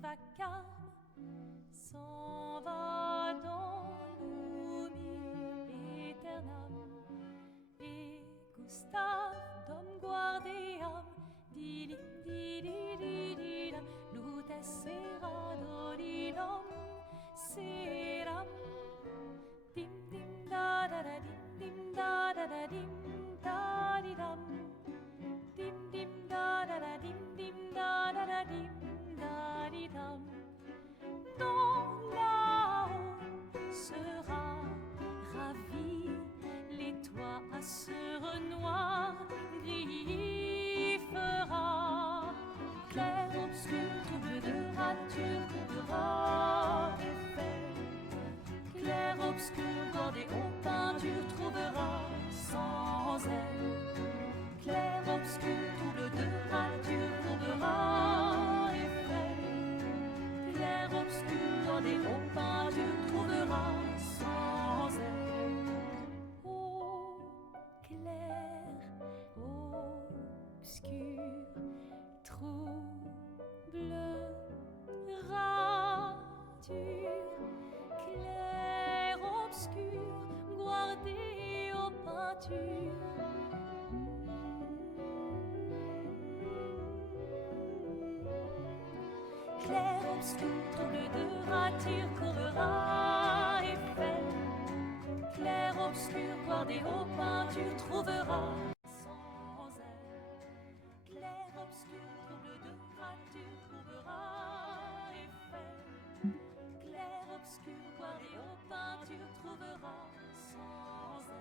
vacarme s'en va dans l'oubli éternel. Et Gustave, dom guardiam, dilim didididilam, lutes sera dodilam, seram. Dim dim da da da dim dim da da da dim da di dam. Dim dim da da da dim dim da da da dim da di dam. Dans là-haut sera ravi, les toits à sur noir griffera. Clair, obscur, trouble de rature, couvrera effet. Clair, obscur, bordé aux peintures, trouvera sans elle. Clair, obscur, trouble de rature, couvrera effet. Clair, obscur, bordé aux peintures, trouvera sans elle. Ô clair, obscur, trouble, rature. Clair, obscur, guardé aux peintures. Clair, obscur, trouble de rature, courera effet. Clair, obscur, guardé aux peintures, trouvera sans elle. Clair, obscur, trouble de rature, trouvera effet. Clair, obscur, guardé aux peintures, trouvera sans elle.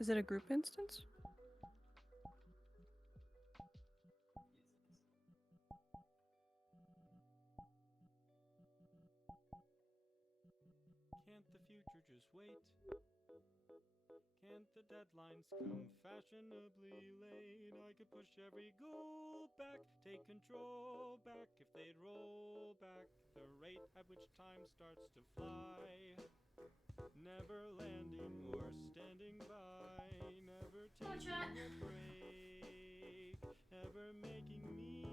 Is it a group instance? Can't the future just wait? Can't the deadlines come fashionably late? I could push every goal back, take control back if they'd roll back the rate at which time starts to fly. Never landing or standing by, never taking a break, never making me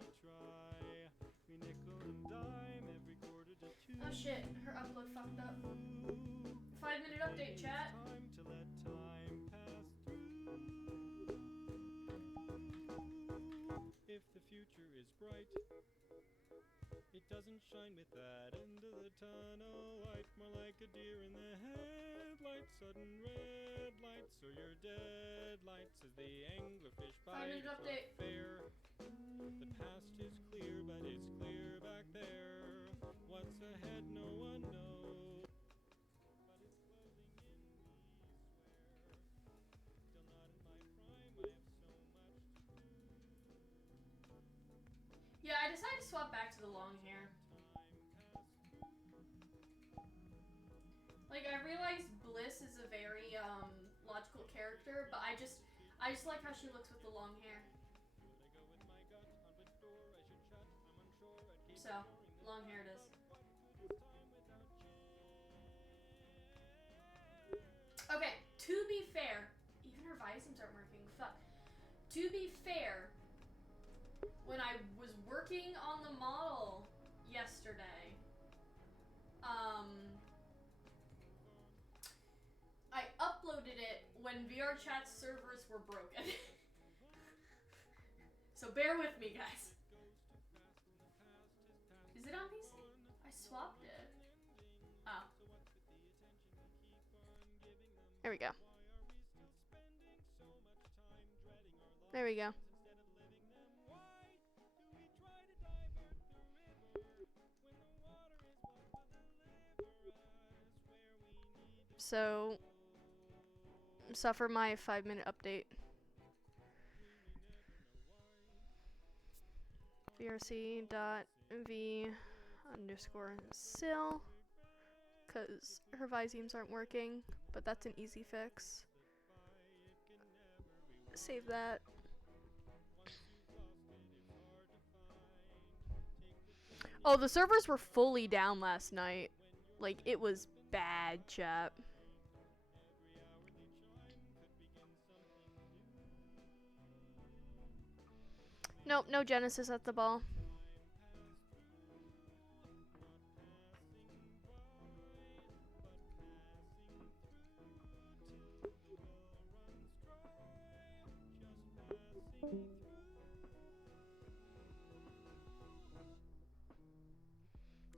retry. We nickel and dime every quarter to two. Oh shit, her upload fucked up. 5-minute update, chat. Time to let time pass through. If the future is bright, it doesn't shine with that end of the tunnel light. More like a deer in the headlights, sudden red lights, or your dead lights as the anglerfish bite. 5-minute update. Fair. The past is clear, but it's clear back there. What's ahead, no one knows. But it's closing in, we swear. Still not in my prime, I have so much to do. Yeah, I decided to swap back to the long hair. Like, I realized Bliss is a very logical character, but I just like how she looks with the long hair. So, long hair it is. Okay, to be fair, even her visums aren't working. Fuck. To be fair, when I was working on the model yesterday, I uploaded it when VRChat's servers were broken. So bear with me, guys. Is it on PC? I swapped it. Oh. There we go. There we go. So, suffer my 5-minute update. vrc.v_sil, because her visemes aren't working, but that's an easy fix. Save that. Oh, the servers were fully down last night. Like, it was bad, chat. Nope, no Genesis at the ball.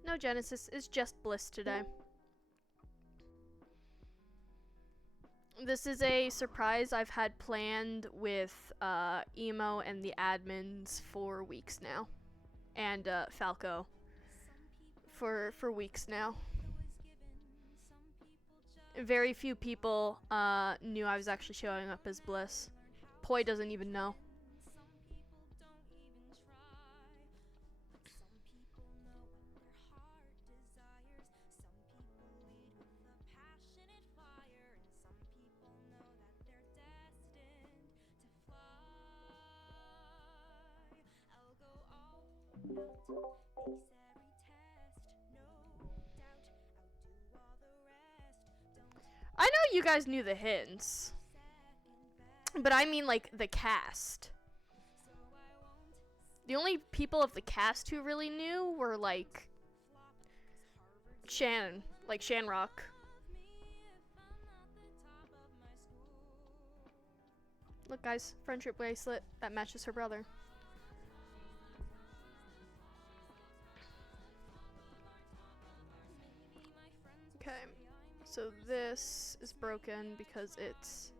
No Genesis, it's just Bliss today. This is a surprise I've had planned with Emo and the admins for weeks now. And Falco for weeks now. Very few people knew I was actually showing up as Bliss. Poi doesn't even know. I know you guys knew the hints, but I mean like the cast. The only people of the cast who really knew were like Shanrock. Look guys, friendship bracelet that matches her brother. Okay, so this is broken because it's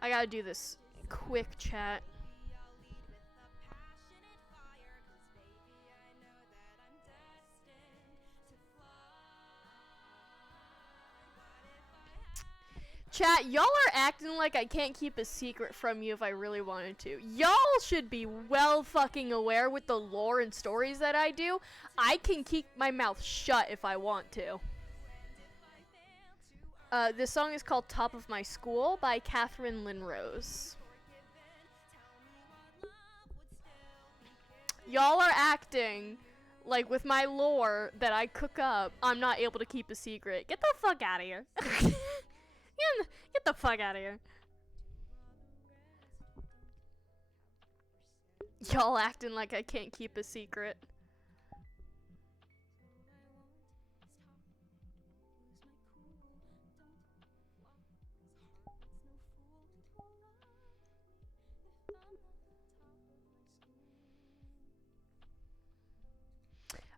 I gotta do this quick, chat. Chat, y'all are acting like I can't keep a secret from you if I really wanted to. Y'all should be well fucking aware with the lore and stories that I do. I can keep my mouth shut if I want to. This song is called Top of My School by Catherine Lynn Rose. Y'all are acting like with my lore that I cook up, I'm not able to keep a secret. Get the fuck out of here. Get the fuck out of here. Y'all acting like I can't keep a secret.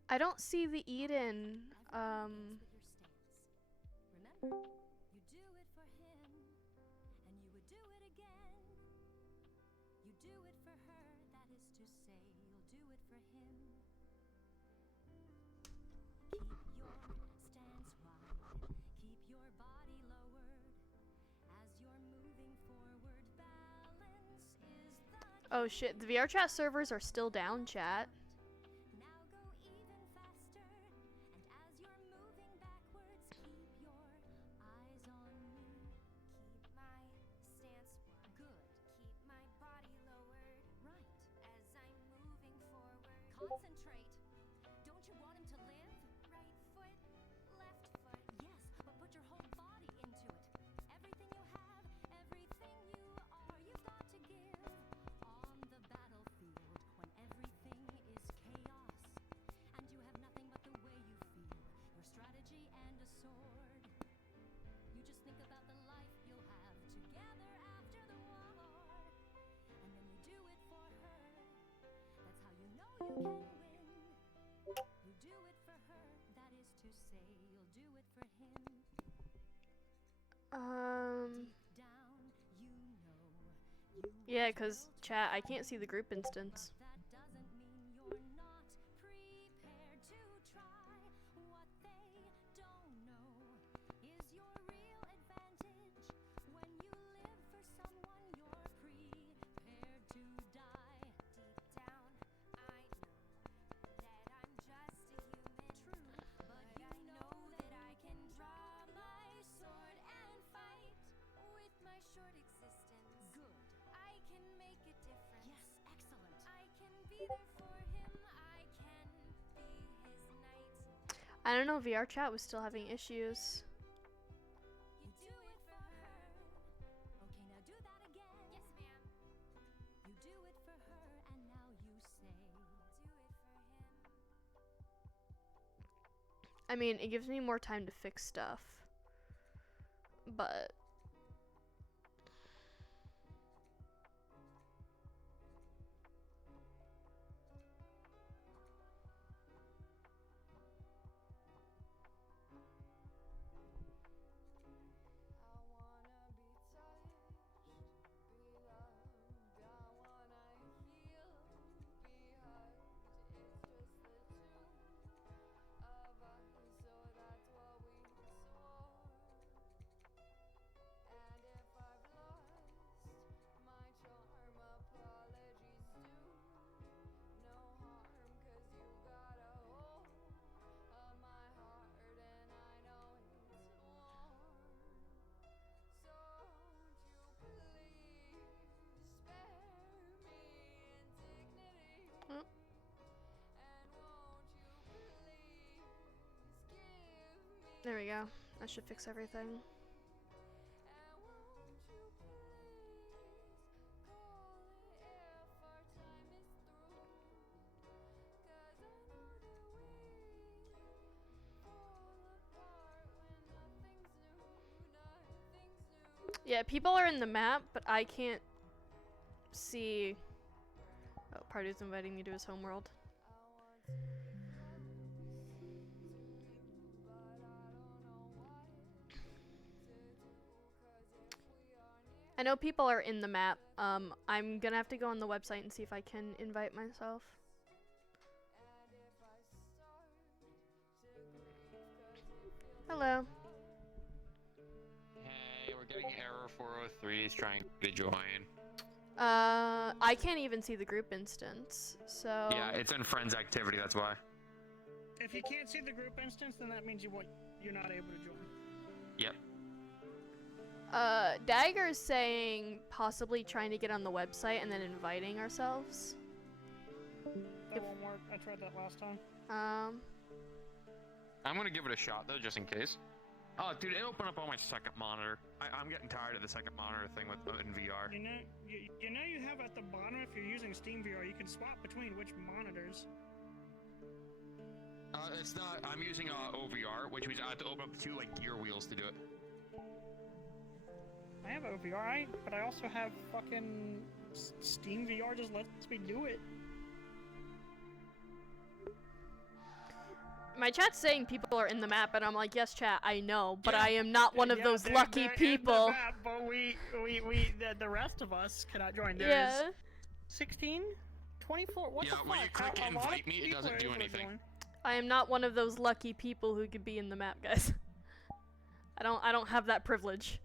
I don't see the Eden. Remember, you do it for him, and you would do it again. You do it for her, that is to say, you'll do it for him. Keep your stance wide, keep your body lowered. As you're moving forward, balance is the key. Oh shit, the VR chat servers are still down, chat. Now go even faster, and as you're moving backwards, keep your eyes on me. Keep my stance wide. Good. Keep my body lowered. Right. As I'm moving forward. Concentrate. Don't you want him to live? Right foot, left foot. Yes, but put your whole body into it. Everything you have, everything you are, you've got to give. On the battlefield, when everything is chaos, and you have nothing but the way you feel, your strategy and a sword. You just think about the life you'll have together after the war. And then you do it for her. That's how you know you can win. You do it for her, that is to say, you'll do it for him. Down, you know you Yeah, cause chat, I can't see the group instance. that doesn't mean you're not prepared to try. What they don't know is your real advantage. When you live for someone, you're prepared to die. Deep down, I know that I'm just a human. True, but I know that I can draw my sword and fight with my short existence. Good. I can make a difference. Yes, excellent. I can be there for him. I can be his knight. I don't know, VR chat was still having issues. You do it for her. Okay, now do that again. Yes, ma'am. You do it for her, and now you say, do it for him. I mean, it gives me more time to fix stuff. But I wanna be touched, be loved. I wanna heal, be hugged. It's just the two of us, so that's what we swore. And if I've lost my charm, apologies due. No harm, 'cause you got a hold of my heart, and I know it's warm. So won't you please spare me indignity? Oh. And won't you please give me there we go. That should fix everything. and won't you please call it if our time is through? 'Cause I know that we fall apart when nothing's new, nothing's new. Yeah, people are in the map, but I can't see. Oh, Party's inviting me to his homeworld. I want to be close to you, but I don't know what to do. 'Cause if we are near, I know people are in the map. I'm gonna have to go on the website and see if I can invite myself. and if I start to grieve, 'cause it feels Hello. Hey, we're getting 403 is trying to join. I can't even see the group instance, so... Yeah, it's in friends activity, that's why. If you can't see the group instance, then that means you're not able to join. Yep. Dagger's saying possibly trying to get on the website and then inviting ourselves. That won't work. I tried that last time. I'm gonna give it a shot though, just in case. Oh, dude, it opened up on my second monitor. I'm getting tired of the second monitor thing in VR. You know you have at the bottom, if you're using Steam VR, you can swap between which monitors. It's not. I'm using OVR, which means I have to open up 2 gear wheels to do it. I have OVR, but I also have fucking Steam VR. Just lets me do it. My chat's saying people are in the map, and I'm like, yes, chat, I know, but I am not one of those lucky people. In the map, but the rest of us cannot join. Yeah. 16? 24? What the fuck? When you click invite me, it doesn't do anything. I am not one of those lucky people who could be in the map, guys. I don't have that privilege.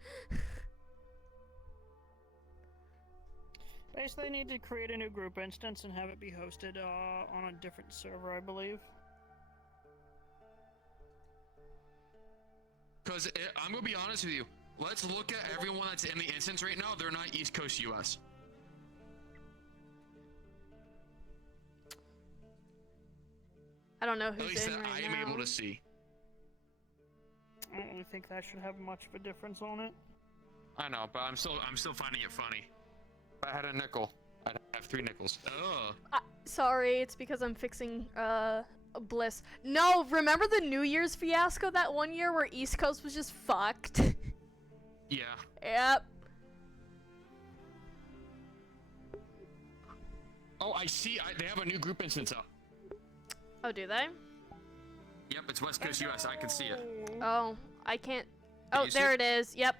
Basically, they need to create a new group instance and have it be hosted on a different server, I believe. Because I'm gonna be honest with you. Let's look at everyone that's in the instance right now. They're not East Coast US. I don't know At who's least in that right I now. am able to see. I don't really think that should have much of a difference on it. I know, but I'm still finding it funny. If I had a nickel, I'd have 3 nickels. Ugh. Sorry, it's because I'm fixing Bliss. No, remember the New Year's fiasco that one year where East Coast was just fucked? Yeah. Yep. Oh, I see. They have a new group instance up. Oh, do they? Yep, it's West Coast US. I can see it. Oh, I can't. Can Oh, you see there it? it is. Yep.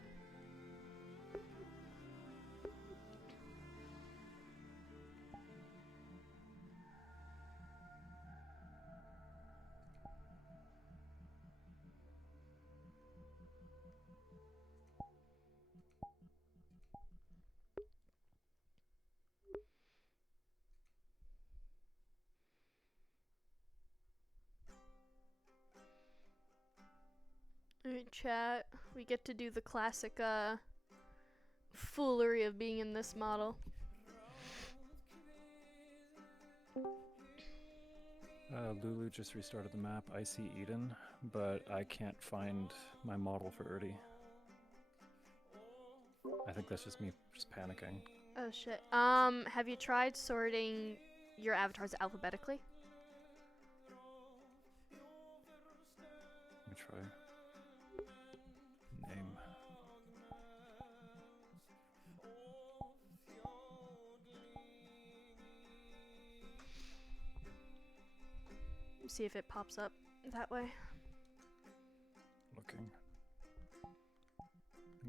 Alright, chat. We get to do the classic, foolery of being in this model. Lulu just restarted the map. I see Eden, but I can't find my model for Erdy. I think that's just me just panicking. Oh shit. Have you tried sorting your avatars alphabetically? Let me try. Name. See if it pops up that way. Looking.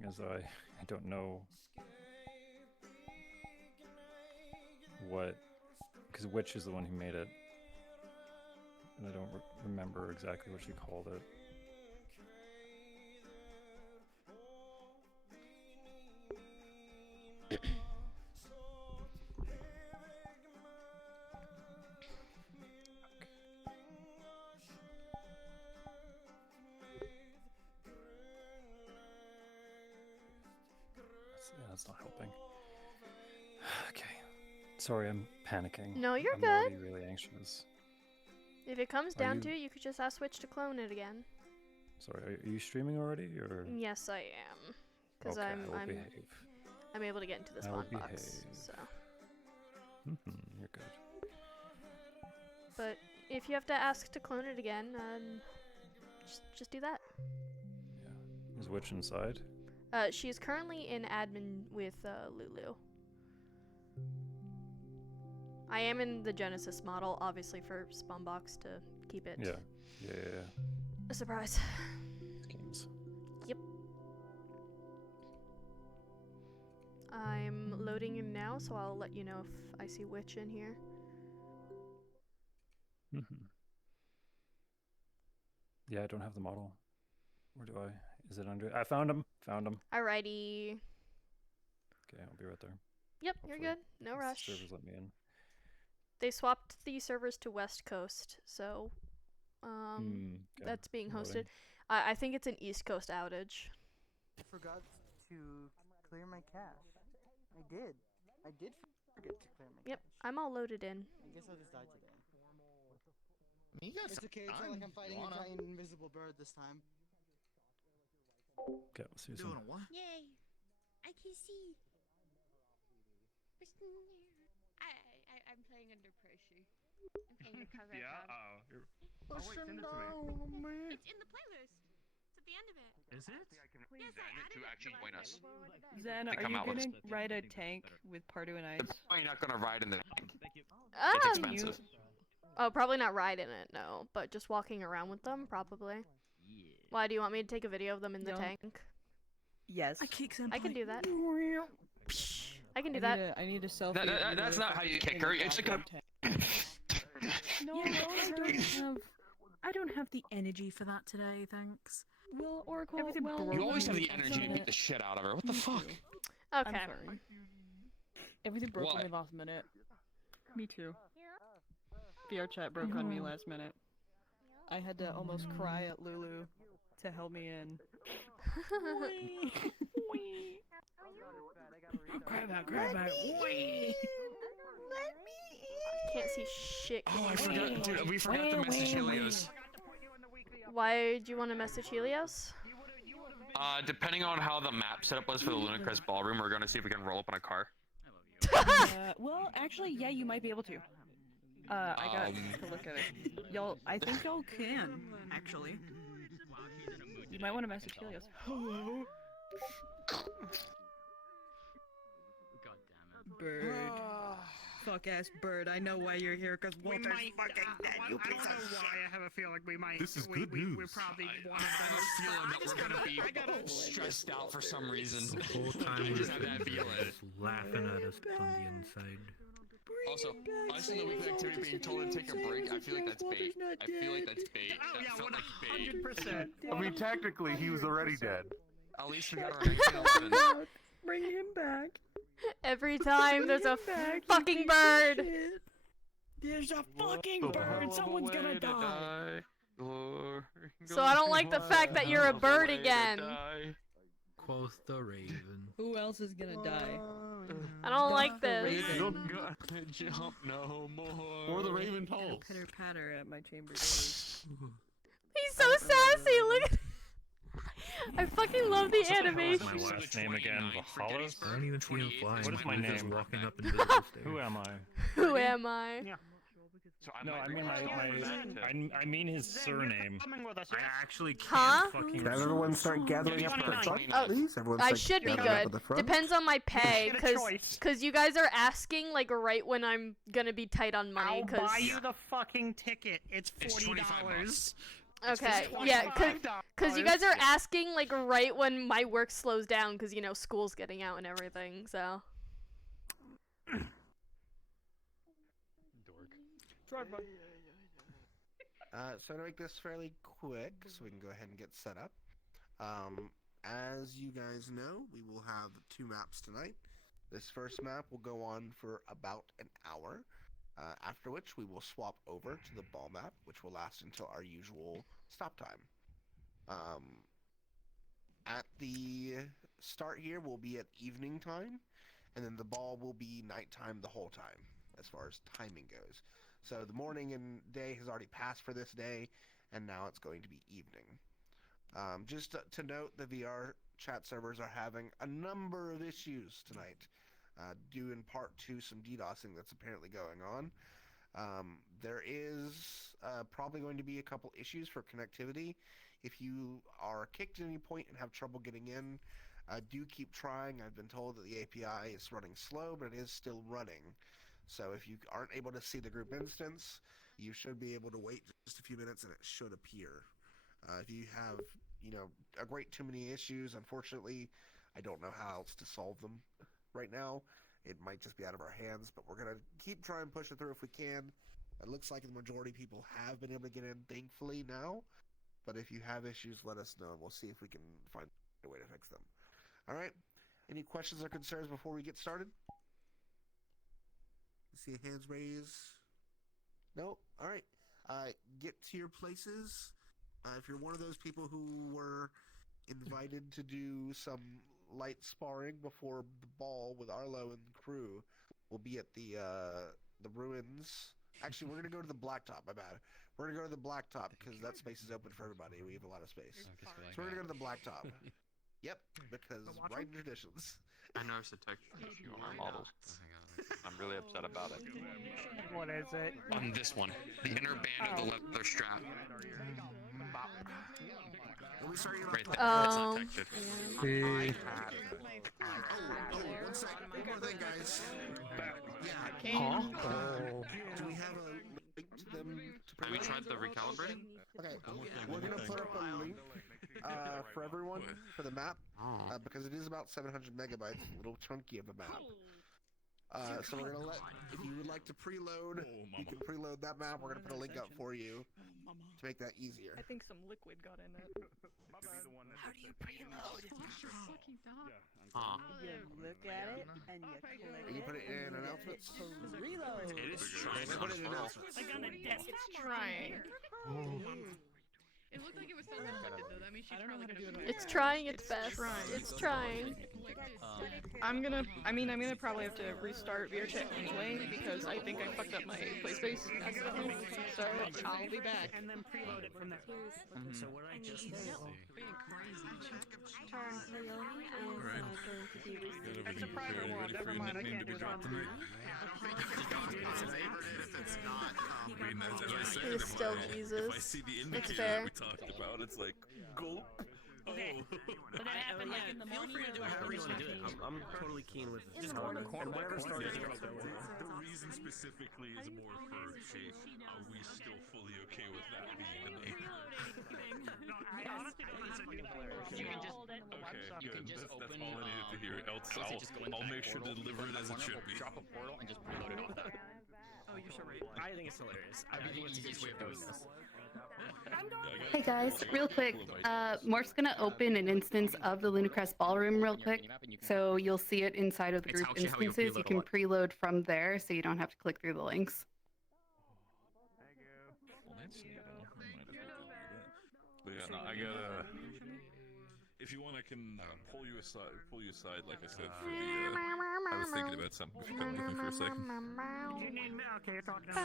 As I don't know what, because Witch is the one who made it, and I don't remember exactly what she called it. That's not helping. Okay. Sorry, I'm panicking. No, you're I'm good. already really anxious. If it comes Are down you- to it, you could just ask Switch to clone it again. Sorry, are you streaming already, or? Yes, I am. Because Okay, I will behave. I'm able to get into this I will spawn box. behave. So, You're good. but if you have to ask to clone it again, just do that. Yeah. Is Witch inside? She is currently in admin with Lulu. I am in the Genesis model, obviously for Spawnbox to keep it Yeah. a surprise. Games. Yep. I'm loading in now, so I'll let you know if I see Witch in here. Yeah, I don't have the model. Where do I? Is it under? I found him. Found him. Alrighty. Okay, I'll be right there. Yep, you're Hopefully good. No the rush. Servers let me in. They swapped the servers to West Coast, so Okay. that's being hosted. Loading. I think it's an East Coast outage. I forgot to clear my cache. I did. I did forget to clear my Yep, cache. I'm all loaded in. I guess I'll just die today. You got It's some okay, it's not like time. I'm fighting You a wanna- giant invisible bird this time. Okay, we'll see you soon. Doing what? Yay! I can see. I'm playing under pressure. I'm playing the cover account. Pushing down on me. It's in the playlist. It's at the end of it. Is it? Yes, I added to it actually join us. Zen, They are come you out with- gonna ride a tank with Pardo and Ice? You're not gonna ride in the tank. It's Ah! expensive. Oh, probably not riding it, no, but just walking around with them, probably. Why, do you want me to take a video of them in the No. tank? Yes. I can do that. I can do I that. Need I need a selfie. That's not how you kick her. It's like a... No, I don't have the energy for that today, thanks. Well, Oracle, Everything You always have the broken. energy to beat the shit out of her. What the Me fuck? too. Okay. I'm sorry. Everything broke on What? me last minute. Me too. VR chat broke on me last minute. I had to almost cry at Lulu to help me in. Grab that. Can't see shit. Oh, I forgot. Dude, we forgot to message Helios. Why do you want to message Helios? Depending on how the map setup was for the Lunacrest ballroom, we're gonna see if we can roll up in a car. Well, actually, yeah, you might be able to. I got to look at it. I think y'all Can, actually. You might want to message Helios. Hello. God damn it. Bird. Fuck ass bird, I know why you're here, cause Walter's fucking dead, you I piece don't know of why. shit. I have a feeling we might. This is we, good we, news. We're probably one I of have those. a feeling that I we're gonna be gotta- stressed out for some reason. The whole time I we're just have that feeling. laughing at us on the inside. Also, us in the weekly activity being told to take a break, I feel like that's bait. I feel like that's bait. Oh, That yeah, felt like bait. 100%. I mean, technically, he was already dead. At least we got our 1911. Bring him back. Every time there's a back, you fucking piece of bird. shit. There's a fucking bird. Someone's gonna die. So I don't like the fact that you're a bird again. Quoth the raven. Who else is gonna die? I don't like the this. raven. Jump no more. Or the raven toll. Pitter patter at my chamber doors. He's so sassy. Look at. I fucking love the My animation. last name again, Valhalla? I don't even see him flying. What is my He's just name? walking up invisible stairs. Who am I? Who am I? So No, I mean I mean his surname. Coming with us, I yeah? actually can't Huh? fucking... Can everyone start gathering up at the 29. front, Oh, please? Everyone I start should be gathering up good. at the front. Depends on my pay, Get a choice. cause you guys are asking like right when I'm gonna be tight on money, I'll cause buy you the fucking ticket. It's It's $40. okay, $25. yeah, cause you guys are asking like right when my work slows down, cause you know school's getting out and everything, so. So to make this fairly quick, so we can go ahead and get set up. As you guys know, we will have 2 maps tonight. This first map will go on for about an hour, after which we will swap over to the ball map, which will last until our usual stop time. At the start here, we'll be at evening time, and then the ball will be nighttime the whole time, as far as timing goes. So the morning and day has already passed for this day, and now it's going to be evening. Just to note, the VR chat servers are having a number of issues tonight, due in part to some DDoSing that's apparently going on. There is probably going to be a couple issues for connectivity. If you are kicked at any point and have trouble getting in, do keep trying. I've been told that the API is running slow, but it is still running. So if you aren't able to see the group instance, you should be able to wait just a few minutes and it should appear. If you have, a great too many issues, unfortunately, I don't know how else to solve them right now. It might just be out of our hands, but we're going to keep trying to push it through if we can. It looks like the majority of people have been able to get in, thankfully, now. But if you have issues, let us know, and we'll see if we can find a way to fix them. All right. Any questions or concerns before we get started? See hands raised. No? Alright. Get to your places. If you're one of those people who were invited to do some light sparring before the ball with Arlo and crew, we'll be at the ruins. Actually, we're gonna go to the blacktop. My bad. We're gonna go to the blacktop because that space is open for everybody. We have a lot of space. So we're gonna go to the blacktop. Yep, because right traditions. I noticed a texture issue on our models. I'm really upset about it. What is it? On this one, the inner band of the leather strap. Right there. It's not textured. One sec. One more thing, guys. Yeah. Huh? Do we have a link to them? Have you tried the recalibrating? Okay, we're gonna put up a link for everyone for the map because it is about 700 megabytes, a little chunky of a map. So we're gonna let, if you would like to preload, you can preload that map. We're gonna put a link up for you to make that easier. I think some liquid got in it. How do you preload? You look at it and you click And you put it in announcements. Reload. It is trying Put it in announcements. I got a desk. It's trying. It looked like it was self-inflicted though. That means she's probably gonna do it. It's trying its best. It's trying. I'm gonna probably have to restart VRChat anyway because I think I fucked up my play space accidentally. So I'll be back. And then preload it from there. So what I just did. Turn Leonie is going to be receiving. It's a private one. Never mind. I can't do it on the It is still Jesus. If I see the It's indicator fair. that we talked about, it's like gulp. Okay. But that happened like in the morning. Feel free to do it however you want to do it. I'm totally keen with In the morning. Whatever started. The reason specifically is more for shape. Are we still fully okay with that being in the No, I honestly don't think it's hilarious. You can just Okay, good. just That's open, all I needed to hear. Else basically just go into I'll that make sure to portal, deliver it as it should be. Drop a portal and just preload it off that. Oh, you're so right. I think it's hilarious. I think it's the easiest way of doing this. Hey guys, real quick, Morph's gonna open an instance of the Lunacrest ballroom real quick, so you'll see it inside of the It group tells you how you instances. You preload a can lot. preload from there, so you don't have to click through the links. Well, that's neat. Might as well do that. But yeah, no, I gotta. If you want, I can pull you aside, like I said, for the. I was thinking about something. If you come with me for a second. You need me? Okay, you're talking to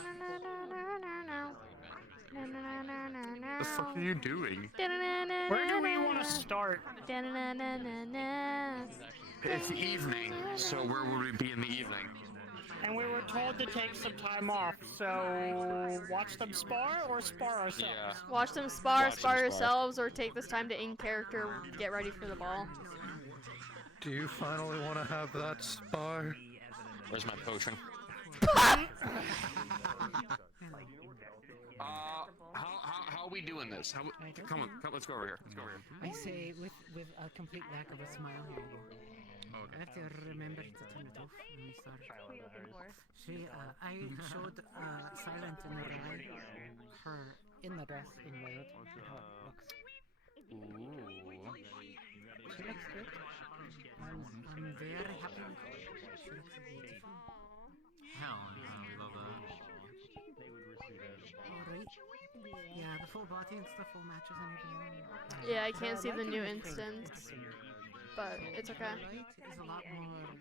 What the fuck are you doing? Where do we want to start? It's evening, so where would we be in the evening? And we were told to take some time off, so watch them spar or spar ourselves? Yeah. Watch them spar yourselves, or take this time to in character get ready for the ball. Do you finally want to have that spar? Where's my potion? How are we doing this? Come on, let's go over here. Let's go over here. I say with a complete lack of a smile here. I have to remember to turn it off when we start. See, I showed Silent in her eye, her in the dress in Riot, and how it looks. She looks good. I'm very happy with her. She looks beautiful. Hell, we love that. Alright. Yeah, the full body and stuff, full matches and everything. Yeah, I can't see the new instance, but it's okay. Light is a lot more,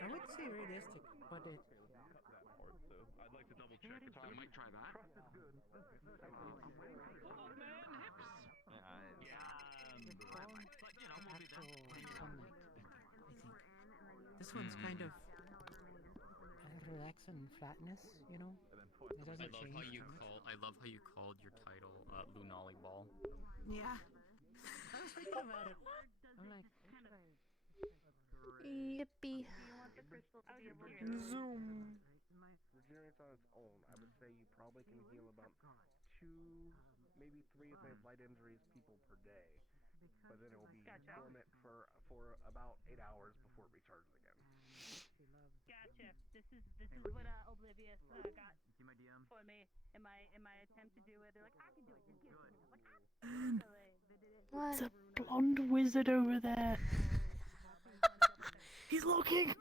I would say realistic, but it... I'd like to double check. We might try that. This one's kind of relaxing flatness, you know? It doesn't change too much. I love how you called your title Lunali Ball. Yeah. I was thinking about it. I'm like, Yippee. Zoom. Regenerates on its own. I would say you probably can heal about 2, maybe 3 if they have light injuries people per day. But then it will be dormant for about 8 hours before it recharges again. Gotcha. This is what Oblivious got for me in my attempt to do it. They're like, I can do it. Just give it to me. I'm like, What? It's a blonde wizard over there. He's looking.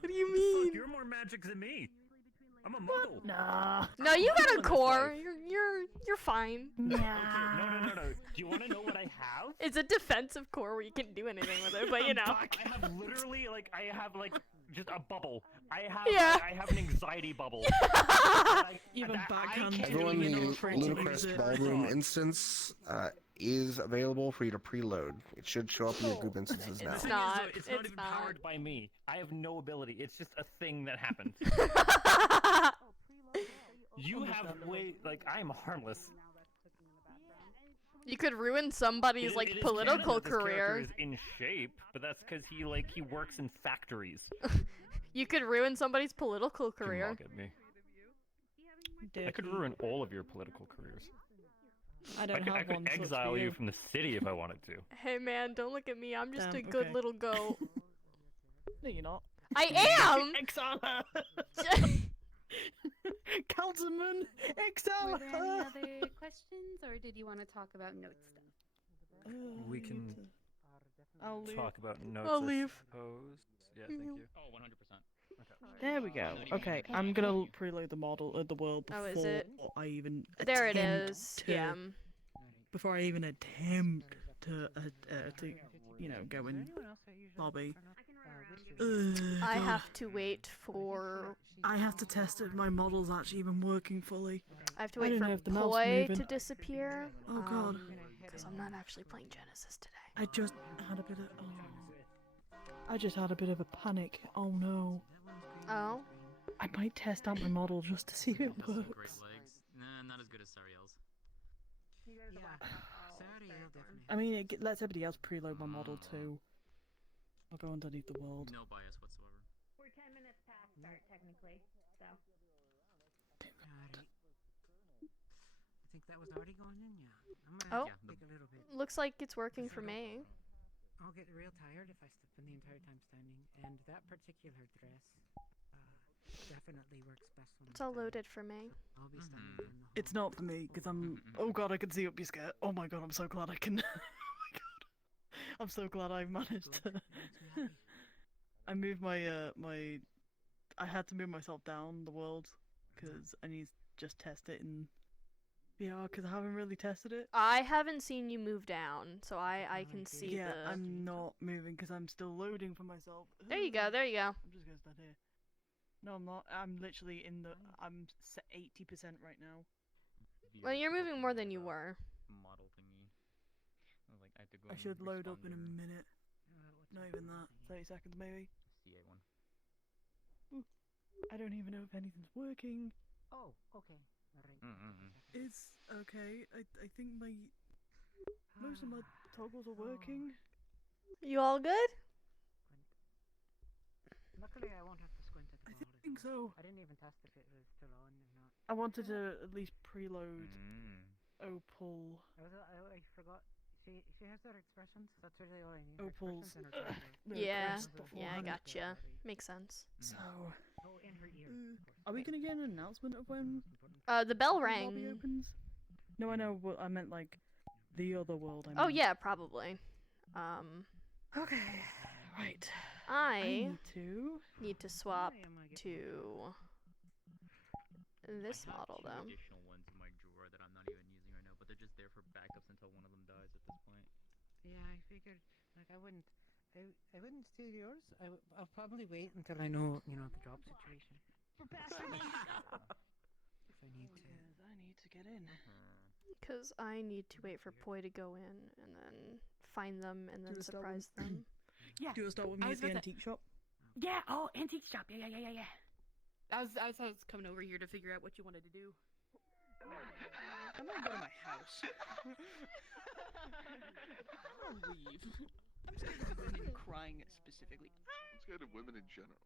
What do you mean? Fuck, you're more magic than me. I'm a muggle. Nah. No, you got a core. You're fine. Nah. Okay, no. Do you want to know what I have? It's a defensive core where you can do anything with it, but you know. I have literally I have just a bubble. I have an anxiety bubble. Even backhand. Everyone, the Lunacrest Ballroom instance is available for you to preload. It should show up in your group instances now. It's not. It's not even powered by me. I have no ability. It's just a thing that happened. You have I'm harmless. You could ruin somebody's It is political canon that this character career. is in shape, but that's because he works in factories. You could ruin somebody's political career. Look at me. I could ruin all of your political careers. I don't have I could one. so it's exile for you from the city if I wanted to. Hey man, don't look at me. I'm just Damn, a good okay. little goat. No, you're not. I am. Exile her. Councilman, exile Were there any her. other questions, or did you want to talk about note stuff? We can I'll leave. talk about notes. I'll I leave. suppose. Yeah, thank you. Oh, 100%. Okay. There we go. Okay, I'm gonna preload the model of the world Oh, before is it? I even There it attempt is. to- Yeah. Before I even attempt to go in lobby. I have to wait for. I have to test if my model's actually even working fully. I have to I wait don't for know if the mouse Poi moving. to disappear. Oh, God. Because I'm not actually playing Genesis today. I just had a bit of. I just had a bit of a panic. Oh no. Oh. I might test out my model just to see if it Great works. legs. Nah, not as good as Sariel's. Yeah. Sorry, I'll definitely. I mean, it lets everybody else preload my model too. I'll go underneath the world. No bias whatsoever. We're 10 minutes past start, technically, so. Alright. I think that was already going in, yeah. I'm Oh. gonna take a little bit. Looks like it's working for me. I'll get real tired if I spend the entire time standing, and that particular dress definitely works best when It's all loaded for me. I'll be standing in the It's not for me because I'm. Oh god, I can see up your skirt. Oh my god, I'm so glad I can. Oh my god, I'm so glad I've managed to. I moved my I had to move myself down the world because I need to just test it in VR because I haven't really tested it. I haven't seen you move down, so I can see Yeah, the. I'm not moving because I'm still loading for myself. There you go. There you go. I'm just gonna stand here. No, I'm not. I'm literally in the. I'm 80% right now. Well, you're moving more than you were. Model thingy. I have to go I and should load up in a respond minute. Not even that. 30 seconds maybe. to CA one. I don't even know if anything's working. Oh, okay. Alright. It's okay. I think most of my toggles are working. You all good? Luckily, I won't have to squint at the I think so. I didn't even test if it was still on or not. I wanted to at least preload Opal. I forgot. She has her expressions. That's really all I need. Opal's. Expressions and her character. Yeah. Lunacrest Yeah, I beforehand. gotcha. Makes sense. So, Oh, in her ear. are we gonna get an announcement of when The bell the lobby rang. opens? No, I know. But I meant like the other world. I Oh meant. yeah, probably. Okay. Right. I need need to swap to this model Two though. additional ones in my drawer that I'm not even using right now, but they're just there for backups until one of them dies at this point. Yeah, I figured. Like, I wouldn't steal yours. I'll probably wait until I know, the job situation. If I need to. I need to get in. Because I need to wait for Poi to go in and then find them and then Do a start surprise with- them. Yeah. Do you start with me I at was the about to- antique shop? Yeah. Oh, antique shop. Yeah. I was coming over here to figure out what you wanted to do. I'm gonna go to my house. I'm gonna leave. I'm scared of women crying specifically. I'm scared of women in general.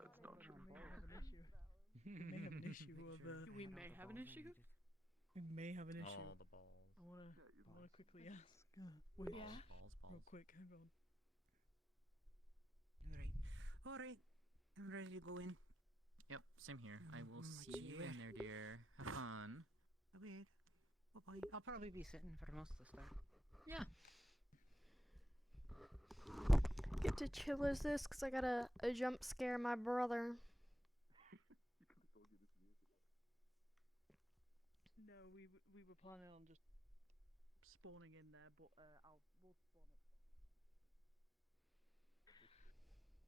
That's not true. We may have an issue of. We may have an issue. We may have an issue. Oh, the balls. I wanna quickly ask. Wait, Yeah. real quick, hang on. Alright. I'm ready to go in. Yep, same here. I will my see you in there, dear. Have fun. Wait. Bye-bye. I'll probably be sitting for most of the start. Yeah. get to chill as this because I gotta jump scare my brother. No, we were planning on just spawning in there, but we'll spawn it.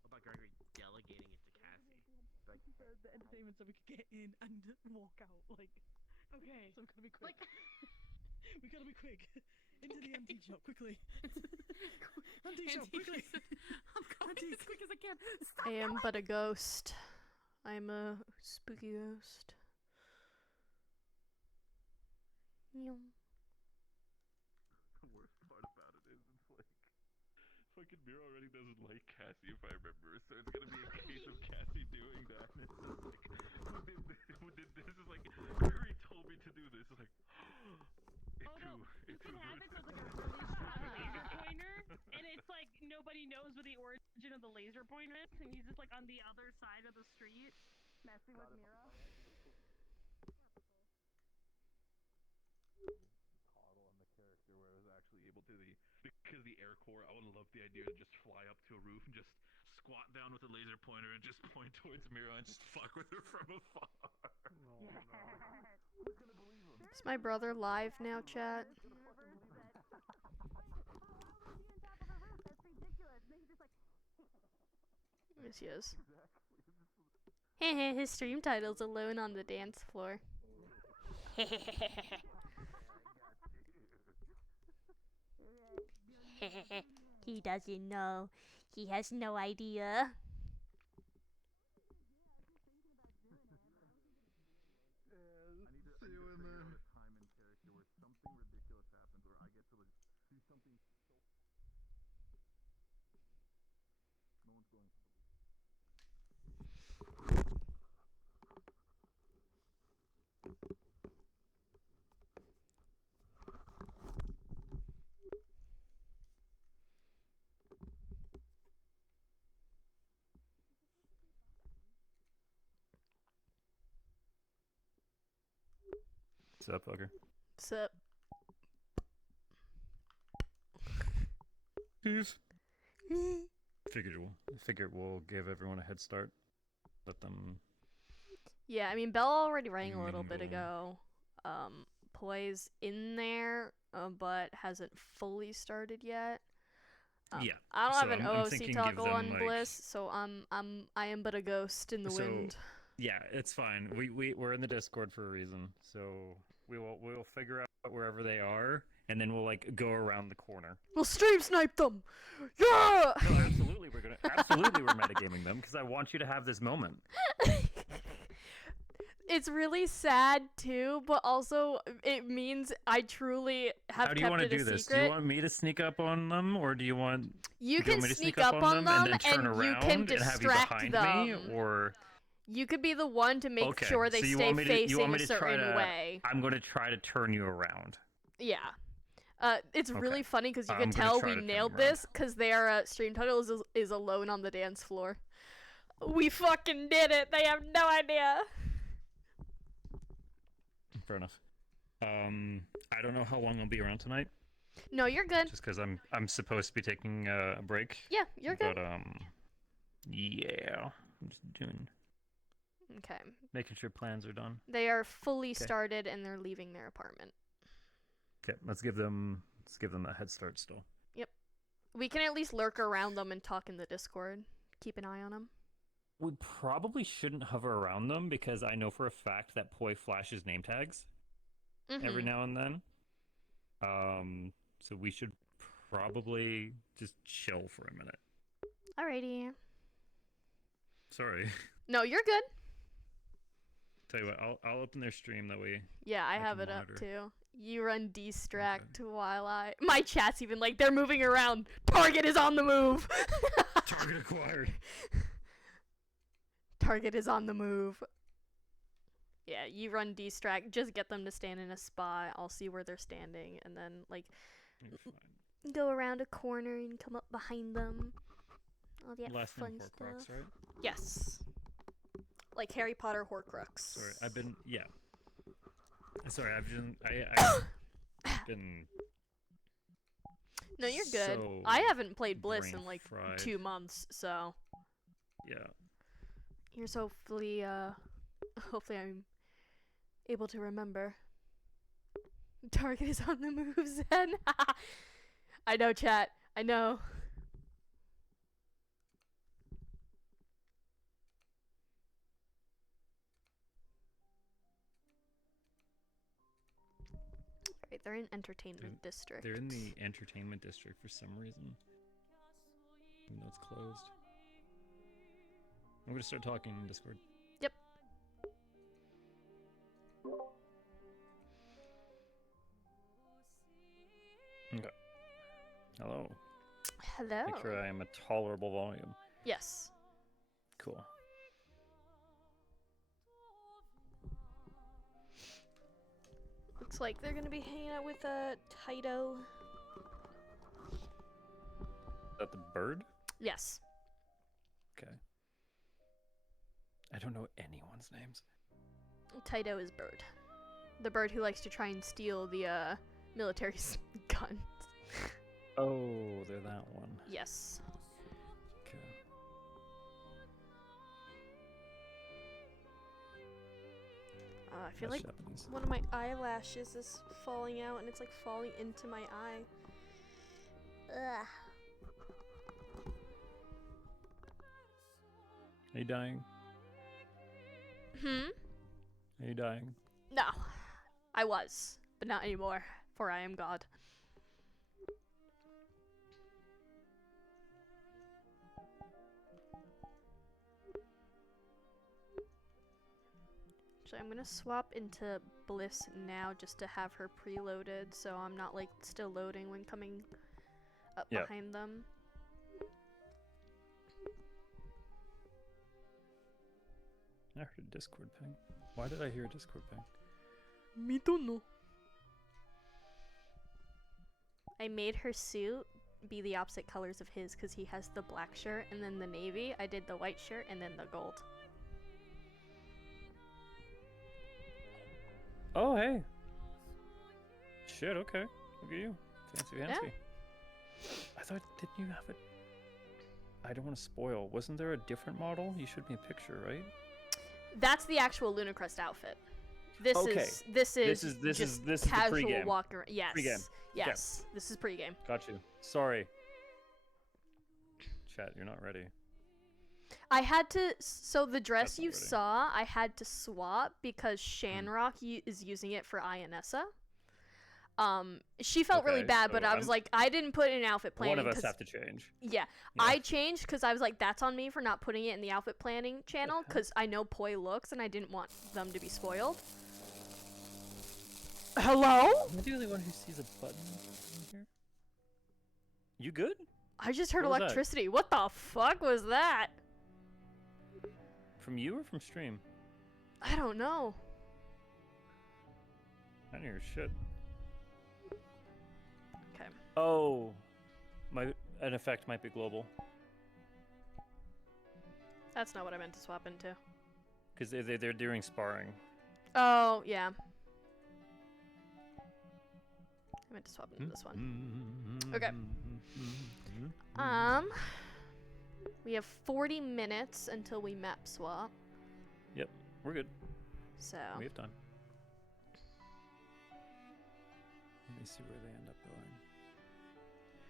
What about Gregory delegating it to Cassie? Like the entertainment so we could get in and walk out. Like, Okay. so we gotta be quick. We gotta be quick. Into the antique shop quickly. Antique shop quickly. I'm going as quick as I can. I am but a ghost. I'm a spooky ghost. Meow. The worst part about it is, it's like, fucking Mira already doesn't like Cassie, if I remember, so it's gonna be a case of Cassie doing that, and it's just like, who did this? Is like, Gregory told me to do this. It's like, You can have it so it's like a really strong laser pointer, and it's like nobody knows where the origin of the laser pointer is, and he's just like on the other side of the street, messing with Mira. Coddle on the character where I was actually able to because the air core, I would love the idea to just fly up to a roof and just squat down with a laser pointer and just point towards Mira and just fuck with her from afar. Is my brother live now, chat? Yes, he is. His stream title's Alone on the Dance Floor. He doesn't know. He has no idea. What's up, fucker? What's up? Figured we'll give everyone a head start. Let them. Yeah, I mean, Belle already rang a little bit mingle. ago. Play's in there, but hasn't fully started yet. Yeah. I don't so have an I'm OOC thinking toggle give them, on like- Bliss, so I am but a ghost in the wind. Yeah, it's fine. We're in the Discord for a reason, so we'll figure out wherever they are, and then we'll like go around the corner. We'll stream snipe them. Yeah. No, absolutely, we're metagaming them because I want you to have this moment. It's really sad too, but also it means I truly have How do you kept want to it a do this? secret. Do you want me to sneak up on them, or do you want You do can want me to sneak up on them, and then turn and you around can and have you distract behind them. me, or You could be the one to make okay, sure they so you stay want me to, facing you want me a to try certain to, way. I'm going to try to turn you around. Yeah. It's really funny because you can I'm gonna tell try we to turn nailed them around. this because their stream title is Alone on the Dance Floor. We fucking did it. They have no idea. Fair enough. I don't know how long I'll be around tonight. No, you're good. Just because I'm supposed to be taking a break. Yeah, you're good. But yeah, I'm just doing. Okay. Making sure plans are done. They are fully Okay. started and they're leaving their apartment. Okay, let's give them a head start still. Yep. We can at least lurk around them and talk in the Discord. Keep an eye on them. We probably shouldn't hover around them because I know for a fact that Poi flashes name tags every now and then. So we should probably just chill for a minute. Alrighty. Sorry. No, you're good. Tell you what, I'll open their stream that way. Yeah, I have can it up monitor. too. You run distract while I. My chat's even like they're moving around. Target is on the move. Target acquired. Target is on the move. Yeah, you run distract. Just get them to stand in a spot. I'll see where they're standing, and then like go around a corner and come up behind them. All that Last name fun Horcrux, stuff. right? Yes. Like Harry Potter Horcrux. Sorry, I've been Sorry, I've been No, you're good. So, I haven't played Bliss brain in like fried. 2 months, so Yeah. here's hopefully hopefully I'm able to remember. Target is on the move, Zen. I know, chat. I know. Right, they're in entertainment district. They're in the entertainment district for some reason. Even though it's closed. I'm gonna start talking in Discord. Yep. Okay. Hello. Hello. Make sure I am a tolerable volume. Yes. Cool. Looks like they're gonna be hanging out with Taito. Is that the bird? Yes. Okay. I don't know anyone's names. Taito is Bird. The bird who likes to try and steal the military guns. Oh, they're that one. Yes. Okay. I feel That's like Japanese. one of my eyelashes is falling out and it's like falling into my eye. Ugh. Are you dying? Hmm? Are you dying? No. I was, but not anymore, for I am God. So I'm gonna swap into Bliss now just to have her preloaded so I'm not like still loading when coming up Yep. behind them. I heard a Discord ping. Why did I hear a Discord ping? Me don't know. I made her suit be the opposite colors of his because he has the black shirt and then the navy. I did the white shirt and then the gold. Oh, hey. Shit, okay. Look at you. Fancy, fancy. I thought, didn't you have it? I don't want to spoil. Wasn't there a different model? You showed me a picture, right? That's the actual Lunacrest outfit. This Okay. is This just is the casual pre-game. walk around. Yes. Pre-game. Yes. This is pregame. Got you. Sorry. Chat, you're not ready. I had to. So the dress That's not you ready. saw, I had to swap because Shanrock is using it for Ionessa. She felt really Okay, bad, but so I was like, I didn't put it in outfit planning. One of us 'cause- have to change. Yeah, I changed because I was like, that's on me for not putting it in the outfit planning channel because I know Poi looks and I didn't want them to be spoiled. Hello? Am I the only one who sees a button in here? You good? I just heard What was that? electricity. What the fuck was that? From you or from stream? I don't know. I don't hear shit. Okay. Oh, an effect might be global That's not what I meant to swap into. because they're doing sparring. Oh, yeah. I meant to swap into this one. Okay. We have 40 minutes until we map swap. Yep, we're good. So. We have time. Let me see where they end up going.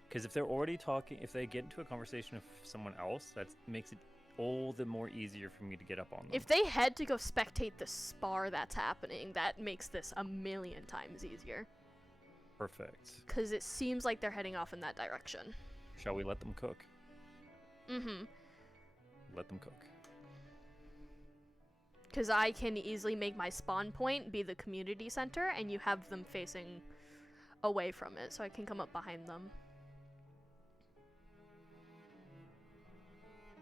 Because if they're already talking, if they get into a conversation with someone else, that makes it all the more easier for me to get up on them. If they head to go spectate the spar that's happening, that makes this a million times easier. Perfect. Because it seems like they're heading off in that direction. Shall we let them cook? Mm-hmm. Let them cook. Because I can easily make my spawn point be the community center, and you have them facing away from it, so I can come up behind them.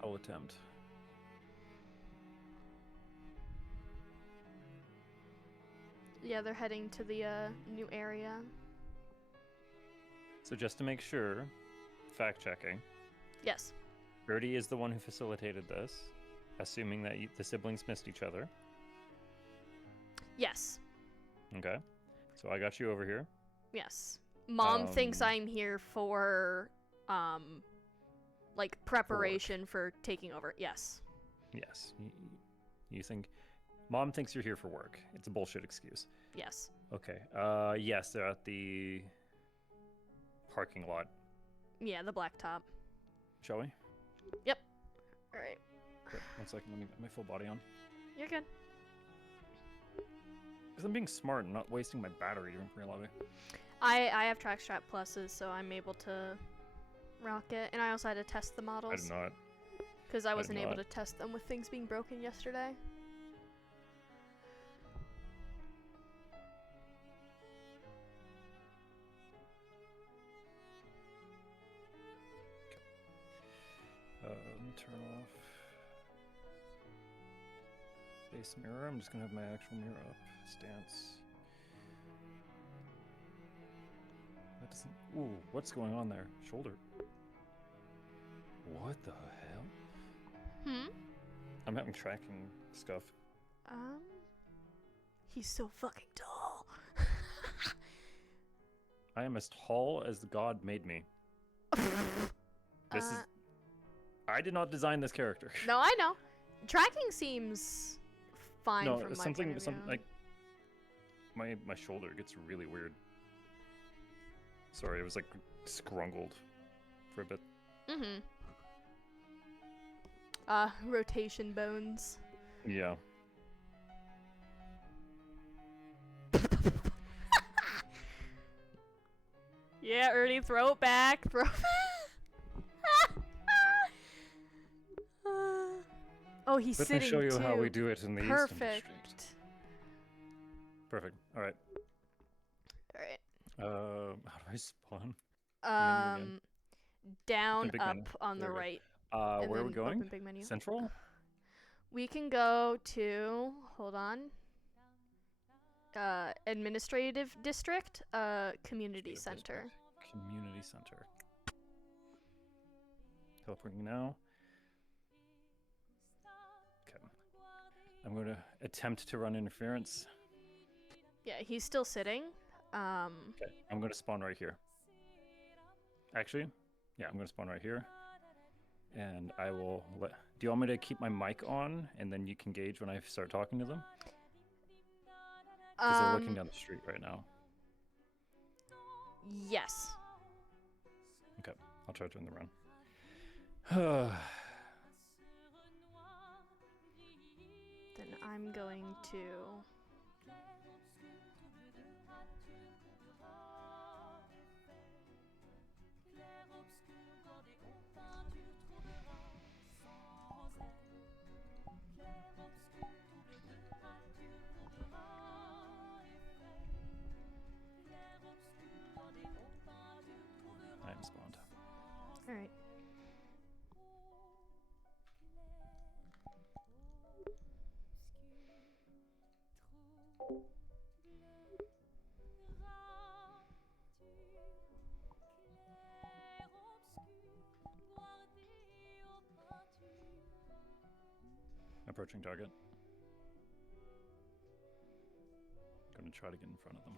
I'll attempt. Yeah, they're heading to the new area. So just to make sure, fact checking. Yes. Birdie is the one who facilitated this, assuming that the siblings missed each other. Yes. Okay. So I got you over here. Yes. Mom thinks I'm here for, like, preparation for taking over. Yes. Yes. You think... Mom thinks you're here for work. It's a bullshit excuse. Yes. Okay. Yes, they're at the parking lot. Yeah, the blacktop. Shall we? Yep. Alright. Okay, 1 second. Let me get my full body on. You're good. Because I'm being smart and not wasting my battery during pre-lobby. I have track strap pluses, so I'm able to rock it. And I also had to test the models. I did not. Because I wasn't able not. to test them with things being broken yesterday. Let me turn off base mirror. I'm just gonna have my actual mirror up. Stance. That doesn't. Ooh, what's going on there? Shoulder. What the hell? I'm having tracking stuff. He's so fucking tall. I am as tall as the God made me. This is. I did not design this character. No, I know. Tracking seems fine No, from my something, point of view. like my shoulder gets really weird. Sorry, it was like scrungled for a bit. Rotation bones. Yeah. Yeah, Ernie, throw it back. Throw it back. Oh, he's Let sitting me show you too. how we do it in the Eastern Perfect. District. Perfect. All right. Alright. How do I spawn? Down, big up, menu. on the There we go. right. and Where are we then going? open big menu. Central? We can go to, hold on, administrative district, community center. Community center. Teleporting now. Okay. I'm going to attempt to run interference. Yeah, he's still sitting. Okay, I'm going to spawn right here. Actually, yeah, I'm going to spawn right here. And I will let... Do you want me to keep my mic on, and then you can gauge when I start talking to them? Because they're looking down the street right now. Yes. Okay, I'll try to turn the run. Then I'm going to... I am spawned. Alright. Approaching target. Gonna try to get in front of them.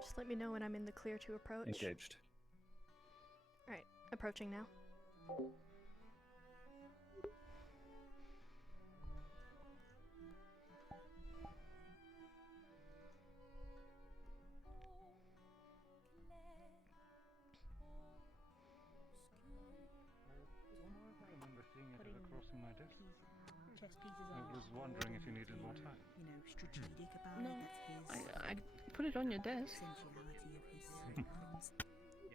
Just let me know when I'm in the clear to approach. Engaged. Alright, approaching now. I remember seeing it as a crossing my desk. I was wondering if you needed more time. You know, strategic about No, it. That's his I put it on your desk. sensuality of his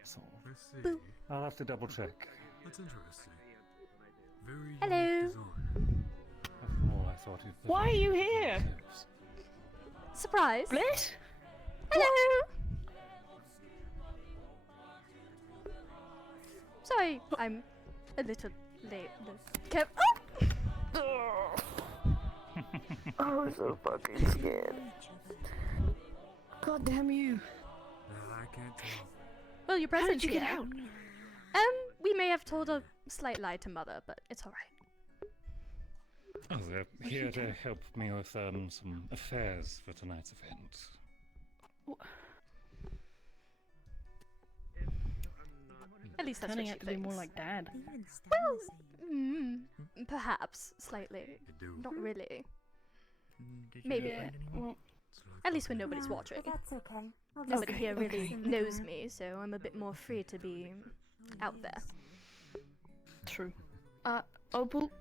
So, Boo. I'll have to double check. That's interesting. Very Hello. unique design. After all, I thought it. Why are you here? Surprise! Bliss? Hello! Sorry, I'm a little late. Kev. Oh! I was so fucking scared. God damn you. I can't tell. Well, your How did present's you get here. out? We may have told a slight lie to Mother, but it's alright. Oh, they're here to help me with some affairs for tonight's event. At least that's Turning what out she to be thinks. more like Dad. Well, perhaps slightly. Not really. Maybe. Well, at least when nobody's watching. That's okay. Nobody here really okay. knows me, so I'm a bit more free to be out there. True. Opal,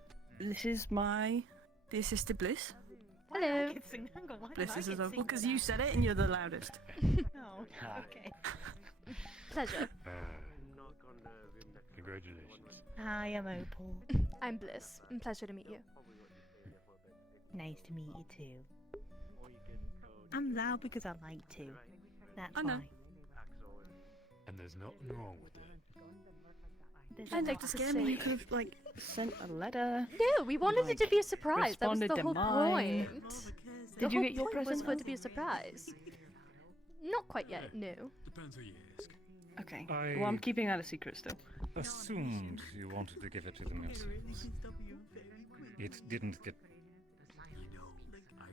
this is my dear sister Bliss. Hello. Bliss, this is Opal, because you said it and you're the loudest. Oh, okay. Pleasure. Congratulations. Hi, I'm Opal. I'm Bliss. Pleasure to meet you. Nice to meet you too. I'm loud because I like to. That's I know. why. And there's nothing wrong with it. I'd like to scare me. You could have, like, sent a letter. No, we wanted it to be a surprise. That was the responded to whole mine. point. Did you get your present? Was for it to be a surprise. Not quite yet, no. Depends who you ask. Okay. I Well, I'm keeping that a secret still. assumed you wanted to give it to them yourselves. It didn't get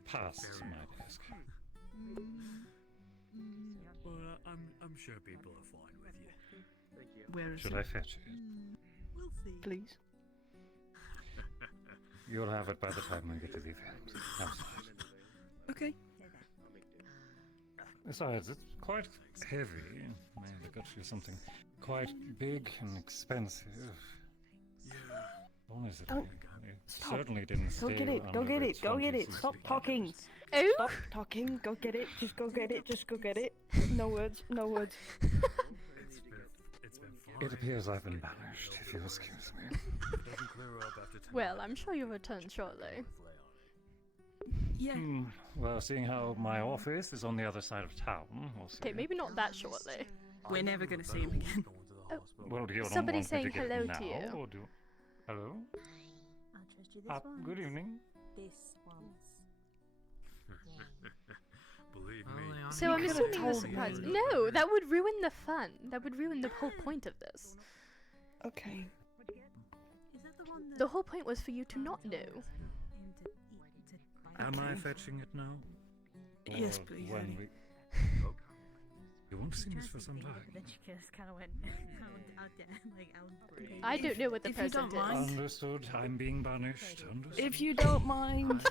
past my desk. Well, I'm sure people are fine with you. Where is Should it? I fetch it? We'll see. Please. You'll have it by the time we get to the event. Outside. Okay. Besides, it's quite heavy. May have got you something quite big and expensive. Yeah. What is it? Oh, It stop. certainly didn't Go stay get it. Go under get its it. Go get it. 20s. Stop talking. Oh? Stop talking. Go get it. Just go get it. Just go get it. No words. No words. It's been fine. It appears I've been banished, if you'll excuse me. If it doesn't clear up after tonight, Well, I'm sure you'll return shortly. Yeah. Well, seeing how my office is on the other side of town, we'll see. Okay, maybe not that shortly. We're never going to see him again. Well, do you not Somebody want me saying to get hello now, to you. Or do... Hello? I'll trust you this once. Good evening. This once. believe me. So I'm could've assuming you're told me. surprised. No, that would ruin the fun. That would ruin the whole point of this. Okay. Is that the one that The whole point was for you to not know. aim to eat to Am I fetching it now? Yes, Or please, When Eddie. we... You won't see this for some time. Then she just kind of went. I don't know what the If you present don't mind. is. Understood. I'm being banished. Understood. If you don't mind.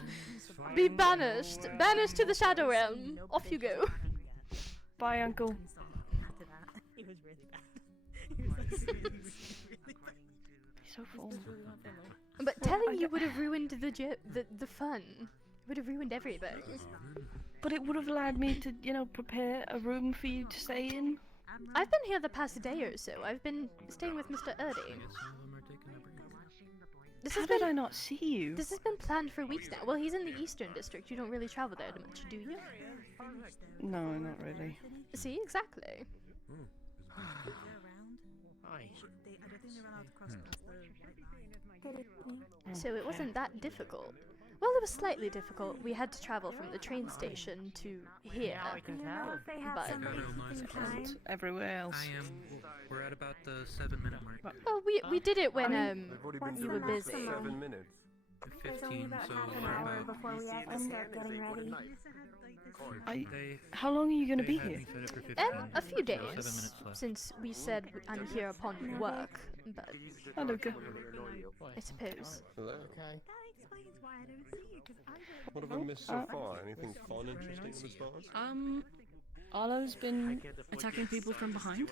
Be banished. Banished to the Shadow Realm. Off you go. Bye, Uncle. After that, it was really bad. He's so full. But telling you would have ruined the fun. It would have ruined everything. But it would have allowed me to, you know, prepare a room for you to stay in. I've been here the past day or so. I've been staying with Mr. Erdy. How did I not see you? This has been planned for weeks now. Well, he's in the Eastern District. You don't really travel there much, do you? No, not really. See, exactly. Hi. So it wasn't that difficult. Well, it was slightly difficult. We had to travel from the train station to here. But And everywhere else. We're at about the 7-minute mark. well, we did it when They've already been you were doing it busy. for 7 minutes. 15, so we're about... Before we have to start getting ready. How long are you going to be here? A few days, 7 minutes left. since we said I'm here upon work. But Hi, Luca. I suppose. Hello. That explains why I don't see you, because I What have I missed so far? Anything fun, interesting with the bars? Arlo's been attacking people from behind.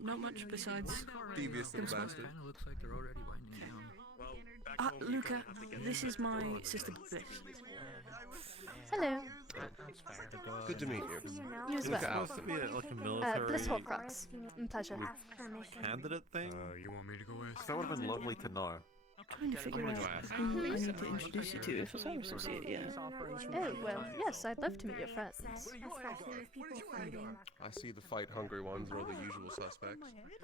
Not much besides Devious them little smoke. bastard. Kinda looks like they're already winding down. Luca, this is my sister Bliss. Hello. Good to meet you. You as Look well. out. Supposed to be like a military Bliss Horcrux. Pleasure. candidate thing. You want me to go ask? That would have been lovely to know. trying to figure out who I need to introduce you to. If it's our associate, yeah. Oh, well, yes, I'd love to meet your friends. I see the fight-hungry ones are the usual suspects.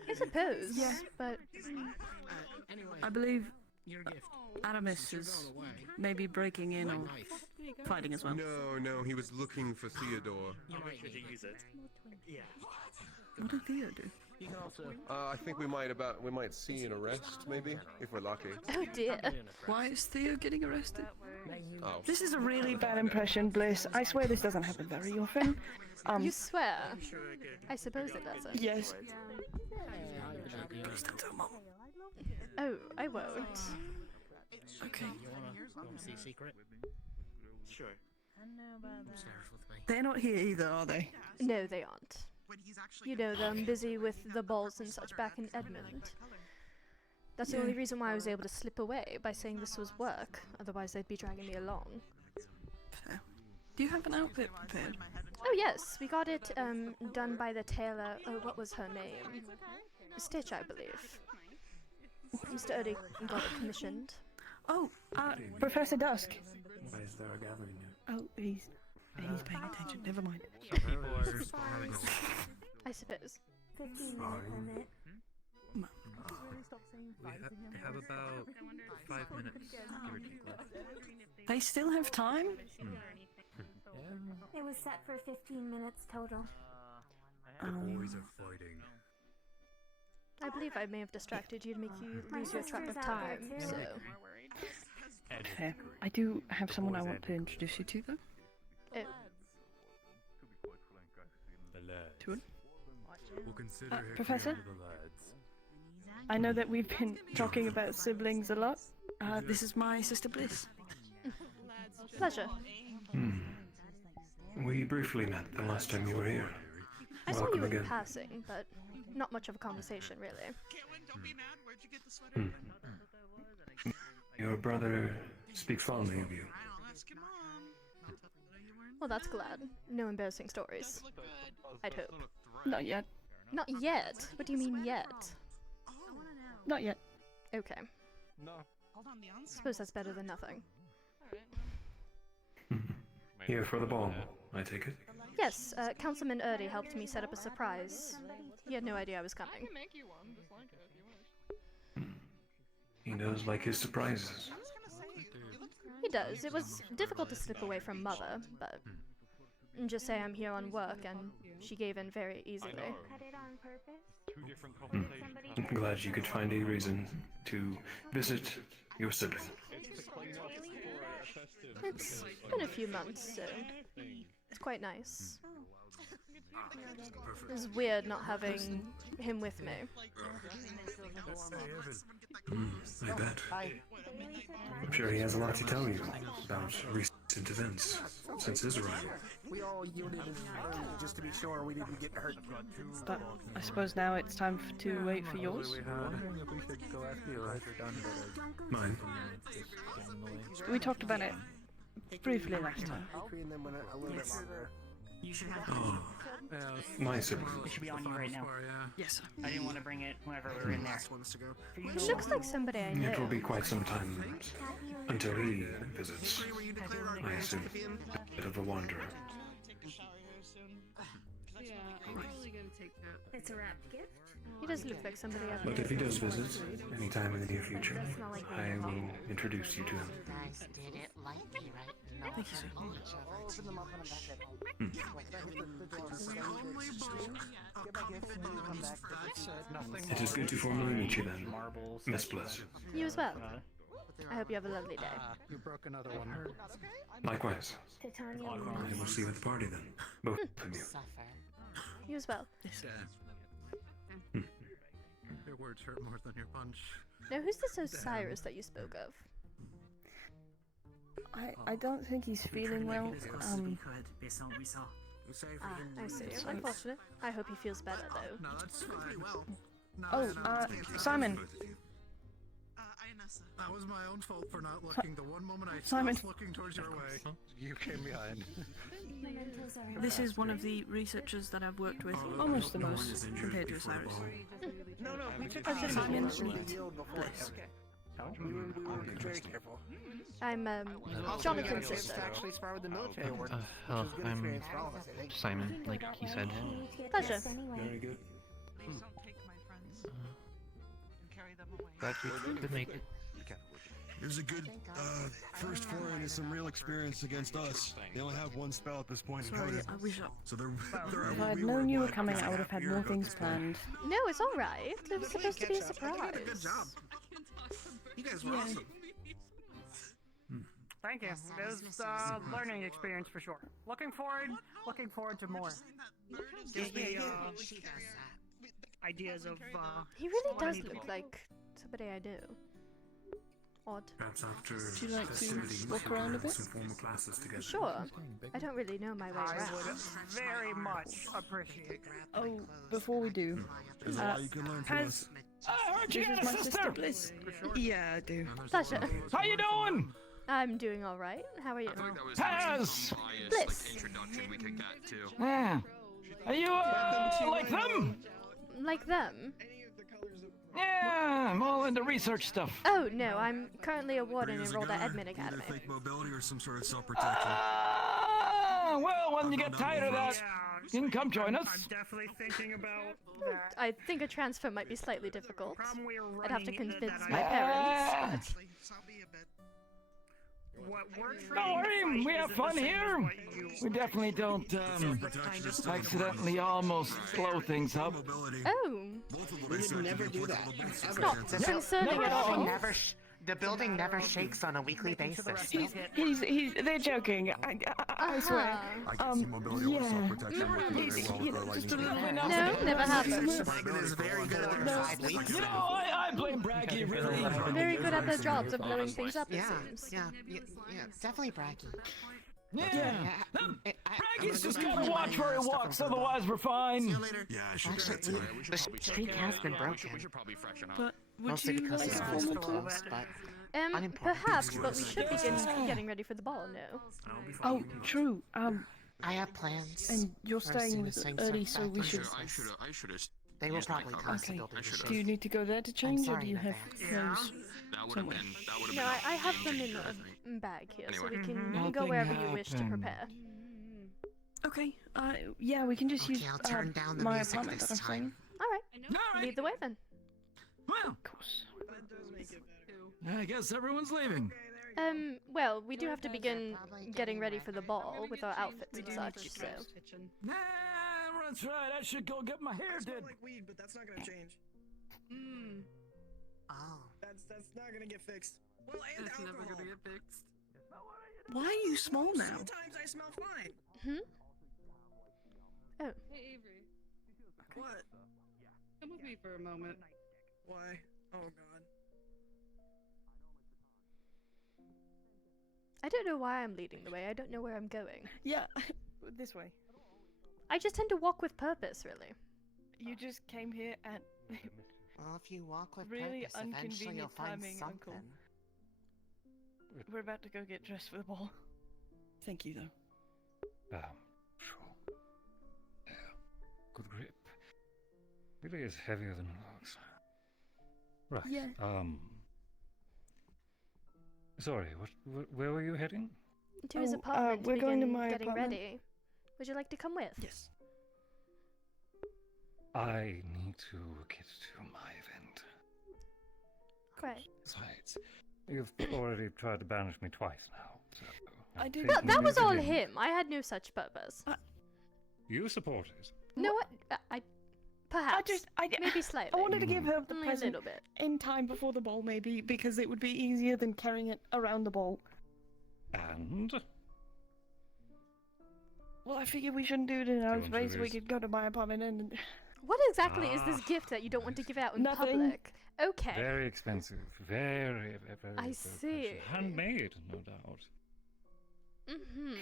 I suppose, Yeah. but I believe Aramis is maybe breaking in or fighting as well. No, he was looking for Theodore. use it. Yeah. What did Theo do? I think we might see an arrest, maybe, if we're lucky. oh dear. Why is Theo getting arrested? Oh. This is a really bad impression, Bliss. I swear this doesn't happen very often. You swear? I suppose it doesn't. Yes. Oh, I won't. Okay. You wanna see secret? Sure. They're not here either, are they? No, they aren't. You know them, busy with the balls and such back in Edmund. That's the only reason why I was able to slip away, by saying this was work. Otherwise they'd be dragging me along. Fair. Do you have an outfit prepared? Oh yes, we got it done by the tailor. Oh, what was her name? Stitch, I believe. Mr. Erdy got it commissioned. Oh, Professor Dusk. Why is there a gathering here? Oh, he's paying attention. Never mind. I suppose. 15 minutes. We have about 5 minutes, give or take left. They still have time? It was set for 15 minutes total. Boys are fighting. I believe I may have distracted you to make you lose your track of time, so... Fair. I do have someone I want to introduce you to, though. Oh. The lads. To it? We'll consider him Professor? the lads. I know that we've been talking about siblings a lot. This is my sister Bliss. Pleasure. We briefly met the last time you were here. I saw Welcome you in again. passing, but not much of a conversation, really. Your brother speaks fondly of you. Well, that's glad. No embarrassing stories. I'd hope. Not yet. Not yet? What do you mean yet? Not yet. Okay. No. Suppose that's better than nothing. Here for the ball, I take it. Yes, Councilman Erdy helped me set up a surprise. He had no idea I was coming. make you one, just like it if you wish. He does like his surprises. He does. It was difficult to slip away from Mother, but just say I'm here on work, and she gave in very easily. Cut it on purpose? Two different conversations. I'm glad you could find a reason to visit your sibling. It's been a few months, so it's quite nice. It's weird not having him with me. I bet. I'm sure he has a lot to tell you about recent events since his arrival. We all yielded early just to be sure we didn't get hurt. But I suppose now it's time to wait for yours. Mine. We talked about it briefly last time. You should have Oh, my sibling. It should be on you right now. Yes, sir. I didn't want to bring it whenever we were in there. He looks like somebody I know. It will be quite some time until he visits. I assume. A bit of a wanderer. It's a wrapped gift. He does look like somebody I've But known. if he does visit anytime in the near future, I will introduce you to him. Guys did it like me right Thank you, sir. It is good to formally meet you then, Miss Bliss. You as well. I hope you have a lovely day. You broke another one. Likewise. Titania. I will see you at the party then. Both of you. You as well. Your words hurt more than your punch. Now, who's this Osiris that you spoke of? I don't think he's feeling well. Based on what we saw. I see. Unfortunate. I hope he feels better, though. No, that's fine. Oh, Simon. That was my own fault for not looking. The one moment I Simon. stopped looking towards your way, you came behind. This is one of the researchers that I've worked with almost the most compared to Osiris. No, we took Simon, meet Bliss. We were very careful. I'm Also, Jonathan we got to Sister. actually spar with the military award, which Hello, was a good I'm experience for all of us, I think. Simon, like he said. Pleasure. Very good. Please don't take my friends and carry them away. Glad you could make it. It was a good first foray into some real experience against us. They only have one spell at this point. Sorry, I wish So they're if I'd known you were coming, I would have had more things planned. No, it's all right. It was supposed to be a surprise. Good job. You guys were Yeah. awesome. Thank you. It was a learning experience for sure. Looking forward to more. Gives me ideas of He really what I does need to look be. like somebody I do. Odd. Perhaps after Would you like to festivities, walk we around a could bit? have some formal classes together. Sure. I don't really know my way I around. would very much appreciate. Oh, before we do, There's a lot you can learn from has us. I heard this is my sister Bliss. Yeah, I do. Pleasure. How you doing? I'm doing all right. How are you? Taz! Bliss. Introduction we could get to. Yeah. Are you like them? Like them? Yeah, I'm all into research stuff. Oh no, I'm currently a warden enrolled at Edmund Academy. Fake mobility or some sort of self-protection. Well, when you get tired of that, you can come join us. I'm definitely thinking about that. I think a transfer might be slightly difficult. I'd have to convince that my I- parents. What don't worry, we have fun here. We definitely don't accidentally almost blow things up. Oh. We would never do that. It's not concerning at all. The building never shakes on a weekly basis. They're joking. I swear. Yeah. Just a little No, never happened. is very good at their 5 weeks. You know, I blame Braggy, really. Very good at their jobs of blowing things up, it Yeah, seems. yeah, definitely Braggy. Yeah. Braggy's just gotta watch where he walks, otherwise we're fine. Yeah, I should Actually, do that too. the streak has been broken. We should probably freshen up. But would Mostly you because like of to the form a festivals, tour? but unimportant. Perhaps, but we should begin getting ready for the ball, no? Oh, true. I have plans. And you're for as staying soon with as things early, start so we back should. in I should have. They will probably tell us to Okay. build a Do you need to go there to change, or sorry do you in have advance. clothes That would have somewhere? been. That would have No, been. I have them in a bag here, so we can Nothing go wherever you wish to happened. prepare. Okay. Yeah, we can just Okay, use I'll turn down the my music apartment this that I'm staying. Alright. Lead the way then. Well, Of course. I guess everyone's leaving. Well, we do have to begin getting ready for the ball with our outfits and such, so. Nah, that's right. I should go get my hair did. like weed, but that's not gonna change. Oh. That's not gonna get fixed. Well, and It's alcohol. never gonna get fixed. Why are you small now? Sometimes I smell fine. Hmm? Oh. Hey Avery, What? come with me for a moment. Why? Oh God. I don't know why I'm leading the way. I don't know where I'm going. Yeah, this way. I just tend to walk with purpose, really. You just came here at Well, if you walk with really purpose, eventually you'll inconvenient find timing, something. Uncle. We're about to go get dressed for the ball. Thank you, though. Sure. Yeah. Good grip. Really is heavier than it looks. Right. Yeah. Sorry, where were you heading? To his Oh, apartment to we're going to begin my getting apartment. ready. Would you like to come with? Yes. I need to get to my event. Great. Besides, you've already tried to banish me twice now. So I did. But that was all him. I had no such purpose. You supported. No, what? Perhaps. Maybe slightly. I wanted to give her the Only present a little bit. in time before the ball, maybe, because it would be easier than carrying it around the ball. And? Well, I figured we shouldn't do it in our want to space. We lose? could go to my apartment and. What exactly is this gift that you don't want to give out in Nothing. public? Okay. Very expensive. Very, very. I very see. precious. Handmade, no doubt. Mm-hmm.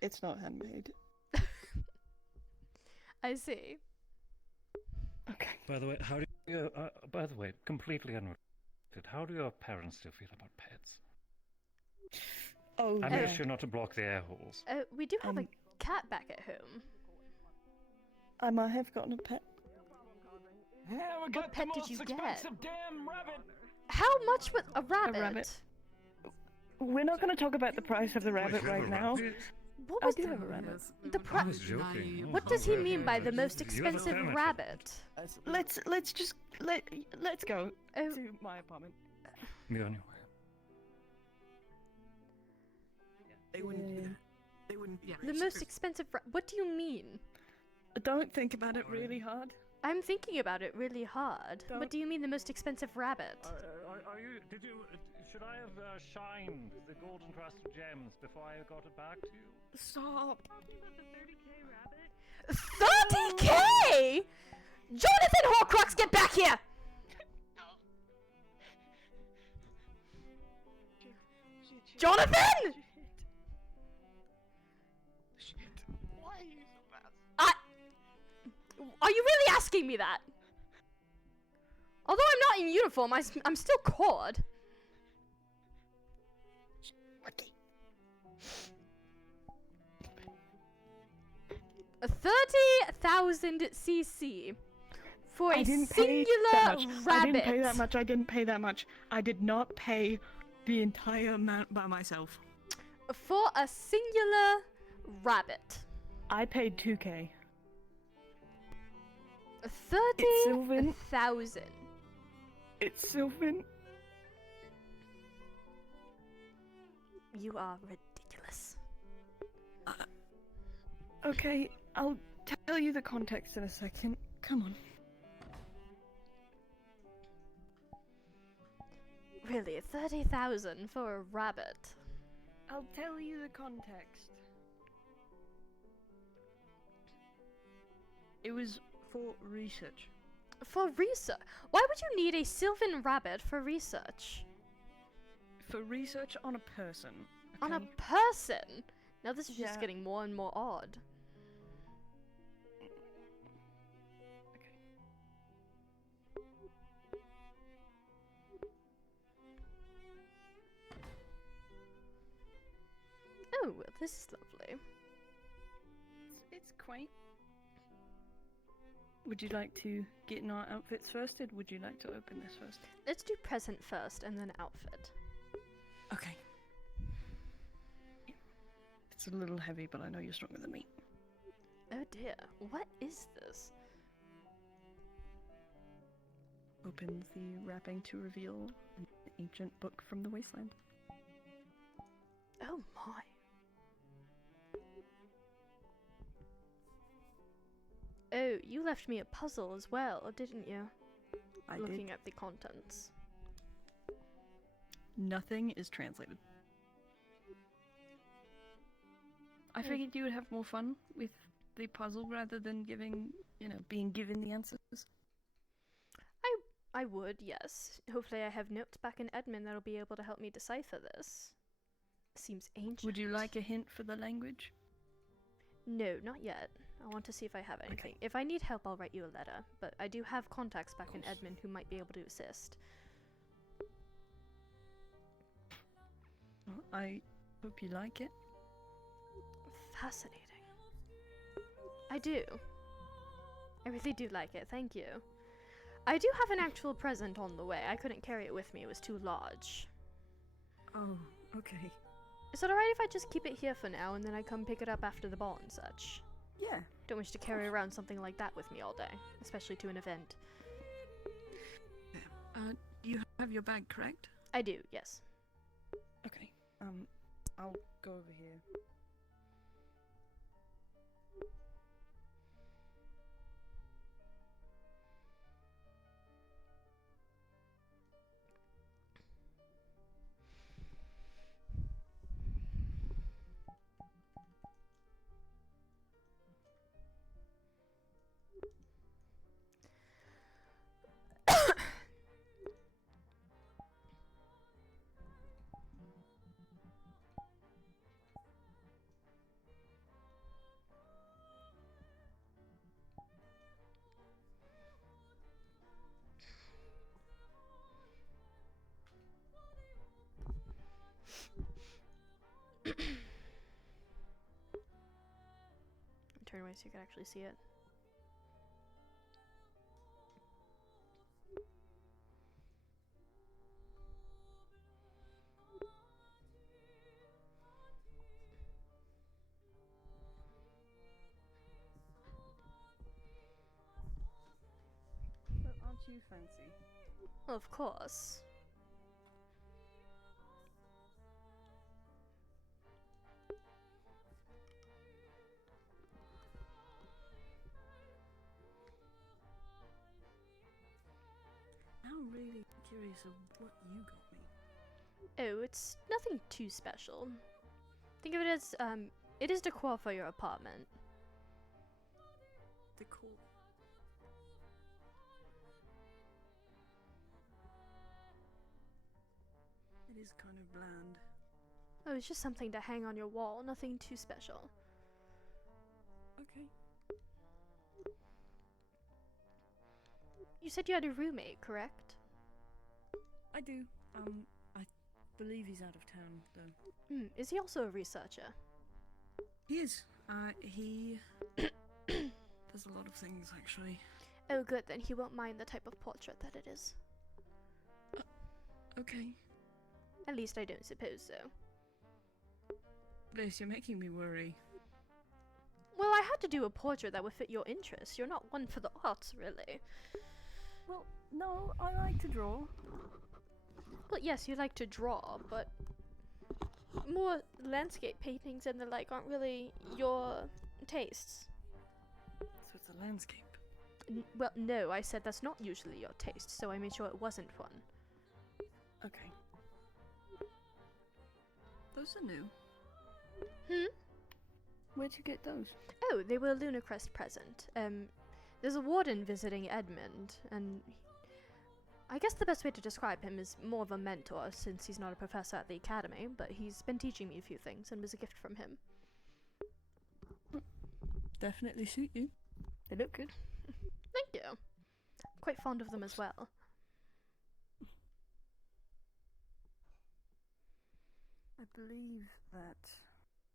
It's not handmade. I see. Okay. By the way, how do you? By the way, completely unrelated. How do your parents still feel about pets? Oh, I made sure not to block the air holes. We do have a cat back at home. I might have gotten a pet. Yeah, we got pet the did most you get? expensive damn rabbit. How much was a rabbit? rabbit. We're not going to talk about the price of the rabbit right now. What I was do the, have a rabbit. the I price? was joking. What does he mean by the most You have a expensive sandwich. rabbit? Let's just let's go Oh. to my apartment. Be on your way. They wouldn't do that. They wouldn't be The most expensive. What do you mean? Don't think about it really hard. I'm thinking about it really hard. What do you mean the most expensive rabbit? Are you? Did you? Should I have shined the golden crusted gems before I got it back to you? Stop. Talking about the 30K rabbit? 30K! Jonathan Horcrux, get back here! Jonathan! Why are you so fast? Are you really asking me that? Although I'm not in uniform, I'm still cord. A 30,000 cc for a singular rabbit. I didn't pay that much. I didn't pay that much. I did not pay the entire amount by myself. For a singular rabbit. I paid 2K. 30,000. It's Sylvan. You are ridiculous. Okay, I'll tell you the context in a second. Come on. Really, 30,000 for a rabbit. I'll tell you the context. It was for research. For research? Why would you need a Sylvan rabbit for research? For research on a person. On a okay? person? Now this is just Yeah. getting more and more odd. Oh, well, this is lovely. It's quaint. Would you like to get in our outfits first, or would you like to open this first? Let's do present first and then outfit. Okay. It's a little heavy, but I know you're stronger than me. Oh dear, what is this? Opens the wrapping to reveal an ancient book from the wasteland. Oh my. Oh, you left me a puzzle as well, didn't you? I Looking did. at the contents. Nothing is translated. I figured you would have more fun with the puzzle rather than being given the answers. I would, yes. Hopefully I have notes back in admin that'll be able to help me decipher this. Seems ancient. Would you like a hint for the language? No, not yet. I want to see if I have anything. If I need help, I'll write you a letter. But I do have contacts back in admin who might be able to assist. Well, I hope you like it. Fascinating. I do. I really do like it, thank you. I do have an actual present on the way. I couldn't carry it with me, it was too large. Oh, okay. Is it alright if I just keep it here for now and then I come pick it up after the ball and such? Yeah. Don't wish to carry around something like that with me all day, especially to an event. You have your bag, correct? I do, yes. Okay. I'll go over here. Turn away so you can actually see it. too fancy. Of course. Now I'm really curious of what you got me. Oh, it's nothing too special. Think of it as, it is decor for your apartment. Decor. It is kind of bland. Oh, it's just something to hang on your wall, nothing too special. Okay. You said you had a roommate, correct? I do. I believe he's out of town, though. Is he also a researcher? He is. He does a lot of things, actually. Oh, good, then he won't mind the type of portrait that it is. Okay. At least I don't suppose so. Bliss, you're making me worry. Well, I had to do a portrait that would fit your interests. You're not one for the arts, really. Well, no, I like to draw. Well, yes, you like to draw, but more landscape paintings and the like aren't really your tastes. So it's a landscape. Well, no, I said that's not usually your taste, so I made sure it wasn't one. Okay. Those are new. Where'd you get those? Oh, they were a Lunacrest present. There's a warden visiting Edmund, and I guess the best way to describe him is more of a mentor, since he's not a professor at the academy, but he's been teaching me a few things, and was a gift from him. Definitely suit you. They look good. Thank you. Quite fond of them as well. I believe that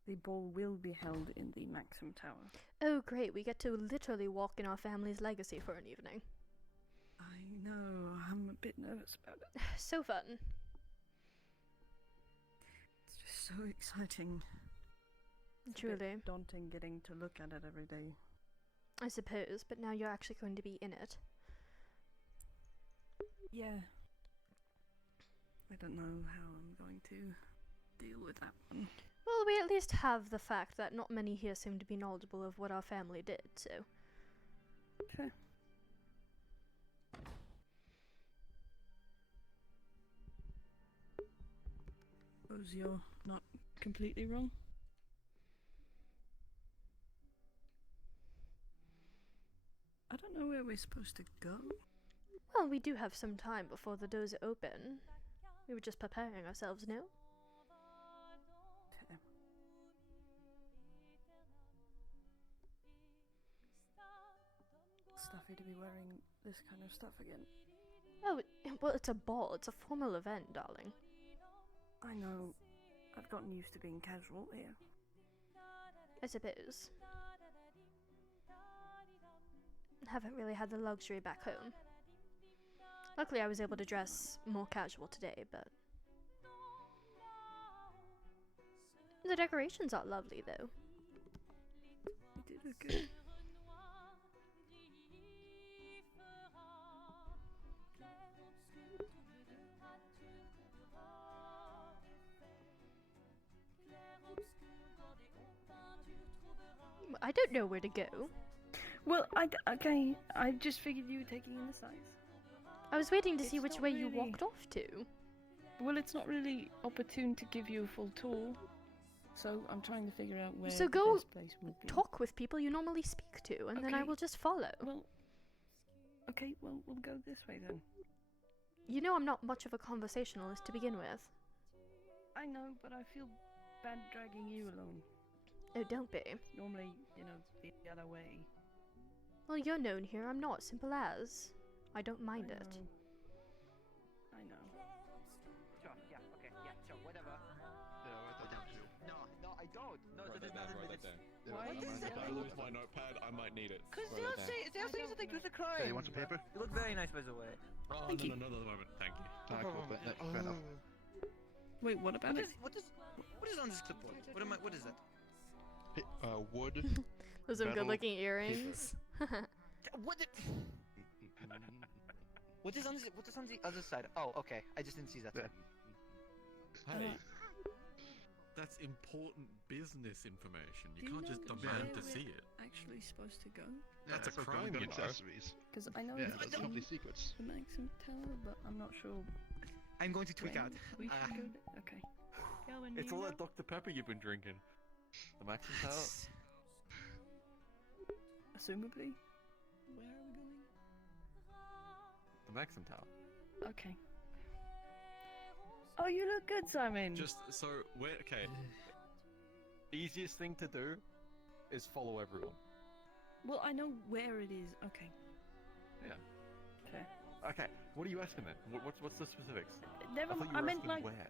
the ball will be held in the Maxim Tower. Oh, great. We get to literally walk in our family's legacy for an evening. I know. I'm a bit nervous about it. So fun. It's just so exciting. It's a Truly. bit daunting getting to look at it every day. I suppose, but now you're actually going to be in it. Yeah. I don't know how I'm going to deal with that one. Well, we at least have the fact that not many here seem to be knowledgeable of what our family did, so. Fair. Suppose you're not completely wrong. I don't know where we're supposed to go. Well, we do have some time before the doors open. We were just preparing ourselves, no? Stuffy to be wearing this kind of stuff again. Oh, well, it's a ball. It's a formal event, darling. I know. I've gotten used to being casual here. I suppose. Haven't really had the luxury back home. Luckily, I was able to dress more casual today, but... The decorations are lovely, though. You did look good. I don't know where to go. Well, okay, I just figured you were taking in the sights. I was waiting to see It's which not way you really- walked off to. Well, it's not really opportune to give you a full tour, so I'm trying to figure out where So the go best place would be. talk with people you normally speak to, and then I Okay. will just follow. Well, okay, well, we'll go this way then. You know I'm not much of a conversationalist to begin with. I know, but I feel bad dragging you alone. Oh, don't be. Normally, the other way. Well, you're known here, I'm not. Simple as. I don't mind it. I know. Sure, yeah, okay, yeah, sure, whatever. No, I don't. No, Write there's that down, nothing write with that it. down. Why If is I it- lose my notepad, I might need it. Because Write that down. they're saying something with the crime. Hey, you want some paper? You look very nice, by the way. Oh, Thank you. no, the moment. Thank you. Ah, cool, but, fair enough. Wait, what about it? What is on this clipboard? What is that? Wood. Those are metal, good-looking earrings. What did... What is on the other side? Oh, okay. I just didn't see that side. Hey, that's important business information. You Do can't know just where demand to we're see it. Actually supposed to go? That's a crime, you know. accessories. Because I know Yeah, it's that's company secrets. the Maxim Tower, but I'm not sure. I'm going to tweak when out. We should go there. Okay. It's all that Dr. Pepper you've been drinking. The Maxim Tower. Assumably. Where are we going? The Maxim Tower. Okay. Oh, you look good, Simon. Just so okay. Easiest thing to do is follow everyone. Well, I know where it is. Okay. Yeah. Okay. Okay. What are you asking then? What's the specifics? Never I thought mind. you I were meant asking like where.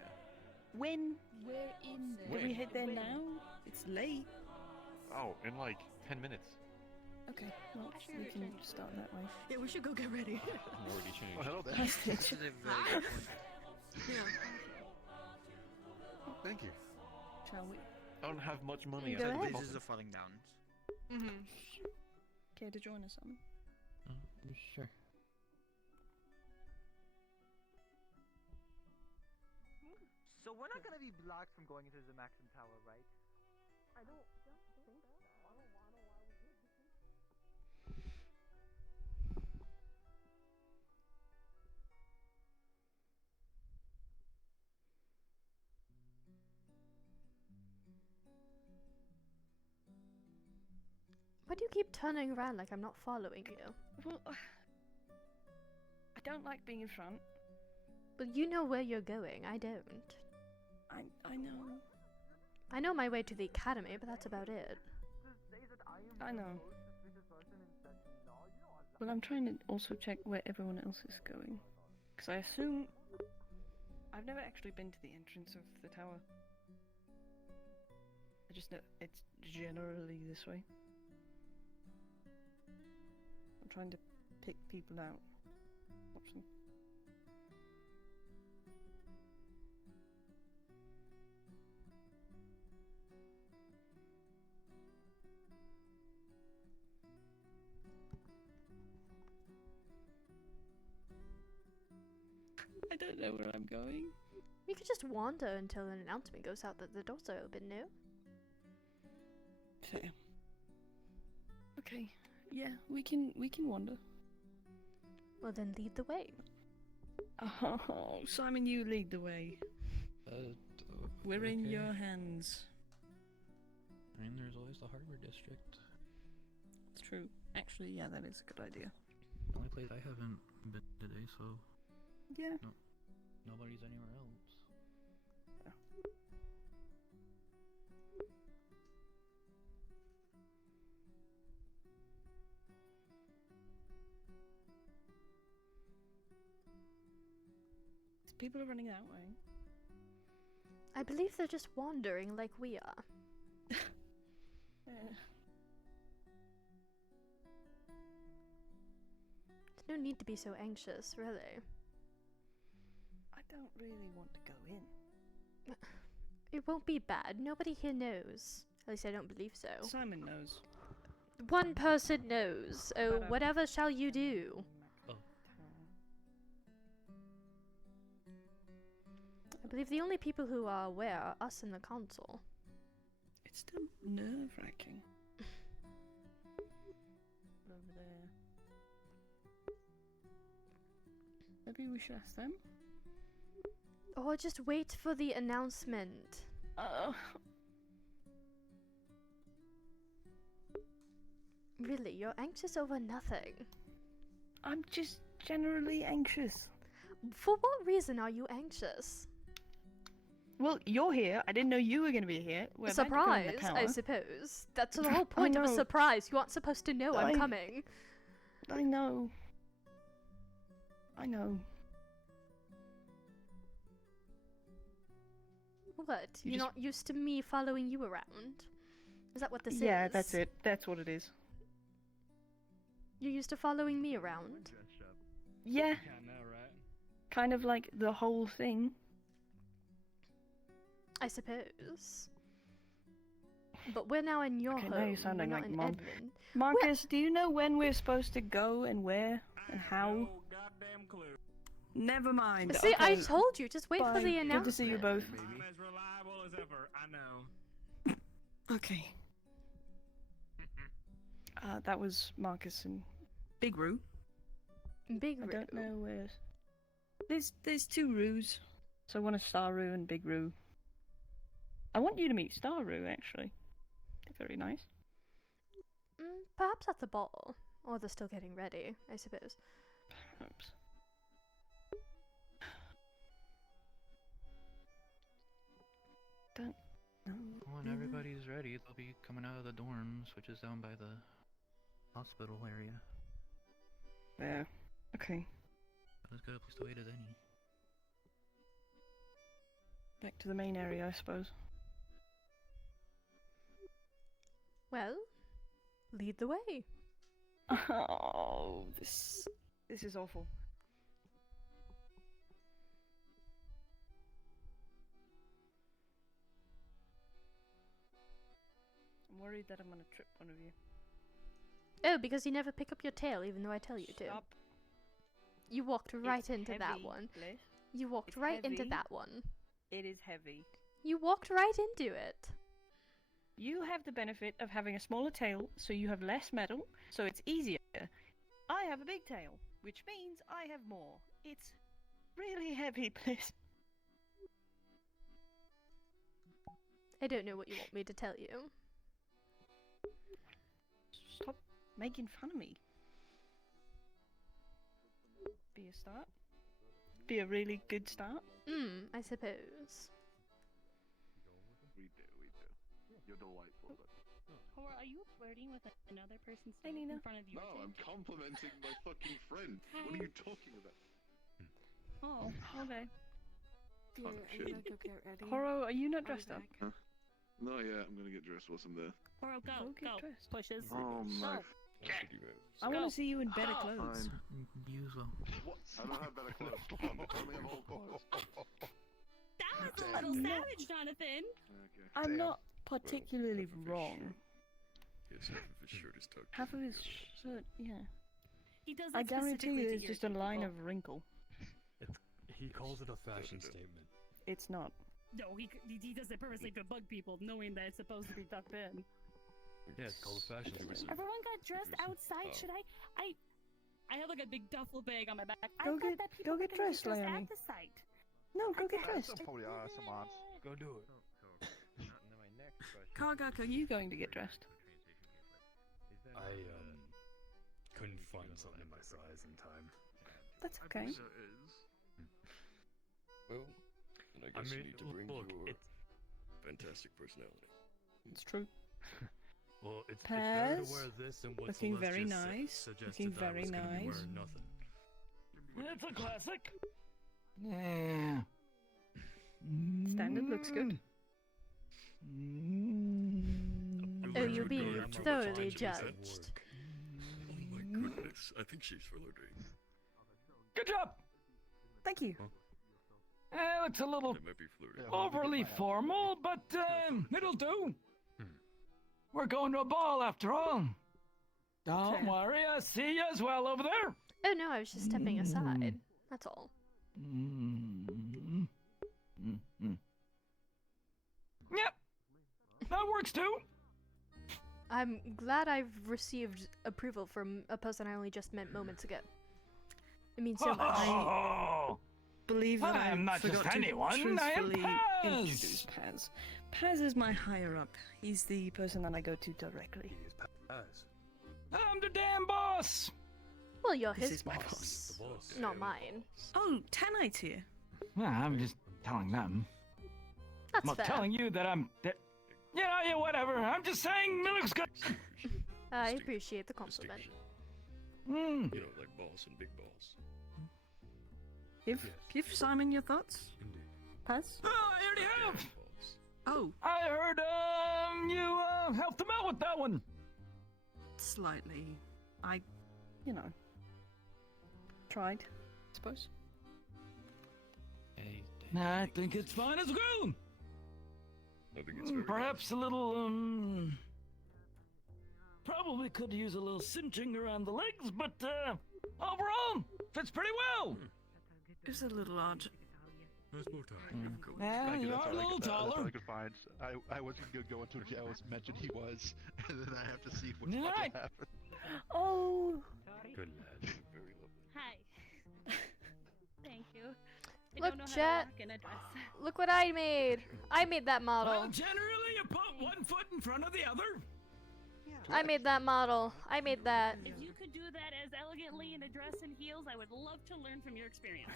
when we're in there. Do we head there now? It's late. Oh, in like 10 minutes. Okay. Well, we can start that way. Yeah, we should go get ready. I'm already changed. Oh, hello there. Hi, Stitch. Yeah. Thank you. Shall we? I don't have much money. Go I ahead. Blazes are falling down. Care to join us, Simon? Sure. So we're not gonna be blocked from going into the Maxim Tower, right? I don't think so. Why do you keep turning around like I'm not following you? Well, I don't like being in front. But you know where you're going, I don't. I know. I know my way to the academy, but that's about it. I know. But I'm trying to also check where everyone else is going. Because I assume... I've never actually been to the entrance of the tower. I just know it's generally this way. I'm trying to pick people out. Watch them. I don't know where I'm going. We could just wander until an announcement goes out that the doors are open, no? Fair. Okay. Yeah, we can wander. Well then lead the way. Oh, Simon, you lead the way. We're in your hands. I mean, there's always the hardware district. It's true. Actually, yeah, that is a good idea. The only place I haven't been today, so Yeah. nobody's anywhere else. People are running that way. I believe they're just wandering like we are. There's no need to be so anxious, really. I don't really want to go in. It won't be bad. Nobody here knows. At least I don't believe so. Simon knows. One person knows. Oh, whatever shall you do? I believe the only people who are aware are us and the console. It's still nerve-wracking. Over there. Maybe we should ask them? Or just wait for the announcement. Really, you're anxious over nothing. I'm just generally anxious. For what reason are you anxious? Well, you're here. I didn't know you were going to be here. We're about to go in the Surprise, I tower. suppose. That's the whole point of a know. surprise. You aren't supposed to know I'm coming. I know. I know. What? You You're just- not used to me following you around? Is that what this is? Yeah, that's it. That's what it is. You're used to following me around? Yeah. Yeah, no, right? Kind of like the whole thing. I suppose. But we're now in your Okay, home. now you're sounding we're not like in Mom. Edmund. Marcus, do you know when we're supposed to go and where and how? goddamn clue. Never mind. See, I okay. told you. Just wait for Bye. the announcement. Good to see you both. I'm as reliable as ever. I know. Okay. That was Marcus and Big Roo. Big I Roo. don't know where. There's two Roos. So one is Star Roo and Big Roo. I want you to meet Star Roo, actually. They're very nice. Perhaps at the ball. Or they're still getting ready, I suppose. Perhaps. Don't know. When everybody's ready, they'll be coming out of the dorms, which is down by the hospital area. There. Okay. As good a place to wait as any. Back to the main area, I suppose. Well, lead the way. Oh, this is awful. I'm worried that I'm gonna trip one of you. Oh, because you never pick up your tail, even though I tell you to. Stop. You walked right It's into that heavy, one. Bliss. You walked It's right into heavy. that one. It is heavy. You walked right into it. You have the benefit of having a smaller tail, so you have less metal, so it's easier. I have a big tail, which means I have more. It's really heavy, Bliss. I don't know what you want me to tell you. Stop making fun of me. Be a start. Be a really good start. I suppose. We do. You're delightful. Or are you flirting with another person Hey, Nina. in front of you? No, I'm complimenting my fucking friend. What are you talking about? Oh, okay. Oh, shit. Horo, are you not dressed up? Huh? No, yeah, I'm gonna get dressed. What's in there? Or go. Dressed. Pushes. Oh my. I want to see you in better clothes. You as well. What? I don't have better clothes. I only have old clothes. That was a little savage, Jonathan. Okay. I'm not particularly wrong. Yes, half of his shirt is tucked. Half of his shirt, yeah. He does I that guarantee specifically you to it's your just a line people. of wrinkle. He calls it a fashion statement. It's not. No, he does it purposely to bug people, knowing that it's supposed to be tucked in. Yeah, it's called a fashion statement. Everyone got dressed outside. Should I have like a big duffel bag on my back. I Go thought get- that people go were get gonna dressed, be dressed Leonie. at the site. No, go get dressed. Probably are some odds. Go do it. Kargak, are you going to get dressed? I couldn't find something in my size in time. That's okay. Well, then I guess you need to bring look, your fantastic personality. It's true. Well, it's better to Paz, wear this than what looking Celeste very just nice. suggested Looking that I very was gonna be nice. wearing nothing. It's a classic. Yeah. Standard looks good. Oh, you're being I'm thoroughly trying to make that judged. Oh my goodness, I think she's flirting. Good job. Thank you. It's a little That might be flirting. overly formal, but it'll do. We're going to a ball after all. Don't Okay. worry, I see you as well over there. Oh no, I was just stepping aside. That's all. Yep, that works too. I'm glad I've received approval from a person I only just met moments ago. It means so much. Oh, Believe that I am not just forgot to anyone, I am truthfully Paz. introduce Paz. Paz is my higher up. He's the person that I go to directly. I'm the damn boss. Well, you're This his is my boss, boss. not mine. Oh, Tanite's here. Well, I'm just telling them. That's I'm not fair. telling you that I'm. Yeah, whatever. I'm just saying it looks good. I appreciate the compliment. You know, like balls and big balls. Give Simon your thoughts. Paz? Oh, I already have. Oh, I heard you helped him out with that one. slightly. I, tried, I suppose. I think it's fine as well. I think it's very Perhaps a little probably could use a little cinching around the legs, but overall, fits pretty well. It's a little odd. Yeah, Thank you, you that's are a all I little could- that's all taller. I could find. I wasn't gonna go until Jealous mentioned he was, and then I have to see what's about Right. to happen. Oh. Good lad. Very lovely. Hi. Thank you. I Look, don't know how Jet. to rock in a dress. Look what I made. I made that model. Well, generally you put one foot in front of the other. I made that model. I made that. If you could do that as elegantly in a dress and heels, I would love to learn from your experience.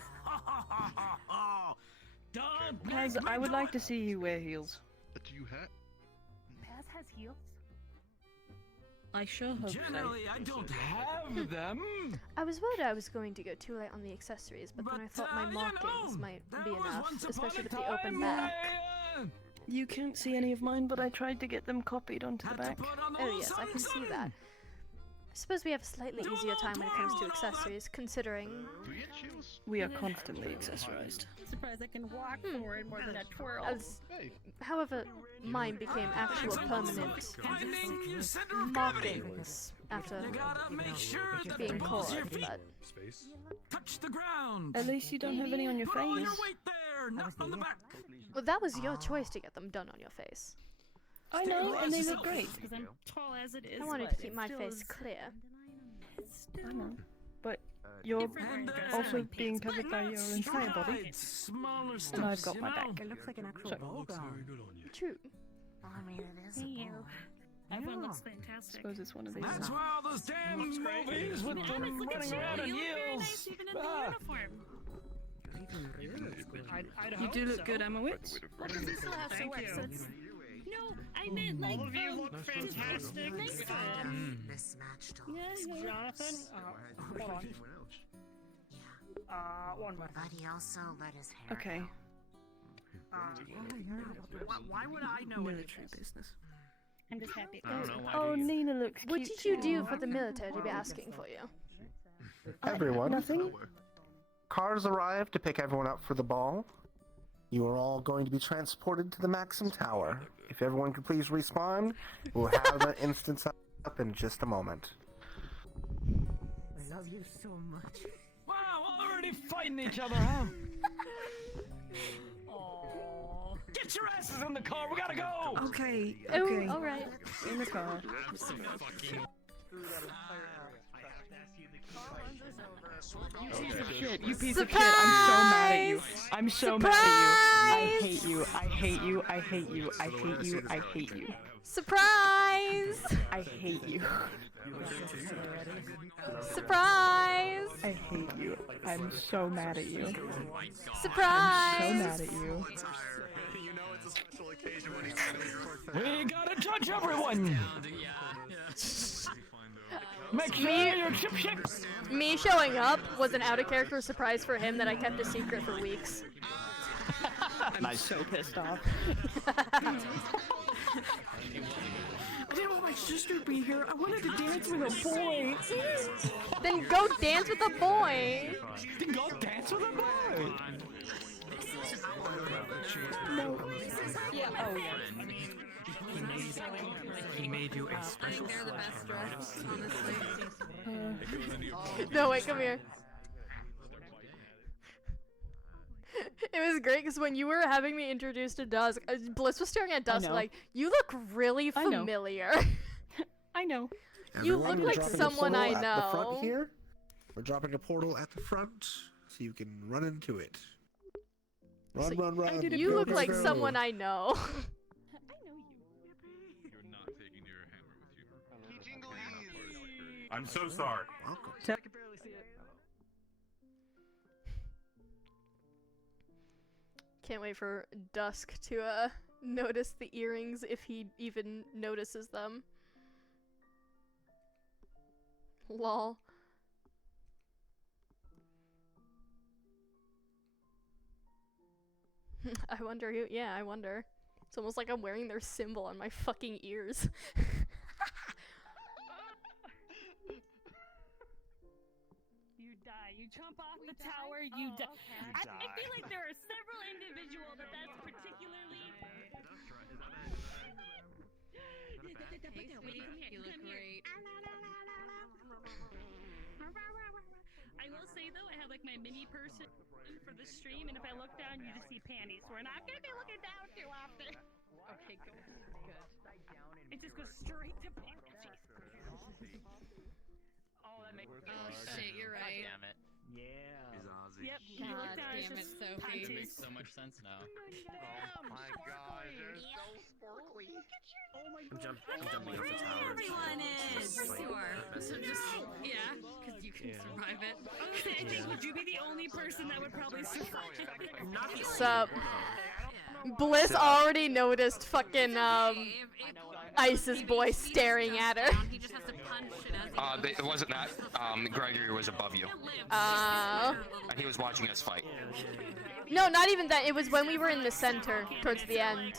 Don't Paz, I would like to see you wear heels. Do you have? Paz has heels. I sure hope Generally, I don't have them. I was worried I was going to go too late on the accessories, but then I thought my markings might be enough, especially with the open back. You can't see any of mine, but I tried to get them copied onto the back. Oh yes, I can see that. I suppose we have a slightly easier time when it comes to accessories, considering... We are constantly accessorized. Surprised I can walk forward more than a twirl. However, mine became actual permanent markings after being cord, but... Touch the ground. At least you don't have any on your Put all face. your weight there, not on the back. Well, that was your choice to get them done on your face. I know, and they look great. Because I'm tall as it is. I wanted but to keep it my still face is clear. I know. But you're also being covered by your entire body. Smaller And I've got my back. It looks like an actual Sorry. ball gown. True. I mean, it is a Thank you. ball. Everyone Yeah. looks fantastic. Suppose it's one of these. That's why all those damn movies with them Alice, look at running you. around in You look very heels. nice even in the Ah. uniform. You do look good, Emma Witz. Well, because he still has to work, so it's... No, I meant like... All of you look just fantastic. nice for Mismatched Yeah, Jonathan, hold on. one more. But he also let his hair Okay. Why would I know Military business. I'm just happy. Oh, Nina looks cute. What did you do for the military to be asking for you? Everyone. Nothing. Cars arrive to pick everyone up for the ball. You are all going to be transported to the Maxim Tower. If everyone could please respawn, we'll have an instance up in just a moment. I love you so much. Wow, already fighting each other, huh? Get your asses in the car, we gotta go! Okay, Oh, okay. alright. In the car. You piece of shit, you piece of shit, I'm so mad at you. I'm so mad at you. I hate you, I hate you, I hate you, I hate you, I hate you. Surprise! I hate you. Surprise! I hate you. I'm so mad at you. Surprise! I'm so mad at you. You know it's a special occasion when he's We gotta judge everyone! Make sure you're chip chips! Me showing up was an out-of-character surprise for him that I kept a secret for weeks. I'm so pissed off. I didn't want my sister to be here. I wanted to dance with a boy. Then go dance with a boy! Then go dance with a boy! No. Yeah, oh yeah. He made you a special They're the best dressed, honestly. No, wait, come here. It was great because when you were having me introduced to Dusk, Bliss was staring at Dusk know. like, you look really I know. familiar. I know. You Everyone, look we're like dropping a someone I portal at the front know. here. We're dropping a portal at the front, so you can run into it. Run, So run, run. You go, look go, like go. someone I know. You're not taking your hammer with you. I'm so sorry. Welcome. I can barely see it. Can't wait for Dusk to notice the earrings if he even notices them. Lol. I wonder who. Yeah, I wonder. It's almost like I'm wearing their symbol on my fucking ears. You die. You jump off the tower, you die. I feel like there are several individuals that's particularly... You look great. I will say though, I have like my mini person for the stream, and if I look down, you just see panties. We're not gonna be looking down too often. Okay, good. It just goes straight to panties. Oh, that makes. Oh shit, you're right. Damn it. Yeah. He's Ozzy. Yep. You look God down, it's damn it, just Sophie. panties. It makes so much sense now. Oh my god, they're so sparkly. Oh my god. I'm jumping off the tower. Everyone is. Sure. So just, yeah, because you can survive it. Okay, Would you be the only person that would probably survive? Not the Sup? Bliss already noticed fucking Ice's boy staring at her. He just has to punch it as It wasn't that. Gregory was above you. Uh, And he was watching us fight. no, not even that. It was when we were in the center towards the end.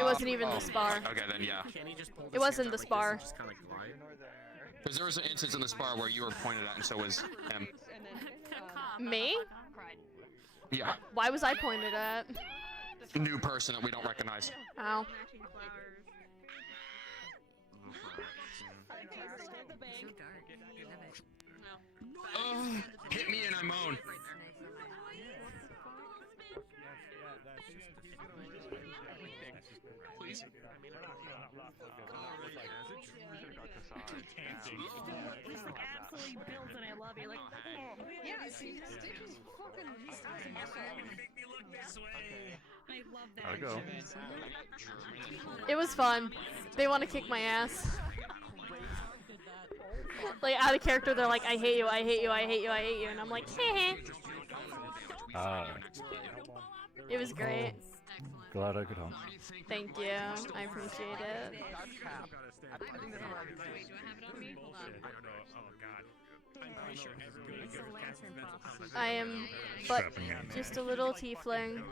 It wasn't even the spar. Okay, then yeah. It wasn't the spar. Because there was an instance in the spar where you were pointed at, and so was him. Me? Yeah. Why was I pointed at? New person that we don't recognize. Ow. Hit me and I moan. Please. Absolutely built, and I love you. Like, yeah, see, Stitch is fucking. He's awesome. I love that. Gotta go. It was fun. They want to kick my ass. Like, out of character, they're like, I hate you, I hate you, I hate you, I hate you. And I'm like, heh heh. It was great. Glad I could help. Thank you. I appreciate it. I am but just a little tiefling.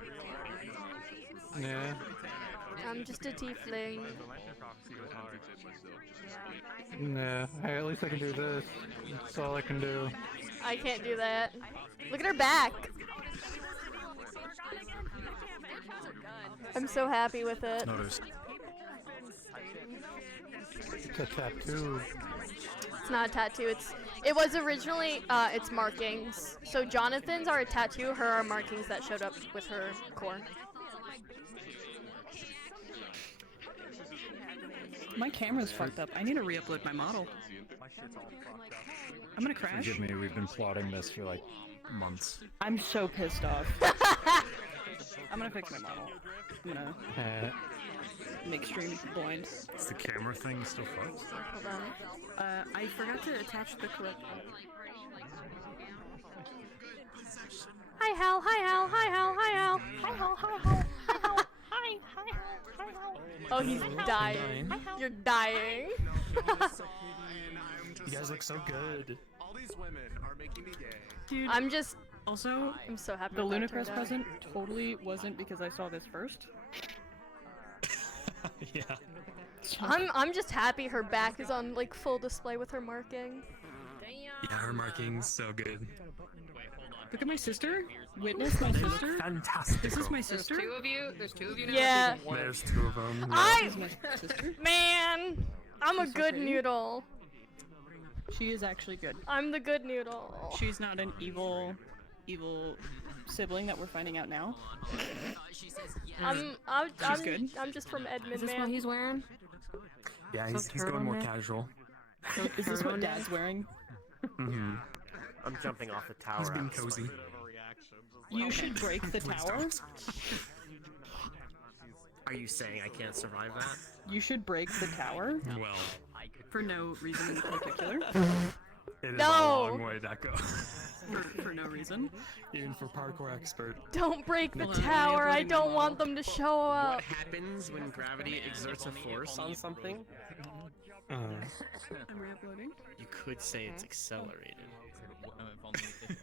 Yeah. I'm just a tiefling. Nah. Hey, at least I can do this. That's all I can do. I can't do that. Look at her back. I'm so happy with it. Noticed. It's a tattoo. It's not a tattoo. It was originally its markings. So Jonathan's are a tattoo. Her are markings that showed up with her core. My camera's fucked up. I need to re-upload my model. I'm gonna crash. Forgive me, we've been plotting this for like months. I'm so pissed off. I'm gonna fix my model. I'm gonna make stream blind. Is the camera thing still fucked? Hold on. I forgot to attach the correct. Hi Hal, hi Hal, hi Hal, hi Hal, hi Hal, hi Hal, hi Hal, hi, hi Hal, hi Hal. Oh, he's dying. You're dying. You guys look so good. All these women are making me gay. Dude, I'm just. Also, I'm so happy. The with that Lunacrest turned out. present totally wasn't because I saw this first. Yeah. I'm just happy her back is on like full display with her marking. Yeah, her marking's so good. Look at my sister. Witness my sister. Fantastic. This is my sister. There's two of you now. Yeah. There's two of them. Man, I'm a good noodle. She is actually good. I'm the good noodle. She's not an evil sibling that we're finding out now. She's good. I'm just from Edmond, Is this man. what he's wearing? Yeah, he's going more casual. So is this what Dad's wearing? Mm-hmm. I'm jumping off the tower. He's been cozy. You should break the tower. Are you saying I can't survive that? You should break the tower. Well, for no reason in particular. it is No. a long way that goes. for no reason. Even for parkour expert. Don't break the tower. I don't want them to show up. What happens when gravity exerts a force on something? I'm re-uploading. You could say it's accelerated. If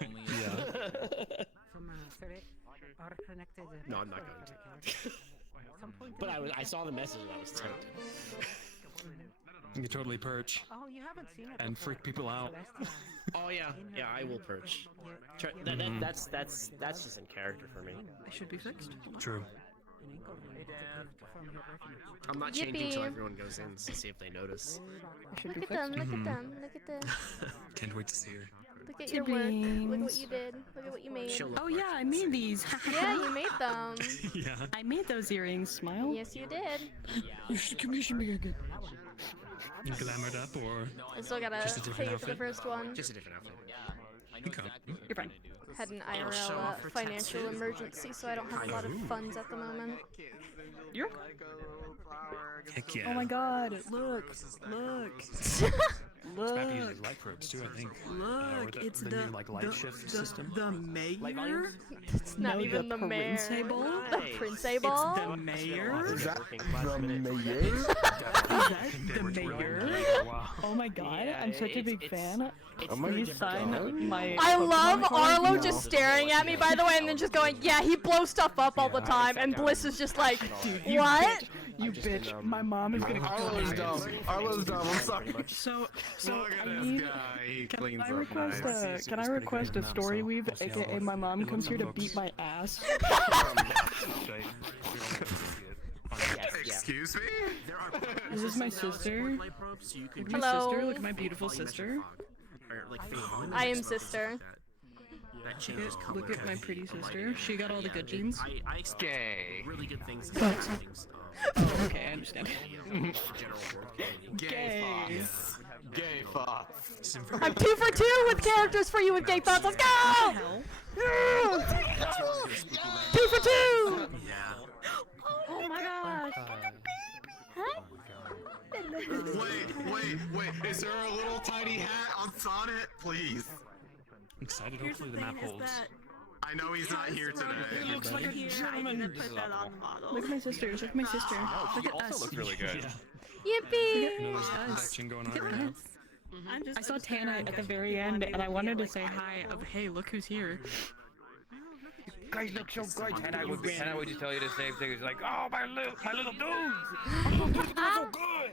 only Yeah. No, I'm not going to. But I saw the message and I was tempted. You could totally perch. Oh, you haven't seen it. And freak people out. Oh yeah, I will perch. That's just in character for me. I should be fixed. True. I'm not Yippee. changing till everyone goes in to see if they notice. I should be Look at them, fixed. look at them, look at this. Can't wait to see her. Look at your work. Look what you did. Look at what you made. Oh yeah, I made these. Yeah, you made them. Yeah. I made those earrings. Smile. Yes, you did. You should commission me again. You glamored up or? I still gotta Just a different pay you for the outfit? first one. Just a different outfit. You're fine. Had an IRL financial emergency, so I don't have a lot of funds at the moment. You're. Heck yeah. Oh my god! Look! Look! This map uses light probes too, I think. Look, or it's the new like light shift system. The mayor. It's not even the mayor. Principal? The principal? It's the mayor. Is that the mayor? Is that the mayor? Oh my god! Yeah, I'm such a big fan. Please sign my. I love Pokemon card Arlo now. just staring at me, by the way, and then just going, yeah, he blows stuff up all the time, and Bliss is just like, You what? bitch. You bitch. My mom is gonna. Arlo's dumb. Arlo's dumb. I'm sorry. So I need. Can I request can I request a story weave, aka my mom comes here to beat my ass? Excuse me? This is my sister. My Hello. sister, look at my beautiful sister. I am sister. Look at my pretty sister. She got all the good genes. I expect really good things. Oh, okay, I understand. Gay. Gay fox. I'm 2 for 2 with characters for you with gay thoughts. Let's go! 2 for 2! Oh my gosh. Wait. Is there a little tiny hat on Sonnet? Please. I'm excited. Hopefully the map holds. I know he's not here today. He looks like a gentleman. Look at my sisters. Look at my sister. Look at us. Look really good. Yippee! No, there's Us. production going on Look right at now. us. I saw Tana at the very end, and I wanted to say hi. Of hey, look who's here. Guys look so great. And I would just tell you the same thing. It's like, oh, my little dudes. They're so good.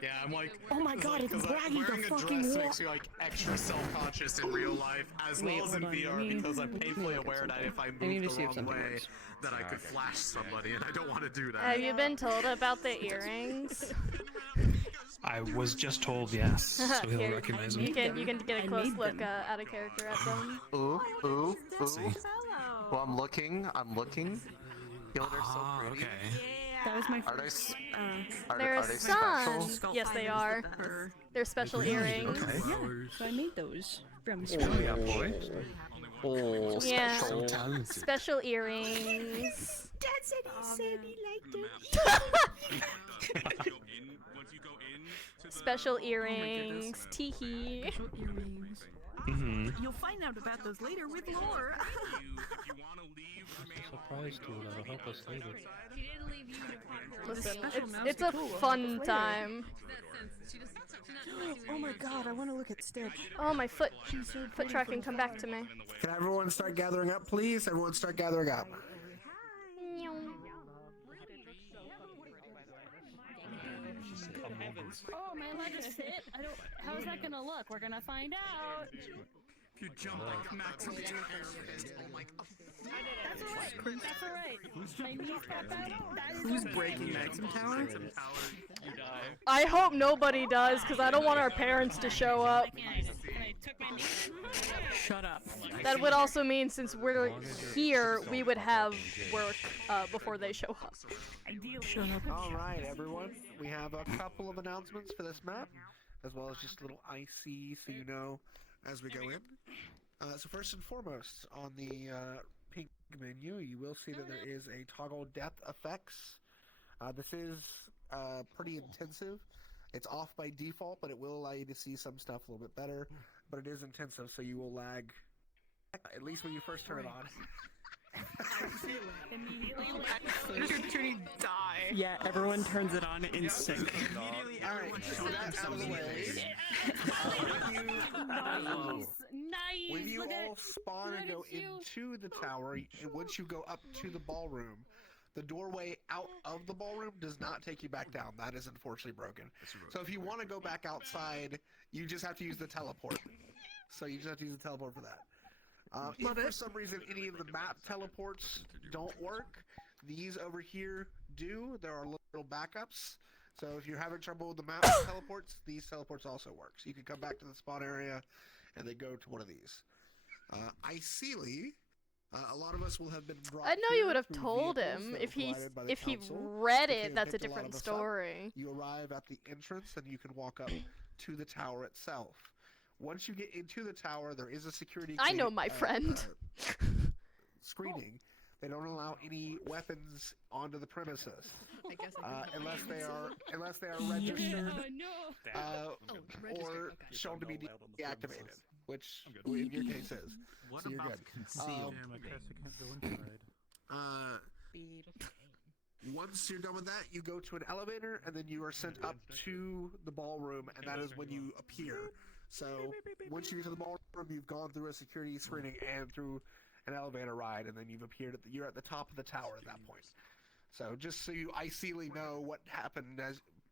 Yeah, I'm like, oh my god, it's Braggy the fucking dress war. makes me like extra self-conscious in real life, as well as in VR, because I'm painfully aware that if I move the wrong way, that I could flash somebody, and I don't want to do that. Have you been told about the earrings? I was just told yes, so he'll Here, recognize him. you can get a close look out of character at them. Ooh. See. Well, I'm looking. Yo, they're so pretty. Okay. That was my Are they? first. They're are they sons. special? Yes, they are. They're special earrings. Okay. Yeah, so I made those from Oh, yeah, boy. Oh, Yeah. special talented. Special earrings. Dad said he liked it. Special earrings. Teehee. Mm-hmm. You'll find out about those later with lore. Surprise tool that'll help us later. Listen, it's a fun time. Oh my god, I want to look at Stitch. Oh, my foot tracking, come back to me. Can everyone start gathering up, please? Everyone start gathering up. Oh man, I just sit. I don't. How's that gonna look? We're gonna find out. If you jump like Max on the That's alright. That's alright. My knees pop out. Who's breaking Maxim Tower? I hope nobody does, because I don't want our parents to show up. Shut up. That would also mean, since we're here, we would have work before they show up. Shut up. Alright, everyone. We have a couple of announcements for this map, as well as just a little IC so you know as we go in. So first and foremost, on the pink menu, you will see that there is a toggle depth effects. This is pretty intensive. It's off by default, but it will allow you to see some stuff a little bit better. But it is intensive, so you will lag, at least when you first turn it on. Immediately die. Yeah, everyone turns it on in sync. Alright, so that's out of the way. Nice. When you all spawn and go into the tower, and once you go up to the ballroom, the doorway out of the ballroom does not take you back down. That is unfortunately broken. So if you want to go back outside, you just have to use the teleport. So you just have to use the teleport for that. If for some reason any of the map teleports don't work, these over here do. There are little backups. So if you're having trouble with the map teleports, these teleports also work. So you can come back to the spawn area and they go to one of these. Ideally, a lot of us will have been brought I know you here would have through told vehicles him that if were he provided by the if he council. read If it. you That's a picked lot different of us up, story. You arrive at the entrance, and you can walk up to the tower itself. Once you get into the tower, there is a security. I know my friend. Screening. They don't allow any weapons onto the premises, unless they are registered or shown to be deactivated, which in your case is. So you're good. Once you're done with that, you go to an elevator, and then you are sent up to the ballroom, and that is when you appear. So once you get to the ballroom, you've gone through a security screening and through an elevator ride, and then you've appeared you're at the top of the tower at that point. So just so you ideally know what happened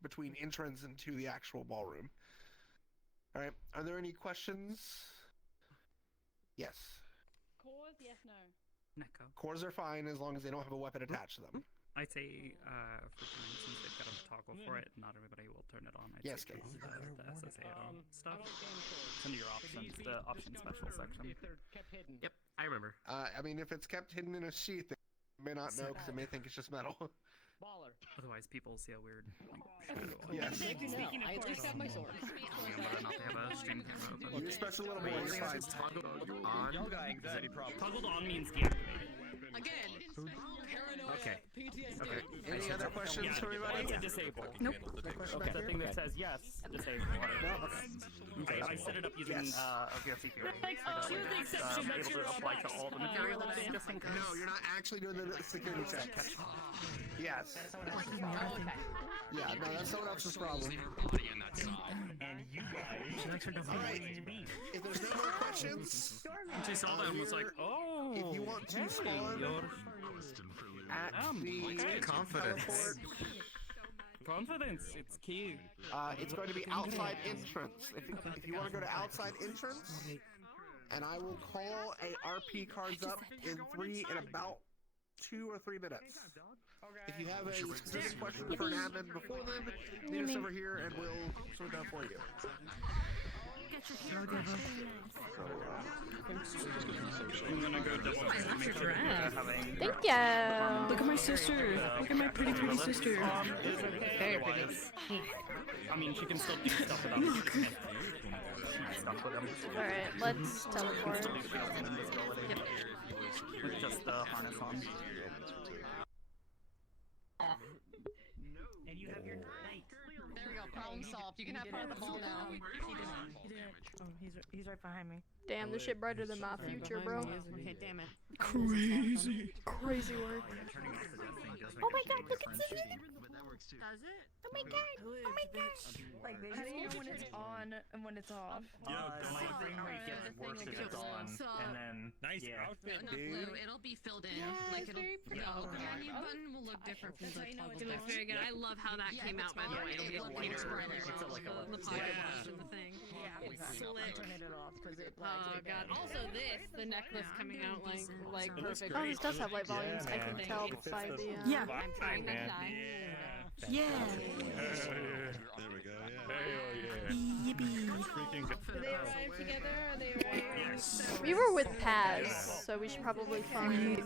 between entrance into the actual ballroom. All right. Are there any questions? Yes. Cores? Yes, no. Neko. Cores are fine as long as they don't have a weapon attached to them. I'd say, for since they've got a toggle for it, not everybody will turn it on. I'd say the SSAO stuff. It's under your options, the option special section. Yep, I remember. I mean, if it's kept hidden in a sheath, they may not know because they may think it's just metal. Baller. Otherwise, people see a weird shadow. Yes. Speaking of course, I have my sword. Not to have a stream camera open. You special little boy, you're fine. Toggled on. Toggled on means deactivated. Again. Okay. Okay. Any other questions for everybody? It's a disable. Nope. Okay. The thing that says yes, disable. Okay. I set it up using a VRC theory. So that it's able to apply to all the materials. Just in case. No, you're not actually doing the security check. Yes. Yeah, no, that's someone else's problem. And you guys. Alright. If there's no more questions, she saw that and was like, oh. If you want to spawn at the confidence. Confidence, it's key. It's going to be outside entrance. If you want to go to outside entrance, and I will call a RP cards up in about 2 or 3 minutes. If you have a specific question for an admin before then, meet us over here and we'll sort that for you. I'm gonna go double check to make sure that having. Thank you. Look at my sister. Look at my pretty sister. Hey, I mean, she can still do stuff without me. Stuff with them. Alright, let's teleport. Yep. With just the harness on. And you have your knight. There we go, problem solved. You can have part of the ball now. Oh, he's right behind me. Damn, this shit brighter than my future, bro. Okay, damn it. Crazy. Crazy work. Oh my god, look at this! Does it? Oh my god! Oh my gosh! Like, they just know when it's on and when it's off. My frame rate gets worse if it's on, and then nice outfit, Not dude. blue, it'll be filled in. Like it'll, the companion button will look different from the toggle. It looks very good. I love how that came out, by the way. It'll be a lighter the podcast and the thing. Yeah, It's slick. turn it off because it Oh god. Also this, the necklace coming out like perfect. Oh, this does have light volumes. I can tell by the. Yeah. I'm trying to fly. Yeah. There we go. Yeah. Yippee. Freaking good. Did they arrive together? Are they arrived? Yes. We were with Paz, so we should probably find.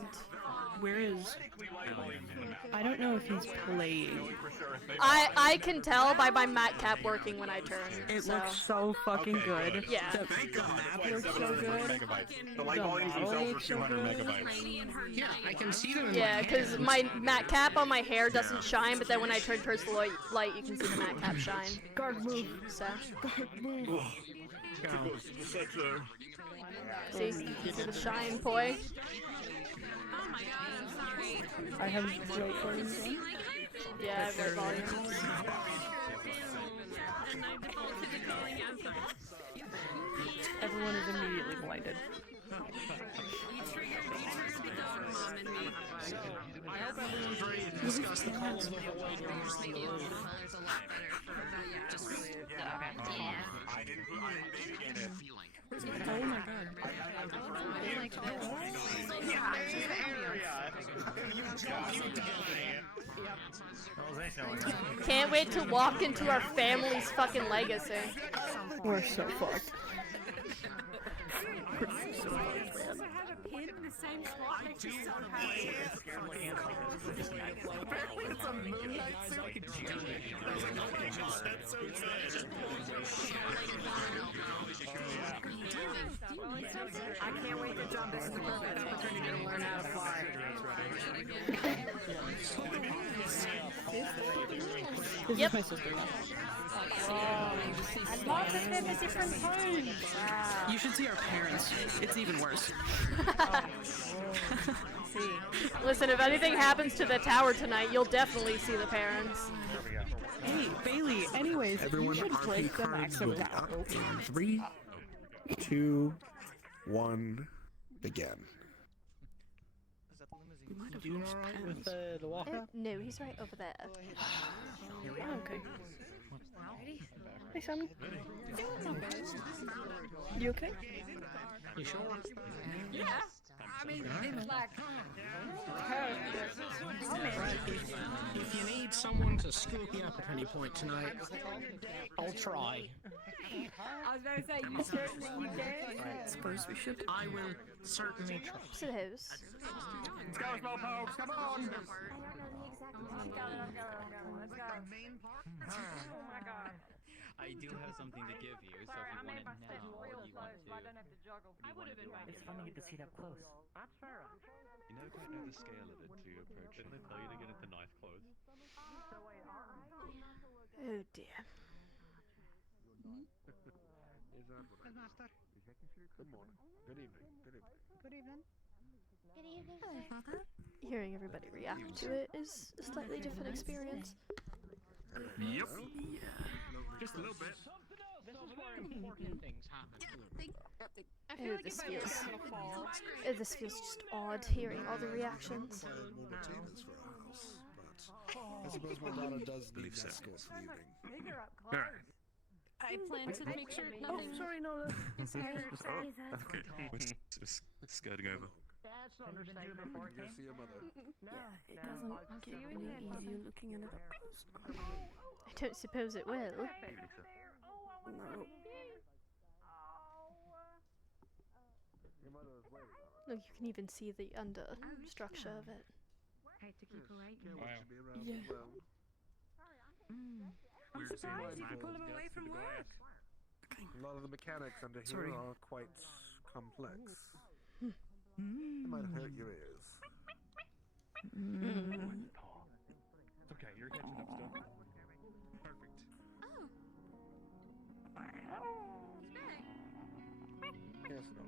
Where is? I don't know if he's playing. I can tell by my mat cap working when I turn. It looks so fucking good. Yeah. The map looks so good. The light volumes themselves are 200 megabytes. Yeah, I can see them. Yeah, because my mat cap on my hair doesn't shine, but then when I turn towards the light, you can see the mat cap shine. Guard move. So. Guard move. See the shine, boy. Oh my god, I'm sorry. I have light volumes on. Yeah, I have light volumes. And I defaulted to calling you. I'm sorry. Everyone is immediately blinded. You triggered the dog mom in me. I hope everyone's ready to discuss the calls of the white Just making all the colors a lot better for just really I didn't get it. Oh my god. like this. Yeah, there's an area. You Can't wait to walk into our family's fucking legacy. We're so fucked. also have a pin in the same spot next to some It's a moonlight suit. That's so exciting. I can't wait to jump. This is the perfect opportunity to learn how to fly. This is my sister. I love that they have a different tone. You should see our parents. It's even worse. Listen, if anything happens to the tower tonight, you'll definitely see the parents. Hey, Bailey, anyways, Everyone, you should RP break the cards maximum will be tower. up in 3, 2, 1, begin. Doing alright with the walker? No, he's right over there. Oh, okay. Hey, Sammy. You okay? You sure? Yeah. I mean, it's like. If you need someone to scoop you up at any point tonight, I'll try. I was gonna say, you certainly you can. Suppose we should. I will certainly try. Suppose. Let's go, Slowpokes, come on! Oh my god. I do have something to give you, so if you want it now, or you want to... I would have been right. It's fun to get to see it up close. That's fair. You don't know the scale of it till you approach it. Didn't they tell you to get into knife close? Oh dear. Good morning. Good evening. Good evening. Good evening. Good evening. Hearing everybody react to it is a slightly different experience. Yep. Just a little bit. This is where important things happen. Oh, this feels. Oh, this feels just odd hearing all the reactions. I suppose my daughter does need an escort for the evening. I plan to make sure nothing. Oh, sorry, no. Okay. Just skirting over. That's not understatement. You see your mother. It doesn't get any easier looking at it up close. I don't suppose it will. No. Look, you can even see the under structure of it. I had to keep her right. Yeah. I'm surprised you could pull him away from work. A lot of the mechanics under Sorry. here are quite complex. It might hurt your ears. It's okay, you're catching up still. Perfect. Yes, no, no.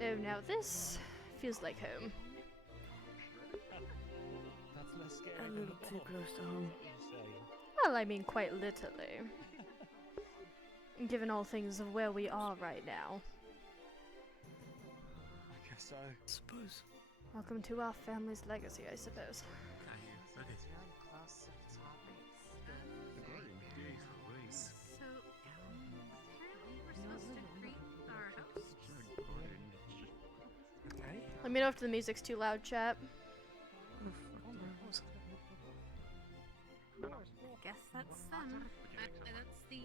Oh, now this feels like home. A little too close to home. Well, I mean quite literally. Given all things of where we are right now. I guess so. Suppose. Welcome to our family's legacy, I suppose. So, apparently we're supposed to greet our host. Let me know if the music's too loud, chat. Guess that's them. That's the...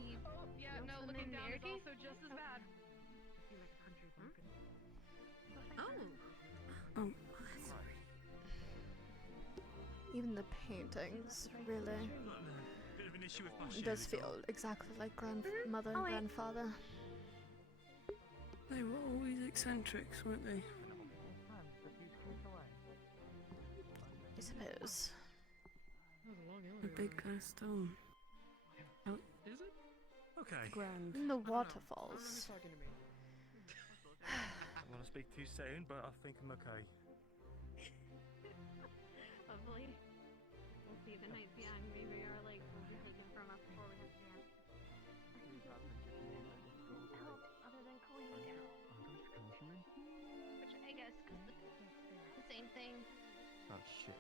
Yeah, no, looking down is also just as bad. Oh. Oh. Even the paintings, really. It does feel exactly like grandmother and grandfather. They were always eccentrics, weren't they? I suppose. A big kind of stone. Out Is it? Okay. grand. And the waterfalls. I want to speak too soon, but I think I'm okay. Hopefully. We'll see the night beyond. Maybe our legs will be taken from us before we have a chance. Help other than cooling me down. Which I guess is the same thing. Oh shit.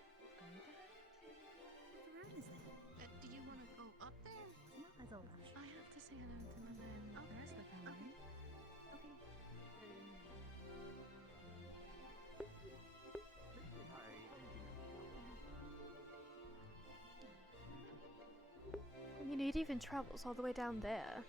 Do you want to go up there? It's not as I have to say hello to Mother and the rest of the family. I mean, it even travels all the way down there.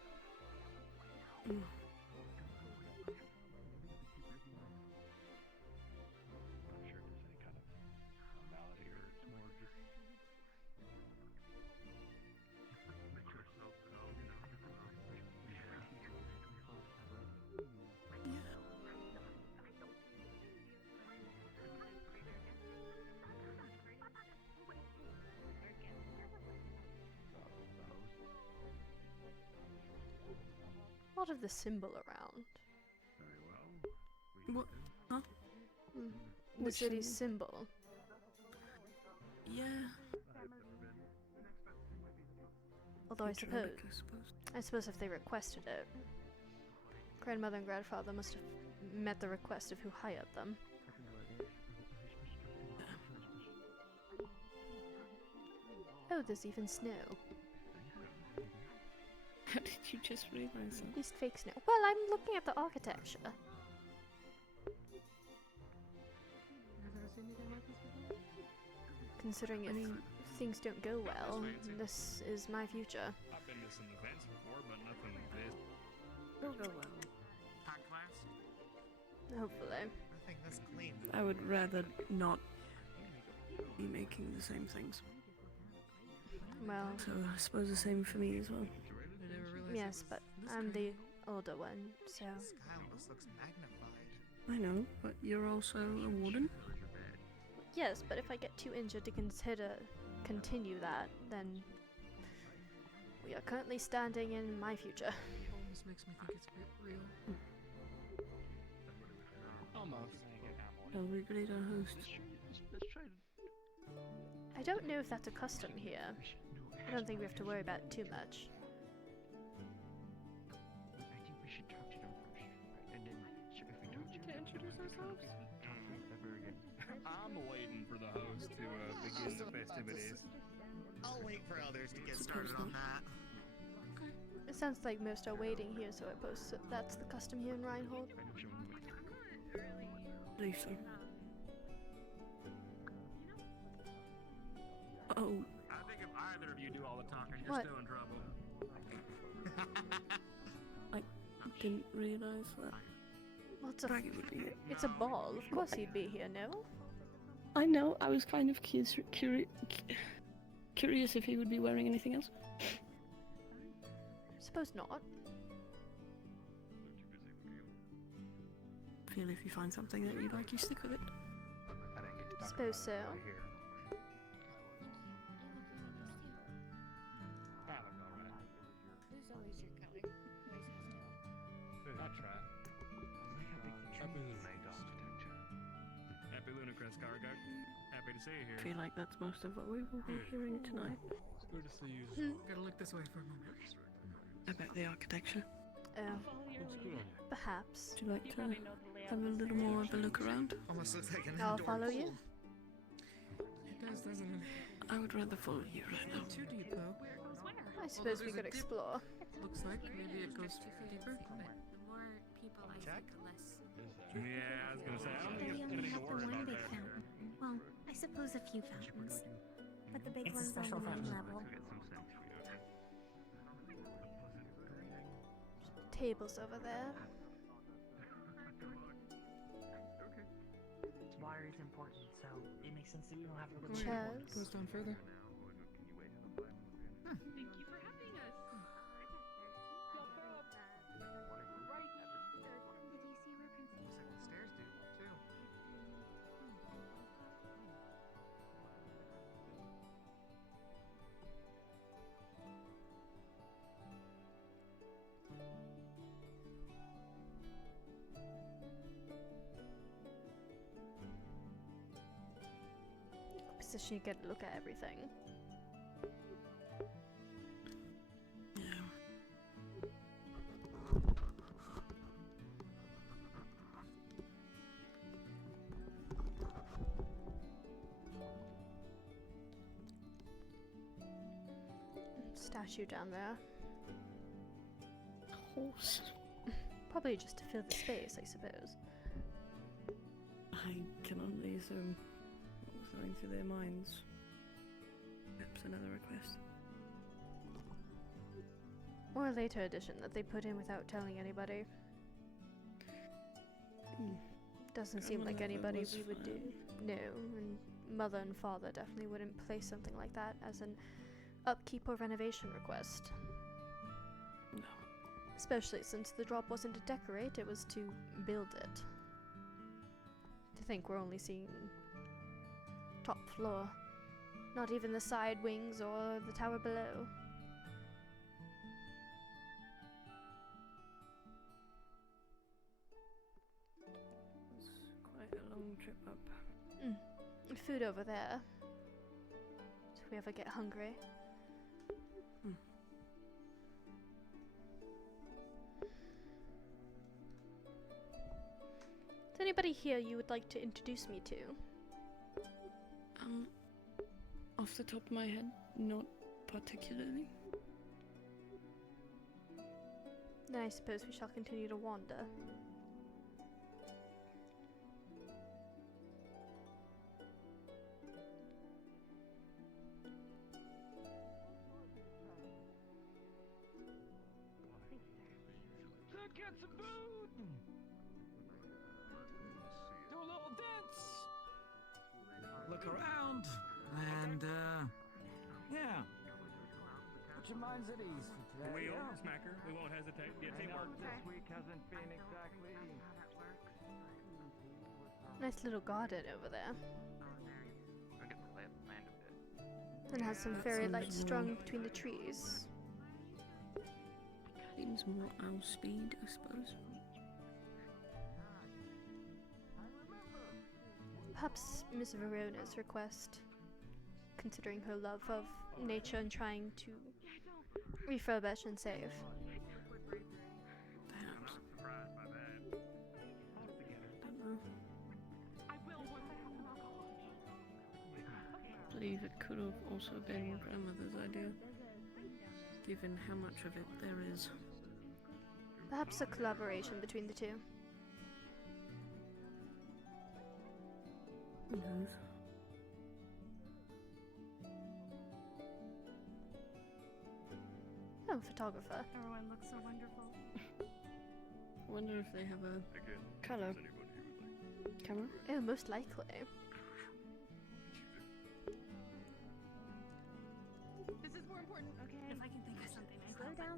A lot of the symbol around. What? Huh? The Which city's symbol. Yeah. Although I Patriotic, suppose if they requested it, grandmother and grandfather must have met the request of who hired them. Oh, there's even snow. How did you just realize that? At least fake snow. Well, I'm looking at the architecture. Considering if things don't go well, this is my future. I've been to some events before, but nothing this. It'll go well. Hot class? Hopefully. I think that's clean. I would rather not be making the same things. Well, So I suppose the same for me as well. yes, but I'm the older one, so... Sky almost looks magnified. I know, but you're also a warden? Yes, but if I get too injured to continue that, then we are currently standing in my future. Almost makes me think it's real. Almost. I'll regret our host. I don't know if that's a custom here. I don't think we have to worry about it too much. I think we should talk to them first, right? And then if we talk to them, introduce ourselves? talk to them ever again. I'm waiting for the host to begin the festivities. I'll wait for others to get started on that. It sounds like most are waiting here, so I suppose that's the custom here in Reinhold. Believe so. Oh. I think if either of you do all the talking, you're What? still in trouble. I didn't realise that. What's a Braggy would be here. It's a ball. Of course he'd be here, no? I know, I was kind of curious if he would be wearing anything else. Suppose not. Feel if you find something that you like, you stick with it. Suppose so. Who's always your color? That's right. Happy Lunacrest, Cargo. Happy to see you here. I feel like that's most of what we will be hearing tonight. Good to see you. Gotta look this way for a moment. About the architecture. Perhaps. Would you like to have a little more of a look around? Almost looks like an I'll indoor follow you. pool. It does, doesn't it? I would rather follow you right now. Too deep, though. I suppose we could explore. Looks like maybe it goes deeper. The more people I see, the less. Yeah, I was gonna say, I don't We think it's only anything to have the worry one about big there. fountain. Well, I suppose a few fountains. But the big It's a one's on special the main fountain. level. Tables over there. Water is important, so it makes sense that we don't have to go Chairs. Goes down further. Thank you for having us. Stairs do, too. Position you get a look at everything. Statue down there. horse? Probably just to fill the space, I suppose. I can only assume what was going through their minds. Perhaps another request. Or a later addition that they put in without telling anybody. Doesn't seem like anybody we would do. No, and mother and father definitely wouldn't place something like that as an upkeep or renovation request. No. Especially since the drop wasn't to decorate, it was to build it. To think we're only seeing top floor, not even the side wings or the tower below. It's quite a long trip up. Food over there. If we ever get hungry. Is anybody here you would like to introduce me to? Off the top of my head, not particularly. Then I suppose we shall continue to wander. Get some food! Do a little dance! Look around, and, yeah. Put your minds at ease for today. We won't smack her. We won't hesitate. Yeah, teamwork. This week hasn't been exactly. Nice little garden over there. I get the lay of the land a bit. And has some fairy lights strung between the trees. Seems more our speed, I suppose. Perhaps Miss Verona's request, considering her love of nature and trying to refurbish and save. Perhaps. I believe it could have also been grandmother's idea, given how much of it there is. Perhaps a collaboration between the two. Who knows? Oh, photographer. Everyone looks so wonderful. I wonder if they have a color camera. Oh, most likely. This is more important. Okay. If I can think of something.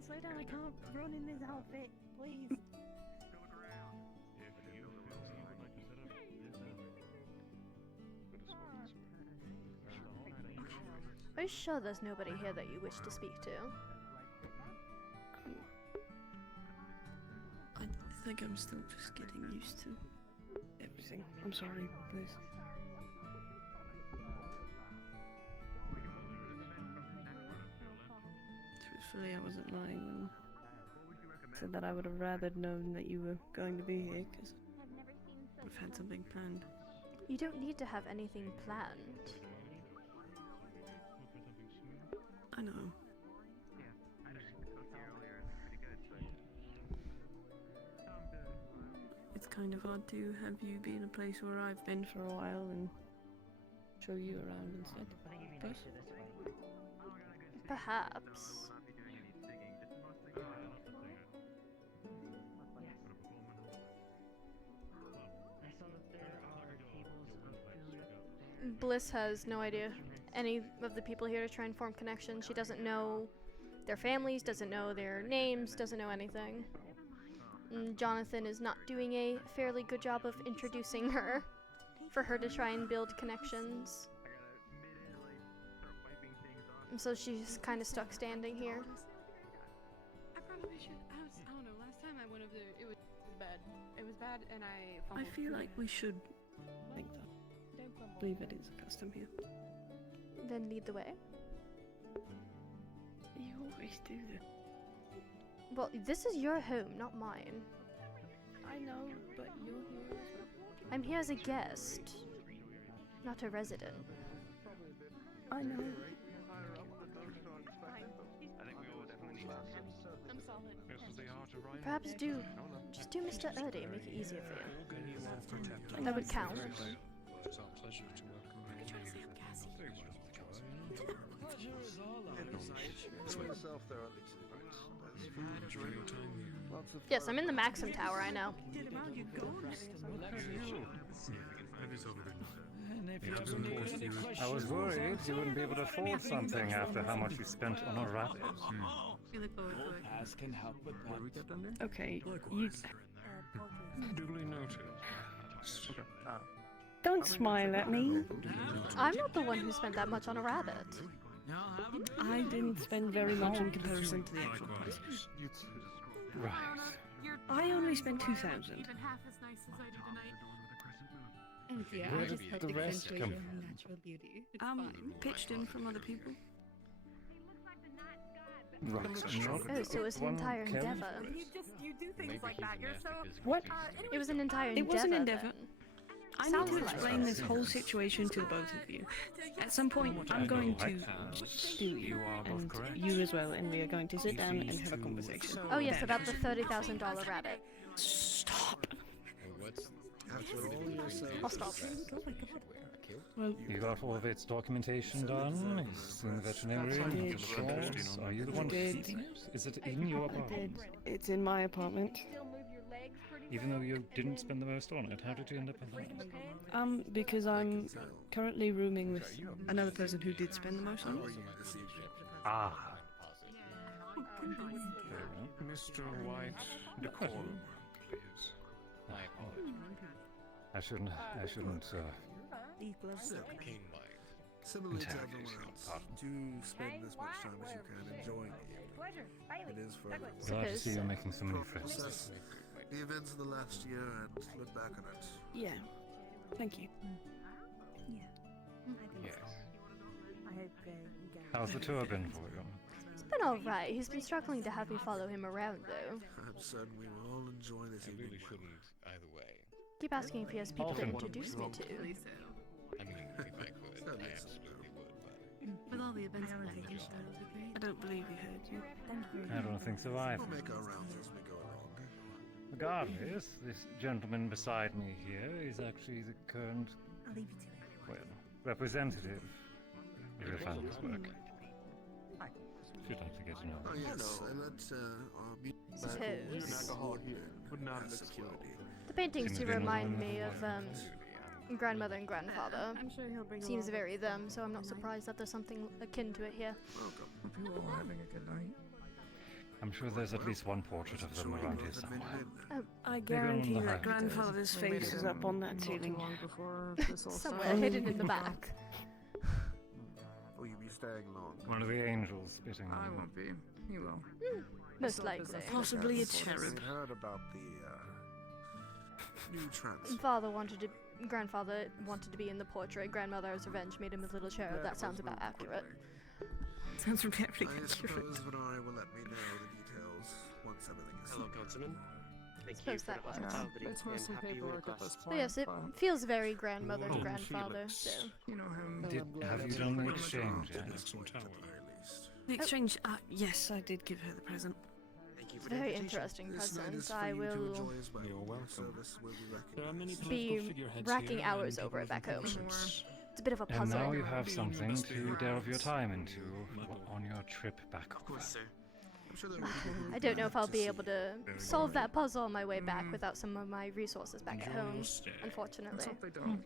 Slow down, I can't run in this outfit, please. Are you sure there's nobody here that you wish to speak to? I think I'm still just getting used to everything. I'm sorry, Bliss. Truthfully, I wasn't lying when I said that I would have rather known that you were going to be here, because I've had something planned. You don't need to have anything planned. I know. It's kind of hard to have you be in a place where I've been for a while and show you around instead. Plus, Perhaps. Bliss has no idea any of the people here to try and form connections. She doesn't know their families, doesn't know their names, doesn't know anything. And Jonathan is not doing a fairly good job of introducing her for her to try and build connections. And so she's kind of stuck standing here. I probably should. I don't know. Last time I went over there, it was bad. It was bad, and I I fumbled. feel like we should think that. I believe it is a custom here. Then lead the way. You always do that. Well, this is your home, not mine. I know, but you're here as well. I'm here as a guest, not a resident. I know. I think we all definitely need to. I'm solid. This is the art Perhaps just do Mr. Erde and make it easier for you. That would count. It's our pleasure to welcome Yes, I'm in the Maxim Tower, I know. I was worried you wouldn't be able to afford something after how much you spent on a rabbit. Can help with that. Okay, you Duly noted. don't smile at me. I'm not the one who spent that much on a rabbit. I didn't spend very much in comparison to the actual price. Right. I only spent 2,000. Even half as nice as I do tonight. And yeah, Where I just did help the rest accentuate come your from? natural beauty. It's fine. Pitched in from other people. Right. Oh, so it was an One entire Kevin? endeavor. You do things like that. You're so. What? It was an entire It endeavor. was an endeavor. then. I need Sounds to like explain it. this whole situation to the both of you. At some point, I'm going to do you, and you as well, and we are going to sit down and have a conversation. Oh yes, about the $30,000 rabbit. Stop. I'll stop. Well, You got all of its documentation done? You've seen the veterinarian? I did. The reports? Are you the one did. keeping it? Is it in your I did. apartment? It's in my apartment. Even though you didn't spend the most on it, how did you end up in that? Because I'm currently rooming with another person who did spend the most on it. Ah. Mr. White, decorum, please. My apologies. I shouldn't, Similarly to everyone else, do spend as much time as you can enjoying the evening. It is for Glad to see you making some new friends. Process the events of the last year and look back on it. Yeah. Thank you. Yes. How's the tour been for you? It's been alright. He's been struggling to have me follow him around though. I'm certain we will all enjoy this evening. Either way. Keep asking if he has people to Often. introduce me to. I mean, if I could, I absolutely would, but... With all the events package, that would be great. I don't believe he heard you. I don't think so either. We'll make our rounds as we go along. Regardless, this gentleman beside me here is actually the current, well, representative of your family's work. If you'd like to get to know Oh him. yes, and let's Suppose. would not security. The paintings Seems do to be another remind one of me of grandmother and grandfather. I'm sure he'll bring Seems along very them, so I'm not surprised that there's something akin to it here. Welcome. Hope you all are having a good night. I'm sure there's at least one portrait of them around here somewhere. I Maybe on guarantee the that height. grandfather's face is up on that ceiling. Long before this all Somewhere started. hidden in the back. Will you be staying long? One of the angels spitting I on won't be. He will. Most likely. Possibly a cherub. I heard about the new transfer. Grandfather wanted to be in the portrait. Grandmother's revenge made him a little cherub. That sounds about accurate. Sounds very I accurate. suppose Venari will let me know the details once everything is Hello, Councilman. Thank Suppose you for that the works. hospitality Let's move and some happy paperwork at this request. So point. yes, it but feels very grandmother and Lord grandfather. Felix. So you know him. Have you done the exchange yet? Maxim Tower. The exchange, yes, I did give her the present. Thank you it's for a the very invitation. interesting This night present. is for I you to will enjoy as well. You're welcome. Service will be There are many recognized. be political figureheads racking here hours and over it people back home. with conscience. It's a bit of a And puzzle. now you have Being something must be to delve your harassed. time into on your trip back Of course, sir. I'm sure there will be people I don't know if I'll be see able to solve that puzzle on my way back without some of my resources back at Enjoy home, your stay. unfortunately. Let's hope they don't.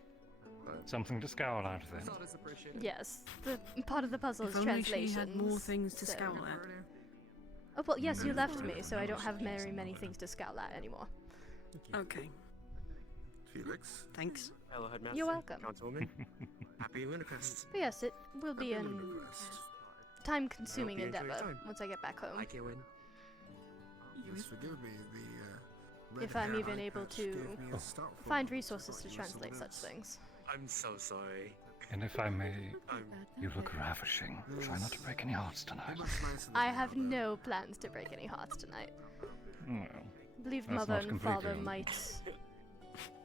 something to scowl at then. Thought is appreciated. Yes, the part of the puzzle If is only she translations. had more things to so- scowl at. Oh well, yes, you left me, so I don't have very many things to scowl at anymore. Okay, Felix. thanks. Hello, Headmaster. You're welcome. Councilwoman. Happy Lunacrest. But yes, it will be Happy an Lunacrest. time-consuming I hope you enjoy your endeavor time. once I get back home. I can win. Please forgive me. The If I'm red even hair able patch to gave me a start for find my resources to forgotten translate such lessons. things. I'm so sorry. And if I may, I'm you look ravishing. Try not to break any hearts tonight. Much nicer than I you have know, no plans to break any hearts tonight. Well, I believe That's mother not and father completely- might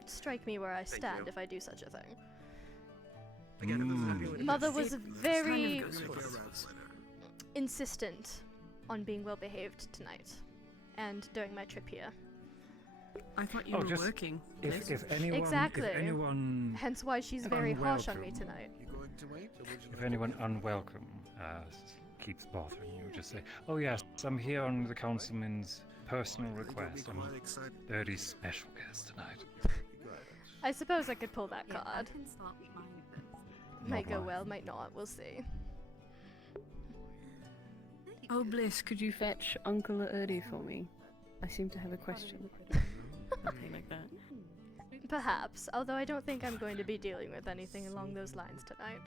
strike me where I Thank stand you. if I do such a thing. again. If this is happy Lunacrest. Mother was It very kind of goes Take with care it. of rounds later. insistent on being well behaved tonight. and during my trip here. I thought you were just working. if anyone, Exactly. if anyone, Hence why she's very harsh on me unwelcome. tonight. if anyone unwelcome keeps bothering you, just say, "Oh yes, I'm here on the councilman's personal request. I'm a very special guest tonight." I suppose I could pull that card. Might go mine. well, might not. We'll see. Oh, Bliss, could you fetch Uncle Erdy for me? I seem to have a question. Something like that. Perhaps, although I don't think I'm going to be dealing with anything along those lines tonight.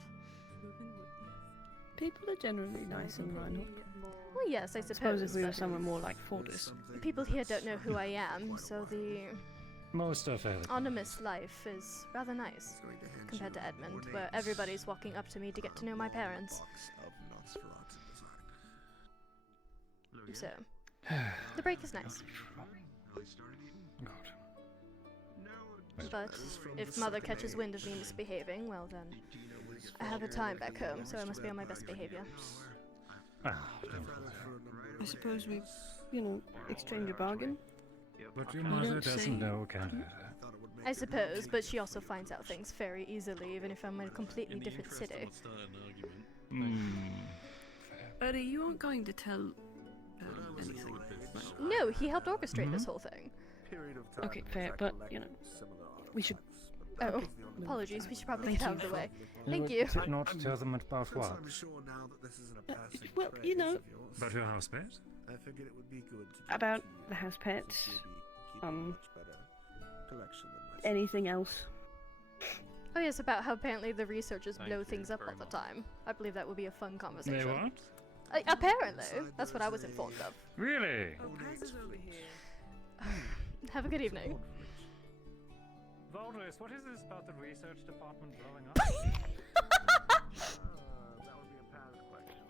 People are generally nice in Rhino. Well, yes, I I suppose. suppose if we were but somewhere more like Fortis. people here don't know who I am, so the Most are fairly. anonymous life is rather nice compared to Edmund, where everybody's walking up to me to get to know my parents. So, the break is nice. But if Mother catches wind of me misbehaving, well then, I have a time back home, so I must be on my best behavior. Ah, I suppose we, exchange a bargain. but your You mother don't say. doesn't know, can I suppose, but she also finds out things very easily, even if I'm in a completely different city. Erdy, you aren't going to tell anything. No, he helped orchestrate this whole thing. Okay, fair, but, we should... Oh, apologies, we should probably Thank get out of you. the way. You Thank would you. not tell them about what? Well, About your house pet? I figured it would be good about the house pets, anything else. Oh yes, about how apparently the researchers blow things up all the time. I believe that would be a fun conversation. They what? Apparently, that's what I was informed of. Really? Have a good evening. Valdris, what is this about the research department blowing up? That would be a past question.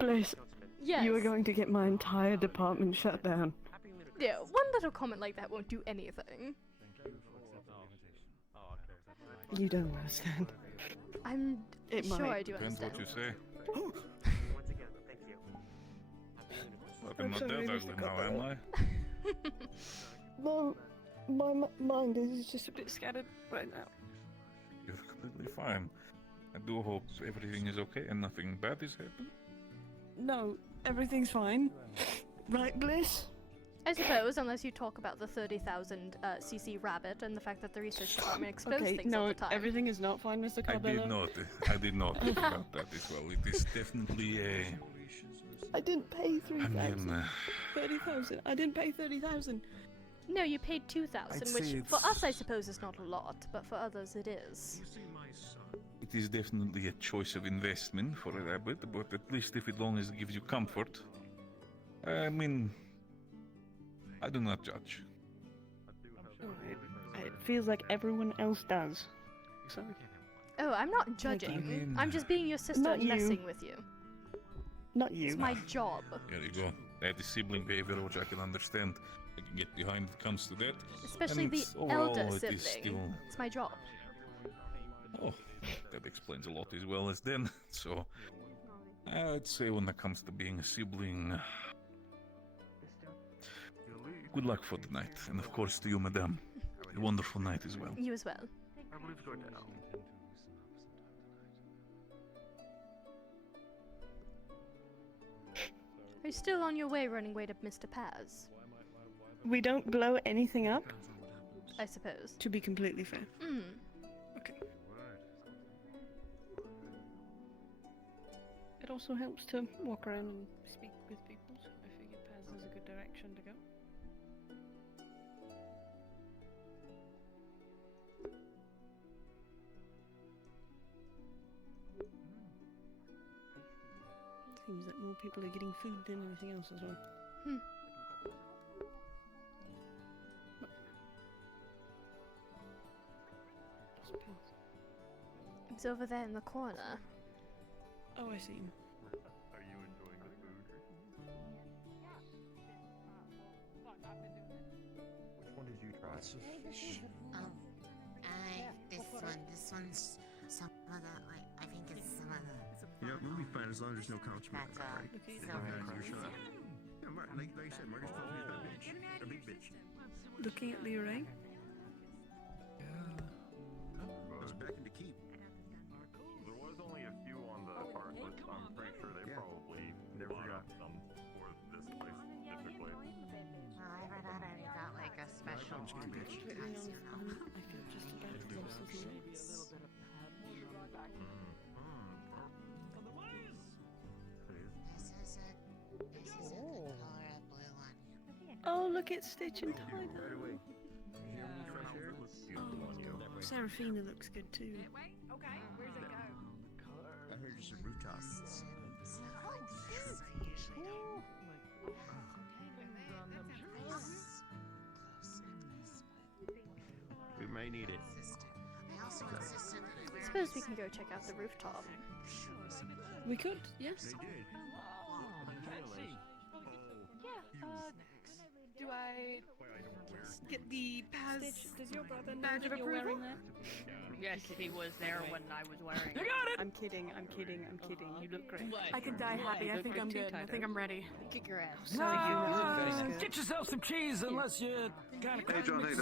Bliss, Yes. you are going to get my entire department shut down. Yeah, one little comment like that won't do anything. You don't understand. I'm It sure might. I do Depends understand. what you say. Once again, thank you. Look, I'm not sorry, that Mr. ugly now, Coppola. am I? No, my mind is just a bit scattered right now. You're completely fine. I do hope everything is okay and nothing bad is happening. No, everything's fine. Right, Bliss? I suppose, unless you talk about the 30,000 cc rabbit and the fact that the research department explodes Okay, things all no, the time. everything is not fine, Mr. I did Carbello. not. I did not think about that as well. It is definitely a. I didn't pay 3,000. I mean, 30,000. I didn't pay 30,000. No, you paid 2,000, I'd which say for it's- us I suppose is not a lot, but for others it is. it is definitely a choice of investment for a rabbit, but at least if it long as it gives you comfort. I mean, I do not judge. It feels like everyone else does. So, Oh, I'm not judging. I'm just being your sister Not and you. messing with you. not you. It's my job. There you go. That is sibling behavior, which I can understand. I can get behind when it comes to that. Especially And the it's- overall, elder it sibling. is still. It's my job. Oh, that explains a lot as well as then. So, I'd say when it comes to being a sibling, good luck for the night, and of course to you, madame. A wonderful night as well. You as well. I believe go down. Are you still on your way running away to Mr. Paz? We don't blow anything up, I suppose. to be completely fair. Hmm. Okay. It also helps to walk around and speak with people, so I figured Paz is a good direction to go. Seems that more people are getting food than anything else as well. Hmm. It's over there in the corner. Oh, I see. Are you enjoying the food? Which one did you try? Oh, this one. This one's some of the, like, I think it's some of the. You know, we'll be fine as long as there's no comments from that, right? You're shut up. Yeah, like you said, Marcus calls me a bad bitch. A big bitch. Looking at Leroy. I was back in the keep. There was only a few on the park list. I'm pretty sure they probably bought up some for this place specifically. I've already got like a special one because, you know. I feel just about to go something else. This is a color of blue one. Oh, look, it's Stitch and Tyler. Seraphina looks good too. Okay, where's it go? I heard there's some rooftops. We may need it. I suppose we can go check out the rooftop. We could, yes. They did. Do I Get the Stitch, does your brother know badge that of you're approval? wearing that? Yes, he was there when I was wearing it. I got it! I'm kidding, I'm kidding, I'm kidding. You look great. I can die happy. I think I'm good. I think I'm ready. Kick your ass. Get yourself some cheese unless you kind of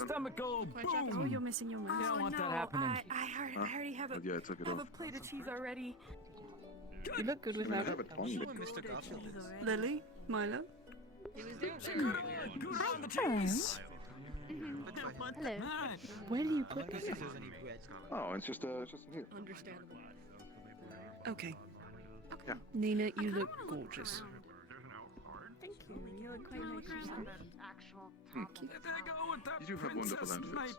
stomach go boom. Oh, you're missing your mouth. You don't want that happening. I already have a, Yeah, I took it have a off. plate of cheese already. You look good without it. Lily, Milo. Good on the cheese. Hello. Where do you put this? Oh, it's just in here. Understandable. Okay. Yeah. Nina, you look gorgeous. Thank you. You look quite nice yourself. You do have wonderful outfits.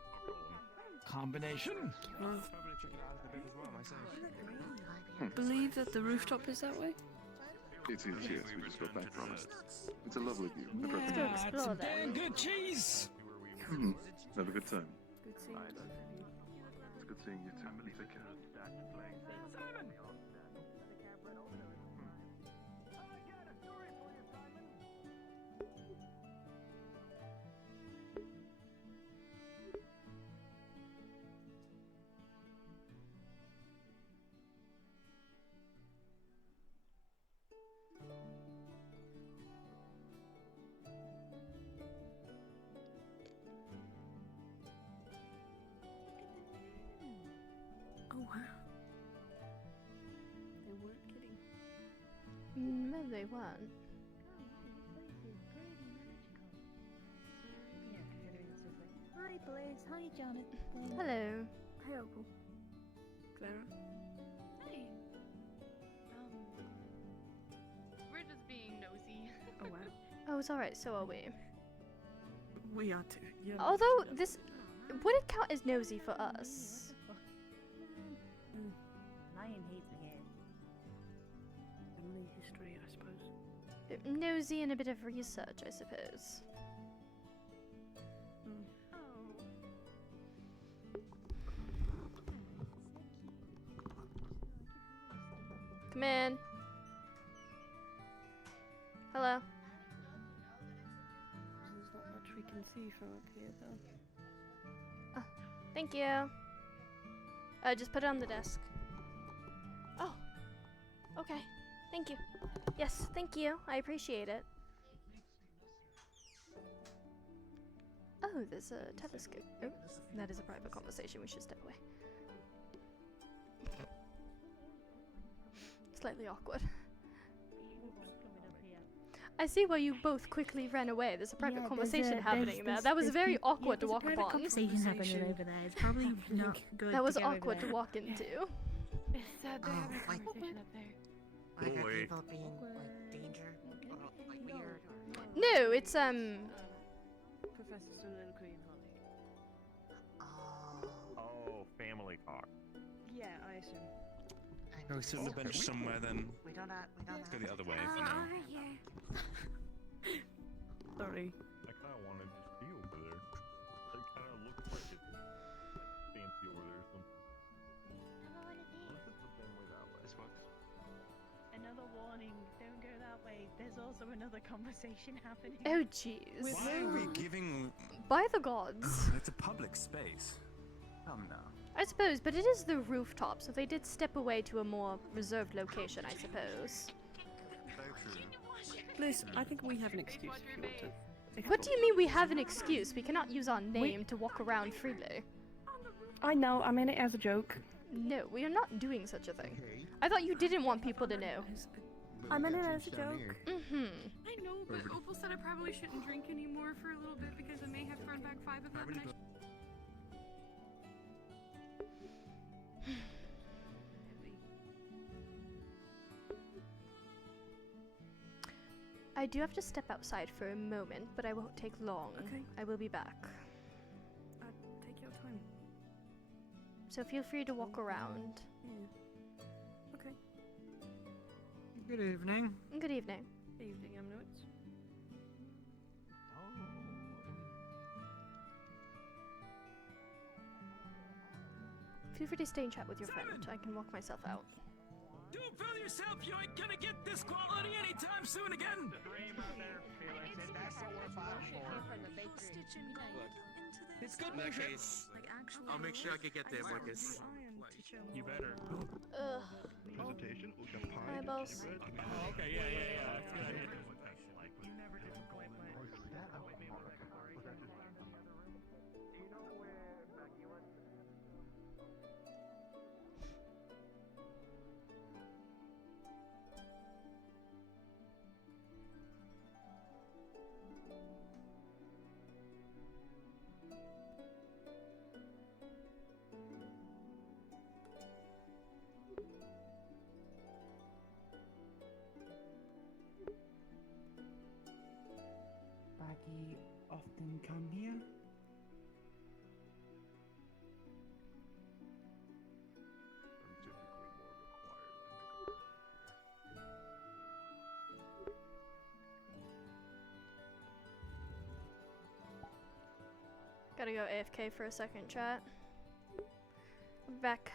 Combination. Believe that the rooftop is that way? It's yes, we just got back from it. It's a lovely view. I Let's recommend go it. explore Some that. damn good cheese. Have a good time. Good seeing you. It's good seeing you too. You take care. Oh wow. They weren't kidding. No, they weren't. Hi, Bliss. Hi, Jonathan. Hello. Hey, Uncle. Clara. Hey. We're just being nosy. Oh wow. Oh, it's alright, so are we. We are too. Yeah. Although, this wouldn't count as nosy for us. Lion hates again. Family history, I suppose. Nosy and a bit of research, I suppose. Come in. Hello. There's not much we can see from up here, though. Thank you. Just put it on the desk. Oh. Okay. Thank you. Yes, thank you. I appreciate it. Oh, there's a telescope. Oh, that is a private conversation. We should step away. Slightly awkward. I see why you both quickly ran away. There's a private conversation happening there. That was very awkward to walk upon. Conversation happening over there. It's probably not good. That was to go over awkward to there. walk into. It's sad they're having a conversation up there. Like, are Wait. people being, like, danger? Or, like, weird? Or... No, it's Professor Soliloquy and Holly. Oh, family talk. Yeah, I assume. Can we sit on the bench somewhere then? We don't have... Let's go the other way for now. Sorry. I kind of wanted to be over there. It kind of looks like it's fancy over there or something. Unless it's the family that way. This works. Another warning, don't go that way. There's also another conversation happening. oh jeez. Why are we giving... By the gods. It's a public space. Come now. I suppose, but it is the rooftop, so they did step away to a more reserved location, I suppose. Bliss, I think we have an excuse if you want to. What do you mean we have an excuse? We cannot use our name to walk around freely. I know, I meant it as a joke. No, we are not doing such a thing. I thought you didn't want people to know. I meant it as a joke. Mm-hmm. I know, but Opal said I probably shouldn't drink anymore for a little bit because I may have thrown back 5 of them. And I do have to step outside for a moment, but I won't take long. Okay. I will be back. Take your time. So feel free to walk around. Yeah. Okay. Good evening. Good evening. Evening, Amnowitz. Feel free to stay and chat with your friend. I can walk myself out. Don't fool yourself, you ain't gonna get this quality anytime soon again! It's good in that case. I'll make sure I can get there, Marcus. You better. Ugh. Presentation, Eyeballs. Oh, okay, yeah. That's a good idea. Baggy often come here. Gotta go AFK for a second, chat. Back.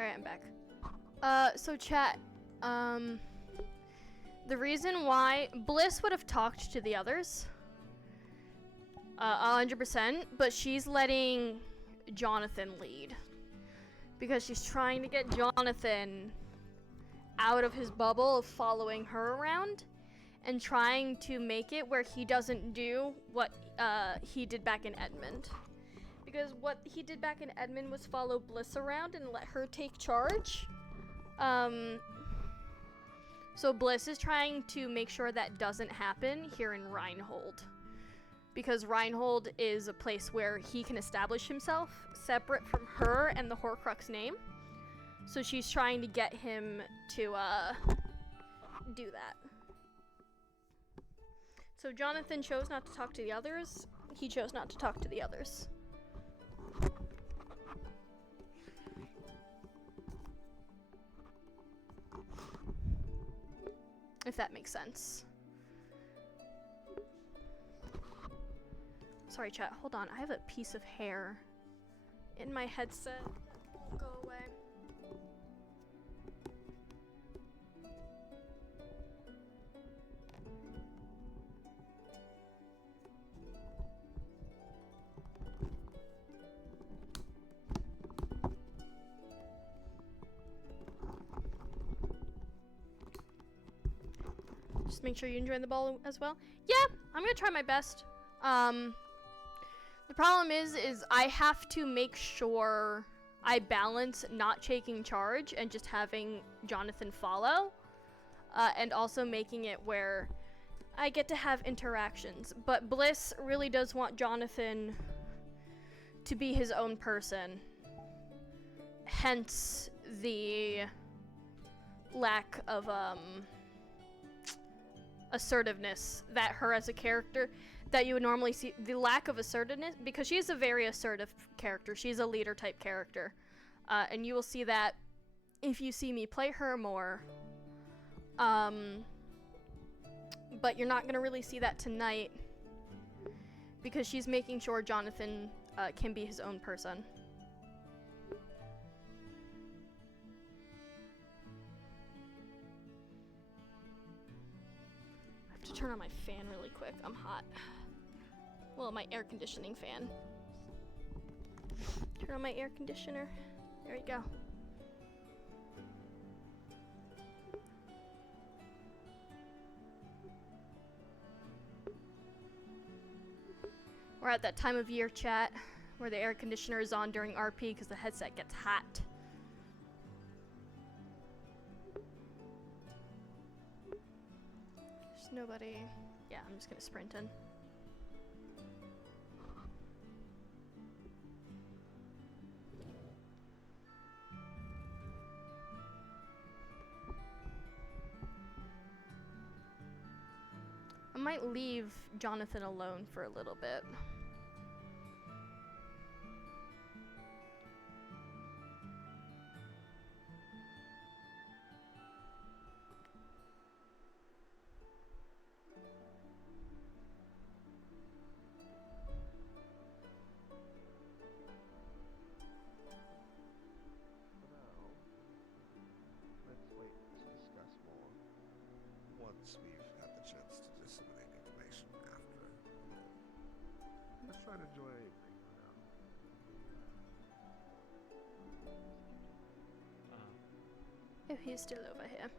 Alright, I'm back. So chat, the reason why Bliss would have talked to the others, 100%, but she's letting Jonathan lead. Because she's trying to get Jonathan out of his bubble of following her around and trying to make it where he doesn't do what he did back in Edmund. Because what he did back in Edmund was follow Bliss around and let her take charge. So Bliss is trying to make sure that doesn't happen here in Reinhold. Because Reinhold is a place where he can establish himself separate from her and the Horcrux name. So she's trying to get him to do that. So Jonathan chose not to talk to the others. He chose not to talk to the others. If that makes sense. Sorry, chat. Hold on. I have a piece of hair in my headset. Won't go away. Just make sure you enjoy the ball as well. Yeah, I'm gonna try my best. The problem is I have to make sure I balance not taking charge and just having Jonathan follow, and also making it where I get to have interactions. But Bliss really does want Jonathan to be his own person. Hence the lack of assertiveness that her as a character that you would normally see, the lack of assertiveness, because she is a very assertive character. She's a leader type character, and you will see that if you see me play her more. But you're not gonna really see that tonight because she's making sure Jonathan can be his own person. I have to turn on my fan really quick. I'm hot. Well, my air conditioning fan. Turn on my air conditioner. There you go. We're at that time of year, chat, where the air conditioner is on during RP because the headset gets hot. There's nobody. Yeah, I'm just gonna sprint in. I might leave Jonathan alone for a little bit. Let's wait to discuss more once we've had the chance to disseminate information after. Let's try to enjoy everything for now. Oh, he's still over here.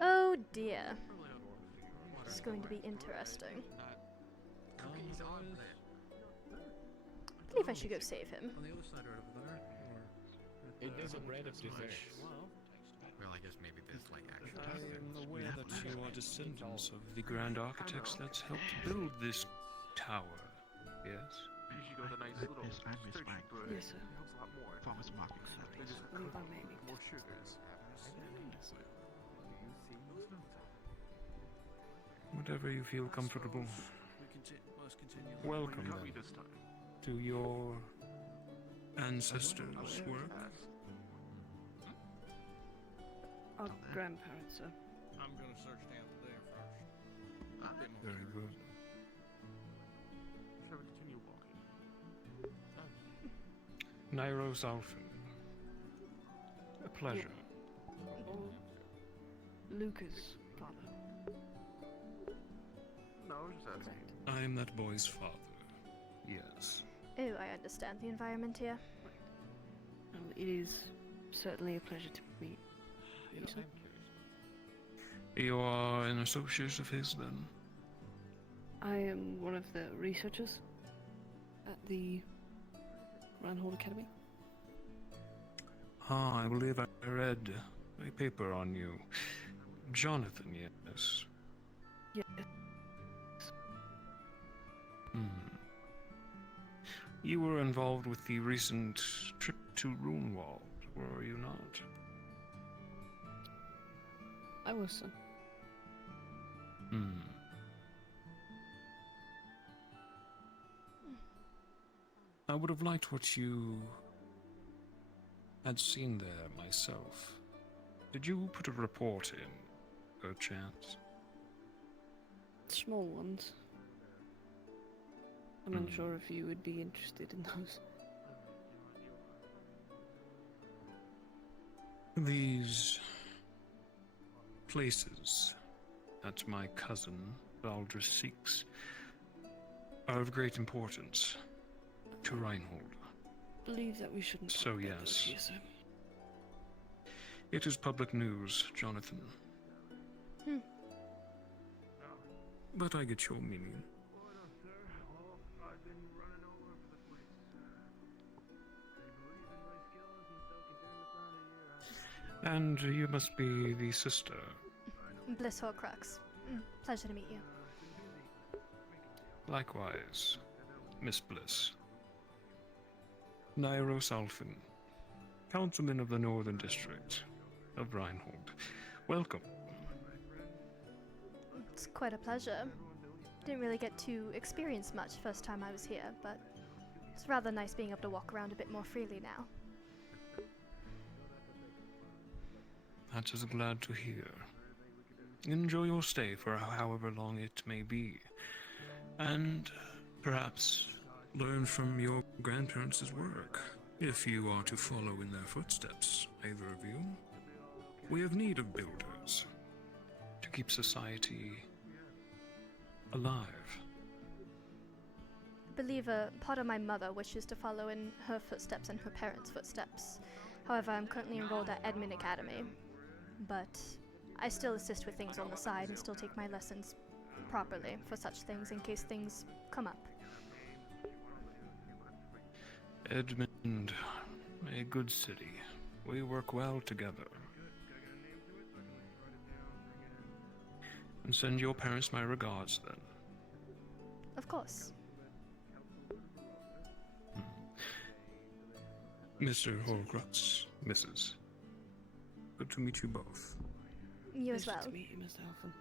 Oh dear. This is going to be interesting. I believe I should go save him. On the other side right over there, or it is a bread of desserts. Well, I guess maybe there's like actual I am aware that you are descendants of the grand architects that helped build this tower. Yes? You got a nice little sturdy bread. Yes, sir. Helps a lot more. Farmers market They just What about maybe? more sugars. Whatever you feel comfortable. Welcome Cover then this time. to your ancestors' work. Our grandparents, sir. I'm gonna search down there first. Very good. Shall we continue walking? Nairos Alphen. pleasure. Luca's father. No, just asking. I'm that boy's father. Yes. Oh, I understand the environment here. Well, it is certainly a pleasure to meet you, sir. You are an associate of his, then? I am one of the researchers at the Reinhold Academy. Ah, I believe I read a paper on you. Jonathan, yes. Yes. You were involved with the recent trip to Runewald, were you not? I was, sir. I would have liked what you had seen there myself. Did you put a report in, perchance? Small ones. I'm unsure if you would be interested in those. These places that my cousin, Valdris, seeks are of great importance to Reinhold. I believe that we shouldn't. So yes. Here, sir. It is public news, Jonathan. But I get your meaning. And you must be the sister. Bliss Horcrux. Pleasure to meet you. Likewise, Miss Bliss. Nairos Alphin, Councilman of the Northern District of Reinhold. Welcome. It's quite a pleasure. Didn't really get to experience much first time I was here, but it's rather nice being able to walk around a bit more freely now. That is glad to hear. Enjoy your stay for however long it may be, and perhaps learn from your grandparents' work, if you are to follow in their footsteps, either of you. We have need of builders to keep society alive. I believe a part of my mother wishes to follow in her footsteps and her parents' footsteps. However, I'm currently enrolled at Admin Academy, but I still assist with things on the side and still take my lessons properly for such things in case things come up. Edmund, a good city. We work well together. And send your parents my regards, then. Of course. Mr. Horcrux, Mrs. Good to meet you both. You as well. Nice to meet you, Mr. Alphen.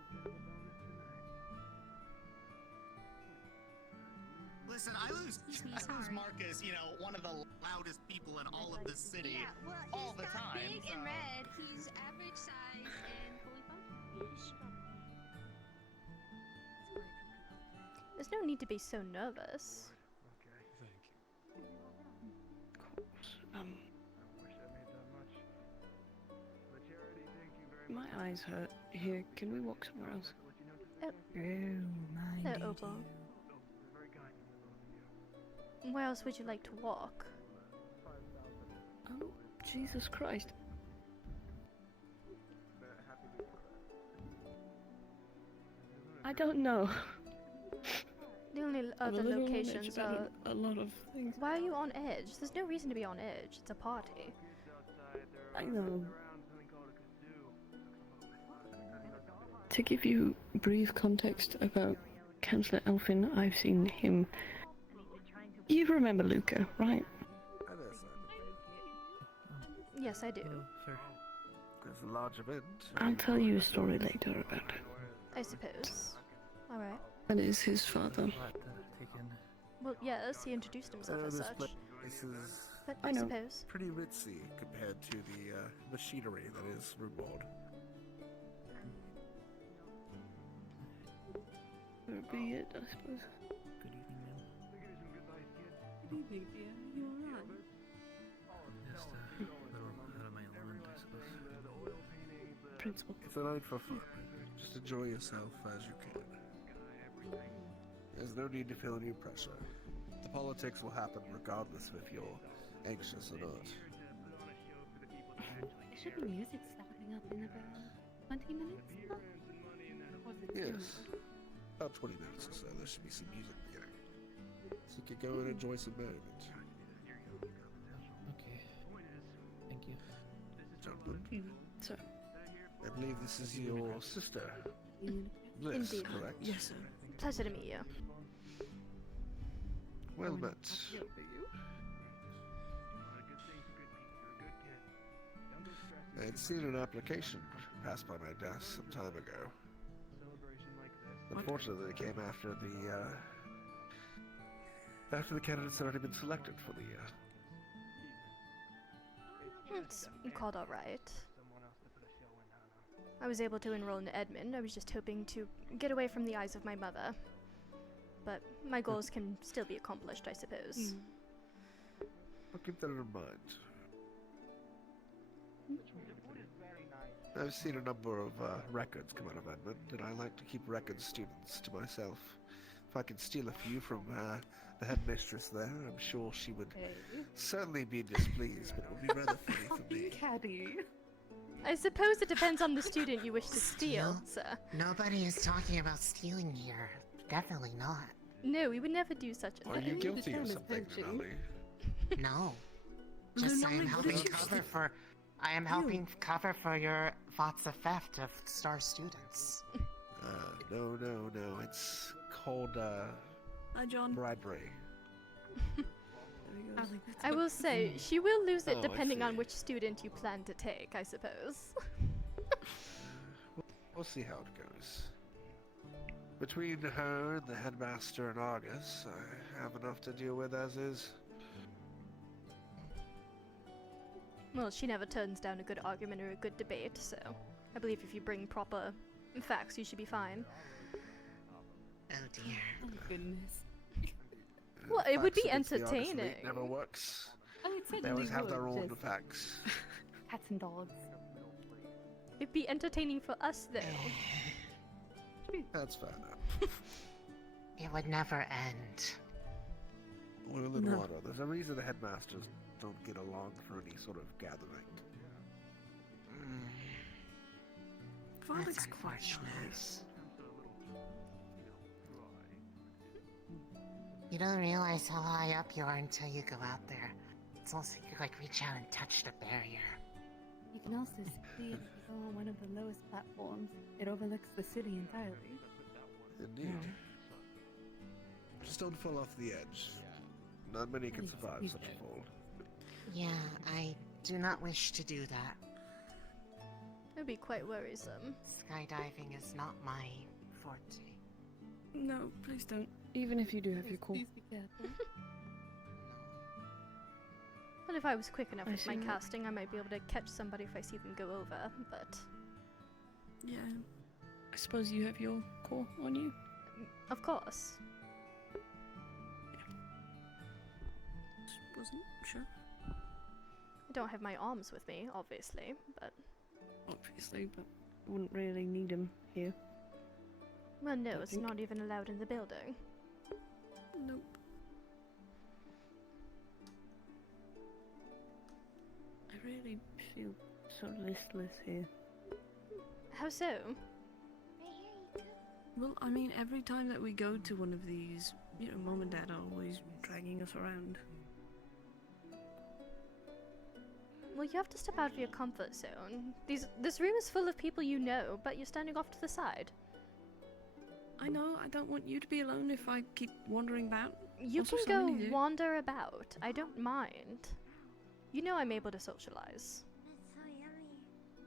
Listen, I lose Marcus, you know, one of the loudest people in all of this city, all the time. Big and red. He's average size and fully functional. There's no need to be so nervous. My eyes hurt. Here, can we walk somewhere else? Hello, Opal. Where else would you like to walk? Oh, Jesus Christ. I don't know. The only I'm other a little on edge locations about are... a lot of things. Why are you on edge? There's no reason to be on edge. It's a party. I know. To give you brief context about Councillor Elfin, I've seen him. You remember Luca, right? Yes, I do. There's a large event. I'll tell you a story later about it. I suppose. Alright. That is his father. Well, yes, he introduced himself as This such. place is But I suppose. pretty ritzy compared to the machinery that is Runewald. That would be it, I suppose. Good evening, dear. You alright? Just a little out of my element, I suppose. principal. It's a night for fun. Just enjoy yourself as you can. There's no need to feel any pressure. The politics will happen regardless of if you're anxious or not. There should be music starting up in about 20 minutes. Or was it Yes. About 20 minutes or so, there should be some music beginning. So you can go and enjoy some merriment. Okay. Thank you. Gentlemen, Sir. I believe this is your sister, Bliss, Indeed. correct? Yes, sir. Pleasure to meet you. Well met. I had seen an application pass by my desk some time ago. Unfortunately, it came after the candidates had already been selected for the It's called alright. I was able to enroll in admin. I was just hoping to get away from the eyes of my mother. But my goals can still be accomplished, I suppose. I'll keep that in mind. I've seen a number of records come out of Edmund, and I like to keep record students to myself. If I can steal a few from the headmistress there, I'm sure she would certainly be displeased, but it would be rather funny for me. Caddy. I suppose it depends on the student you wish to steal, sir. Nobody is talking about stealing here. Definitely not. No, we would never do such a Are thing. you guilty of something, Denali? No. Just I am Denali, what helping did you cover say? for. I am helping cover for your thoughts of theft of star students. No. It's called, Hi, John. bribery. I will say, she will lose it Oh, I depending on see. which student you plan to take, I suppose. We'll see how it goes. Between her and the headmaster and Argus, I have enough to deal with as is. Well, she never turns down a good argument or a good debate, so I believe if you bring proper facts, you should be fine. Oh dear. Oh goodness. Well, it would Facts be against the Argus elite entertaining. never works. Oh, it They certainly always have their would, own just facts. cats and dogs. It'd be entertaining for us, though. That's fair enough. It would never end. Oil and No. water. There's a reason the headmasters don't get along for any sort of gathering. Father's That's quite unfortunate. nice. You don't realize how high up you are until you go out there. It's almost like you like reach out and touch the barrier. You can also see it if you go on one of the lowest platforms. It overlooks the city entirely. Indeed. Just don't fall off the edge. Not many can survive such a fall. Yeah, I do not wish to do that. It'd be quite worrisome. Skydiving is not my forte. No, please don't. Even if you do have your call. Please be careful. But if I was quick enough I with my see. casting, I might be able to catch somebody if I see them go over, but... Yeah. I suppose you have your call on you? Of course. Wasn't sure. I don't have my arms with me, obviously, but... Obviously, but wouldn't really need him here. Well, no, I it's think- not even allowed in the building. Nope. I really feel so listless here. How so? Well, I mean, every time that we go to one of these, you know, Mom and Dad are always dragging us around. Well, you have to step out of your comfort zone. This room is full of people you know, but you're standing off to the side. I know, I don't want you to be alone if I keep wandering about. You Also, can so go many here. wander about. I don't mind. You know I'm able to socialize.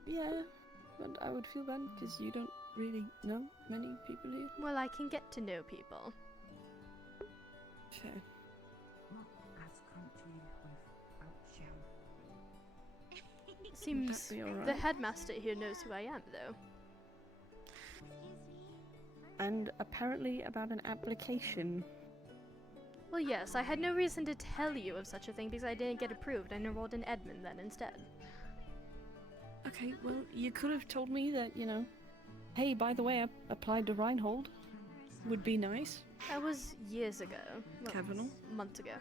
Yeah, but I would feel bad because you don't really know many people here. Well, I can get to know people. Fair. Seems be alright? the headmaster here knows who I am, though. And apparently about an application. Well, yes, I had no reason to tell you of such a thing because I didn't get approved and enrolled in admin then instead. Okay, well, you could have told me that, you know, hey, by the way, I applied to Reinhold. Would be nice. That was years ago. Well, Kavanaugh? months ago.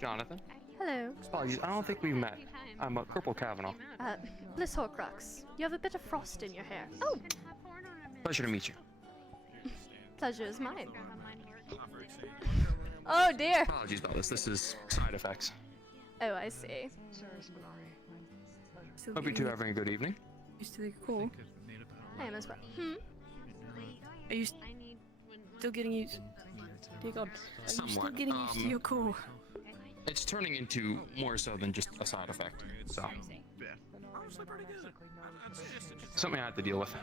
Jonathan? Hello. Apologies, I don't think we've met. I'm Corporal Kavanaugh. Bliss Horcrux. You have a bit of frost in your hair. Oh! Pleasure to meet you. Pleasure is mine. Oh dear! Apologies about this. This is side effects. Oh, I see. Hope you two are having a good evening. You still cool? I am as well. Are you still getting used? Dear God. Somewhat. Getting used to your core. It's turning into more so than just a side effect. So. Something I had to deal with.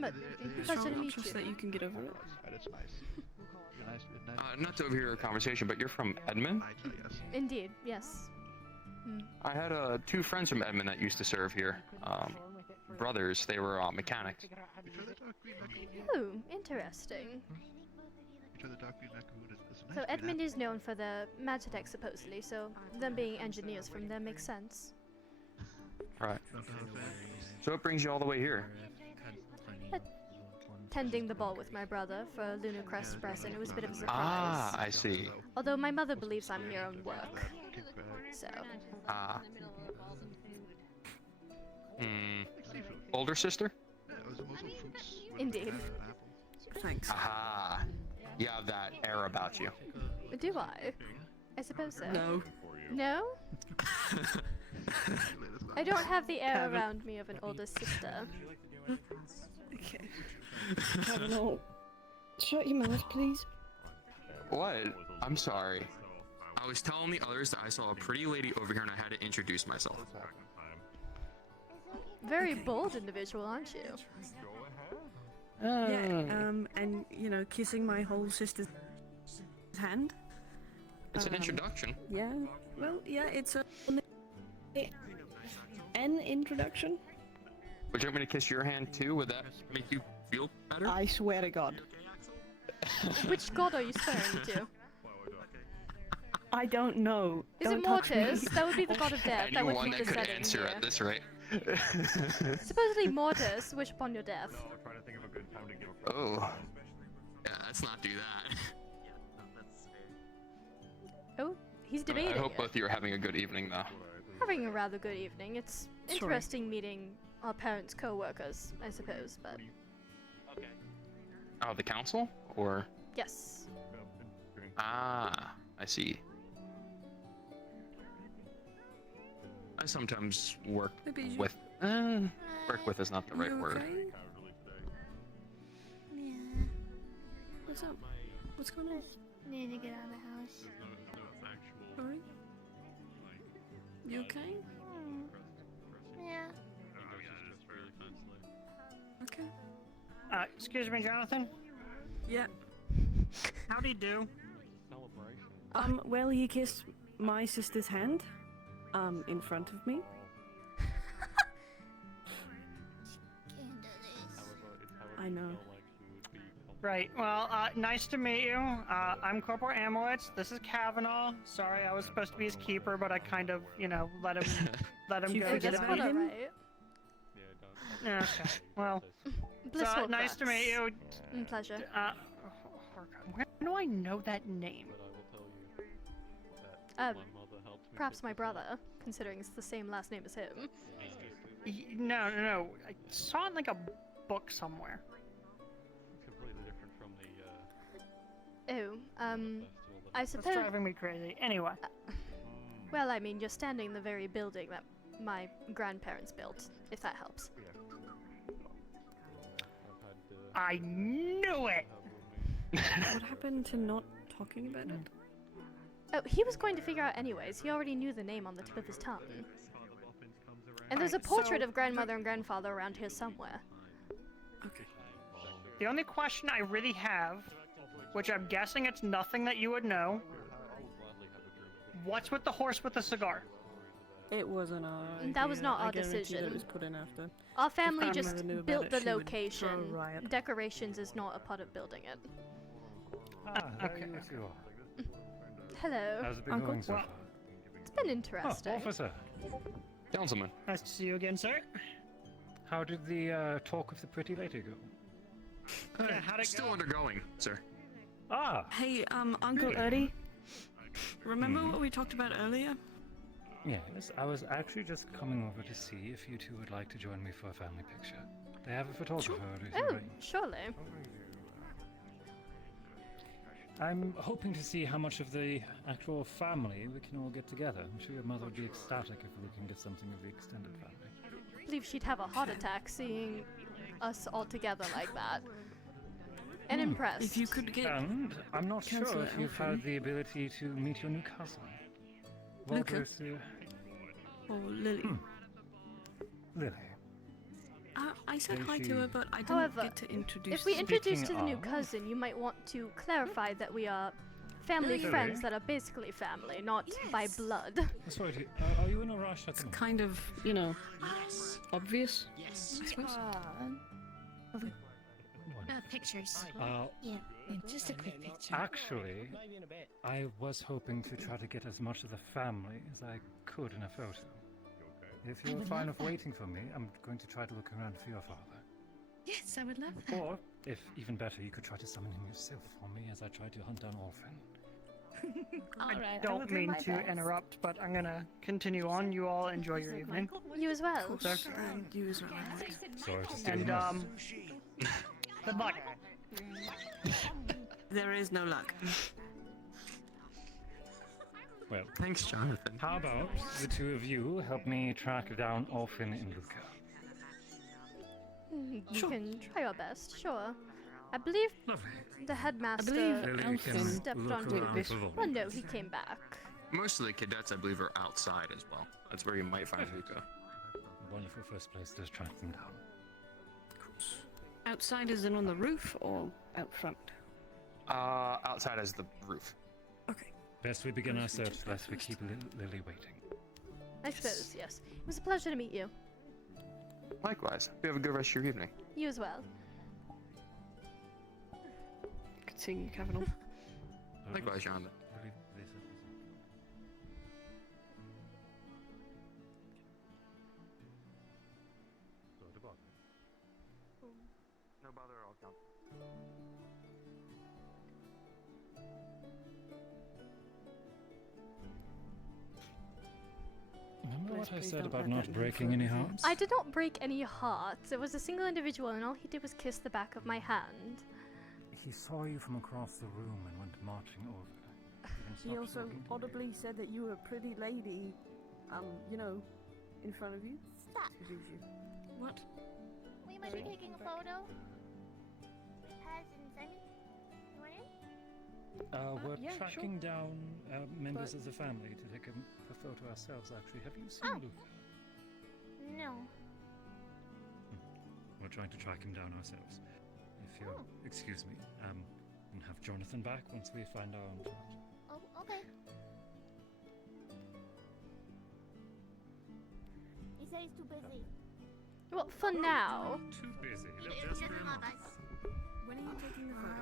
But pleasure to meet Trust you. that you can get over it. Not to overhear a conversation, but you're from Edmond? Indeed, yes. I had two friends from Edmond that used to serve here. Brothers, they were mechanics. Oh, interesting. So Edmund is known for the Magitech supposedly, so them being engineers from there makes sense. Right. So what brings you all the way here? Tending the ball with my brother for Lunacrest Press, and it was a bit of a surprise. Ah, I see. Although my mother believes I'm here on work. So. Ah. Older sister? Indeed. Thanks. Aha. You have that air about you. Do I? I suppose so. No. No? I don't have the air around me of an older sister. Okay. Kavanaugh, shut your mouth, please. What? I'm sorry. I was telling the others that I saw a pretty lady over here and I had to introduce myself. Very bold individual, aren't you? Yeah, and, you know, kissing my whole sister's hand. It's an introduction. Yeah, well, yeah, it's An introduction? Would you want me to kiss your hand too? Would that make you feel better? I swear to God. Which god are you swearing to? I don't know. Is Don't it touch me. Mortis? That would be the god of death. That would Anyone keep that the could setting answer here. at this rate. Supposedly Mortis, wish upon your death. Oh. Yeah, let's not do that. Oh, he's debating I hope it. both of you are having a good evening though. Having a rather good evening. It's interesting meeting our parents' co-workers, I suppose, but... Oh, the council? Or? Yes. Ah, I see. I sometimes work with... work with is not the right word. Yeah. What's up? What's going on? Need to get out of the house. Sorry? You okay? Yeah. Okay. Excuse me, Jonathan? Yeah. How'd he do? Well, he kissed my sister's hand, in front of me. I know. Right, well, nice to meet you. I'm Corporal Amowitz. This is Kavanaugh. Sorry, I was supposed to be his keeper, but I kind of, you know, let him You go. forget That's about quite him? alright. Yeah, okay, well, Bliss so, nice to meet you. Pleasure. Where do I know that name? Perhaps my brother, considering it's the same last name as him. No. I saw it in like a book somewhere. Oh, I suppose... That's driving me crazy. Anyway. Well, I mean, you're standing in the very building that my grandparents built, if that helps. I knew it! What happened to not talking about it? Oh, he was going to figure out anyways. He already knew the name on the tip of his tongue. And there's a portrait of grandmother and grandfather around here somewhere. Okay. The only question I really have, which I'm guessing it's nothing that you would know, what's with the horse with the cigar? It wasn't our idea. That was not I our guarantee that decision. It was put in after. Our family If just grandmother knew about built it, the she would throw a location. riot. Decorations is not a part of building it. Okay. Hello. How's it been Uncle? going so Well, far? It's been interesting. Officer. Gentlemen. Nice to see you again, sir. How did the talk with the pretty lady go? Yeah, how'd it Still go? undergoing, sir. Ah. Hey, Uncle Really? Eddie. Remember what we talked about earlier? Yes, I was actually just coming over to see if you two would like to join me for a family picture. They have a photographer. Oh, surely. I'm hoping to see how much of the actual family we can all get together. I'm sure your mother would be ecstatic if we can get something of the extended family. I believe she'd have a heart attack seeing us all together like that. And impressed. If you could get. And I'm not sure Councillor if you've Elfin. had the ability to meet your new cousin. Luca. Walter's, Or Lily. Lily. I said Is hi she- to her, but I didn't However, get to introduce if we them. introduce to the new of- cousin, you might want to clarify that we are family Lily? friends that are basically family, not by blood. Sorry, are you in a rush at the moment? Kind of. You know, obvious. Yes. I suppose. Pictures. Yeah, just a quick picture. Actually, I was hoping to try to get as much of the family as I could in a photo. If I you're would fine love with that. waiting for me, I'm going to try to look around for your father. Yes, I would love that. Or, if even better, you could try to summon him yourself for me as I try to hunt down Orphan. I don't mean to interrupt, but I'm gonna continue on. You all enjoy your evening. You as well. Sir. And you as well. Sorry to steal And your- good luck. There is no luck. Well, Thanks, Jonathan. how about the two of you help me track down Orphan and Luca? You can try your best, sure. I believe the headmaster Lily can stepped look onto around this. for Volvo. Well, no, he came back. Most of the cadets, I believe, are outside as well. That's where you might find Luca. Wonderful first place to track them down. Outside as in on the roof or out front? Outside as the roof. Best we begin our search, lest we keep Lily waiting. I suppose, yes. It was a pleasure to meet you. Likewise. You have a good rest of your evening. You as well. Good seeing you, Kavanaugh. Likewise, Jonathan. No bother at all, Count. Remember what I please said don't about let not that breaking any hearts? I did not break any hearts. It was a single individual, and all he did was kiss the back of my hand. He saw you from across the room and went marching over. He also audibly said that you were a pretty lady, you know, in front of you. Stop. What? We might be taking a photo. Paz and Simon, you want in? We're yeah, sure. tracking down members But- of the family to take a photo ourselves, actually. Have you seen Oh. Luca? No. We're trying to track him down ourselves. If you'll excuse me, and have Jonathan back once we find our own shot. Oh, okay. He said he's too busy. Well, for now. Too busy. He doesn't love us. When are you taking the photo?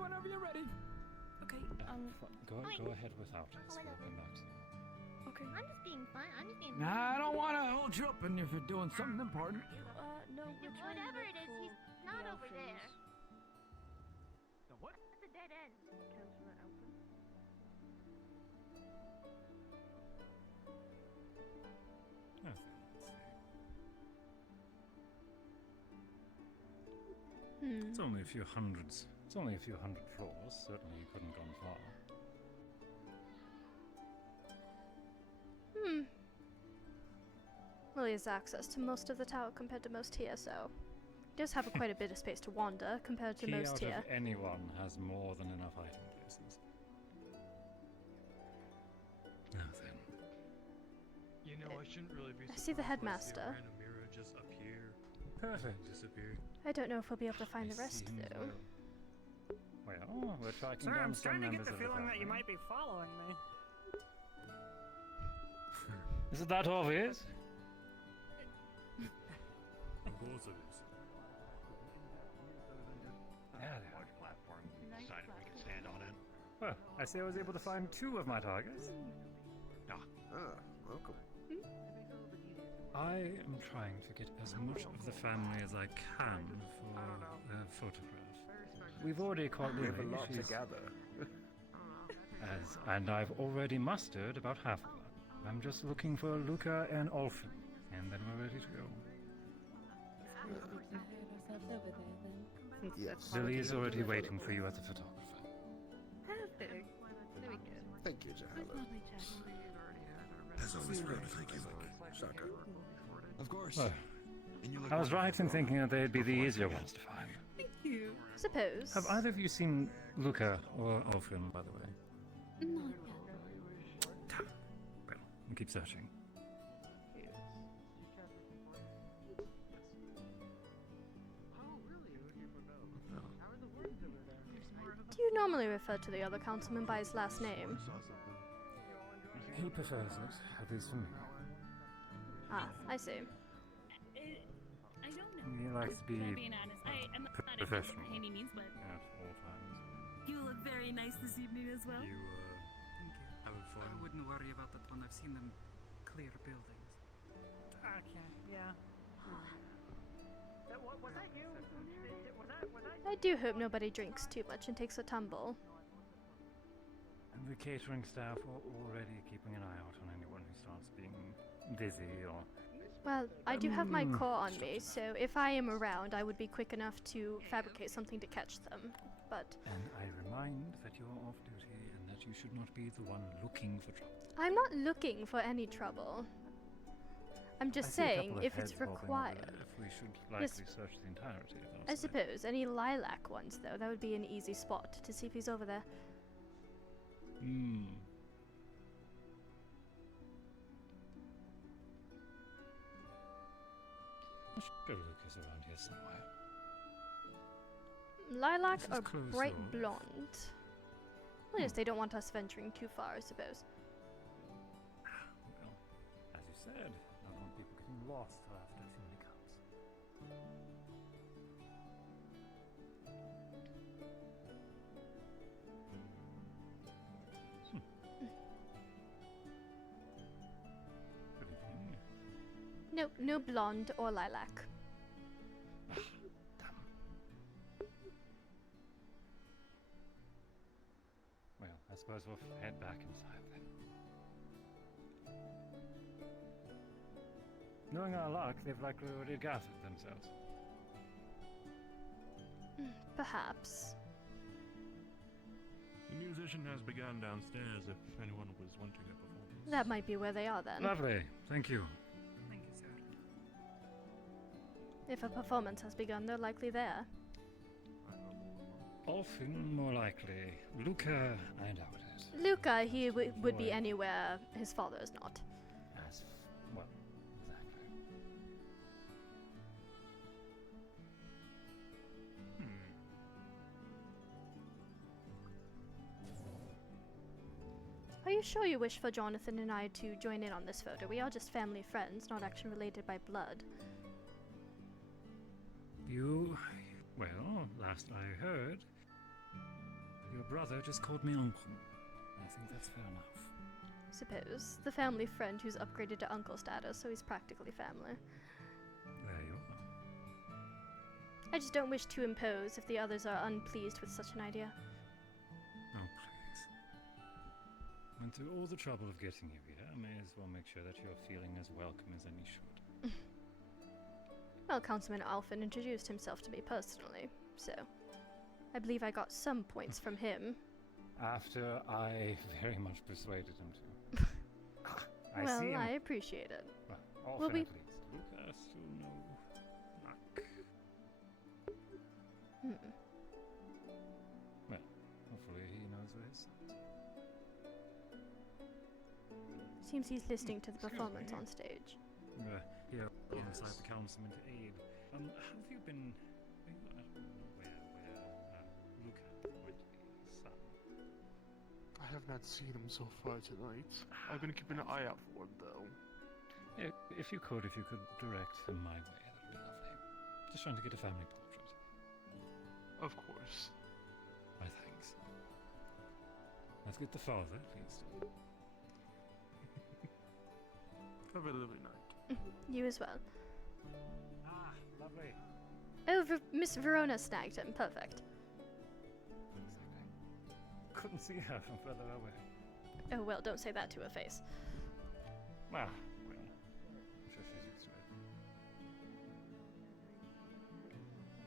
Whenever you're ready. Okay. Go ahead without us. We'll come back to you. Okay. I'm just being fun. I'm just being. Nah, I don't want to hold you up, and if you're doing something important. No, we're trying to Whatever look it is, for he's not the over there. Elfins. The what? It's a dead end. Councillor Elfin. It's only a few hundreds. It's only a few hundred floors. Certainly you couldn't have gone far. Lily has access to most of the tower compared to most here, so he does have quite a bit of space to wander compared to He most out here. of anyone has more than enough hiding places. Now then. You know, I shouldn't really be I see the surprised headmaster. if a random mirror just appear. Perfect. Disappear. I don't know if we'll be able to find the rest, Seems though. Well, we're tracking Sir, down I'm some starting to get members the of the feeling that you family. might be following me. Is it that obvious? Of course it is. Yeah. Platform. Decided we could stand on it. Well, I see I was able to find two of my targets. Welcome. I am trying to get as much of the family as I can for a photograph. We've already caught We Lily. have a lot She's- together. and I've already mustered about half of them. I'm just looking for Luca and Olfin, and then we're ready to go. Yes. Lily is already waiting for you as a photographer. Perfect. There we go. Thank you, Jahalo. As always, proud to thank you, Saka. Of course. Well, I was right in thinking that they'd be the easier ones to find. Thank you. Suppose. Have either of you seen Luca or Olfin, by the way? Not Well, we'll keep searching. Do you normally refer to the other councilman by his last name? He prefers it, at least for me. Ah, I see. I don't know. He likes to be If I'm being honest, I'm not a professional by any means, but at all times. you look very nice this evening as well. You, thank you. I wouldn't worry about that one. I've seen them clear buildings. Okay, yeah. Was that you? Was that I do hope nobody drinks too much and takes a tumble. And the catering staff are already keeping an eye out on anyone who starts being dizzy or... Well, I do have my core on me, so if I am around, I would be quick enough to fabricate something to catch them. But And I remind that you're off duty and that you should not be the one looking for trouble. I'm not looking for any trouble. I'm just I see a saying, couple of if it's heads bobbing over required. there, if we should Yes. likely search the entirety of I those. suppose. Any lilac ones, though, that would be an easy spot to see if he's over there. Hmm. I'm sure Luca's around here somewhere. Lilac This is or closed bright off. blonde? Well, yes, they don't want us venturing too far, I suppose. Well, as you said, I don't want people getting lost till after Finley comes. Good evening. No, no blonde or lilac. Well, I suppose we'll head back inside then. Knowing our luck, they've likely already gathered themselves. Perhaps. The musician has begun downstairs if anyone was wanting a performance. That might be where they are then. Lovely, thank you. Thank you, sir. If a performance has begun, they're likely there. Often more likely. Luca, I doubt it. Luca, he would be Boy. anywhere his father is not. As well, exactly. Are you sure you wish for Jonathan and I to join in on this photo? We are just family friends, not actually related by blood. You, well, last I heard, your brother just called me uncle. I think that's fair enough. Suppose. The family friend who's upgraded to uncle status, so he's practically family. There you are. I just don't wish to impose if the others are unpleased with such an idea. Oh, please. Went through all the trouble of getting you here. I may as well make sure that you're feeling as welcome as any should. Well, Councilman Alphen introduced himself to me personally, so I believe I got some points from him. After I very much persuaded him to. I Well, see him. I appreciate it. Well, Will often we- at least. Luca still no luck. Well, hopefully he knows where his son's. Seems he's listening to the Excuse performance me. on stage. Here, alongside the councilman to aid. Have you been? Are you aware where Luca might be his son? I have not seen him so far tonight. I've been keeping an eye out for him, though. If you could direct him my way, that would be lovely. Just trying to get a family portrait. Of course. My thanks. Let's get the father, at least. Have a lovely night. You as well. Ah, lovely. Oh, Miss Verona snagged him. Perfect. Couldn't see her from further away. Oh well, don't say that to her face. Well, I'm sure she's used to it.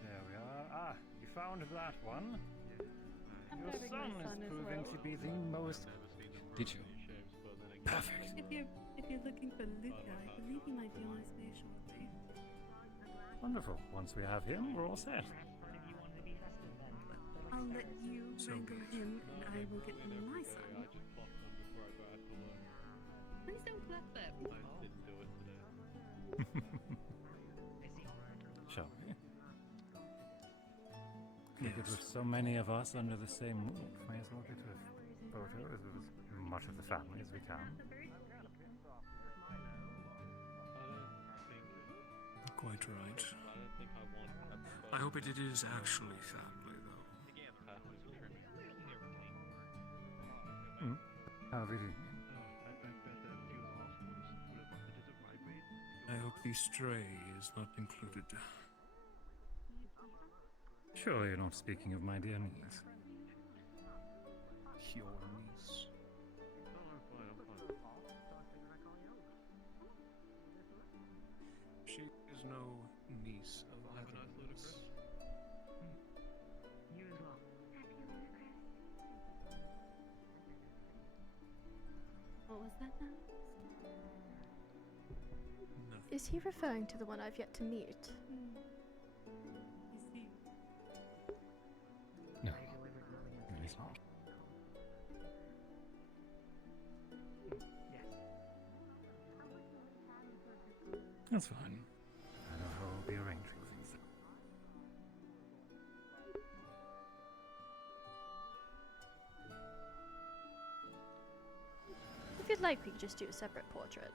There we are. Ah, you found that one. Your son is proving to be the most. Did you? Perfect. If you're looking for Luca, I believe he might be on his way shortly. Wonderful. Once we have him, we're all set. I'll let you wrangle him, and I will get my son. Please don't clap that. Shall we? Yes. With so many of us under the same roof, may as well get a photo of as much of the family as we can. Quite right. I hope it is actually family, though. How did you? I hope the stray is not included. Surely you're not speaking of my dear niece. Your niece. She is no niece of either of us. You as well. What was that now? Is he referring to the one I've yet to meet? No, he's not. That's fine. I know how we'll be arranging things. If you'd like, we could just do a separate portrait.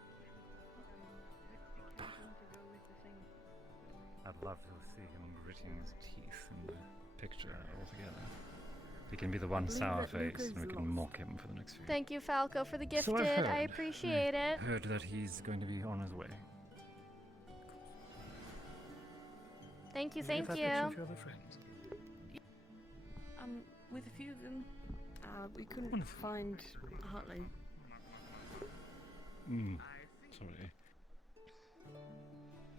I'd love to see him gritting his teeth in the picture altogether. He can be the one sour face, and we can mock him for the next few. Thank you, Falco, for the gifted. So I've heard. I appreciate it. Heard that he's going to be on his way. Thank you, Did thank get you. that picture of your other friends? With a few of them, we couldn't find Hartley. Sorry.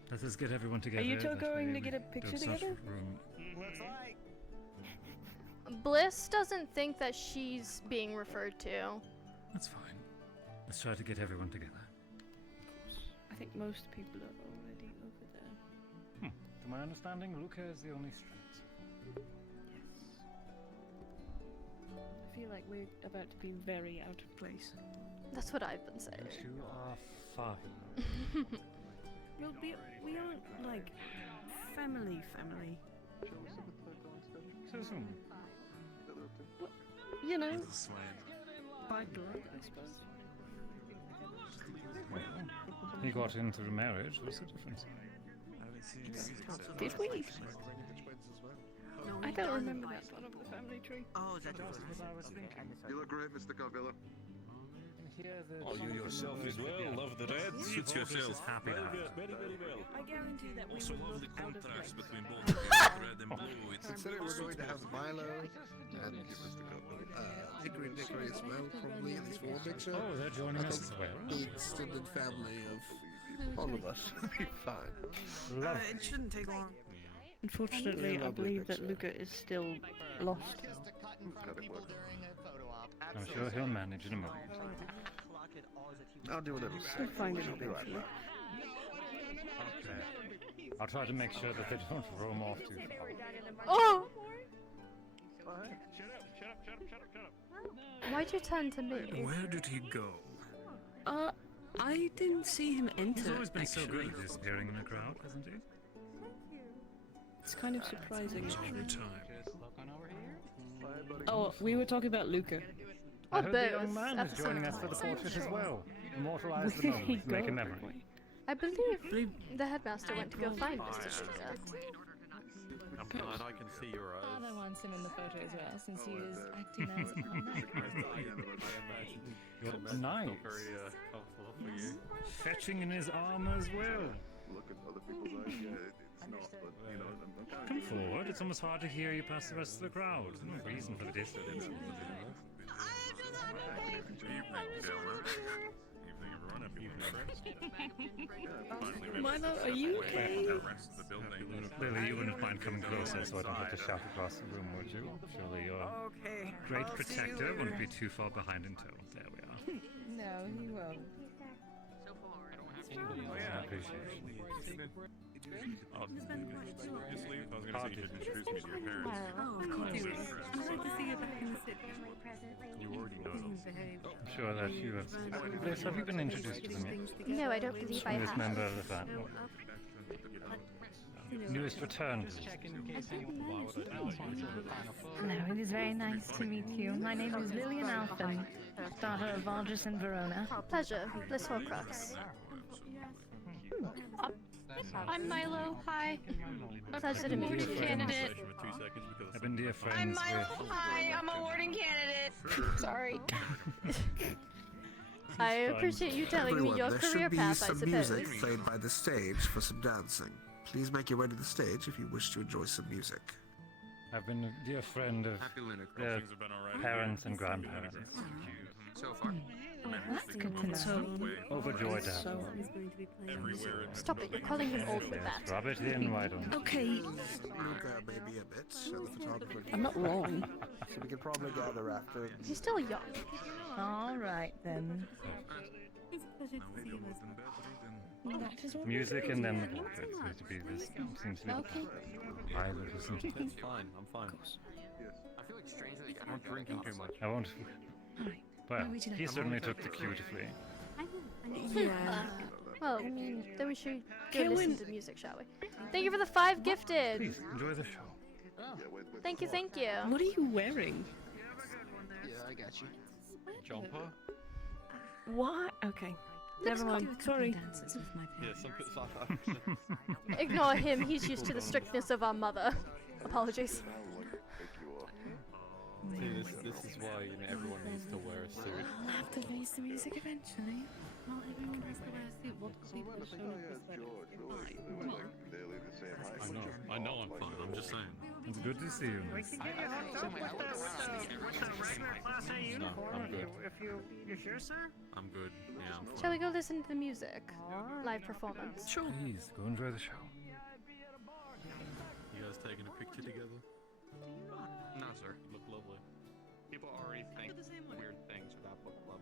Let us get everyone together. Are you two that going way to we get a picture don't start together? room. Looks like. Bliss doesn't think that she's being referred to. That's fine. Let's try to get everyone together. I think most people are already over there. To my understanding, Luca is the only straight. Yes. I feel like we're about to be very out of place. That's what I've been saying. You are fine. Well, we aren't like family. So soon. Well, you know, Smile. by blood, I suppose. Well, he got in through marriage. What's the difference? Did we? I don't remember that part of the family tree. Oh, is that That's what I was thinking. You look great, Mr. Carvilla. Oh, you yourself as well. Love the red. Suits yourself. Happy very well. I guarantee that we Also, will lovely look out of contrast place. between both of you, red and blue. It's Considering we're going to have Milo and Hickory and Dickory as well, probably at least for one big show. Oh, they're joining us as well. The extended family of all of us will be fine. It shouldn't take long. Unfortunately, I believe that Luca is still lost. I'm sure he'll manage in a moment. I'll do whatever. We'll find it eventually. Okay. I'll try to make sure that they don't roam off too far. Oh! Shut up. Why'd you turn to me? Where did he go? I didn't see him enter. He's always been so actually. good at disappearing in the crowd, hasn't he? It's kind of surprising. Long time. Oh, we were talking about Luca. I heard the both young man at is the joining same us for the time. portrait as well. Immortalize the Where did he moment, make a go? memory. I believe the headmaster went to go find Mr. Luca. I'm glad I can see your eyes. Father wants him in the photo as well, since he is acting as a You're nice. Very comfortable. for you. Fetching in his arm as well. Look at other people's eyes. Yeah, it's not, but you know, I'm Come forward. It's almost hard to hear you past the rest of the crowd. No reason for the distance. Evening, Cameron. Evening, everyone. Happy Lunacrest. Milo, are you okay? Clearly, you wouldn't mind coming closer, so I don't have to shout across the room, would you? Surely your great protector wouldn't be too far behind in tow. There we are. No, he won't. I appreciate it. I'll just leave. I was going to say you should introduce me to your parents. Oh, of course. I'd like to see you back in the city. You already know them. I'm sure that you have. Bliss, have you been introduced to them yet? No, I don't believe I Newest have. member of the family. Newest return. Hello, it is very nice to meet you. My name is Lillian Alphen, daughter of Valdris and Verona. Pleasure, Bliss Horcrux. I'm Milo. Hi. Pleasure to meet you. Candidate. I've been dear friends I'm Milo. with. Hi. I'm a warden candidate. Sorry. I appreciate you telling me your there career should be path, I some suppose. music played by the stage for some dancing. Please make your way to the stage if you wish to enjoy some music. I've been a dear friend of their Things have been alright. parents and grandparents. So far. That's good to know. Overjoyed to have them. Everywhere. Stop it, you're calling him old with that. Rub it in, why don't you? Okay. Luca, maybe a bit. The photographer. I'm not wrong. So we can probably gather after. He's still young. All right then. Music and then the portrait seems to be this. Seems to be Okay. either of them. It's fine. I'm fine. I feel like strangely I'm drinking too much. I won't. Well, would you like he to certainly took the cue to flee. Yeah. Well, then we should go Can listen we- to music, shall we? Thank you for the 5 gifted! Please enjoy the show. Thank you, thank you. What are you wearing? Yeah, I got you. Jumper? What? Okay. Let's Never go mind. do a couple Sorry. dances with my Yeah, parents. some people. Ignore him, he's used to the strictness of our mother. Apologies. See, this is why everyone needs to wear a suit. I'll have to face the music eventually. Not everyone has to wear a suit. What people have shown up with sweaters. I know I'm fine. I'm just saying. It's good to see you. We can get you hooked up with the regular Class A uniform I'm good. if you sure, sir? I'm good. Yeah, I'm fine. Shall we go listen to the music? Live performance. Sure. Please go enjoy the show. You guys taking a picture together? No, sir. You look lovely. People already think weird things about book club.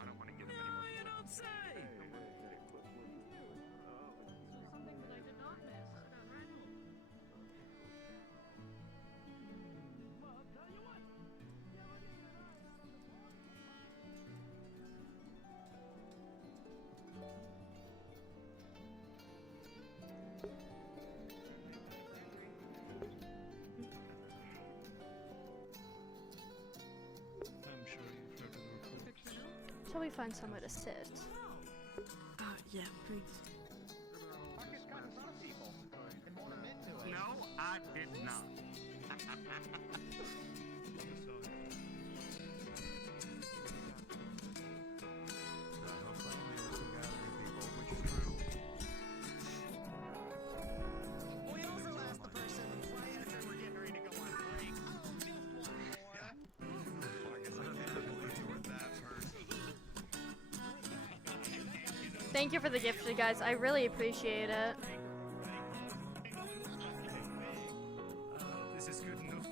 I don't want to give them any more. I'm sure you've heard of the reports. Shall we find somewhere to sit? Yeah, please. No, I did not. We also asked the person right after we're getting ready to go on break. Thank you for the gift, you guys. I really appreciate it. This is good enough.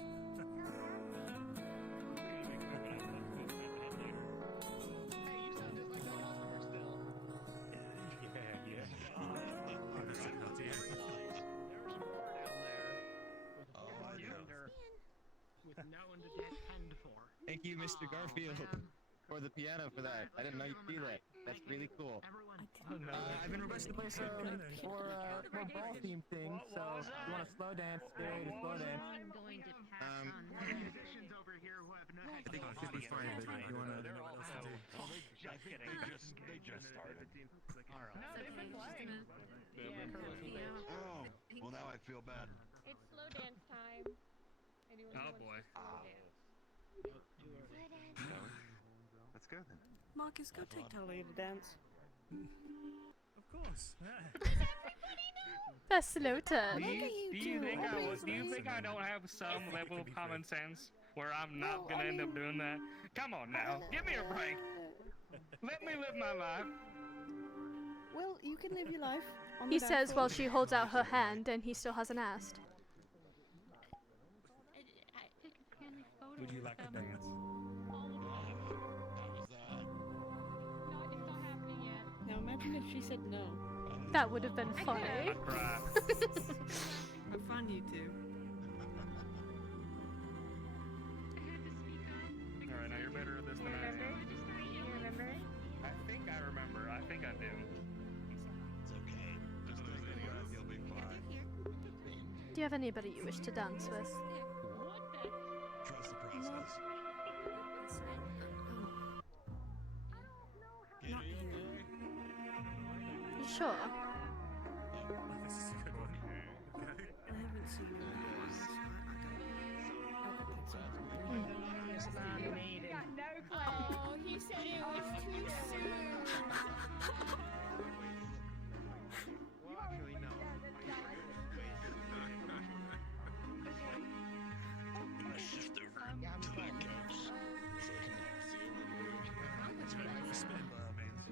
With no one to depend for. Thank you, Mr. Garfield, for the piano for that. I didn't know you'd do that. That's really cool. I've been requested to play for ball theme thing, so if you want to slow dance, stay ready to slow dance. Musicians over here who have no I think it should be fine, but you want to know what else to do? They just started. Oh, well now I feel bad. It's slow dance time. Oh boy. Let's go then. Marcus, go take Talia to dance. Of course. That's slow turn. Do you think I don't have some level of common sense where I'm not gonna end up doing that? Come on now, give me a break. Let me live my life. Well, you can live your life. On He the dance says floor. while she holds out her hand and he still hasn't asked. Would you like to dance? Now imagine if she said no. That would have been funny. I'd cry. Have fun, you two. Alright, now you're better at this than I am. You remember? I think I remember. I think I do. It's okay. Just do it anyway. You'll be fine. Do you have anybody you wish to dance with? Trust the process. Get in there. You sure? This is a good one. I haven't seen her in years. Oh, he said it was too soon. I'm gonna shift over to the couch so I can feel it. It's ready for spin by all means.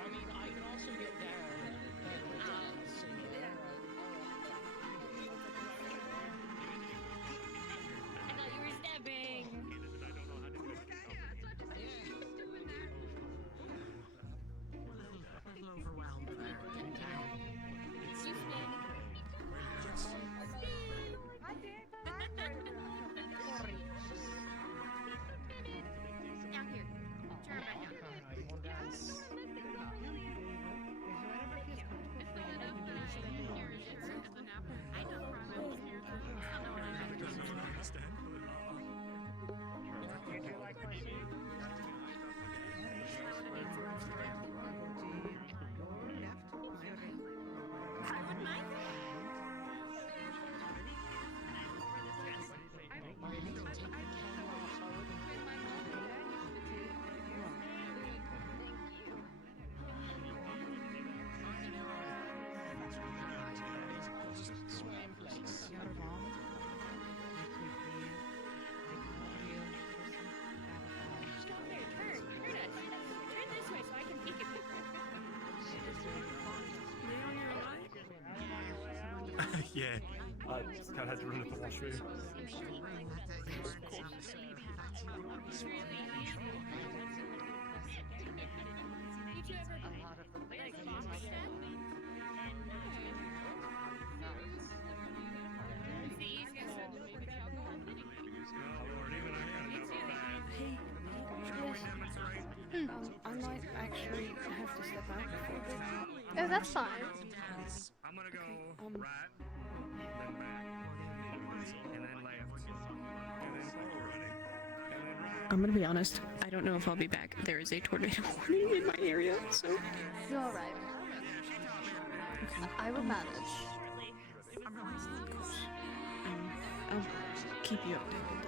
I mean, I can also get down and dance and I thought you were stepping. A little overwhelmed there. You spin. I did. Now here. Turn back down. I know Yeah, I just kind of had to run to the washroom. I might actually have to step out for a bit. Oh, that's fine. I'm gonna go right, then back, and then left, and then forward, and then right. I'm gonna be honest. I don't know if I'll be back. There is a tornado warning in my area, so. You're alright. I will manage. I'll keep you updated.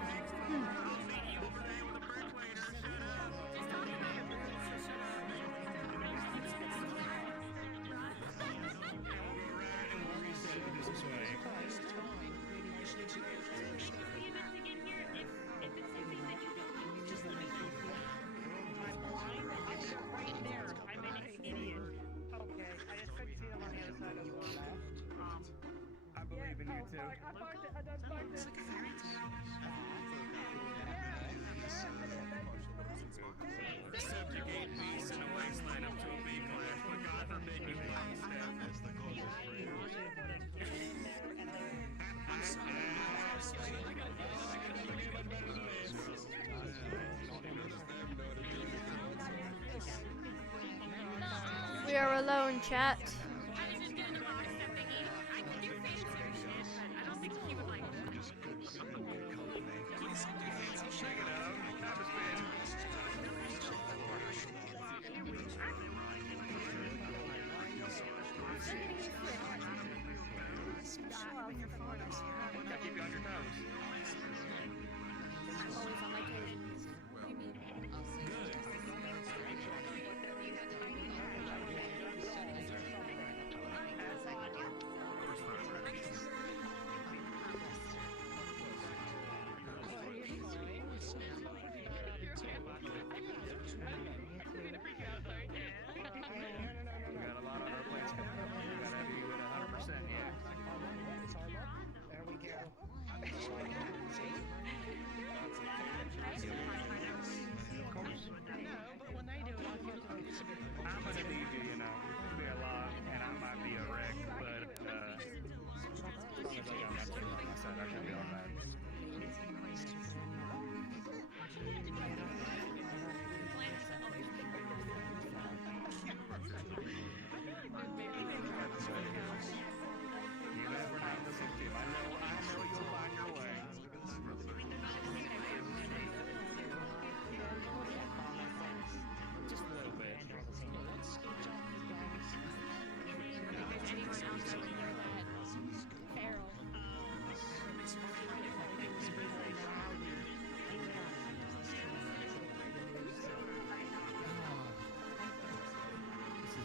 I believe in you too. Subjugate beasts in a wasteland up to a bee clash, but God forbid you walk We are alone, chat. Gotta keep you on your toes. Always on my toes. We got a lot on our plates coming up. We gotta be at 100%, yeah. There we go. Of course. I'm gonna need you, you know. It's be a lot, and I might be a wreck, but as long as I got my team on my side, I should be alright. Even if we're not in the same team, I know you'll find your way. Just a little bit.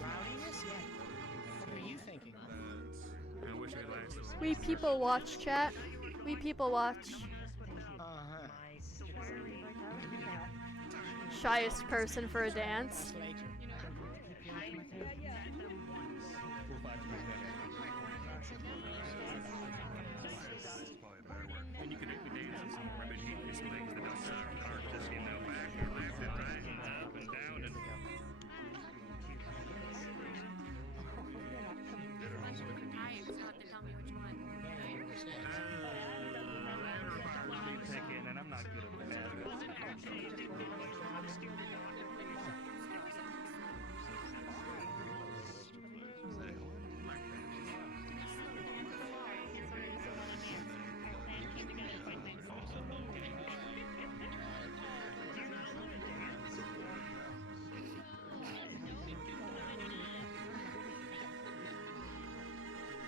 Rowdiness? Yeah. What were you thinking? I wish I liked it. We people watch, chat. We people watch. Uh-huh. Shyest person for a dance. And you can dance in some ridiculous things that aren't just, you know, back and left and right and up and down and... Picking, and I'm not good at that.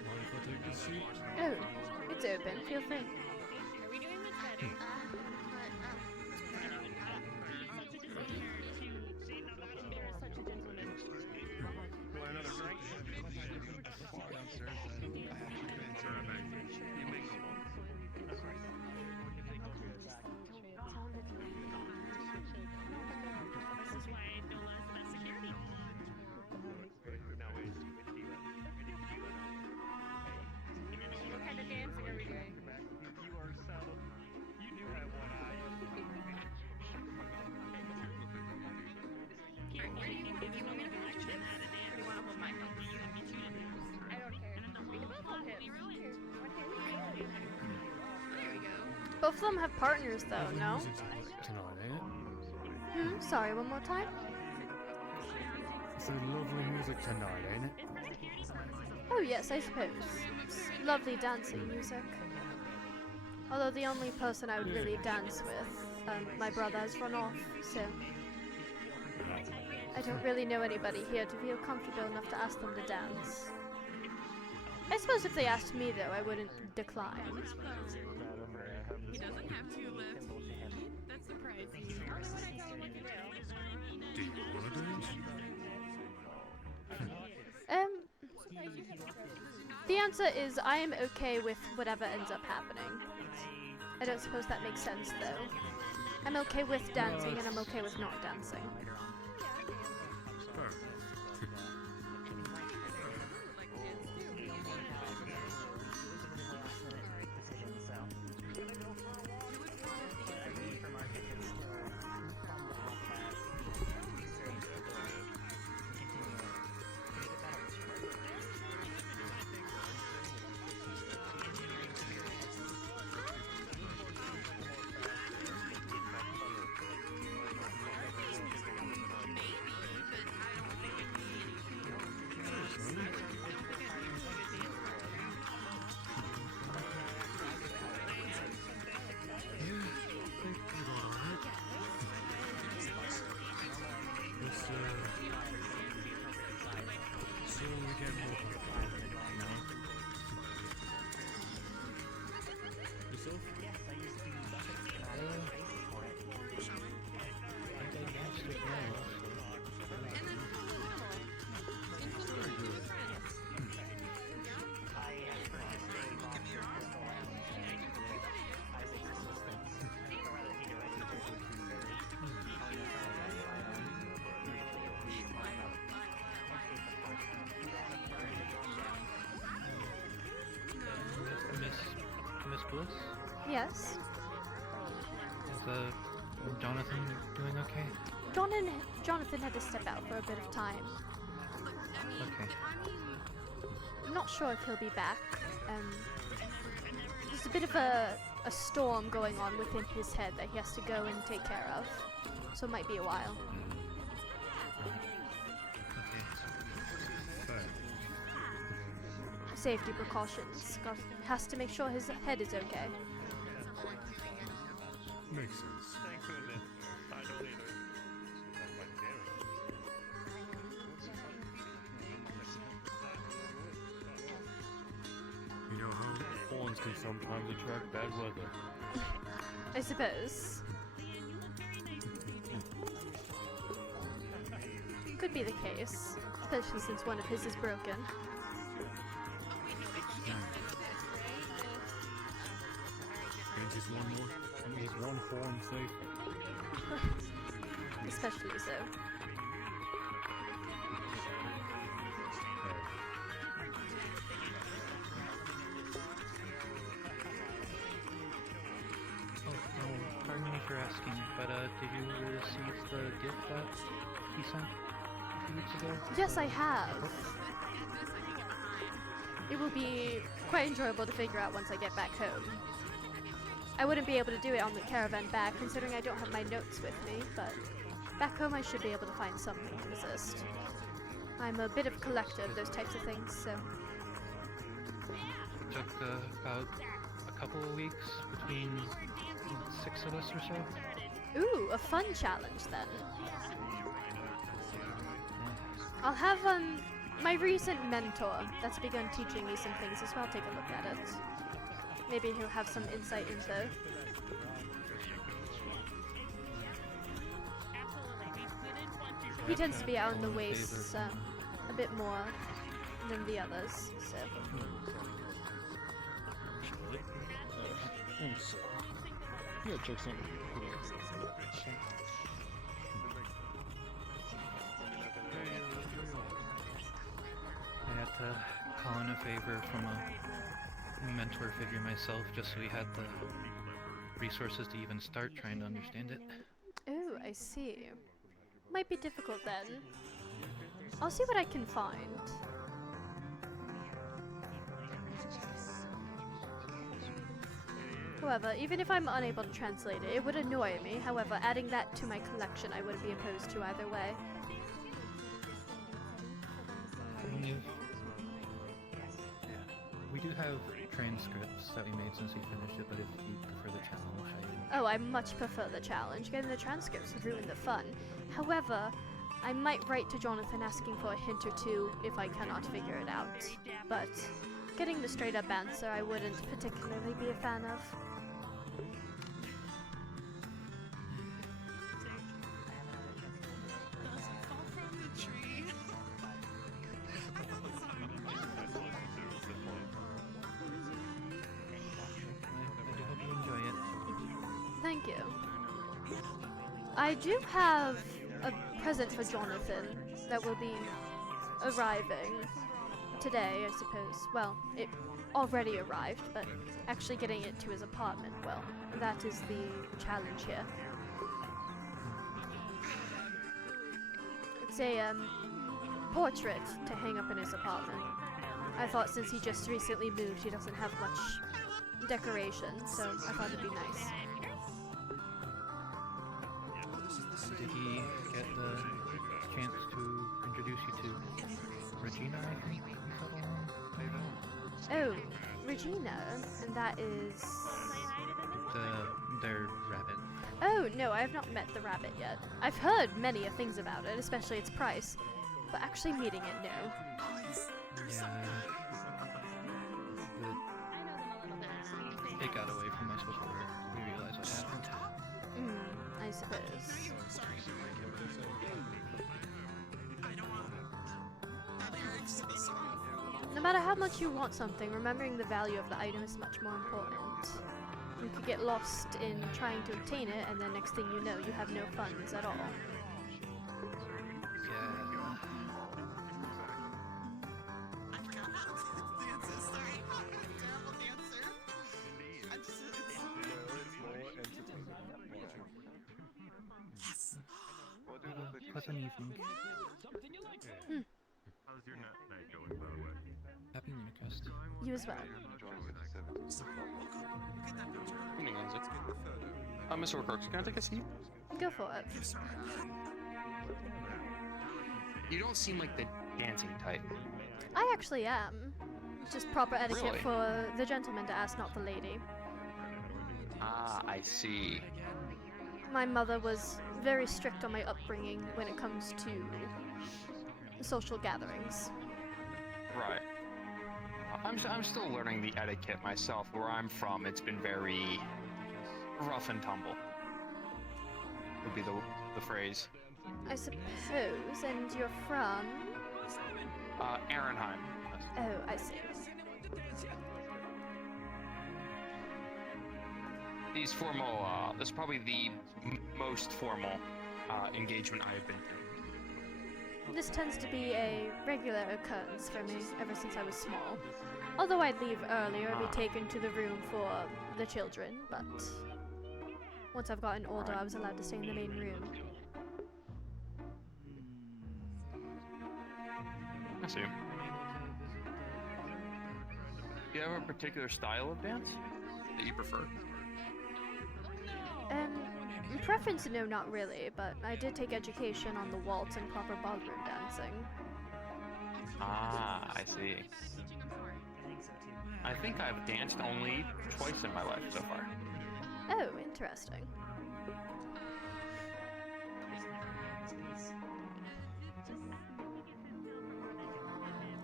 Mind if I take this seat? Oh, it's open. Feel free. Are we doing this better? Want another drink? This is why I know less about security. What kind of dancing are we doing? You are so... You do have one eye. Here, if you want me to hold you how to dance, or you want to hold my hand? I don't care. We can both hold hands. Here, one hand. There we go. Both of them have partners, though, no? Tonight, ain't it? Sorry, one more time? It's lovely music tonight, ain't it? Oh, yes, I suppose. It's lovely dancing music. Although the only person I would really dance with, my brother has run off, so... I don't really know anybody here to feel comfortable enough to ask them to dance. I suppose if they asked me, though, I wouldn't decline. He doesn't have to lift. That's surprising. Do you want to dance? The answer is I am okay with whatever ends up happening. I don't suppose that makes sense, though. I'm okay with dancing, and I'm okay with not dancing. Bliss? Yes. Is Jonathan doing okay? Jonathan had to step out for a bit of time. Okay. I'm not sure if he'll be back. There's a bit of a storm going on within his head that he has to go and take care of. So it might be a while. Safety precautions. Has to make sure his head is okay. Makes sense. Thank goodness. I don't either. You know how horns can sometimes attract bad weather. I suppose. Could be the case, especially since one of his is broken. Just one horn safe. Especially so. Pardon me for asking, but did you receive the gift that he sent a few weeks ago? Yes, I have. It will be quite enjoyable to figure out once I get back home. I wouldn't be able to do it on the caravan back, considering I don't have my notes with me, but back home I should be able to find something to assist. I'm a bit of a collector of those types of things, so... It took about a couple of weeks between 6 of us or so. Ooh, a fun challenge then. I'll have my recent mentor that's begun teaching me some things as well take a look at it. Maybe he'll have some insight info. He tends to be out in the wastes a bit more than the others, so... Yeah, check something. I had to call in a favor from a mentor figure myself just so he had the resources to even start trying to understand it. Oh, I see. Might be difficult then. I'll see what I can find. However, even if I'm unable to translate it, it would annoy me. However, adding that to my collection I wouldn't be opposed to either way. We do have transcripts that we made since we finished it, but if you prefer the challenge, Oh, I much prefer the challenge. Getting the transcripts would ruin the fun. However, I might write to Jonathan asking for a hint or two if I cannot figure it out. But getting the straight up answer I wouldn't particularly be a fan of. Thank you. I do have a present for Jonathan that will be arriving today, I suppose. Well, it already arrived, but actually getting it to his apartment, well, that is the challenge here. It's a portrait to hang up in his apartment. I thought since he just recently moved, he doesn't have much decoration, so I thought it'd be nice. Did he get the chance to introduce you to Regina, I think we settled on? Oh, Regina, and that is... Their rabbit. Oh, no, I have not met the rabbit yet. I've heard many things about it, especially its price, but actually meeting it, no. Yeah. It got away from us before we realized what happened. I suppose. No matter how much you want something, remembering the value of the item is much more important. You could get lost in trying to obtain it, and then next thing you know, you have no funds at all. an evening. How's your night going, by the way? Happy Lunacrest. You as well. Evening, Isaac. Mr. O'Crook, can I take a seat? Go for it. You don't seem like the dancing type. I actually am. It's just proper etiquette Really? for the gentleman to ask, not the lady. Ah, I see. My mother was very strict on my upbringing when it comes to social gatherings. Right. I'm still learning the etiquette myself. Where I'm from, it's been very rough and tumble. Would be the phrase. I suppose, and you're from? Ehrenheim. Oh, I see. These formal, this is probably the most formal engagement I have been to. This tends to be a regular occurrence for me ever since I was small. Although I'd leave earlier and be taken to the room for the children, but once I've gotten older, I was allowed to stay in the main room. I see. Do you have a particular style of dance that you prefer? Preference, no, not really, but I did take education on the waltz and proper ballroom dancing. Ah, I see. I think I've danced only twice in my life so far. Oh, interesting.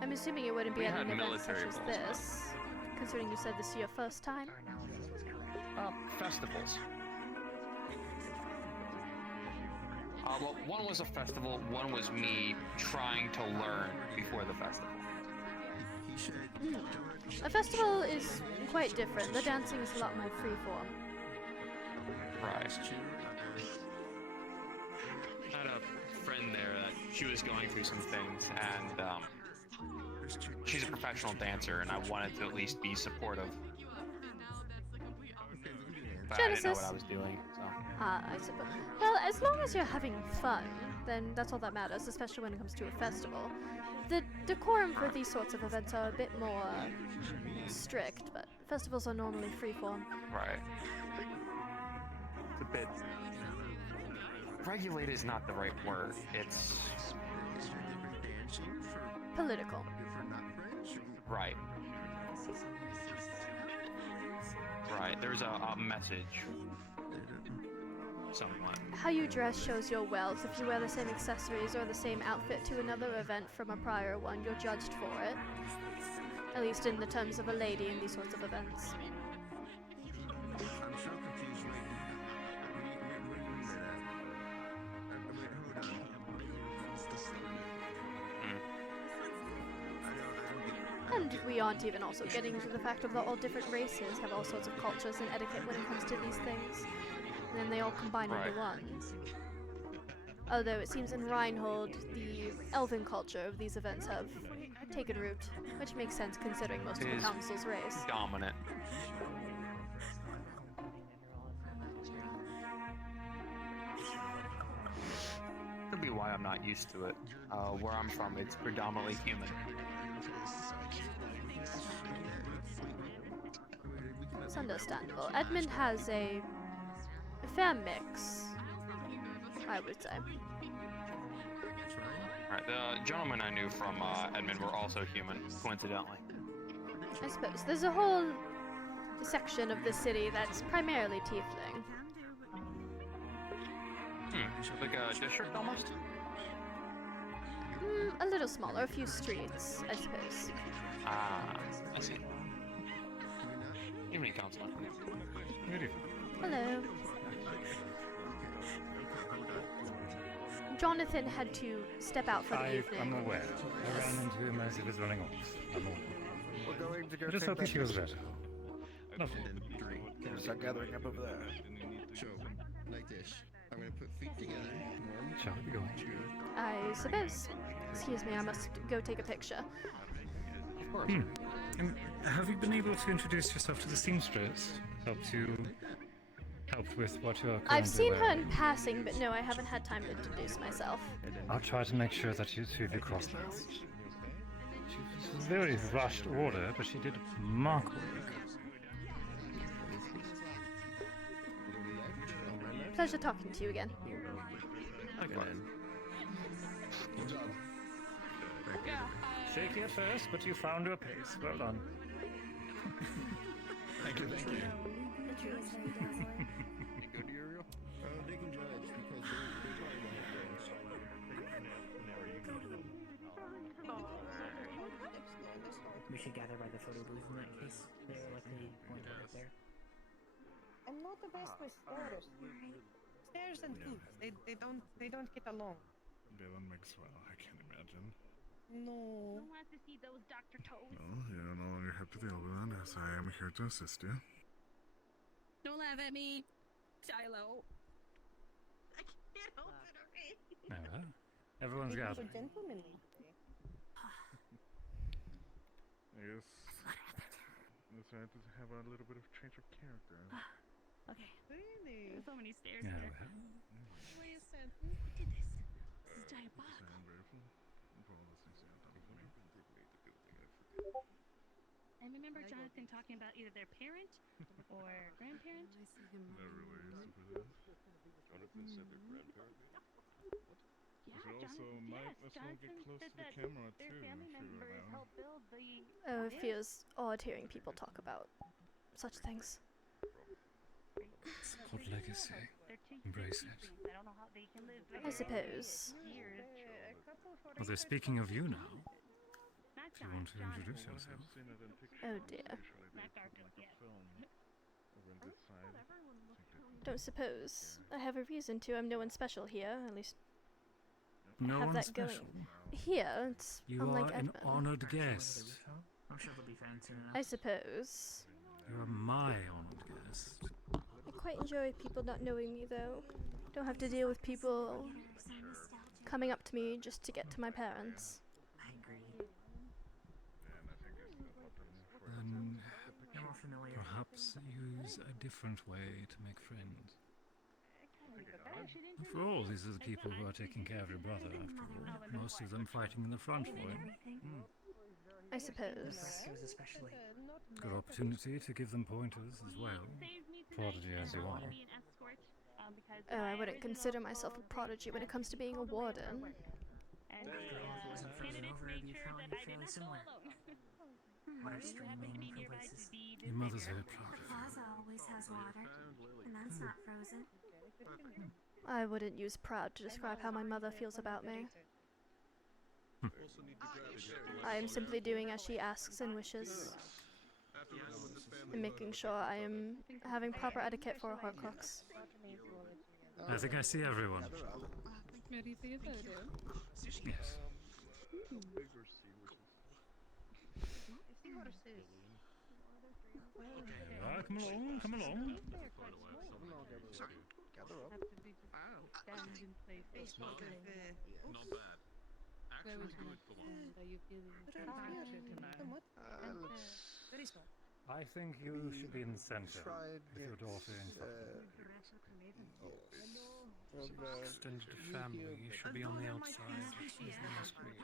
I'm assuming it wouldn't be at an event such as this, considering you said this is your first time? Festivals. Well, one was a festival, one was me trying to learn before the festival. A festival is quite different. The dancing is a lot more freeform. Right. I had a friend there that she was going through some things, and she's a professional dancer, and I wanted to at least be supportive. But I didn't know what I was doing, so. I suppose. Well, as long as you're having fun, then that's all that matters, especially when it comes to a festival. The decorum for these sorts of events are a bit more strict, but festivals are normally freeform. Right. It's a bit... Regulated is not the right word. It's... Political. Right. Right, there's a message. Somewhat. How you dress shows your wealth. If you wear the same accessories or the same outfit to another event from a prior one, you're judged for it. At least in the terms of a lady in these sorts of events. And we aren't even also getting into the fact that all different races have all sorts of cultures and etiquette when it comes to these things. And then they all combine into one. Although it seems in Reinhold, the elven culture of these events have taken root, which makes sense considering most of the council's race. Dominant. Could be why I'm not used to it. Where I'm from, it's predominantly human. It's understandable. Edmund has a fair mix, I would say. Right, the gentlemen I knew from Edmund were also human, coincidentally. I suppose. There's a whole section of the city that's primarily tiefling. Like a district almost? A little smaller, a few streets, I suppose. Ah, I see. Evening, Counselor. Good evening. Hello. Jonathan had to step out for the evening. I'm aware. I ran into him as he was running off. I'm aware. We're going to go I just hope he feels better. Lovely. Start gathering up over there. So, like this. I'm gonna put feet together. One, Shall we be going? I suppose. Excuse me, I must go take a picture. Of course. Have you been able to introduce yourself to the seamstress? Help to helped with what you're currently I've seen her wearing? in passing, but no, I haven't had time to introduce myself. I'll try to make sure that you two do cross paths. She was a very rushed order, but she did remarkable work. Pleasure talking to you again. Okay then. Shaky at first, but you found your pace. Well done. Thank you, thank you. Good, Uriel? They can judge because they probably won't have things. We should gather by the photo booth in that case. They're likely going to work there. I'm not the best with stairs. Stairs and boots, they don't get along. Dylan Maxwell, I can't imagine. No. Who wants to see those Dr. Toes? Well, you no longer have to deal with that, as I am here to assist you. Don't laugh at me, Shiloh. I can't help it, okay? Everyone's Maybe gathered. for gentlemen. Yes. Decided to have a little bit of change of character. Okay. Really? There's so many stairs Yeah, here. Wait a second. Look at this. This is giant box. I remember Jonathan talking about either their parent or grandparent. Not really used to that. Jonathan said their grandparent? Yeah, We should also Jonathan, might yes, as well get Jonathan close said to the that camera their too, family if you members allow. helped build the. Oh, it feels odd hearing people talk about such things. It's called legacy. Embrace it. I don't know how they can live. I suppose. Years. Well, they're speaking of you now. Not If you want to Jonathan. introduce yourself. Oh dear. Not Garfield, yeah. Don't suppose. I have a reason to. I'm no one special here, at least. No have one that special. going. Here, it's You unlike are an Edmund. honored guest. I'm sure they'll be fine soon enough. I suppose. You are my honored guest. I quite enjoy people not knowing me, though. Don't have to deal with people coming up to me just to get to my parents. I agree. Then You're more familiar. perhaps use a different way to make friends. After all, these are the people who are taking care of your brother, after all. Most of them fighting in the front for him. I suppose. Rescues especially. Good opportunity to give them pointers as well. Prodigy as you are. Oh, I wouldn't consider myself a prodigy when it comes to being a warden. And After all, if it wasn't frozen over, the account would be fairly similar. What are streaming from places? Your mother's very proud of you. Plaza always has water, and that's not frozen. I wouldn't use proud to describe how my mother feels about me. I am simply doing as she asks and wishes. And making sure I am having proper etiquette for a Horcrux. I think I see everyone. Ready for your photo? Yes. Come along, come along. Not bad. Actually good, come on. Are you feeling I think you should be in the center with your daughter in front. Extended family, you should be on the outside. She's on the screen.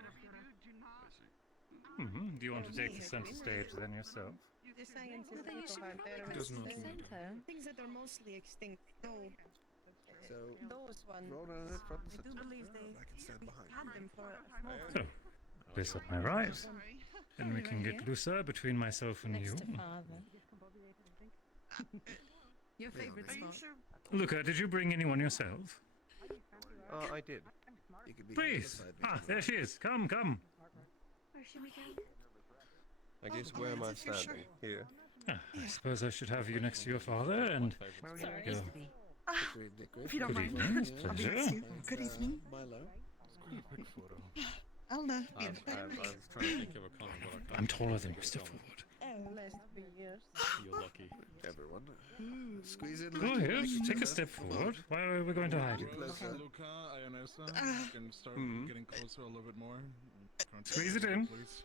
Do you want to take the center stage then yourself? The science is Then you should not probably Does not the matter. center. Things that are mostly extinct. No. So, Those ones. roll down in front I do believe they I can stand behind. had them for a small So, Bliss at my right. Then we can get looser between myself and you. Next to father. Your favorite spot. Luca, did you bring anyone yourself? I did. You could be Please. Ah, there she is. Come, come. Where should we go? I guess where am I standing? Here. Ah, I suppose I should have you next to your father and your... If you don't Good mind. evening, it's a pleasure. Good evening. Milo. Quick photo. I'll know. I was trying to think of a comment, but I can't. I'm taller than you. Step forward. Last 3 years. You're lucky. Everyone. Squeeze in. Oh, yes. Take a step forward. Why are we going to hide you? Luca, Ionessa, you can start getting closer a little bit more. Squeeze it in. Please.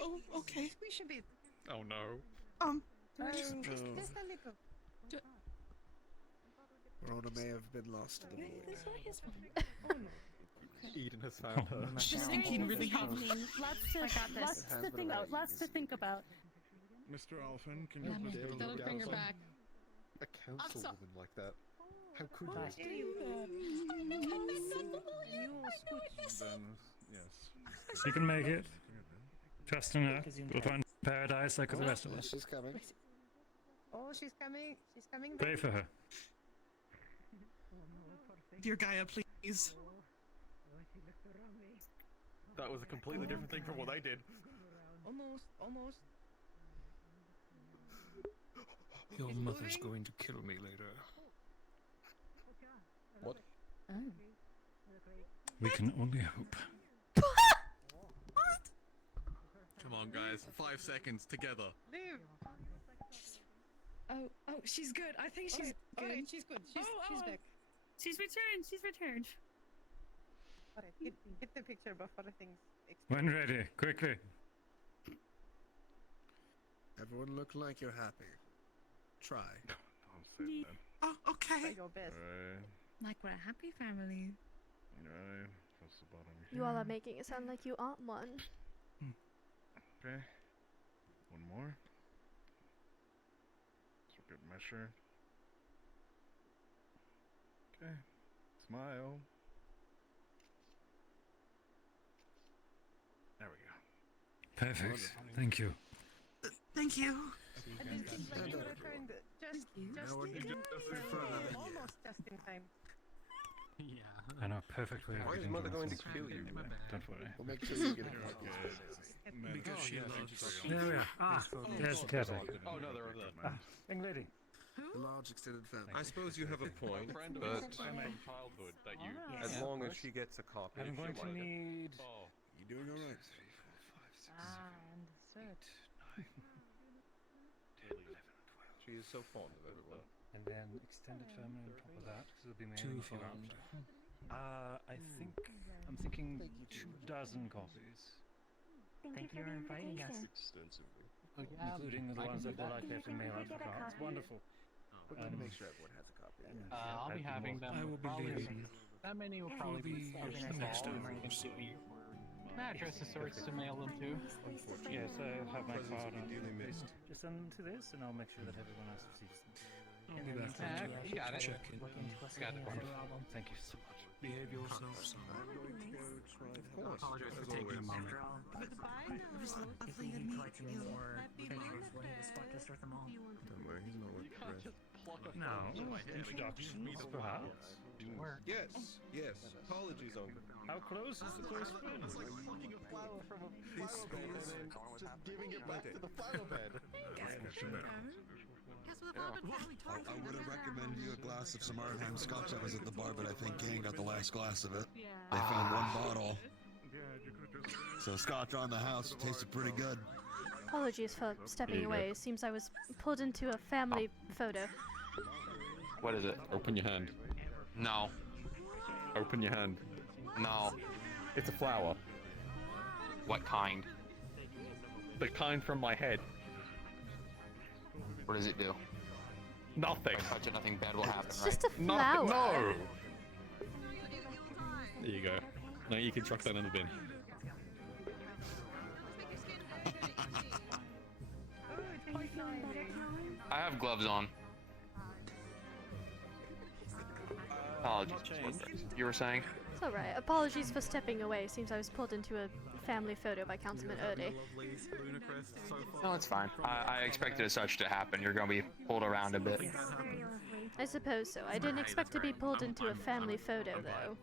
Oh, okay. We should be. Oh no. Just a little. Rhoda may have been lost to the void. This way is fine. Eden has found her. She's thinking really hard. Lots to think about. Mr. Alphen, can you please Don't bring her back. A councilwoman like that. How could you? Then, yes. She can make it. Trust in her. We'll find paradise like the rest of us. She's coming. Oh, she's coming. She's coming. Pray for her. Dear Gaia, please. That was a completely different thing from what I did. Almost. Your mother's going to kill me later. What? Oh. We can only hope. Come on, guys. 5 seconds together. Leave. Oh, she's good. I think she's good. Alright, she's good. She's back. She's returned. Alright, get the picture before things When ready, quickly. Everyone look like you're happy. Try. Don't say that. Oh, okay. Try your best. Like we're a happy family. Right. Press the bottom here. You all are making it sound like you aren't one. Okay. One more. So good measure. Okay. Smile. There we go. Perfect. Thank you. Thank you. I didn't think that you returned just in time. Almost just in time. Yeah. I know a perfect way of Why is getting mother to going to it. kill you? Don't worry. We'll make sure you get it. Because she loves There we are. There's the caretaker. Oh no, they're over there. Young lady. The large extended family. I suppose you have a point, but from childhood that you, as long as she gets a copy, I'm going to need. Oh, You doing alright? 3, 4, 5, 6, 7, 8, 9, 10, 11, 12. she is so fond of everyone. And then extended family on top of that, because it'll be Too mailing if you fond. want. I'm thinking 24 copies. Thank you for inviting us. Extensively. Including the ones that will likely have to mail out for cards. Wonderful. We're going to make sure everyone has a copy. I'll be having them. I will be probably leaving. That many will For probably the be next fall. hours. Address of sorts to mail them to. Yes, I have my Presents card will on. be duly missed. Just send them to this, and I'll make sure that everyone else receives them. I'll be back later. You got it. Check in. Got it. Wonderful. Thank you so much. Behave yourselves. I'm going to go try Of the course. apologize for taking a moment. Don't worry, he's not with the rest. Now, introductions, perhaps. Yes, yes. Apologies, Uncle. How close is the close friend? This is just giving it back to the flower bed. I would have recommended you a glass of some Arnhem Scotch. I was at the bar, but I think Gang got the last glass of it. They found one bottle. So Scotch on the house tasted pretty good. Apologies for stepping away. It seems I was pulled into a family photo. What is it? Open your hand. No. Open your hand. No. It's a flower. What kind? The kind from my head. What does it do? Nothing. If I touch it, nothing bad will happen, It's right? just a flower. No! There you go. Now you can chuck that in the bin. I have gloves on. Apologies. You were saying? It's alright. Apologies for stepping away. Seems I was pulled into a family photo by Councilman Erde. No, it's fine. I expected as such to happen. You're gonna be pulled around a bit. I suppose so. I didn't expect to be pulled into a family photo, though.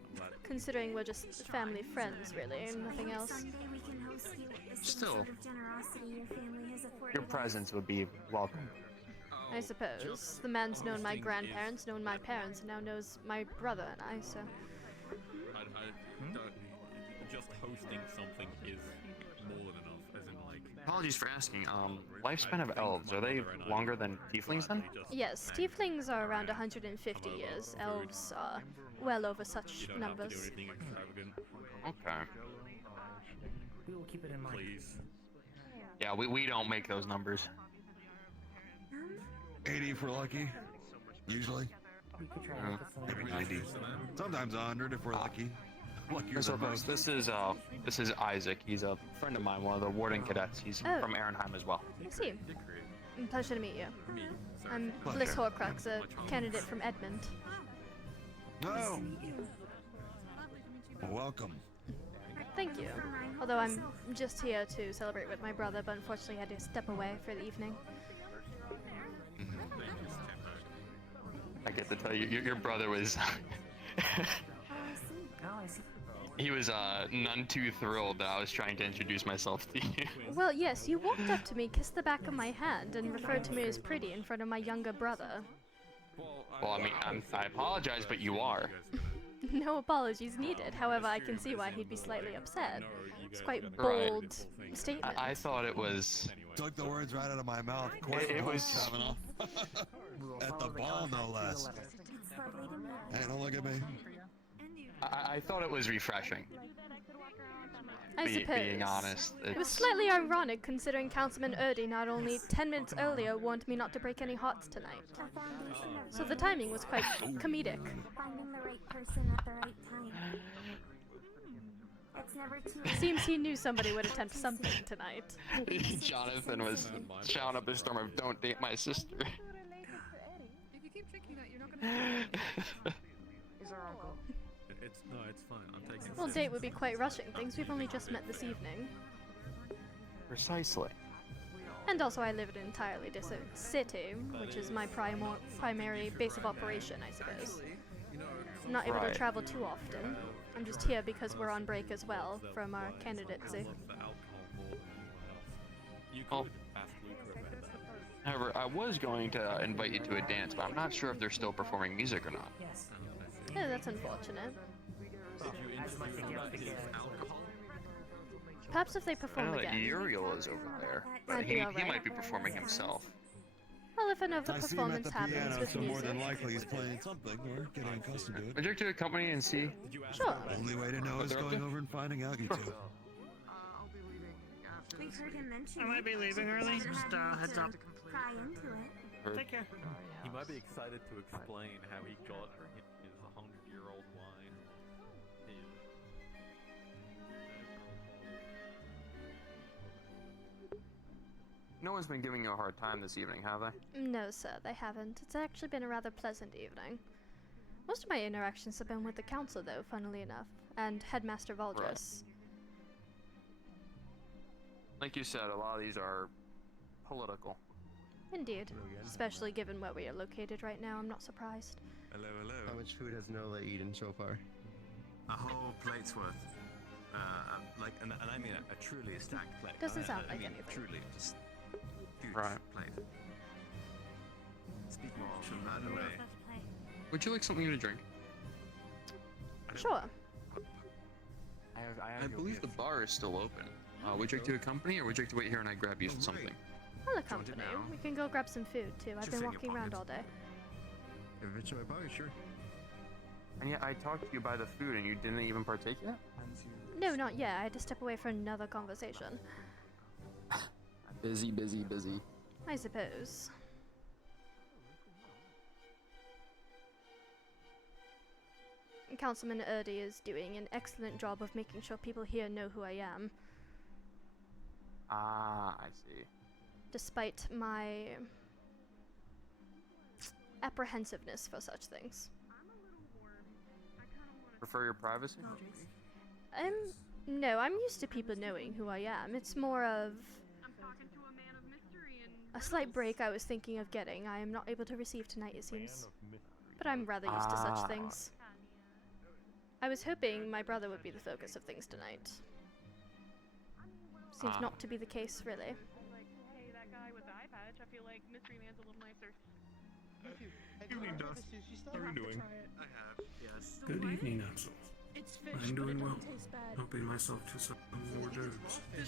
Considering we're just family friends, really, and nothing else. Still, your presence would be welcome. I suppose. The man's known my grandparents, known my parents, and now knows my brother and I, so... I don't. Just hosting something is more than enough, as in like. Apologies for asking. Lifespan of elves, are they longer than tieflings then? Yes, tieflings are around 150 years. Elves are well over such numbers. Okay. We will keep it in mind. Please. Yeah, we don't make those numbers. 80 if we're lucky. Usually. Maybe 90. Sometimes 100 if we're lucky. Luckier So than most. this is Isaac. He's a friend of mine, one of the warden cadets. He's Oh. from Ehrenheim as well. I see. Pleasure to meet you. I'm Bliss Horcrux, a candidate from Edmond. Oh. Well, welcome. Thank you. Although I'm just here to celebrate with my brother, but unfortunately I had to step away for the evening. I get to tell you, your brother was. He was none too thrilled that I was trying to introduce myself to you. Well, yes, you walked up to me, kissed the back of my hand, and referred to me as pretty in front of my younger brother. Well, I mean, I apologize, but you are. No apologies needed. However, I can see why he'd be slightly upset. It's quite bold statement. I thought it was. Took the words right out of my mouth. It was. Kavanaugh. At the ball, no less. Hey, don't look at me. I thought it was refreshing. I suppose. Being honest, It was slightly ironic considering Councilman Erdy not only 10 minutes earlier warned me not to break any hearts tonight. So the timing was quite comedic. Finding the right person at the right time. It's never too late. Seems he knew somebody would attempt something tonight. Jonathan was shouting up the storm of "Don't date my sister." If you keep drinking that, you're not gonna. Is our uncle? It's fine. I'm taking. Well, date would be quite rushing things. We've only just met this evening. Precisely. And also I live in an entirely different city, which is my primary base of operation, I suppose. I'm not able to travel too often. I'm just here because we're on break as well from our candidacy. Well, however, I was going to invite you to a dance, but I'm not sure if they're still performing music or not. Yeah, that's unfortunate. Perhaps if they I perform know that again. Uriel is over there, but I'd be he alright. might be performing himself. Well, if another I see him at performance the happens piano, with so more music. than likely he's playing something or getting accustomed to it. Would you like to accompany and see? Sure. Only way to know is going over and finding out, you two. We've heard him mention I might be leaving early. Just heads up. Pry into it. Take care. He might be excited to explain how he got his 100-year-old wine. No one's been giving you a hard time this evening, have they? No, sir, they haven't. It's actually been a rather pleasant evening. Most of my interactions have been with the council, though, funnily enough, and Headmaster Valdris. Like you said, a lot of these are political. Indeed. Especially given where we are located right now, I'm not surprised. Hello, hello. How much food has Nola eaten so far? A whole plate's worth. Like, and I mean a truly stacked plate. Doesn't sound I like mean, anything. Truly, just huge Right. plate. Speak more often that way. Would you like something to drink? Sure. I believe the bar is still open. Would you like to accompany, or would you like to wait here and I grab you something? I'll accompany. We can go grab some food, too. I've been walking around all day. If it's in my pocket, sure. And yet I talked to you by the food and you didn't even partake yet? No, not yet. I had to step away for another conversation. Busy, busy, busy. I suppose. Councilman Erdy is doing an excellent job of making sure people here know who I am, Ah, I see. despite my apprehensiveness for such things. Prefer your privacy? No, I'm used to people knowing who I am. It's more of a slight break I was thinking of getting. I am not able to receive tonight, it seems. But I'm rather used to such things. I was hoping my brother would be the focus of things tonight. Seems not to be the case, really. Like, hey, that guy with the eye patch, I feel like Mystery Man's a little nicer. Evening, Dust. How are you doing? I have, yes. Good evening, Axel. It's fish, I'm doing but it well. don't taste bad. Helping myself to some more jokes. I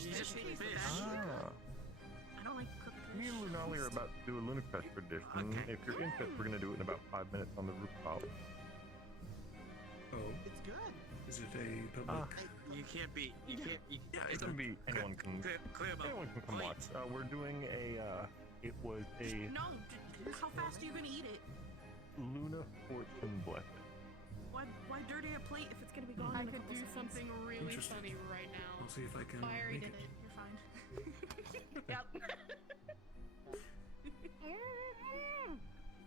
don't like cooked Me and Lunali are about to do a Lunacrest tradition. If you're interested, we're going to do it in about 5 minutes on the rooftop. Oh. It's good. Is it a public? You can't be. You can't. Yeah, it can be. Anyone can. Clear Anyone can come watch. We're doing a It was a No. How fast are you gonna eat it? Luna Fortune Blessing. Why dirty a plate if it's gonna be gone? I in a could couple do seconds? something really Interesting. funny right now. I'll see if I can Fire make eat it. it. You're fine.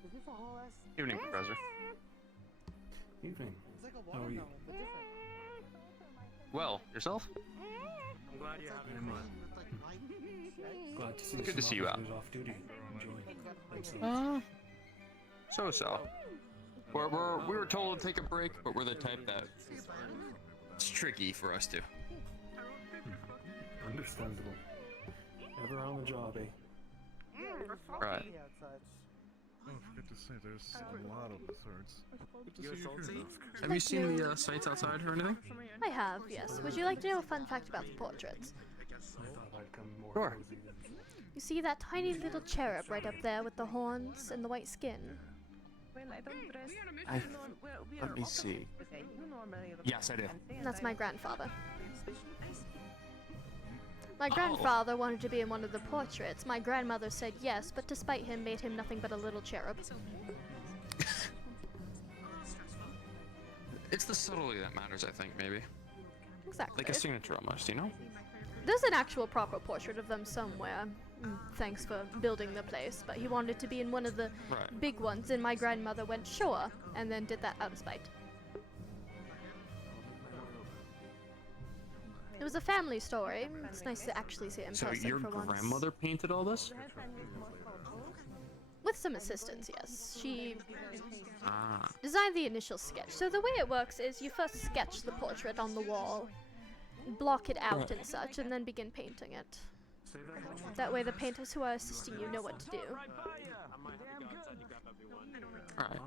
Is this a whole ass? Evening, Professor. Evening. It's like a How are you? watermelon, but different. Well, yourself? I'm glad you're having I'm fun. glad to see Good to some see you out. officers off duty. Enjoying themselves. So. We were told to take a break, but we're the type that it's tricky for us to. Understandable. Ever on the job, eh? Right. Oh, good to see. There's a lot of lizards. Good to You're see you salty? here. Have you seen the sights outside or anything? I have, yes. Would you like to know a fun fact about the portraits? I thought I'd come more Sure. cozy than You see that tiny little cherub right up there with the horns and the white skin? Well, I don't dress. I- We let are me opposites see. today. You normally look Yes, I do. fancy, and That's I my look grandfather. fancy. My Oh. grandfather wanted to be in one of the portraits. My grandmother said yes, but despite him, made him nothing but a little cherub. It's the subtlety that matters, I think, maybe. Exactly. Like a signature almost, you know? There's an actual proper portrait of them somewhere. Thanks for building the place, but he wanted to be in one of the Right. big ones, and my grandmother went sure, and then did that out of spite. It was a family story. It's nice to actually see it in So person your for once. grandmother painted all this? With some assistance, yes. She Ah. designed the initial sketch. So the way it works is you first sketch the portrait on the wall, block it out Right. and such, and then begin painting it. That way the painters who are assisting you know what to do. I might have to go outside and grab everyone. Alright.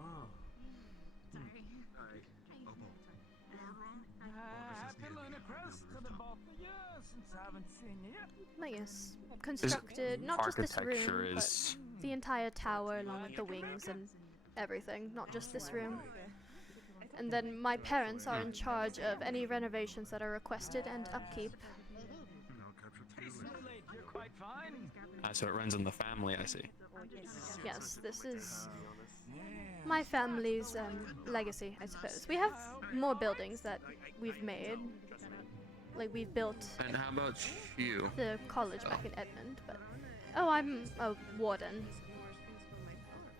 Happy Lunacrest to the both of you since I haven't seen you yet. But yes, constructed not just this architecture room, is- but the entire tower along with the wings and everything, not just this room. And then my parents are in charge of any renovations that are requested and upkeep. You're quite fine. So it runs in the family, I see. Yes, this is my family's legacy, I suppose. We have more buildings that we've made. Like, we've built And how about you? the college back in Edmond, but... Oh, I'm a warden.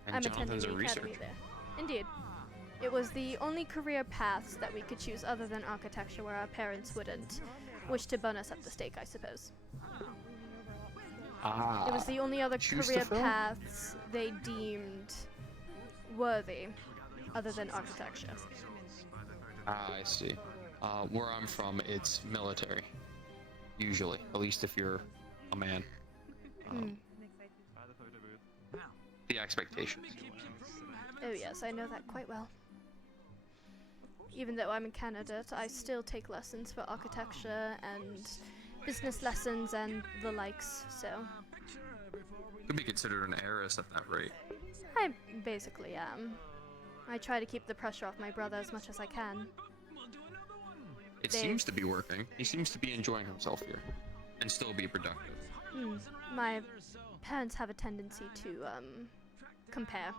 And I'm Jonathan's attending a the academy researcher. there. Indeed. It was the only career paths that we could choose other than architecture where our parents wouldn't wish to burn us at the stake, I suppose. Ah. It was the only other choose to career fill? paths they deemed worthy other than architecture. Ah, I see. Where I'm from, it's military. Usually. At least if you're a man. The expectations. Oh yes, I know that quite well. Even though I'm a candidate, I still take lessons for architecture and business lessons and the likes, so Could be considered an heiress at that rate. I basically am. I try to keep the pressure off my brother as much as I can. It They- seems to be working. He seems to be enjoying himself here. And still be productive. My parents have a tendency to, compare.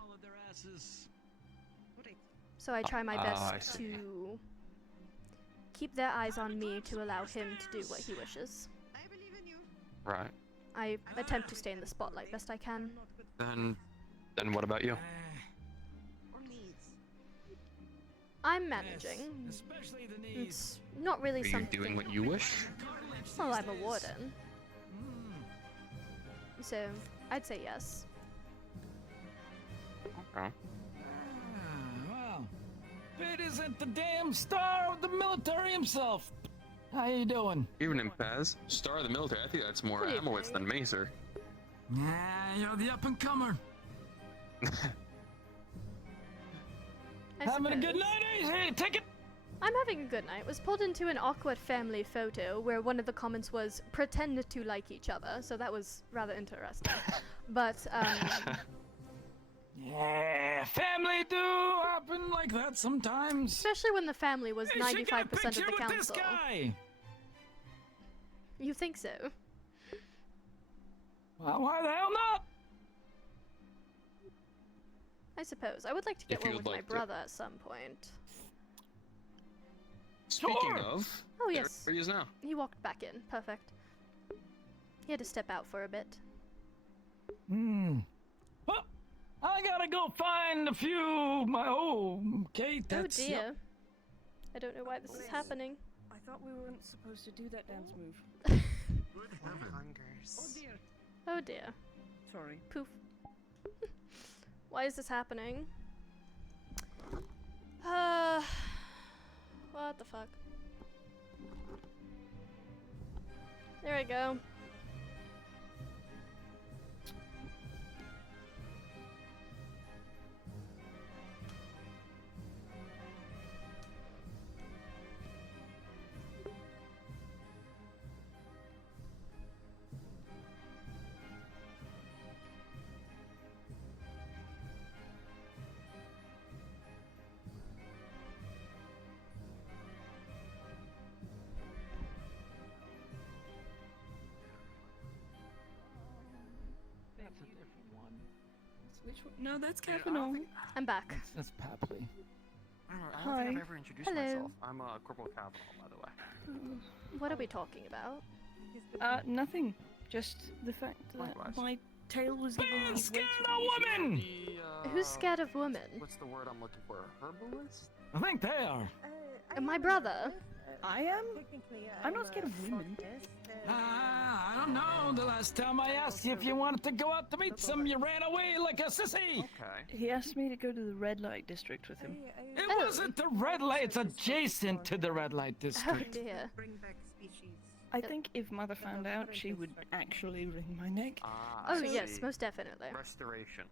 So I try my I best see. to keep their eyes on me to allow him to do what he wishes. Right. I attempt to stay in the spotlight best I can. Then what about you? I'm managing. It's not really Are you something. doing what you wish? Well, I'm a warden. So, I'd say yes. Okay. Well, it isn't the damn star of the military himself. How you doing? Evening, Paz. Star of the military. I think that's more Good Amowitz than me, sir. Yeah, you're the up and comer. I Having a good suppose. night, eh? Hey, take it. I'm having a good night. Was pulled into an awkward family photo where one of the comments was pretend to like each other, so that was rather interesting. But Yeah, family do happen like that sometimes. especially when the family was Hey, she got a 95% of picture the with council. this guy. You think so? Well, why the hell not? I suppose. I would like to get If you one would with my like to. brother at some point. Speaking of, Oh, yes. there he is now. He walked back in. Perfect. He had to step out for a bit. Well, I gotta go find a few of my. Oh, okay, that's. Oh dear. I don't know why this is happening. I thought we weren't supposed to do that dance move. Oh dear. Oh dear. Sorry. Poof. Why is this happening? What the fuck? There we go. That's a different one. Which one? No, that's Kavanaugh. I'm back. That's Papley. I don't Hi. think I've ever introduced Hello. myself. I'm Corporal Cavanaugh, by the way. What are we talking about? Nothing. Just the fact that Likewise. my tail was giving me way Scared too of women! Who's scared of women? What's the word I'm looking for? Herbalist? I think they are. My brother. I am? I'm not scared of women. I don't know. The last time I asked you if you wanted to go out to meet some, you ran away like a sissy. Okay. He asked me to go to the red light district with him. It wasn't the red light. It's adjacent to the red light Oh district. dear. Bring back species. I think if Mother found out, she would actually wring my neck. Oh I yes, see. most definitely. Restoration.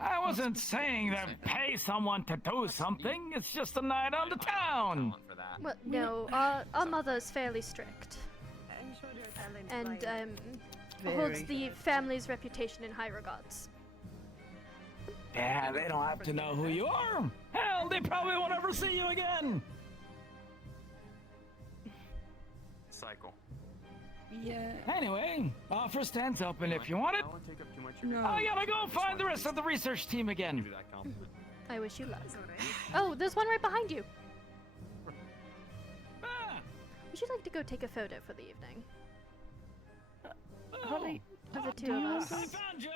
I wasn't saying that pay someone to do something. It's just a night on the town. For that. Well, no, our mother's fairly strict. I'm sure your talent And Very holds the family's reputation in high regards. Yeah, they don't have to know who you are. Hell, they probably won't ever see you again. Cycle. Yeah. Anyway, offer stands open if you want it. I won't take up too much of your No. I gotta go find the rest of the research team again. Give you that compliment. I wish you luck. Oh, there's one right behind you. Ah, Would you like to go take a photo for the evening? Holly, Of the two of us. I found you.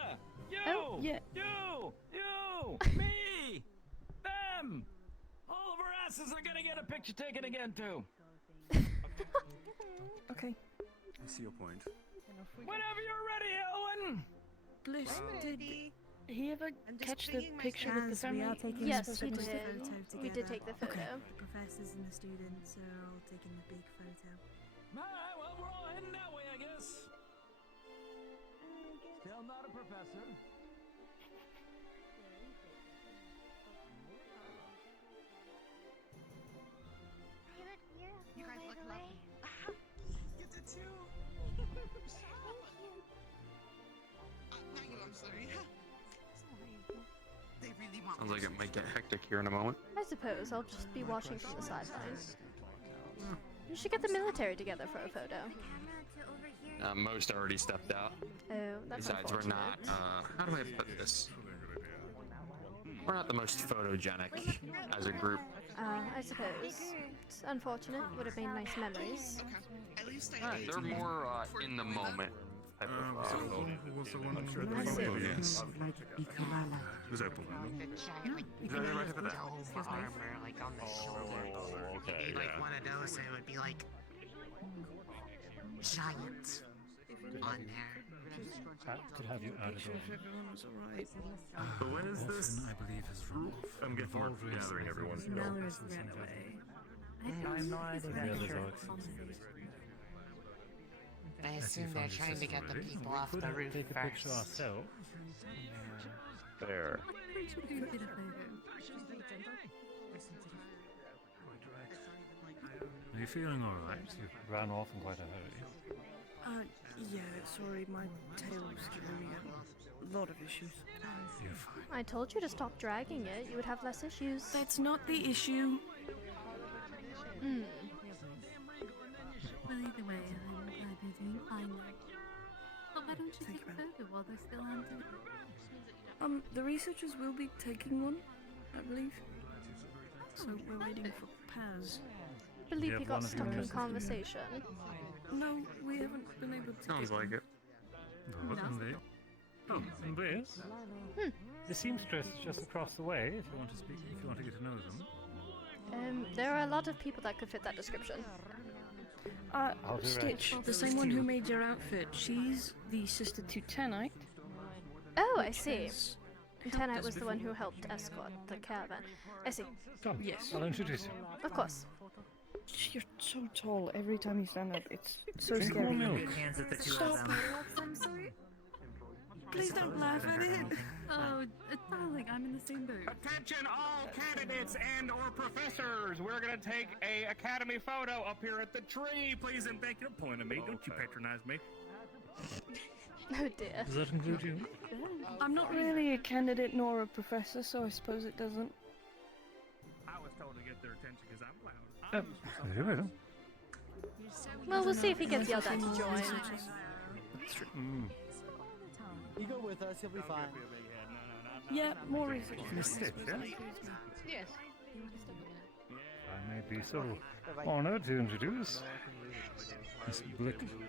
You. Oh, yeah. You. Me. Them. All of our asses are gonna get a picture taken again too. Okay. I see your point. Whenever you're ready, Elwyn. Bliss, did he ever I'm just catch the bringing picture myself- with the As we family? are taking Yes, this we photo did. together. We did take the photo. The professors and the students are all taking the big photo. Alright, well, we're all heading that way, I guess. Still not a professor. You guys look lovely. You did too. I'm sorry. They really want Sounds like it might get hectic here in a moment. I suppose I'll just be watching from the sidelines. You should get the military together for a photo. Most already stepped out. Oh, that's Besides, we're not. How do I put this? We're not the most photogenic as a group. I suppose. It's unfortunate. Would have made nice memories. At least They're more in the moment type of. What's the one? I see. Oh, yes. Who's open? Like the dove armor, like on the shoulder. Okay, It'd be like yeah. one of those, and it would be like giant on there. Could have you added Everyone was alright. But when is this? I believe is Roof? I'm getting more gathering everyone. Melrose ran away. I have no idea. I assume they're trying to get the people off the roof first. There. Are you feeling alright? You ran off in quite a hurry. Yeah, sorry, my tail was giving me a lot of issues. You're fine. I told you to stop dragging it. You would have less issues. That's not the issue. Hmm. Well, either way, I'm glad you're doing fine now. But why don't you take a photo while they're still on The researchers will be taking one, I believe. So we're waiting for Paz. I believe he got stuck in conversation. No, we haven't been able to. Sounds like it. Good, indeed. Oh, and Bliss. The seamstress is just across the way. If you want to speak, if you want to get to know them. There are a lot of people that could fit that description. Stitch, the same one who made your outfit, she's the sister to Tenite. Oh, I see. Tenite was the one who helped escort the caravan. I see. Come, yes. I'll introduce you. Of course. You're so tall. Every time you stand up, it's so Drink scary. more milk. Stop. Please don't laugh at it. Oh, darling, I'm in the same boat. Attention all candidates and or professors! We're gonna take a academy photo up here at the tree, please and thank you. Don't point at me, don't you patronize me. Oh dear. Does that include you? I'm not really a candidate nor a professor, so I suppose it doesn't. I was told to get their attention because I'm loud. Here we go. Well, we'll see if he gets yelled at to join. You go with us, you'll be fine. Yeah, more research. Stitch, yes? Yes. I may be so honored to introduce Miss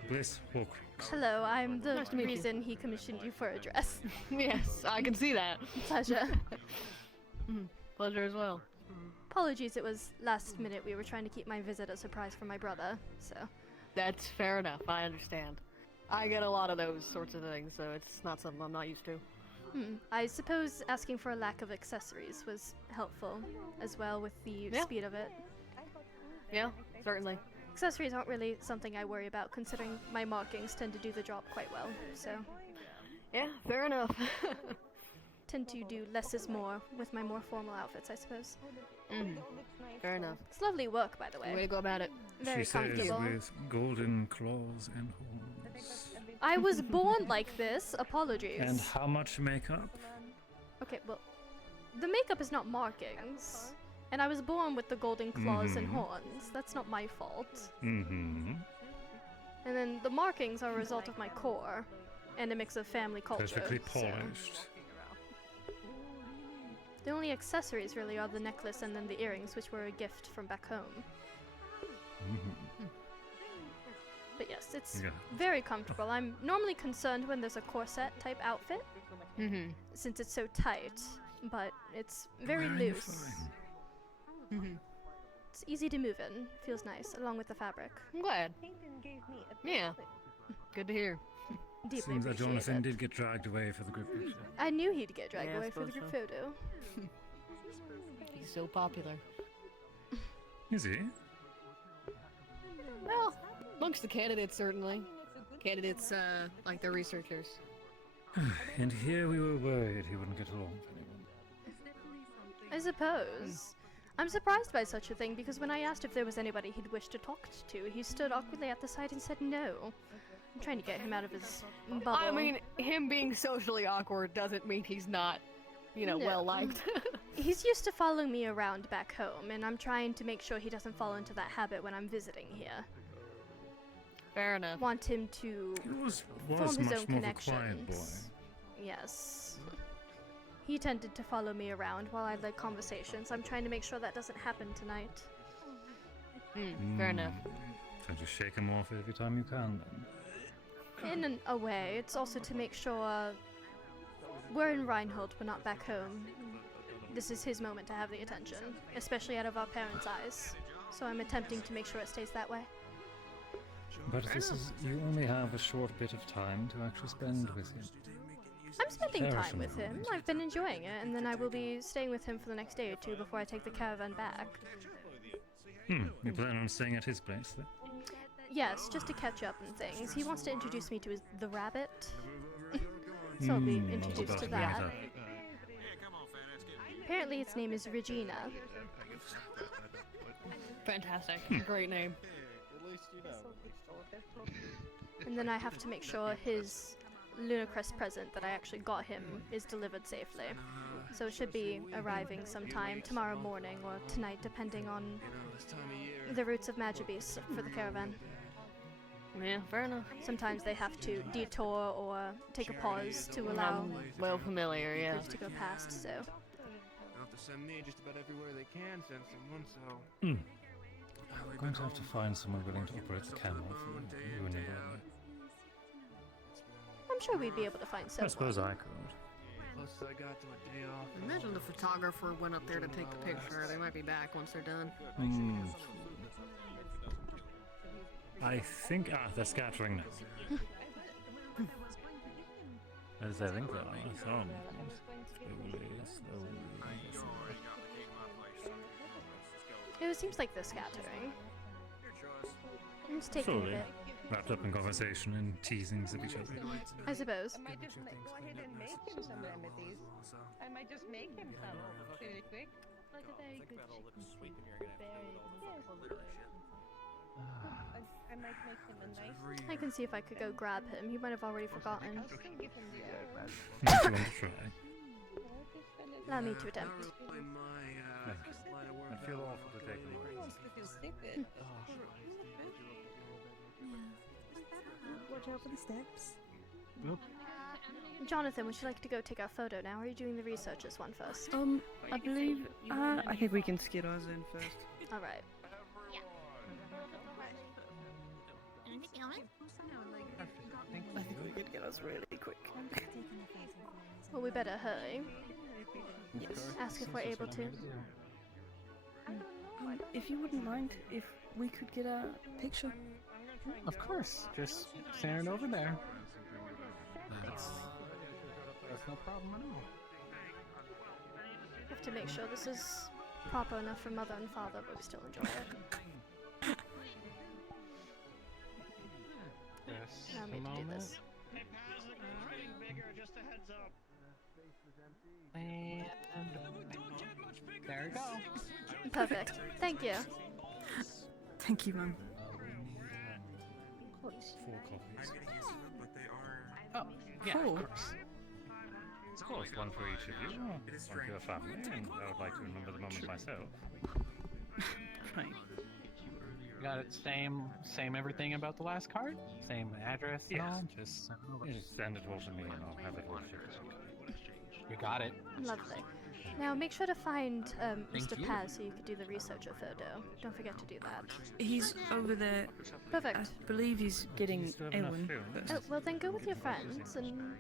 Bliss Horcrux. Hello, I'm the Nice to meet you. reason he commissioned you for a dress. Yes, I can see that. Pleasure. Pleasure as well. Apologies, it was last minute. We were trying to keep my visit a surprise for my brother, so. That's fair enough. I understand. I get a lot of those sorts of things, so it's not something I'm not used to. I suppose asking for a lack of accessories was helpful as well with the speed of it. Yeah, certainly. Accessories aren't really something I worry about, considering my markings tend to do the job quite well, so. Yeah, fair enough. Tend to do less is more with my more formal outfits, I suppose. Fair enough. It's lovely work, by the way. Way to go about it. Very She says comfortable. with golden claws and horns. I was born like this. Apologies. And how much makeup? Okay, well, the makeup is not markings. And I was born with the golden claws and horns. That's not my fault. Mm-hmm. And then the markings are a result of my core and a mix of family culture. Perfectly so- polished. The only accessories really are the necklace and then the earrings, which were a gift from back home. But yes, it's very comfortable. I'm normally concerned when there's a corset type outfit, since it's so tight, but it's very loose. It's easy to move in, feels nice, along with the fabric. I'm glad. Yeah. Good to hear. Deeply Seems that appreciate Jonathan it. did get dragged away for the group picture. I knew he'd get dragged Yeah, I away for the suppose group so. photo. He's so popular. Is he? Well, amongst the candidates, certainly. Candidates, like the researchers. And here we were worried he wouldn't get along with anyone. I suppose. I'm surprised by such a thing because when I asked if there was anybody he'd wish to talk to, he stood awkwardly at the side and said no. I'm trying to get him out of his bubble. I mean, him being socially awkward doesn't mean he's not, No. well liked. He's used to following me around back home, and I'm trying to make sure he doesn't fall into that habit when I'm visiting here. Fair enough. Want him to was form his much own more of a connections. quiet boy. Yes. He tended to follow me around while I led conversations. I'm trying to make sure that doesn't happen tonight. Fair enough. So just shake him off every time you can then. In a way, it's also to make sure we're in Reinhold, we're not back home. This is his moment to have the attention, especially out of our parents' eyes. So I'm attempting to make sure it stays that way. But this is, you only have a short bit of time to actually spend with him. I'm spending There are time some with him. rules. I've been enjoying it, and then I will be staying with him for the next day or two before I take the caravan back. You plan on staying at his place then? Yes, just to catch up and things. He wants to introduce me to the rabbit. So I'll be I was introduced about to bring it that. up. Apparently its name is Regina. Fantastic. Great name. At least you know. And then I have to make sure his Lunacrest present that I actually got him is delivered safely. So it should be arriving sometime tomorrow morning or tonight, depending on the routes of Magibis for the caravan. Yeah, fair enough. Sometimes they have to detour or take a pause to allow well familiar, yeah. groups to go past, so. They'll have to send me just about everywhere they can send someone, so... We're going to have to find someone willing to operate the camel for you and your brother. I'm sure we'd be able to find someone. I suppose I could. Plus, I got to a day off. Imagine the photographer went up there to take the picture. They might be back once they're done. I think... they're scattering now. As I think they are. Some. Slowly. It seems like they're scattering. I'm just taking Slowly. a bit. Wrapped up in conversation and teasings of each other. I suppose. I might just go ahead and make him some remedies. I might just make him some really quick. Like a very good I might make him a nice... I can see if I could go grab him. He might have already forgotten. I'll still give him the... If you want to try. Allow me to attempt. Thank you. I'd feel awful to take him away. He wants to feel stupid. Watch out for the steps. Jonathan, would you like to go take our photo now? Or are you doing the researchers one first? I believe, I think we can skid ours in first. Alright. I think we could get us really quick. Well, we better hurry. Yes. Ask if we're able to. If you wouldn't mind, if we could get a picture. Of course, just stand over there. That's no problem at all. Have to make sure this is proper enough for mother and father, but we still enjoy it. Allow me to do this. Hey, Paz, the girl's getting bigger, just a heads up. And there you go. Perfect. Thank you. Thank you, Mum. 4 copies. Oh, yeah, Cool. of course. Of course, one for each of you. One for your family, and I would like to remember the moment myself. Right. Got it. Same everything about the last card. Same address and all. Just send it all to me, and I'll have it all shipped. You got it. Lovely. Now make sure to find Thank Mr. you. Paz so you could do the researcher photo. Don't forget to do that. He's over there. Perfect. I believe he's getting Eowyn. Oh, well then go with your friends and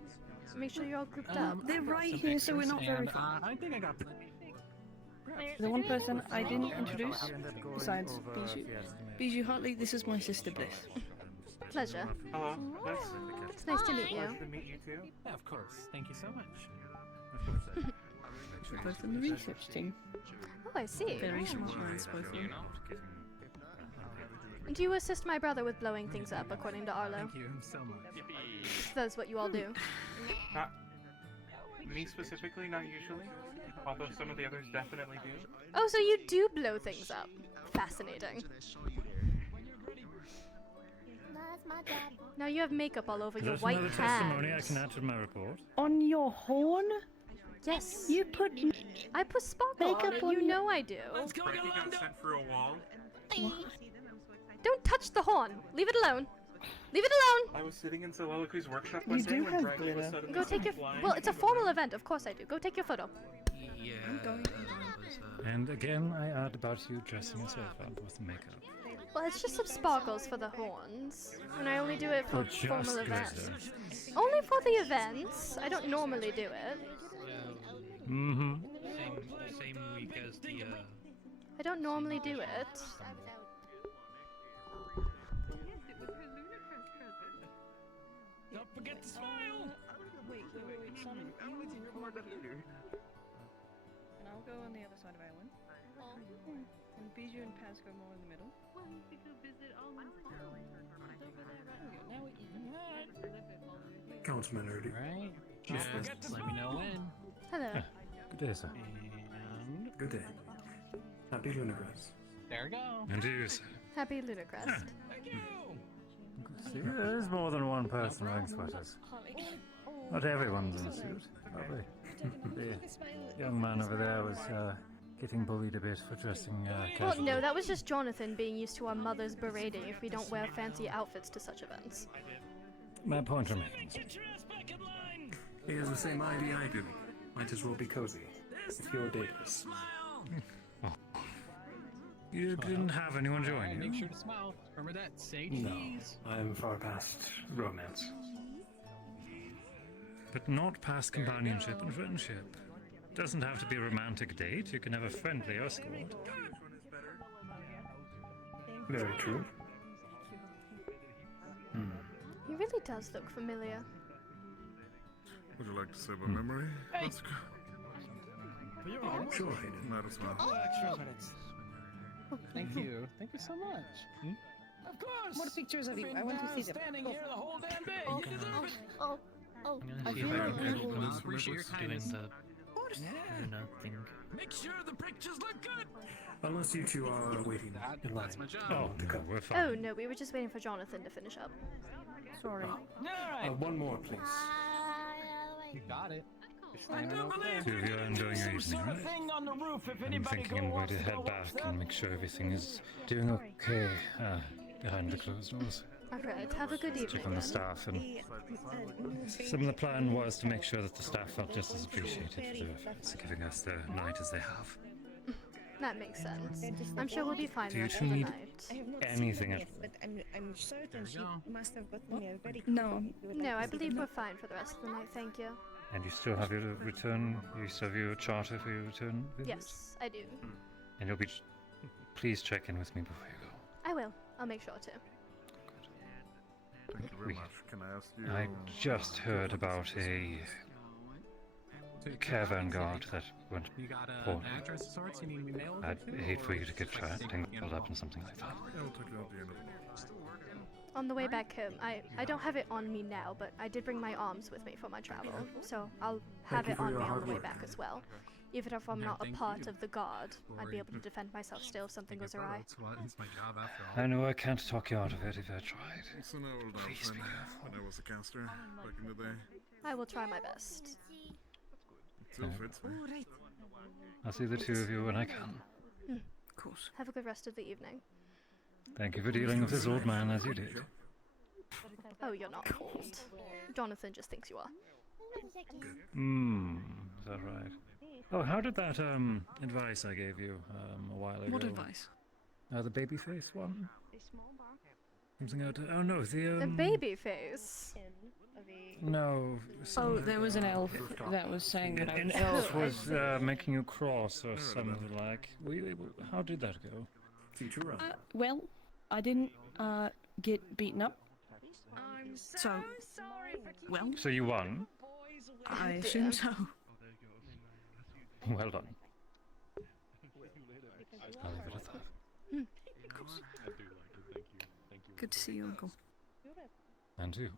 make sure you're all grouped up. They're right here, so we're not very far. I think I got The one person I didn't introduce, besides Bijou. Bijou Hartley, this is my sister Bliss. Pleasure. Hello, Bliss. It's nice to meet you. Nice to meet you too. Yeah, of course. Thank you so much. We're both in the research team. Oh, I see. Very smart minds, both of them. Do you assist my brother with blowing things up, according to Arlo? Thank you so much. That's what you all do. Not me specifically, not usually. Although some of the others definitely do. Oh, so you do blow things up. Fascinating. Now you have makeup all over your That's white another testimony I hands. can add to my report. On your horn? Yes. You put I put sparkle makeup on it. on You your- know I do. Frankie got sent for a wall. Don't touch the horn. Leave it alone. Leave it alone. I was sitting in Soliloquy's workshop You one day do when have Dragon was glitter. suddenly Go take your. flying. Well, it's a formal event. Of course I do. Go take your photo. Yeah. And again, I add about you dressing yourself up with makeup. Well, it's just some sparkles for the horns, and I only do it for Or just formal glitter. events. Only for the events. I don't normally do it. Mm-hmm. Same week as the I don't normally do it. Don't forget to smile. Wait, son. You record here. And I'll go on the other side of Eowyn. And Bijou and Paz go more in the middle. Now we even. Councilman Erdy. Right. Don't Just forget to let me know when. Hello. Good day, sir. And Good day. Happy Lunacrest. there we go. And to you, sir. Happy Lunacrest. Thank you. See, there is more than one person wearing sweaters. Not everyone's in a suit, probably. The young man over there was getting bullied a bit for dressing Well, casually. no, that was just Jonathan being used to our mothers berating if we don't wear fancy outfits to such events. My point remains. He has the same idea I do. Might as well be cozy. If you're datas. Oh. You didn't have anyone join you? Make sure to smile. Remember that. Say No, cheese. I'm far past romance. But not past companionship and friendship. Doesn't have to be a romantic date, you can have a friendly escort. Very true. He really does look familiar. Would you like to save a memory? Let's go. Sure, Hayden. Might as well. Extra minutes. Thank you. Thank you so much. Of course. More pictures of you. I want to see them. Standing here the whole damn day. Oh, You deserve it. oh, oh. I feel like everyone appreciate your kindness. doing the thing. Make sure the pictures look good. Unless you two are waiting in line. That's my job. Oh, no, we're fine. Oh no, we were just waiting for Jonathan to finish up. Sorry. Alright. One more, please. You got it. Two of you are enjoying your evening, right? On the roof if I'm thinking I'm going to head back and make sure everything is doing okay behind the closed doors. Alright, have a good evening. Check on the staff, and some of the plan was to make sure that the staff felt just as appreciated for their efforts, Giving us the night as they have. That makes sense. I'm sure we'll be fine Do the you rest two of the need night. I have not anything seen at it yet, but I'm certain she must have gotten me a very No. No, I believe we're fine for the rest of the night, thank you. And you still have your return, you still have your charter for your return visit? Yes, I do. And you'll be, please check in with me before you go. I will. I'll make sure to. Thank you very much. Can I ask you? I just heard about a caravan guard that went You got poorly. an address of sorts you need me mailed? I'd hate for you to get tangled up in something like that. I'll take it at the end of the month. On the way back home, I don't have it on me now, but I did bring my arms with me for my travel, so I'll have Thank you it for on your me on hard the way work. back as well. Even if I'm not a part of the guard, I'd be able to defend myself still if something goes awry. It's my job after all. I know I can't talk you out of it if I tried. It's an old Please be outfit careful. when I was a caster back in the day. I will try my best. It still fits me. I'll see the two of you when I can. Of course. Have a good rest of the evening. Thank you for dealing with this old man as you did. Oh, you're not old. Jonathan just thinks you are. Is that right? Oh, how did that advice I gave you a while ago? What advice? The baby face one? Something out. Oh no, The baby face. No. Oh, there was an elf that was saying that I An was elf was making you cross or something like. How did that go? Future run. Well, I didn't get beaten up. So, well, So you won. I assume so. Well done. I'll leave it at that. Good to see you, Uncle. And you.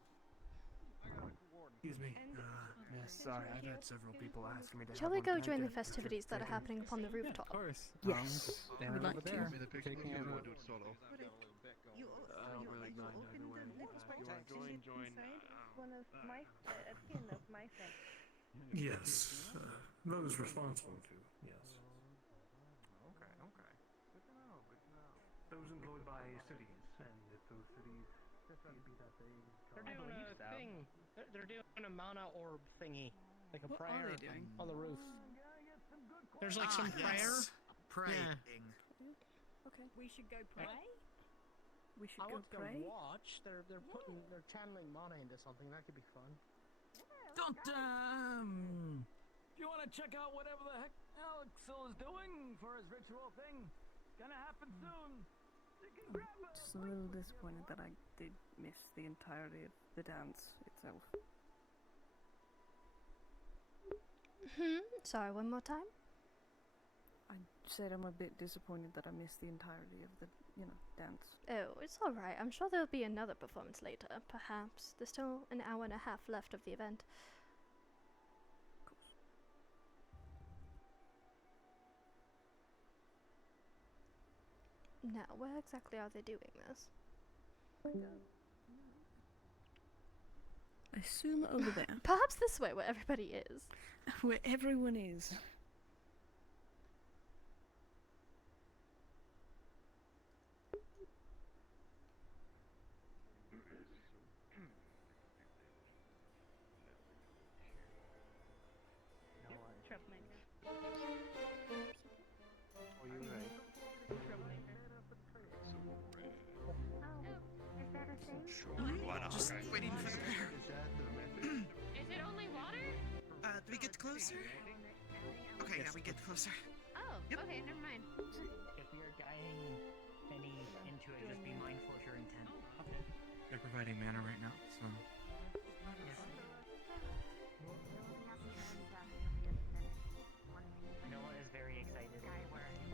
Excuse me. Yes, sorry, I've had several people asking me to Shall have we one go of join the them festivities that are taken. happening upon the rooftop? Of course. Yes, Stand we'd over like to. there. Taking over. I don't really mind either way. You want to join? One of my a kin of my friends. Yes. Those responsible to, yes. Okay. Good to know. Those employed by cities, and if those cities be that they. They're doing a thing. They're doing a mana orb thingy, like a What are prayer they doing? on the roof. There's like some prayer. Praying. Okay. We should go pray. We should I go want to pray. watch. They're channeling mana into something. That could be fun. Don't do you want to check out whatever the heck Alexil is doing for his ritual thing? Gonna happen soon. You can grab it. Just a little disappointed that I did miss the entirety of the dance itself. Sorry, one more time? I said I'm a bit disappointed that I missed the entirety of the, dance. Oh, it's alright. I'm sure there'll be another performance later, perhaps. There's still an hour and a half left of the event. Now, where exactly are they doing this? I assume over there. Perhaps this way, where everybody is. Where everyone is. Just waiting for the prayer. Is it only water? Do we get closer? Okay, now we get closer. Oh, okay, never mind. If we are guiding any into it, just be mindful of your intent. Okay. They're providing mana right now, so. Noah is very excited.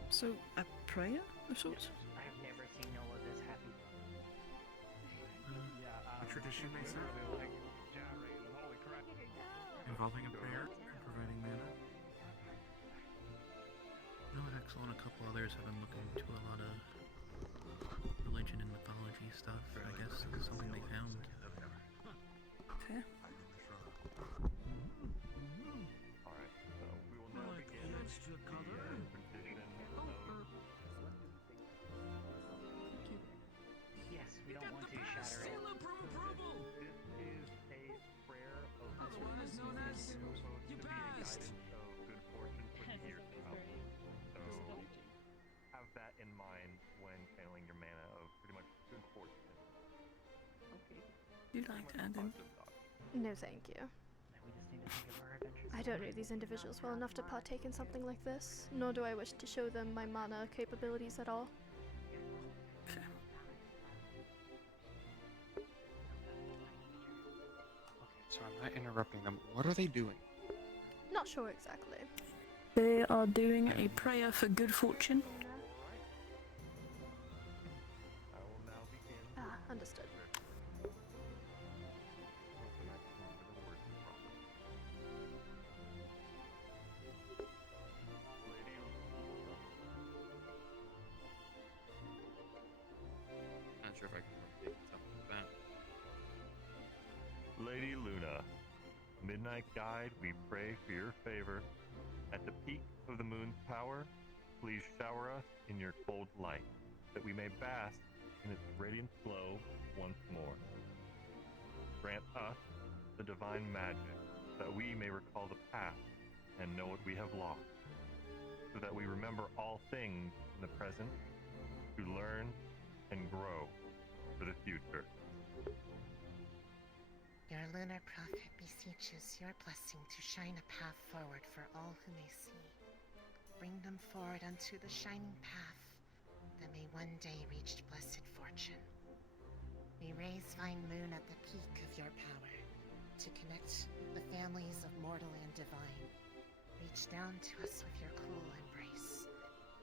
So, a prayer of sorts? I have never seen Noah this happy. A tradition they serve? Involving a prayer and providing mana? No, Axel and a couple others have been looking into a lot of religion and mythology stuff. I guess this is something they found. Okay. Alright, so we will now begin the tradition Yes, we don't want to shatter it. This is a prayer of supposed to be a guidance of good fortune for the year to come. So have that in mind when channeling your mana of pretty much good fortune. You like Adam? No, thank you. I don't know these individuals well enough to partake in something like this, nor do I wish to show them my mana capabilities at all. So I'm not interrupting them. What are they doing? Not sure exactly. They are doing a prayer for good fortune. I will now begin. Ah, understood. Not sure if I can replicate something like that. Lady Luna, Midnight Guide, we pray for your favor. At the peak of the moon's power, please shower us in your cold light, that we may bask in its radiant glow once more. Grant us the divine magic, that we may recall the past and know what we have lost, so that we remember all things in the present, to learn and grow for the future. Your lunar prophet beseeches your blessing to shine a path forward for all who may see. Bring them forward unto the shining path that may one day reach blessed fortune. We raise fine moon at the peak of your power to connect the families of mortal and divine. Reach down to us with your cool embrace,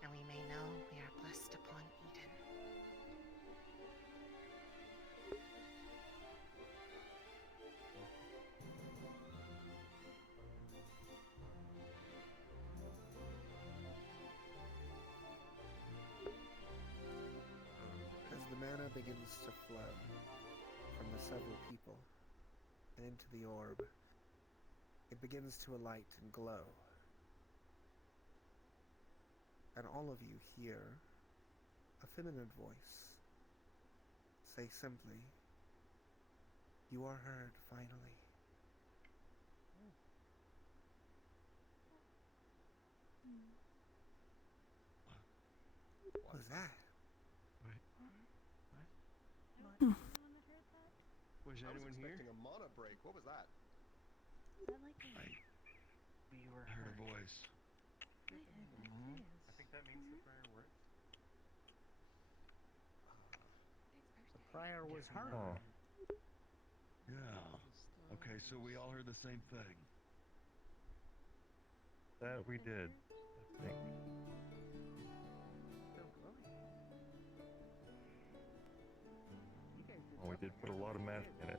and we may know we are blessed upon Eden. As the mana begins to flow from the several people and into the orb, it begins to alight and glow. And all of you hear a feminine voice say simply, "You are heard finally." What was that? Was anyone here? A mana break. What was that? We were I heard a voice. I think that means the prayer worked. The prayer was heard. Oh. Yeah. Okay, so we all heard the same thing. That we did, I think. Well, we did put a lot of magic in it.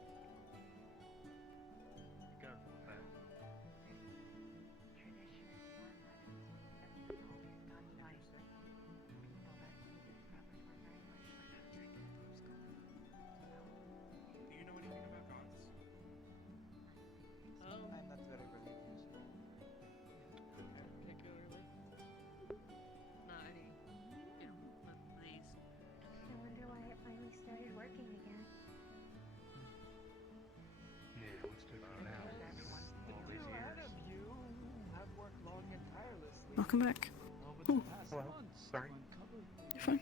Be careful with that. Do you know anything about gods? I'm not very religious. Particularly. Not any, these. I wonder why it finally started working again. Yeah, what's different now? All these years. You have worked long and tirelessly. Welcome back. Over the Ooh. past Well, months, sorry. uncovered You're fine.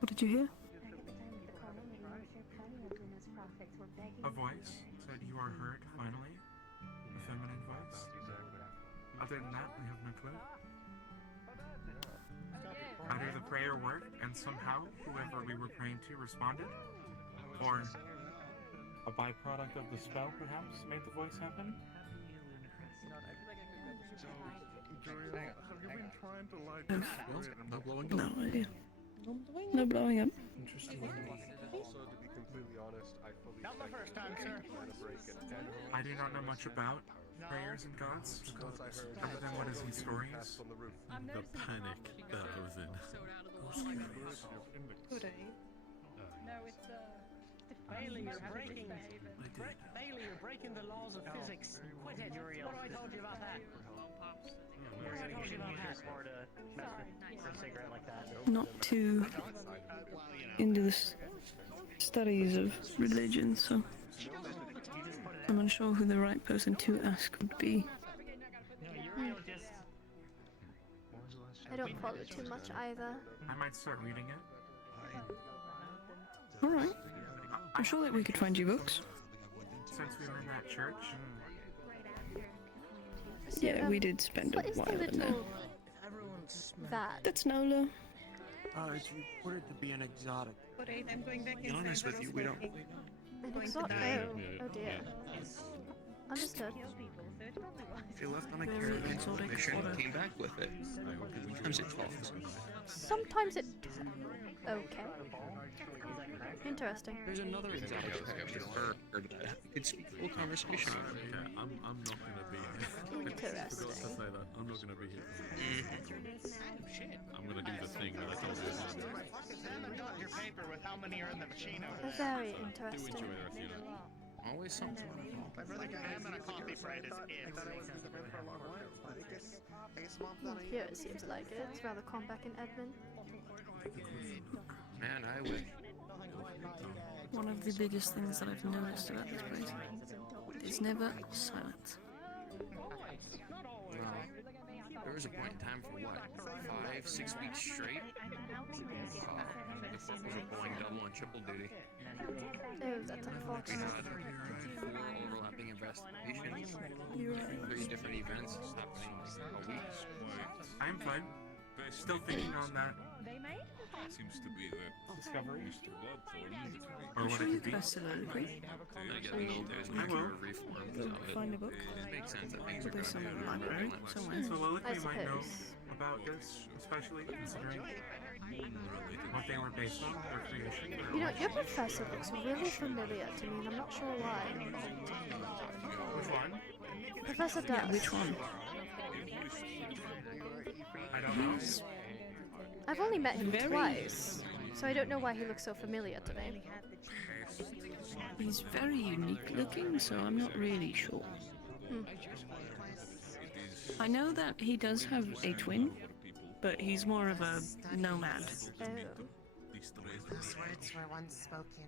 What did you hear? Back at the time with the column A voice said you are heard, finally. A feminine voice. Other than that, we have no clue. Either the prayer worked and somehow whoever we were praying to responded, or a byproduct of the spell perhaps made the voice happen. No blowing up. No idea. No blowing up. Interesting. Also, to be completely honest, I fully Not the first time, sir. I do not know much about prayers and gods, other than what is in stories. The panic that I was in. No, it's Bailey, you're breaking. Bailey, you're breaking the laws of physics. Quit it. What have I told you about that? What have I told you about that? For a cigarette like that. Not too into the studies of religion, so I'm unsure who the right person to ask would be. I don't follow too much either. I might start reading it. Alright. I'm sure that we could find you books. Since we were in that church. Yeah, we did spend a What is the while in there. little that? That's Nola. You put it to be an exotic. I'm going back To be honest with you, we don't. An exotic. Oh dear. Understood. If you left on a caravan mission and came back with it, sometimes it talks. Sometimes it. Okay. Interesting. There's another exotic or that you could speak full conversation with. Yeah, I'm not gonna be here. Interesting. I forgot to say that. I'm not gonna be here. I'm gonna do the thing that I told you I was gonna do. Haven't got your paper with how many are in the machine over there. Very Do interesting. enjoy the rest of your night. Always something. My brother got ham and a coffee fried is it. Well, here it seems like it. It's rather calm back in Edmund. Man, I wish. One of the biggest things that I've noticed about this place is never silent. There was a point in time for what, 5-6 weeks straight? The folk were pulling double and triple duty. Oh, that's We unfortunate. had 4 overlapping investigations, 3 different events happening a week. I'm fine. Still thinking on that Seems to be the discovery. Or what it could be. Press soliloquy. I get the military's I will. reformed Go of it. find a book. It makes sense that things are There's some going in the library somewhere. So Lilith, I we might know suppose. about this, especially considering what they were based on, their creation. You know, your professor looks really familiar to me, and I'm not sure why. Which one? Professor does. Which one? I don't know. I've only met him twice, so I don't know why he looks so familiar to me. He's very unique looking, so I'm not really sure. I know that he does have a twin, but he's more of a nomad. Oh. Those words were once spoken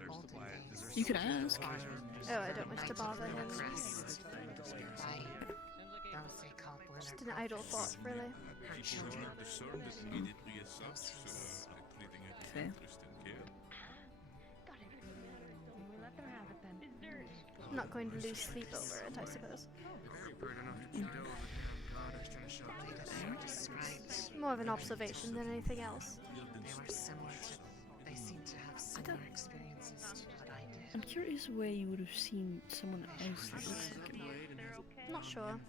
in olden days. You could ask. Oh, I don't wish to bother him. Lunacrest by those they call Just an idle thought, really. her children. Fair. I'm not going to lose sleep over it, I suppose. They were described. More of an observation than anything else. They were similar to. They seem to have similar experiences to what I did. I'm curious where you would have seen someone else that looks like him. I'm not sure,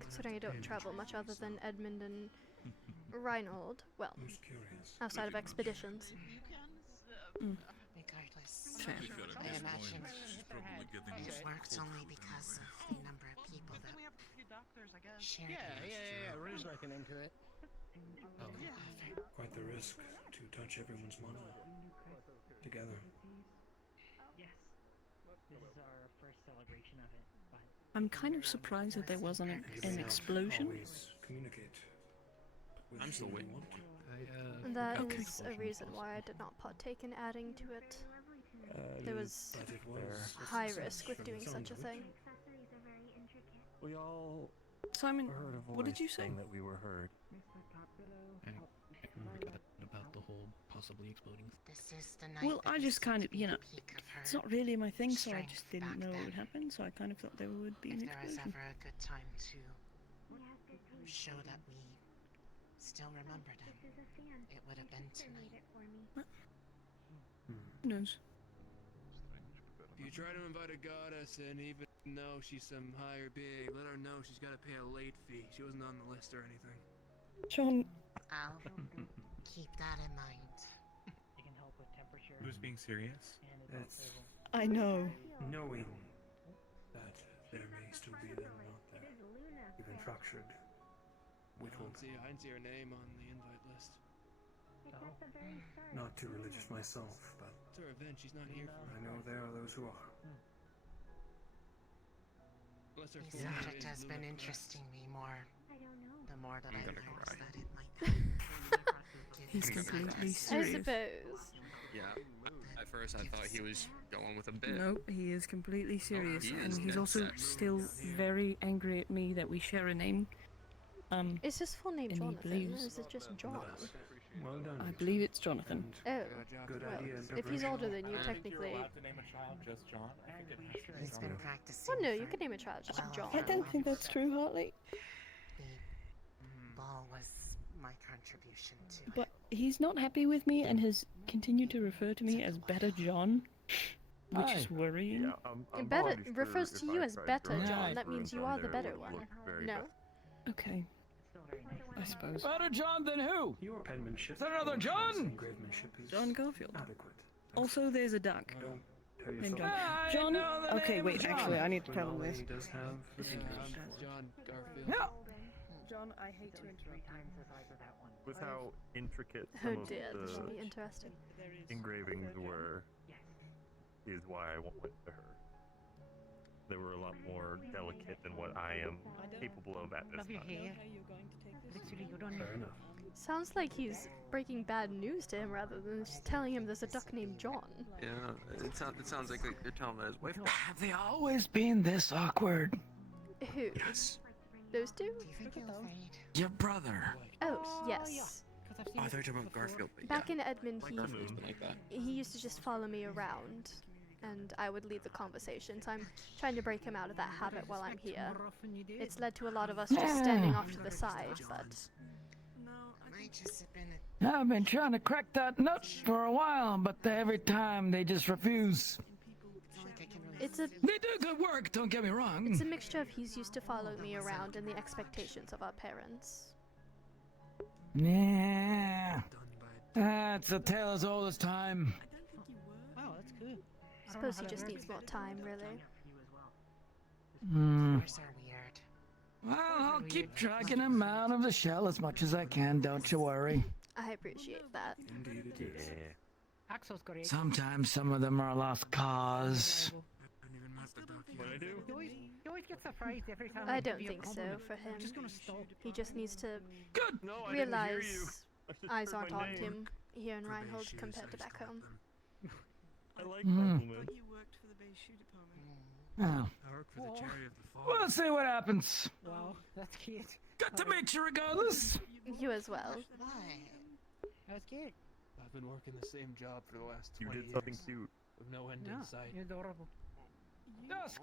considering I don't travel much other than Edmund and Reinhold. Well, outside of expeditions. Regardless, Fair. I imagine it worked only because of the number of people that shared it. Rue's looking into it. Quite the risk to touch everyone's mana together. Yes. This is our first celebration of it, but I'm kind of surprised that there wasn't an explosion. Always communicate. I'm still waiting. And that is a reason why I did not partake in adding to it. There was high risk with doing such a thing. We all Simon, heard a voice what did you say? saying that we were heard. I remember that about the whole possibly exploding. This is the night Well, that I is just said kind to of, be you the know, peak of it's her not really my thing, so I strength just didn't back know it then. would happen, so I kind of thought there would be an If there was explosion. ever a good time to show that we still remember them, it would have been tonight. Who knows? If you try to invite a goddess in, even though she's some higher being, let her know she's got to pay a late fee. She wasn't on the list or anything. John. I'll keep that in mind. It can help with temperature. Who's being serious? It's I know. knowing that there may still be them out there, even fractured. I didn't see her name on the invite list. Not too religious myself, but It's her event. She's not here for I it. know there are those who are. Unless her The full name subject is has been Lunacrest. interesting me more. The more that I'm I gonna learned cry. that it might He's completely I serious. suppose. Yeah. At first, I thought he was going with a bit. Nope, he is completely serious, he and is he's dead also set. still very angry at me that we share a name. Is his full name and he Jonathan, or believes- is it just John? Well done. I believe it's Jonathan. Oh, Good well, idea. if he's older than you, I think you're technically. allowed to name a child just John. I think it has to be He's John. been practicing. Oh no, you for can name a child just John. I don't think that's true, Hartley. The ball was my contribution to it. But he's not happy with me and has continued to refer to me as Better John, which is worrying. Better refers to you as better, John. That means you are the better one. No? Okay. I suppose. Better John than who? Your penmanship. Is there another John? Engravemanship is John Garfield. adequate. Also, there's a duck Don't tell named yourself. John. John? know the Okay, name wait, of John. actually, I need to tell him Renali this. does have the fingers. John Garfield. Yeah. John, I hate to interrupt you. With how intricate Oh some of dear, this should be the interesting. engravings were, is why I went to her. They were a lot more delicate than what I am capable of at this Love your time. hair. Looks really good on you. Fair enough. Sounds like he's breaking bad news to him rather than just telling him there's a duck named John. Yeah, it sounds like they're telling his wife. Have they always been this awkward? Who? Yes. Those two? Your brother. Oh, yes. Oh, I thought you were talking about Garfield. But Back yeah. in Edmond, Garfield's been like that. he used to just follow me around, and I would lead the conversation. So I'm trying to break him out of that habit while I'm here. It's led to a lot of us just standing off to the side, but I've been trying to crack that nut for a while, but every time they just refuse. it's a They do good work, don't get me wrong. it's a mixture of he's used to follow me around and the expectations of our parents. Yeah. That's a tale as old as time. Wow, that's good. I suppose he just needs more time, really. Hmm. Yours are weird. Well, I'll keep dragging him out of the shell as much as I can, don't you worry. I appreciate that. Indeed it is. Axel's great. Sometimes some of them are a lost cause. What I do? You always get surprised every time I give don't you a think so compliment. for him. I'm just gonna stop. He just needs to Good. No, I didn't hear you. realize I just eyes heard aren't my on name. him here in Reinhold compared to back home. I like Mm. compliments. Oh. I work for the Charity of the Fall. We'll see what happens. Wow, that's cute. Good to meet you regardless. You as well. That's cute. I've been working the same job for the last You 20 did something years, cute. with no end Yeah, in sight. you're adorable. Dusk.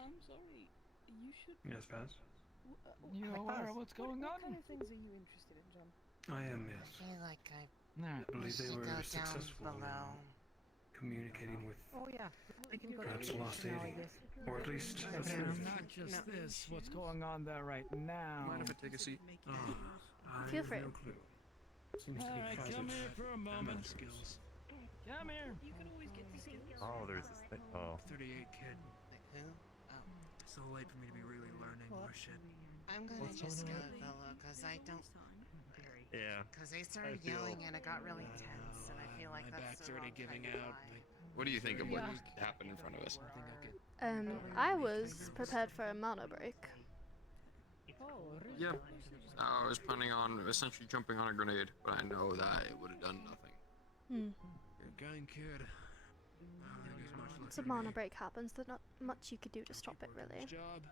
I'm sorry. You should. Yes, Paz? You aware of what's going What on? kind of things are you interested in, John? I am, I yes. feel like I I believe they should were go down successful in below. communicating with Oh yeah, we can go perhaps to the lost now, I lady. guess. Or at least a third. Not just this, what's going on there right now. Mind if I take a seat? Feel free. No clue. Seems to be Alright, private come here for a moment. Skills. Come here. You can always get the skills. Oh, there's this thing. Oh. 38 kid. Like who? Oh. It's so late for me to be really learning more shit. I'm gonna What's just go, going on? Bella, because I don't. Yeah. Because they started feel- yelling and it got really tense, and I feel like My that's back's the already wrong giving kind of out. vibe. What do you think of what happened in front of us? I think I could. I was prepared for a mana break. Oh, really? Yeah. I was planning on essentially jumping on a grenade, but I know that it would have done nothing. You're a kind kid. I don't think there's much left Once a for mana me. break happens, there's not much you could do to stop it, really. Job.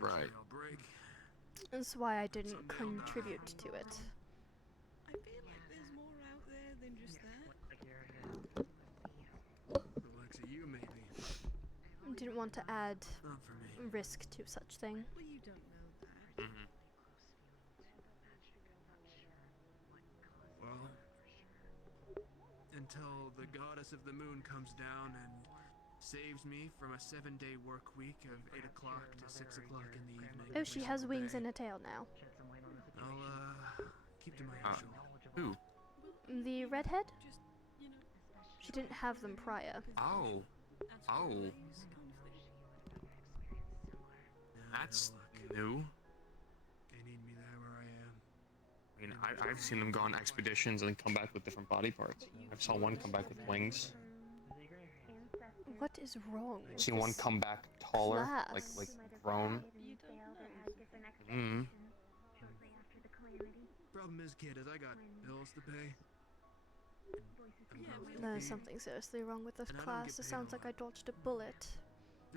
Right. Eventually I'll break. That's why I didn't contribute to it. I feel like there's more out there than didn't want to add Not for me. risk to such thing. Well, you don't know that. Mm-hmm. Well, until the goddess of the moon comes down and saves me from a 7-day work week of 8 o'clock to 6 o'clock in the evening. Oh, she has wings and a tail now. I'll keep to my usual. Who? The redhead? She didn't have them prior. Oh. Oh. That's new. They need me there where I am. I mean, I've seen them go on expeditions and come back with different body parts. I've saw one come back with wings. What is wrong? I've seen one come back taller, like grown. Problem is, kid, is I got bills to pay. There's something seriously wrong with this class. It sounds like I dodged a bullet.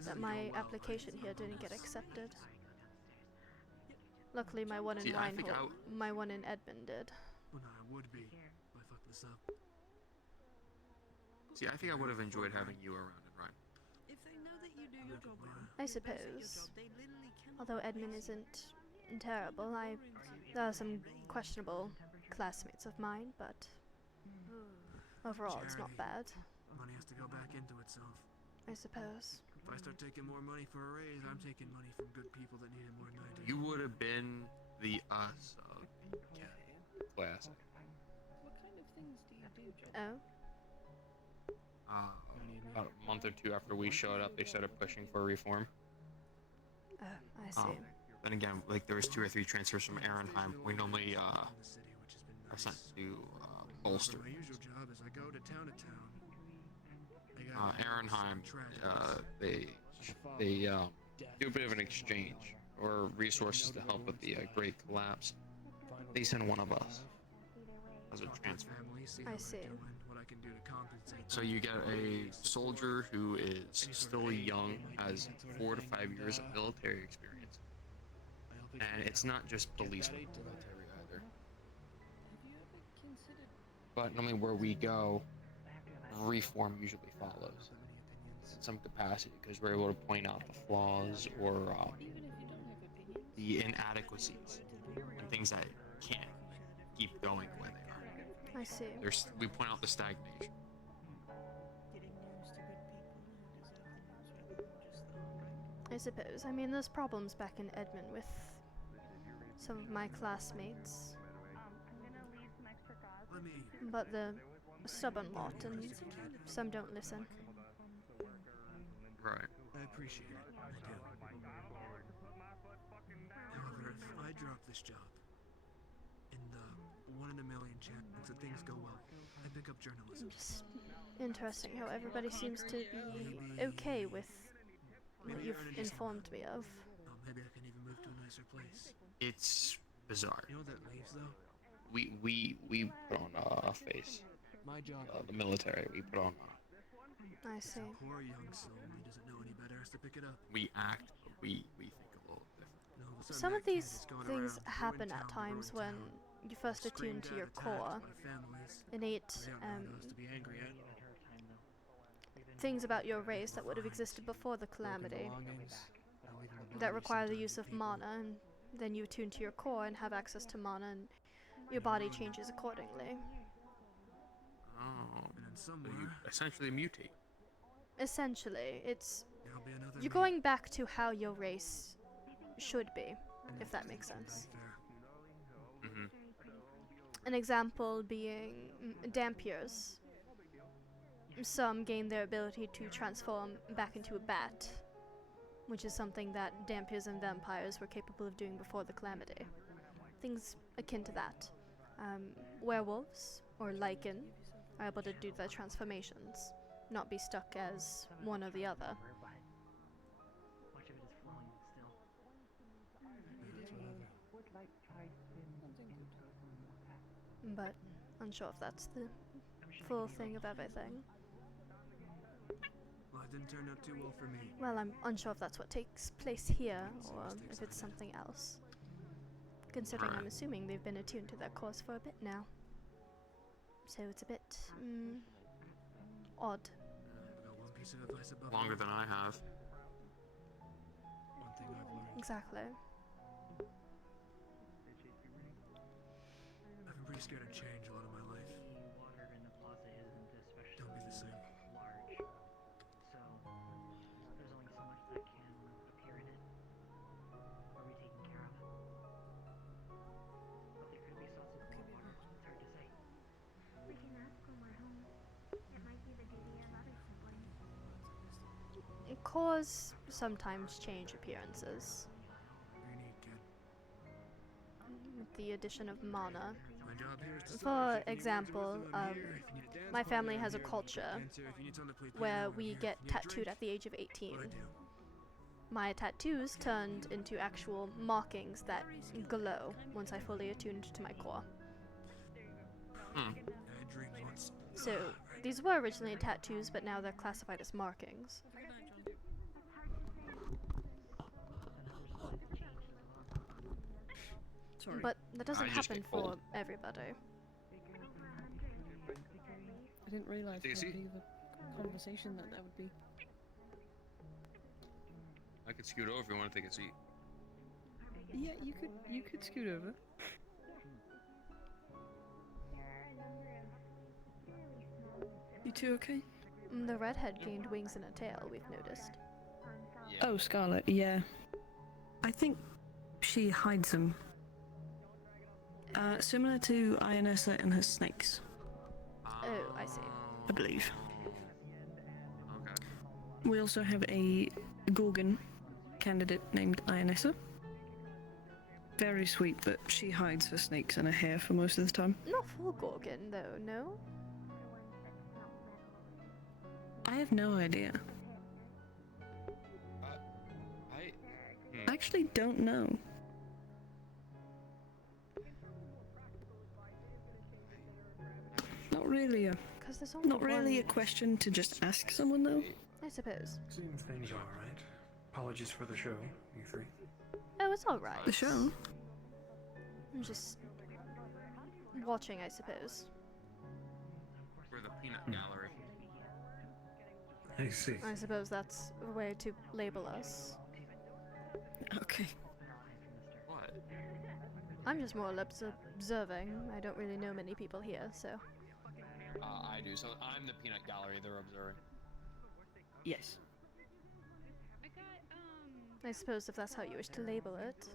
That my application here didn't get accepted. Luckily, my one in Reinhold, my one in Edmund did. Well, no, I would be if I fucked this up. See, I think I would have enjoyed having you around in Ryan. If they know that you do your job well, I suppose. Although Edmund isn't terrible, there are some questionable classmates of mine, but overall it's not bad. Money has to go back into itself. I suppose. If I start taking more money for a raise, I'm taking money from good people that need it more than I do. You would have been the us of class. What kind of things do you do, Jen? Oh? About a month or two after we showed up, they started pushing for reform. Oh, I see. Then again, like there was 2 or 3 transfers from Ehrenheim. We normally are sent to Bolster. My usual job is I go to town. Ehrenheim, they do a bit of an exchange or resources to help with the Great Collapse. They send one of us as a transfer. I see. So you get a soldier who is still young, has 4 to 5 years of military experience, and it's not just police military either. But normally where we go, reform usually follows in some capacity because we're able to point out the flaws or the inadequacies and things that can't keep going the way they are. I see. We point out the stagnation. I suppose. I mean, there's problems back in Edmund with some of my classmates. But the stubborn lot, and some don't listen. Right. I appreciate it. I do. However, if I drop this job, in the 1 in a million chance that things go well, I pick up journalism. Just interesting how everybody seems to be okay with what you've informed me of. Oh, maybe I can even move to a nicer place. It's bizarre. You know what that leaves, though? We put on a face. My job. The military, we put on I see. Poor young soul, he doesn't know any better, has to pick it up. we act, but we think a little different. Some of these things happen at times when you first attune to your core. Innate things about your race that would have existed before the calamity that require the use of mana, and then you attune to your core and have access to mana, and your body changes accordingly. Oh, so you essentially mutate. Essentially, you're going back to how your race should be, if that makes sense. Mm-hmm. An example being Dampiers. Some gain their ability to transform back into a bat, which is something that Dampiers and vampires were capable of doing before the calamity. Things akin to that. Werewolves, or lichen, are able to do their transformations, not be stuck as one or the other. But unsure if that's the full thing of everything. Well, it didn't turn out too well for me. Well, I'm unsure if that's what takes place here, or if it's something else. Considering I'm assuming they've been attuned to their course for a bit now. So it's a bit odd. I've got one piece of advice above Longer than I have. Exactly. I've been pretty scared of change a lot of my life. The water in the closet isn't especially Don't be the same. large, so there's only so much that can appear in it. Are we taking care of it? But there could be sources of water. It's hard to say. We can ask when we're home. It might be the duty of other siblings. Cores sometimes change appearances. Very neat, kid. With the addition of mana. My job here is to For serve. If you need words of example, wisdom, I'm here. If you need a dance my partner, family I'm has a here. culture Dancer, if you need someone to play where piano, I'm we here. get If you need a tattooed drink, at the age of 18. what I do. My tattoos turned into actual markings that glow once I fully attuned to my core. I had dreams once. So, these were originally tattoos, but now they're classified as markings. Sorry. But that doesn't I just happen get for cold. everybody. I didn't realize Take a that would seat. be the conversation that would be. I could scoot over if you want to take a seat. Yeah, you could scoot over. You two okay? The redhead gained wings and a tail, we've noticed. Oh, Scarlet, yeah. I think she hides them. Similar to Ionessa and her snakes, Oh, I see. I believe. Okay. We also have a Gorgon candidate named Ionessa. Very sweet, but she hides her snakes and her hair for most of the time. Not full Gorgon, though, no? I have no idea. I actually don't know. Not really a. 'Cause there's only Not really a one- question to just ask someone though. I suppose. Seems things are alright. Apologies for the show, you three. Oh, it's alright. The show? I'm just watching, I suppose. We're the peanut gallery. I see. I suppose that's a way to label us. Okay. What? I'm just more or less observing. I don't really know many people here, so. I do. So I'm the peanut gallery they're observing. Yes. I suppose if that's how you wish to label it.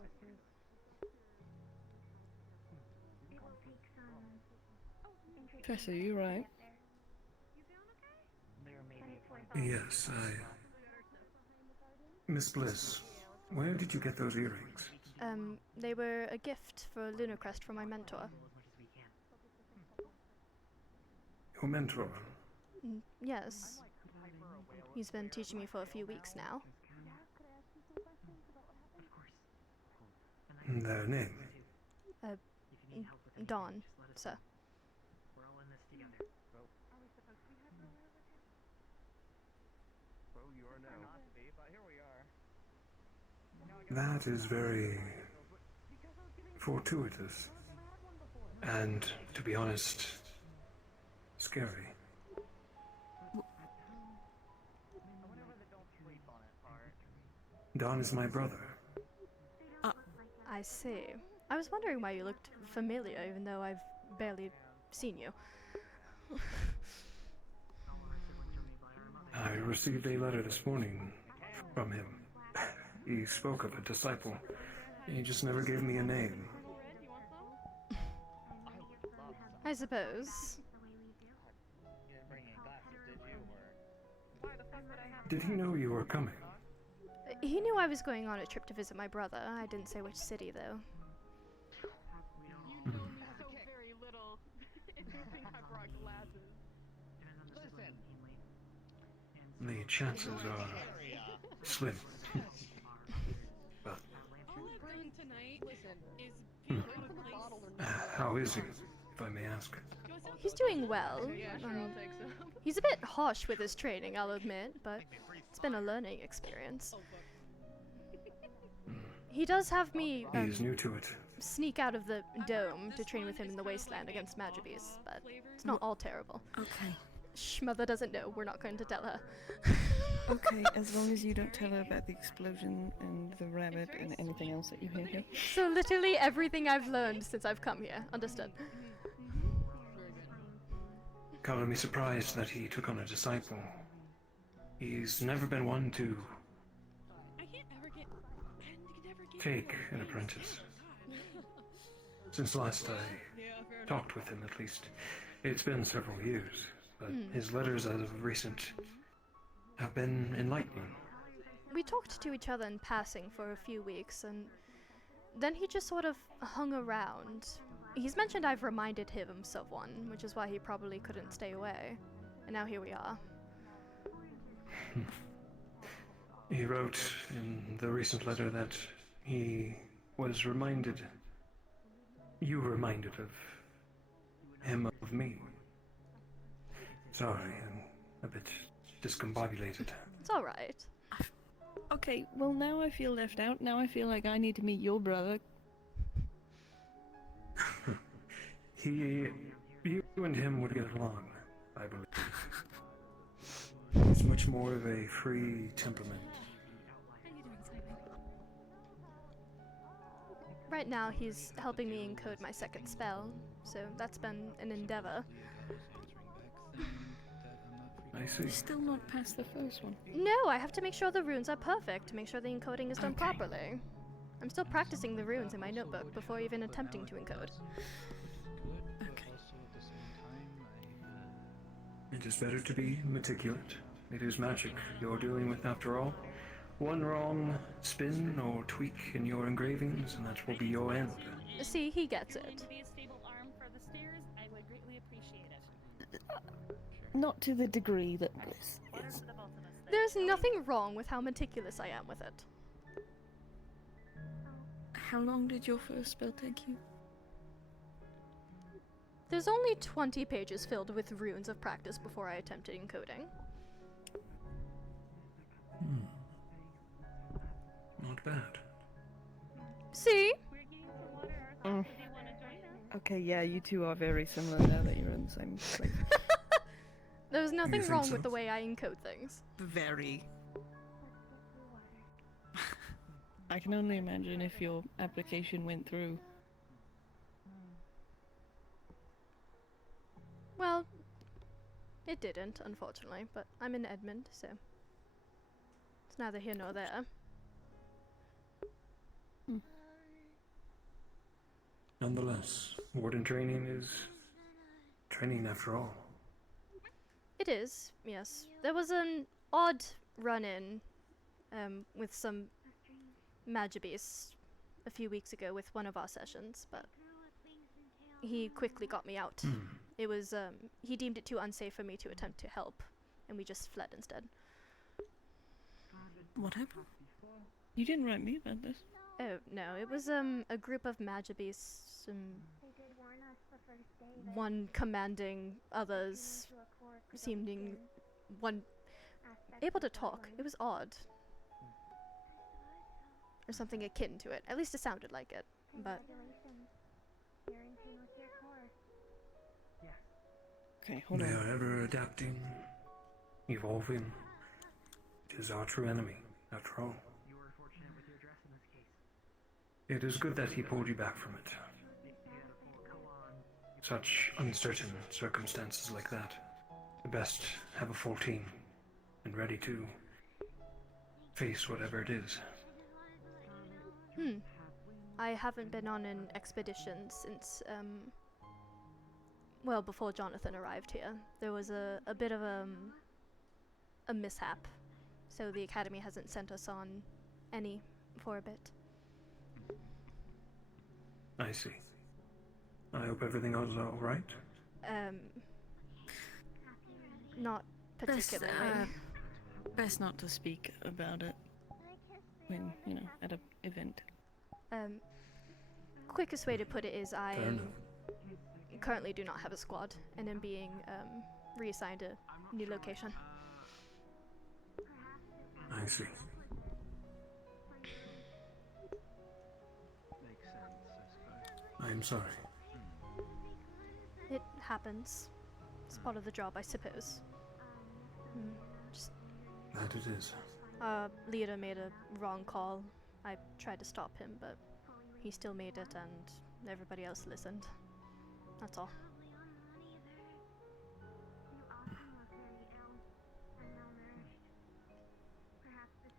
Professor, you right? Yes, Miss Bliss, where did you get those earrings? They were a gift for Lunacrest from my mentor. Your mentor? Yes. He's been teaching me for a few weeks now. Their name? Dawn, sir. We're all in this together. Well, you are now. But here we are. That is very fortuitous. And, to be honest, scary. Don is my brother. I see. I was wondering why you looked familiar, even though I've barely seen you. I received a letter this morning from him. He spoke of a disciple. He just never gave me a name. I suppose. Did he know you were coming? He knew I was going on a trip to visit my brother. I didn't say which city, though. Very little. It's something I brought glasses. Listen. The chances are slim. But Tonight, listen, is how is he, if I may ask? He's doing well. Yeah, sure, I'll take some. He's a bit harsh with his training, I'll admit, but it's been a learning experience. He does have me He is new to it. sneak out of the dome to train with him in the wasteland against Magibes, but it's not all terrible. Okay. Shh, Mother doesn't know. We're not going to tell her. Okay, as long as you don't tell her about the explosion and the rabbit and anything else that you hear here. So literally everything I've learned since I've come here. Understood. Color me surprised that he took on a disciple. He's never been one to take an apprentice. Since last I talked with him, at least. It's been several years, but his letters as of recent have been enlightening. We talked to each other in passing for a few weeks, and then he just sort of hung around. He's mentioned I've reminded him of someone, which is why he probably couldn't stay away. And now here we are. He wrote in the recent letter that he was reminded, you reminded of him of me. Sorry, I'm a bit discombobulated. It's alright. Okay, well now I feel left out. Now I feel like I need to meet your brother. You and him would get along, I believe. He's much more of a free temperament. Right now he's helping me encode my second spell, so that's been an endeavor. I see. Still not past the first one. No, I have to make sure the runes are perfect, to make sure the encoding is done properly. I'm still practicing the runes in my notebook before even attempting to encode. It is better to be meticulous. It is magic you're dealing with after all. One wrong spin or tweak in your engravings, and that will be your end. See, he gets it. Not to the degree that Bliss is. There's nothing wrong with how meticulous I am with it. How long did your first spell take you? There's only 20 pages filled with runes of practice before I attempted encoding. Not bad. See? Okay, yeah, you two are very similar now that you're in the same place. There's nothing wrong with the way I encode things. Very. I can only imagine if your application went through. Well, it didn't, unfortunately, but I'm in Edmond, so it's neither here nor there. Nonetheless, warden training is training after all. It is, yes. There was an odd run-in with some Magibis a few weeks ago with one of our sessions, but he quickly got me out. It was, he deemed it too unsafe for me to attempt to help, and we just fled instead. What happened? You didn't write me about this. Oh, no, it was, a group of Magibis, one commanding others, seeming one able to talk. It was odd. Or something akin to it. At least it sounded like it, but... Okay, hold They on. are ever adapting, evolving. It is our true enemy, after all. It is good that he pulled you back from it. Such uncertain circumstances like that. The best have a full team, and ready to face whatever it is. I haven't been on an expedition since, well, before Jonathan arrived here. There was a bit of a mishap, so the Academy hasn't sent us on any for a bit. I see. I hope everything is all right. Not particularly. Best not to speak about it when, you know, at an event. Quickest way to put it is I currently do not have a squad and am being reassigned a new location. I see. I am sorry. It happens. It's part of the job, I suppose. Just, That it is. Leader made a wrong call. I tried to stop him, but he still made it, and everybody else listened. That's all.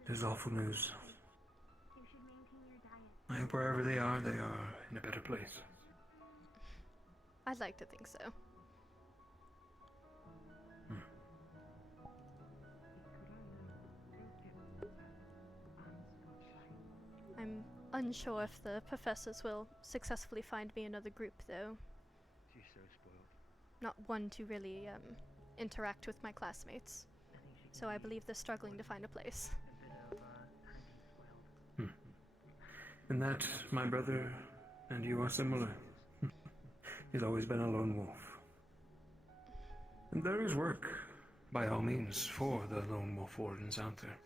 It is awful news. I hope wherever they are in a better place. I'd like to think so. I'm unsure if the professors will successfully find me another group, though. She's so spoiled. Not one to really interact with my classmates. So I believe they're struggling to find a place. In that, my brother and you are similar. He's always been a lone wolf. And there is work, by all means, for the lone wolf wardens out there.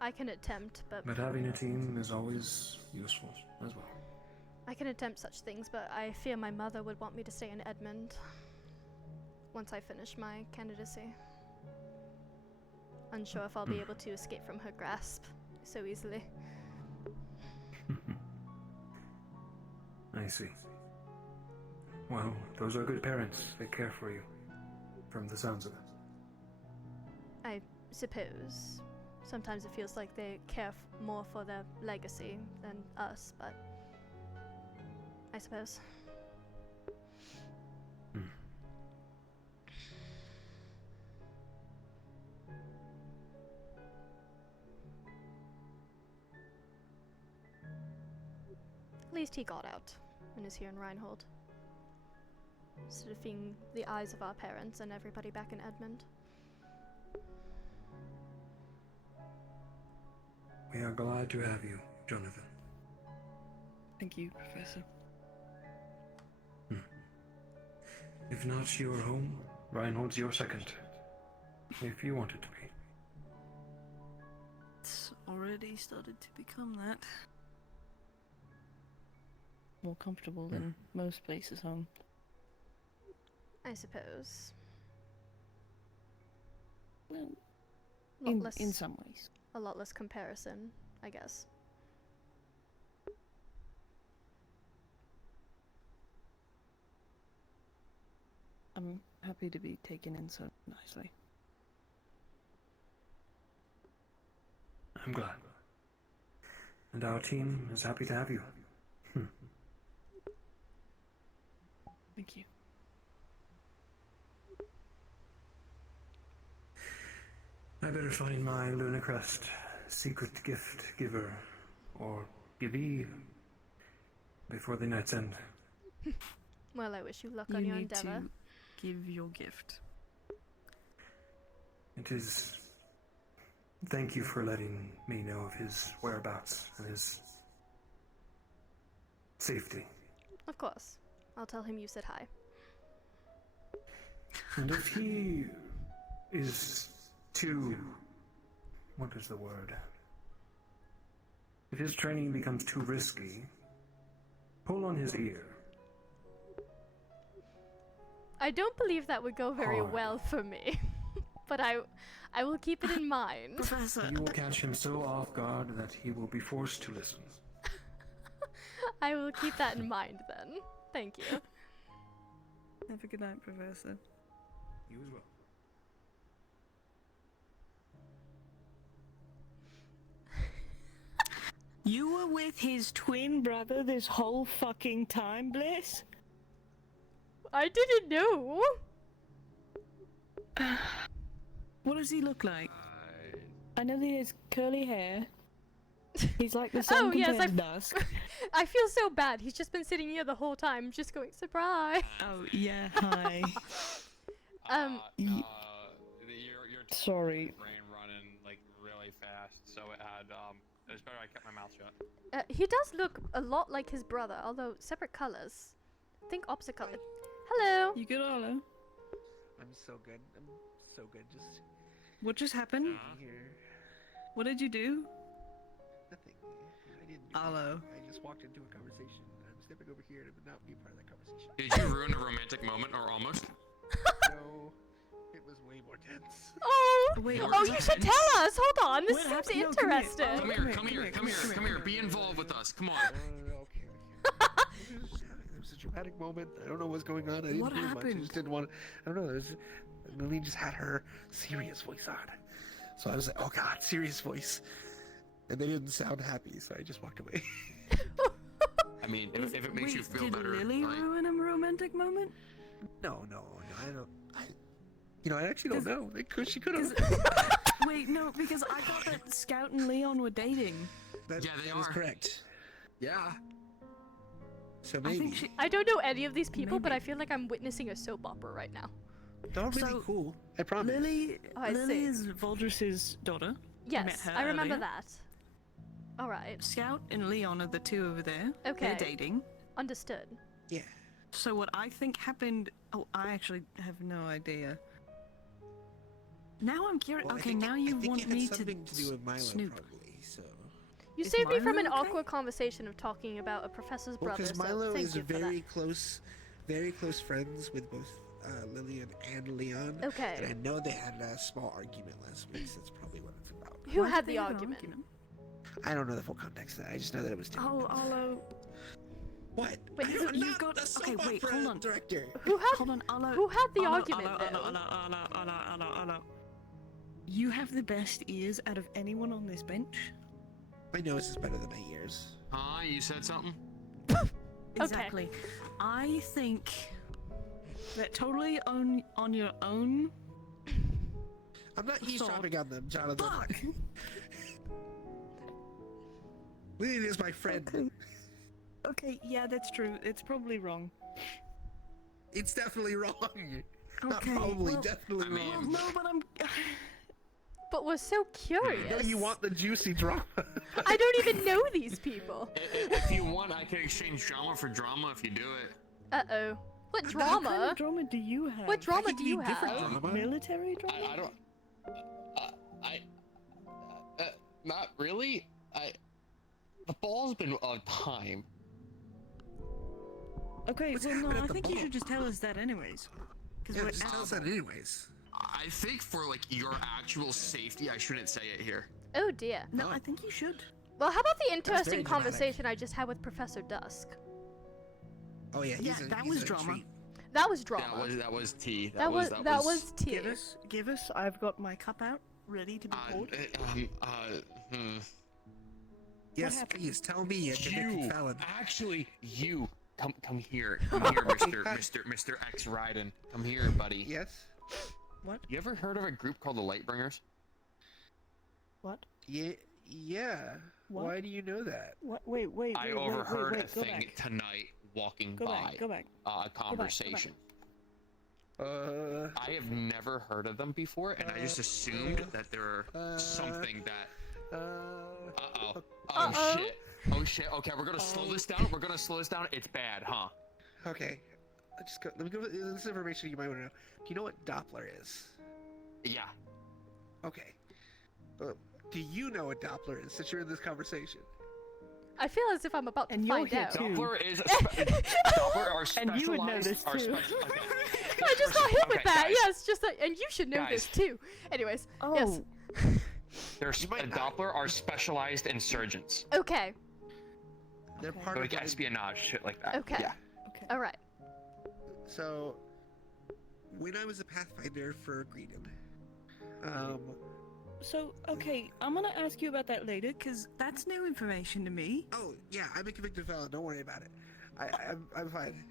I can attempt, but having a team is always useful as well. I can attempt such things, but I fear my mother would want me to stay in Edmund once I finish my candidacy. Unsure if I'll be able to escape from her grasp so easily. I see. Well, those are good parents. They care for you, from the sounds of it. I suppose. Sometimes it feels like they care more for their legacy than us, but I suppose. At least he got out and is here in Reinhold. Instead of being the eyes of our parents and everybody back in Edmund. We are glad to have you, Jonathan. Thank you, Professor. If not your home, Reinhold's your second. If you want it to be. It's already started to become that. More comfortable than most places home. I suppose. Well, Lot less, in some ways. A lot less comparison, I guess. I'm happy to be taken in so nicely. I'm glad. And our team is happy to have you. Thank you. I better find my Lunacrest secret gift giver, or givee, before the night's end. Well, I wish you luck You on your need endeavor. to give your gift. It is... Thank you for letting me know of his whereabouts and his safety. Of course. I'll tell him you said hi. And if he is too... what is the word? If his training becomes too risky, pull on his ear. I don't believe that would go very Hard. well for me. But I will keep it in mind. Professor. You will catch him so off guard that he will be forced to listen. I will keep that in mind then. Thank you. Have a good night, Professor. You as well. You were with his twin brother this whole fucking time, Bliss? I didn't know. What does he look like? I know that he has curly hair. He's like the sun compared to dusk. I feel so bad. He's just been sitting here the whole time, just going surprise. Oh yeah, hi. Your Sorry. brain running like really fast, so it had it was better I kept my mouth shut. He does look a lot like his brother, although separate colors. I think opposite color. Hello. You good, Arlo? I'm so good. I'm so good. Just What just happened? here. What did you do? Nothing. I didn't. Arlo. I just walked into a conversation. I'm stepping over here and not be part of that conversation. Did you ruin a romantic moment, or almost? No, it was way more tense. Oh, Wait, oh, you should tell us. Hold on, this What seems happened? No, interesting. Come here. Be involved with us. Come on. Okay. It was a dramatic moment. I don't know what's going on. I didn't What do much. I happened? just didn't want. I don't know. Lily just had her serious voice on, so I was like, "Oh God, serious voice," and they didn't sound happy, so I just walked away. I mean, if it makes you feel did better, Lily like, ruin a romantic moment? No, I don't. I actually don't know. She could have. Wait, no, because I thought that Scout and Leon were dating. Yeah, they That is are. correct. Yeah. So I maybe. think I don't know any of these people, but I feel like I'm witnessing a soap opera right now. They're all really So, cool. I promise. Lily, Oh, I Lily see. is Voldris's daughter. I met Yes, her I remember earlier. that. All right. Scout and Leon are the two over there. Okay. They're dating. Understood. Yeah. So what I think happened... Oh, I actually have no idea. Now I'm curious. Well, I okay, think now I you think want it had me something to do with Milo, snoop. probably. So. You Is saved me from Milo an okay? awkward conversation of talking about a professor's Well, brother, because so Milo thank is you for very close friends with both Lillian and Leon. Okay. And I know they had a small argument last week, so that's probably what it's about. that. Who Why had did the they have an argument? I don't know the full context of that. I just know that it was. Oh, What? Wait, I who- am you've not got... the Okay, soap wait, opera hold on. director. Hold on, Arlo. Who had the Arlo, argument, Arlo, though? Arlo. You have the best ears out of anyone on this bench. My nose is better than my ears. Huh? You said something? Exactly. I think that totally on your own. I'm not eavesdropping on them, Jonathan. Fuck! Lillian is my friend. Okay, yeah, that's true. It's probably wrong. It's definitely wrong. Not Okay, probably, well- definitely Well, wrong. no, but I'm. But we're so curious. No, you want the juicy drama. I don't even know these people. If you want, I can exchange drama for drama if you do it. Uh-oh. What What kind drama? of drama do you have? What drama can do you give you different have? drama. Military drama? I don't. Not really. The ball's been on time. Okay, What's well, no, happening I at the think you ball? should just tell us that anyways. Yeah, we're just tell us that anyways. I think for like your actual safety, I shouldn't say it here. Oh dear. No, I think you should. Well, how about the very interesting dramatic. conversation I just had with Professor Dusk? Oh yeah, Yeah, that was drama. That was drama. That was tea. That was tea. Give us. I've got my cup out, ready to be poured. Yes, please tell me, You Fallon. actually, you come here, Mr. X Ryden. Come here, buddy. Yes. What? You ever heard of a group called the Lightbringers? What? Yeah. What? Why do you know that? What? Wait. I overheard a Go thing back. tonight walking Go by. back. Go back. A conversation. I have never heard of them before, and I just assumed that they're something that. Oh shit. Oh shit. Okay, we're gonna slow this down. It's bad, huh? Okay. Let me go. This information you might want to know. Do you know what Doppler is? Yeah. Okay. Do you know what Doppler is? Since you're in this conversation. I feel as if I'm about to And you're find here out. too. Doppler is Doppler are specialized. And you would know this too. I just got hit with Okay, that. guys. Yes, just like, and you should know this Guys. too. Anyways, yes. Doppler are specialized in surgeons. Okay. They're part So of like espionage, shit like that. Okay. Yeah. All right. So, when I was a Pathfinder for Greedon, So, okay, I'm gonna ask you about that later, because that's new information to me. Oh, yeah, I'm a convicted felon. Don't worry about it. I'm fine.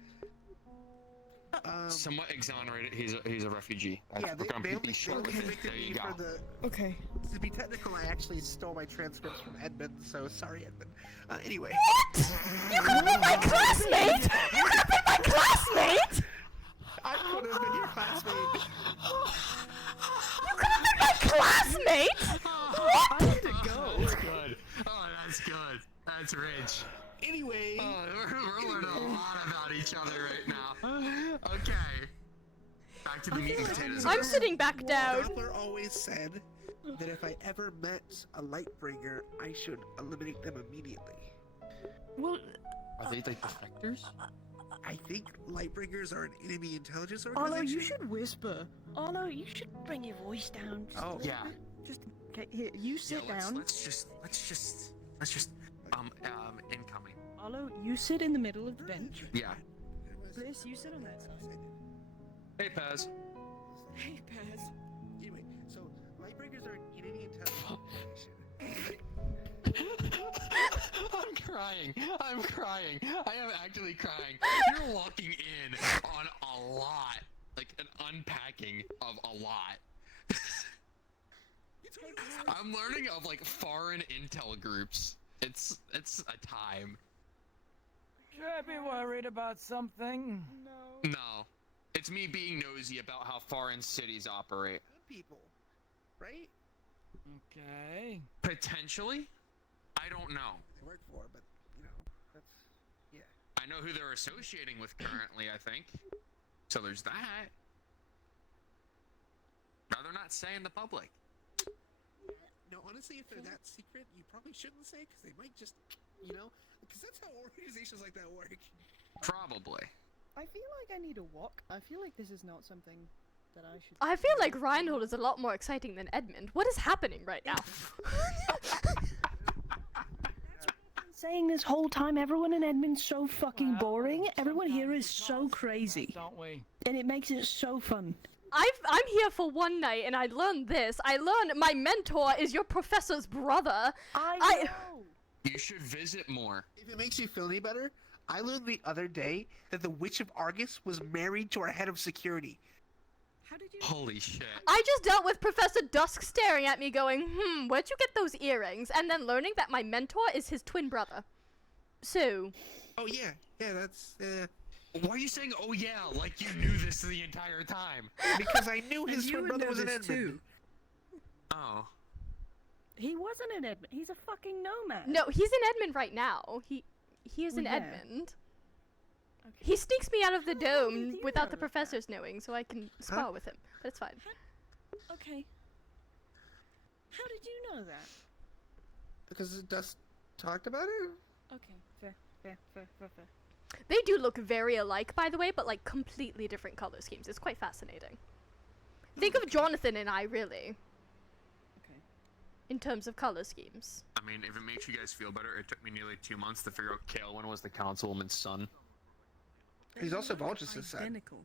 Somewhat exonerated. He's a refugee. Yeah, We're gonna they be only short with it. convicted There you me go. for the... Okay. To be technical, I actually stole my transcripts from Edmund, so sorry, Edmund. Anyway. What? You could have been my classmate! You could have been my classmate! I could have been your classmate. You could have been my classmate! What? I need to go. That's good. Oh, that's good. That's rich. Anyway. We're learning a lot about each other right now. Okay. Back to the meat and potatoes. I'm sitting back down. Doppler always said that if I ever met a Lightbringer, I should eliminate them immediately. Well, Are they like defectors? I think Lightbringers are an enemy intelligence Arlo, organization. you should whisper. Arlo, you should bring your voice down. Just a little yeah. bit. Just okay. Here, you sit down. Let's just incoming. Arlo, you sit in the middle of the bench. Yeah. Bliss, you sit on that side. Hey, Paz. Hey, Paz. Anyway, so Lightbringers are an enemy intelligence. I'm crying. I'm crying. I am actually crying. You're walking in on a lot. Like an unpacking of a lot. I'm learning of like foreign intel groups. It's a time. Should I be worried about something? No. It's me being nosy about how foreign cities operate. Good people, right? Okay. Potentially? I don't know. They work for, but you know, that's yeah. I know who they're associating with currently, I think. So there's that. Rather not say in the public. No, honestly, if they're that secret, you probably shouldn't say, because they might just, you know, because that's how organizations like that work. Probably. I feel like I need a walk. I feel like this is not something that I should. I feel like Reinhold is a lot more exciting than Edmund. What is happening right now? Saying this whole time, everyone in Edmond's so fucking boring. Everyone here is so crazy, don't we? and it makes it so fun. I'm here for one night and I learned this. I learned my mentor is your professor's brother. I know. You should visit more. If it makes you feel any better, I learned the other day that the Witch of Argus was married to our head of security. How did you? Holy shit. I just dealt with Professor Dusk staring at me going, where'd you get those earrings? And then learning that my mentor is his twin brother. So. Oh yeah, that's Why are you saying, oh yeah, like you knew this the entire time? Because I knew his twin brother was an Edmund. Too. Oh. He wasn't an Edmund. He's a fucking nomad. No, he's in Edmund right now. He is in Yeah. Edmund. He sneaks me out of the dome without the professors knowing, so I can spar with him. But it's fine. Okay. How did you know that? Because Dust talked about it? Okay, fair. They do look very alike, by the way, but like completely different color schemes. It's quite fascinating. Think of Jonathan and I, really. Okay. In terms of color schemes. I mean, if it makes you guys feel better, it took me nearly 2 months to figure out Kaelwyn was the councilwoman's son. He's also Vultus's son. Identical.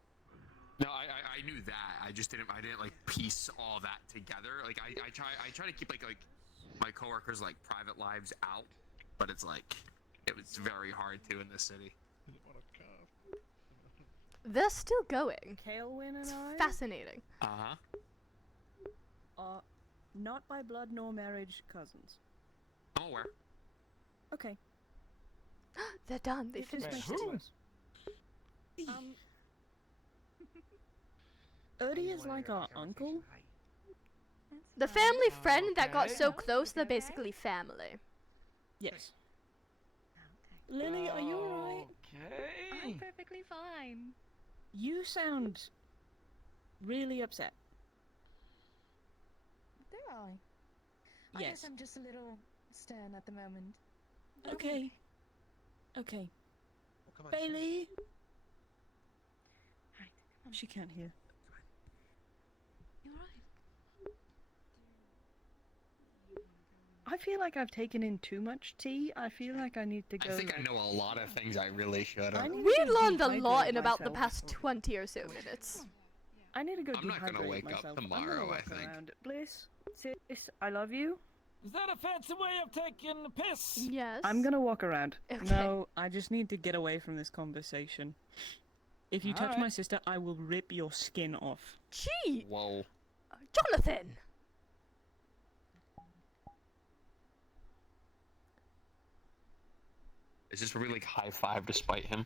No, I knew that. I didn't like piece all that together. Like I try to keep like my coworkers like private lives out, but it's like it was very hard to in this city. They're still going. Kaelwyn and I Uh-huh. are not by blood nor marriage cousins. I'm aware. Okay. They're done. They It just finished. makes sense. Ernie is like our uncle. The family friend that got so close, they're basically family. Yes. Lily, are you alright? Okay. I'm perfectly fine. You sound really upset. Do I? I Yes. guess I'm just a little stern at the moment. Okay. Okay. Come on. Bailey. She can't hear. You're right. I feel like I've taken in too much tea. I feel like I need to go. I think I know a lot of things I really should. I need to We go learned a lot dehydrate in about the myself. past 20 or so minutes. I need to go I'm not gonna dehydrate wake up myself. I'm tomorrow, gonna I walk think. around. Bliss, sis, I love you. Is that a fancy way of taking a piss? Yes. I'm gonna walk around. Okay. No, I just need to get away from this conversation. If you touch my Alright. sister, I will rip your skin off. Gee! Whoa. Jonathan! Is this really like high five despite him?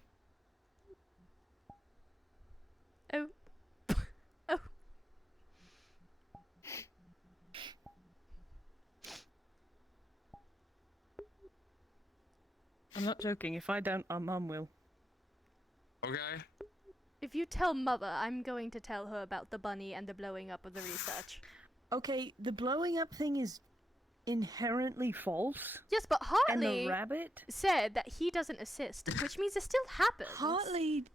Oh. Oh. I'm not joking. If I don't, our mum will. Okay. If you tell Mother, I'm going to tell her about the bunny and the blowing up of the research. Okay, the blowing up thing is inherently false. Yes, but And the Hartley rabbit said that he doesn't assist, which means it still happens. Hartley.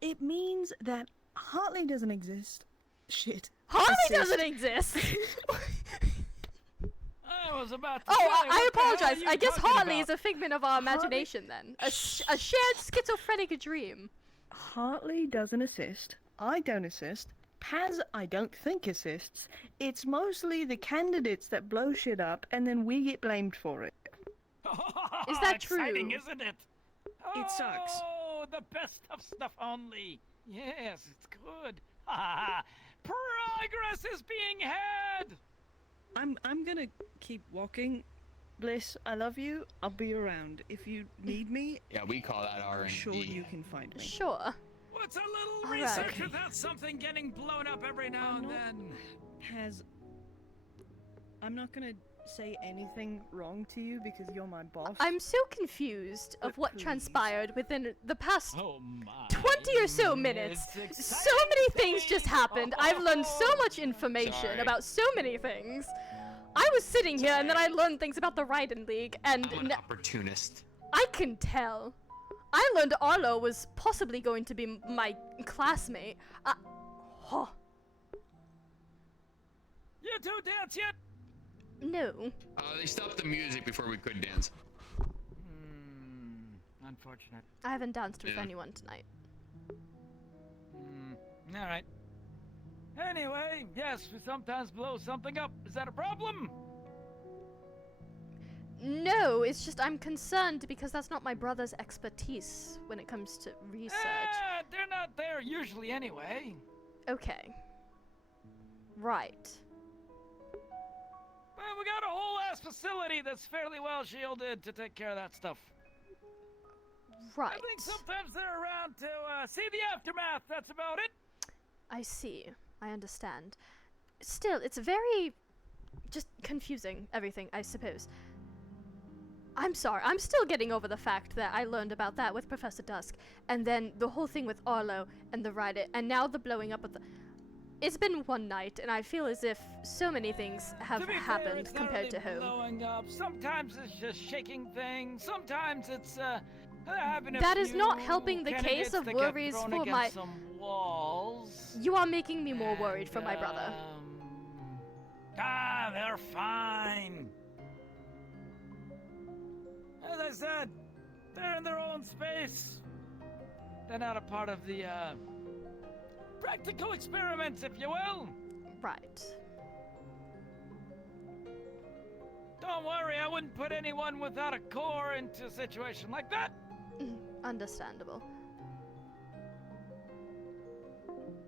It means that Hartley doesn't exist. Shit. Hartley Assist. doesn't exist. I was about to Oh, say, I what the hell apologize. are you I guess talking Hartley about? is a figment of our imagination then. A shared schizophrenic dream. Hartley doesn't assist. I don't assist. Paz, I don't think assists. It's mostly the candidates that blow shit up, and then we get blamed for it. Is that Exciting, true? isn't it? It sucks. Oh, the best of stuff only. Yes, it's good. Progress is being had. I'm gonna keep walking. Bliss, I love you. I'll be around. If you need me, Yeah, we call that I'm R&D. sure you can find me. Sure. What's a little All research right. without something getting blown up every now and then? I'm not gonna say anything wrong to you because you're my boss. I'm so confused of what transpired within the past Oh my. 20 or so minutes. So many things just happened. I've learned so much information Sorry. about so many things. I was sitting here and then I learned things about the Raiden League, and I'm an opportunist. I can tell. I learned Arlo was possibly going to be my classmate. Huh. You two dance yet? No. They stopped the music before we could dance. Unfortunate. I haven't danced with Yeah. anyone tonight. All right. Anyway, yes, we sometimes blow something up. Is that a problem? No, it's just I'm concerned because that's not my brother's expertise when it comes to research. They're not there usually anyway. Okay. Right. But we got a whole ass facility that's fairly well shielded to take care of that stuff. Right. I think sometimes they're around to see the aftermath. That's about it. I see. I understand. Still, it's very just confusing, everything, I suppose. I'm sorry, I'm still getting over the fact that I learned about that with Professor Dusk, and then the whole thing with Arlo and the Reddit, and now the blowing up of the... It's been one night, and I feel as if so many things have To be fair, happened it's not compared really to home. blowing up. Sometimes it's just shaking things. Sometimes it's having a That is few not helping the candidates case of that get worries thrown for against my... some walls. You are making me more worried for my brother. They're fine. As I said, they're in their own space. They're not a part of the practical experiments, if you will. Right. Don't worry, I wouldn't put anyone without a core into a situation like that. Understandable.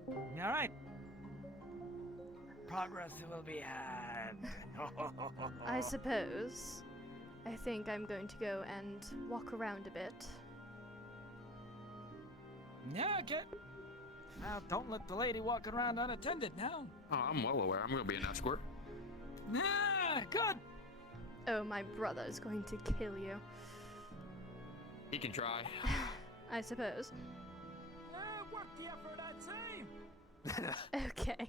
All right. Progress will be had. I suppose. I think I'm going to go and walk around a bit. Yeah, get. Now, don't let the lady walk around unattended now. Oh, I'm well aware. I'm gonna be an escort. Yeah, good. Oh, my brother is going to kill you. He can try. I suppose. Worth the effort, I'd say. Okay.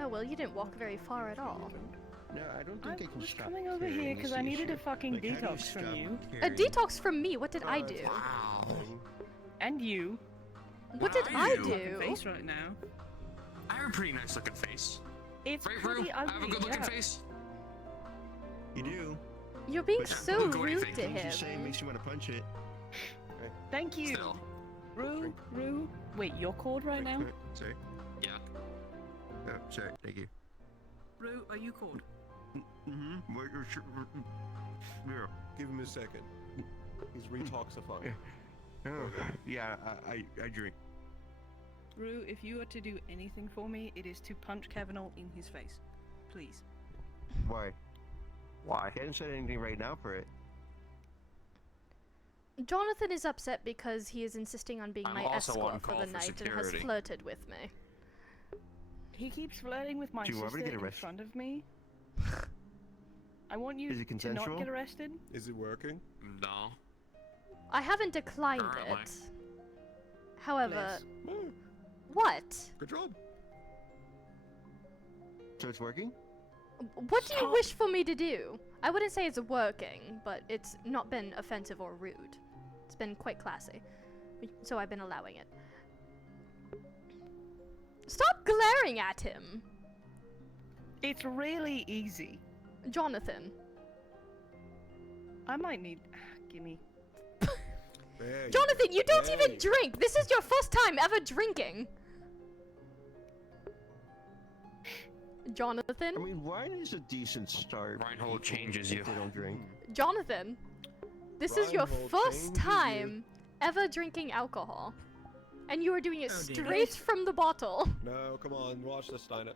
Oh well, you didn't walk very far at all. No, I don't think I can was stop coming over here carrying because this I needed a issue. fucking Like, how do you detox from stop you. A detox from me? What did I do? And you. What did I Fucking do? face right now. I have a pretty nice looking face. It's Right, pretty Rue? I have a ugly, good looking yeah. face. You do. You're being But so look, what do you rude think? to Things you him. say makes you want to punch it. Thank you. Still. Rue. Wait, you're called right now? Sorry. Yeah. Oh, sorry. Thank you. Rue, are you called? Mm-hmm. Yeah. Give him a second. He's retoxifying. Oh, yeah, I drink. Rue, if you are to do anything for me, it is to punch Kavanaugh in his face. Please. Why? Why? He hasn't said anything right now for it. Jonathan is upset because he is insisting on being I'm my also on escort for call the for night and has security. flirted with me. He keeps flirting with my Do you want sister me to get in arrested? front of me. I want you Is it to not consensual? get arrested. Is it working? No. I haven't declined Currently. it. However, Bliss. what? Good job. So it's working? What do you wish for me to do? I wouldn't say it's working, but it's not been offensive or rude. It's been quite classy. So I've been allowing it. Stop glaring at him! It's really easy. Jonathan. I might need. Gimme. There Jonathan, you don't There even you drink! This is your first time ever drinking! Jonathan? I mean, wine is a decent start. Reinhold changes if you. They don't drink. Jonathan, this is your Reinhold first changes time ever drinking alcohol. And you are doing it Oh, dear. straight from the bottle. No, come on, watch this, Steiner.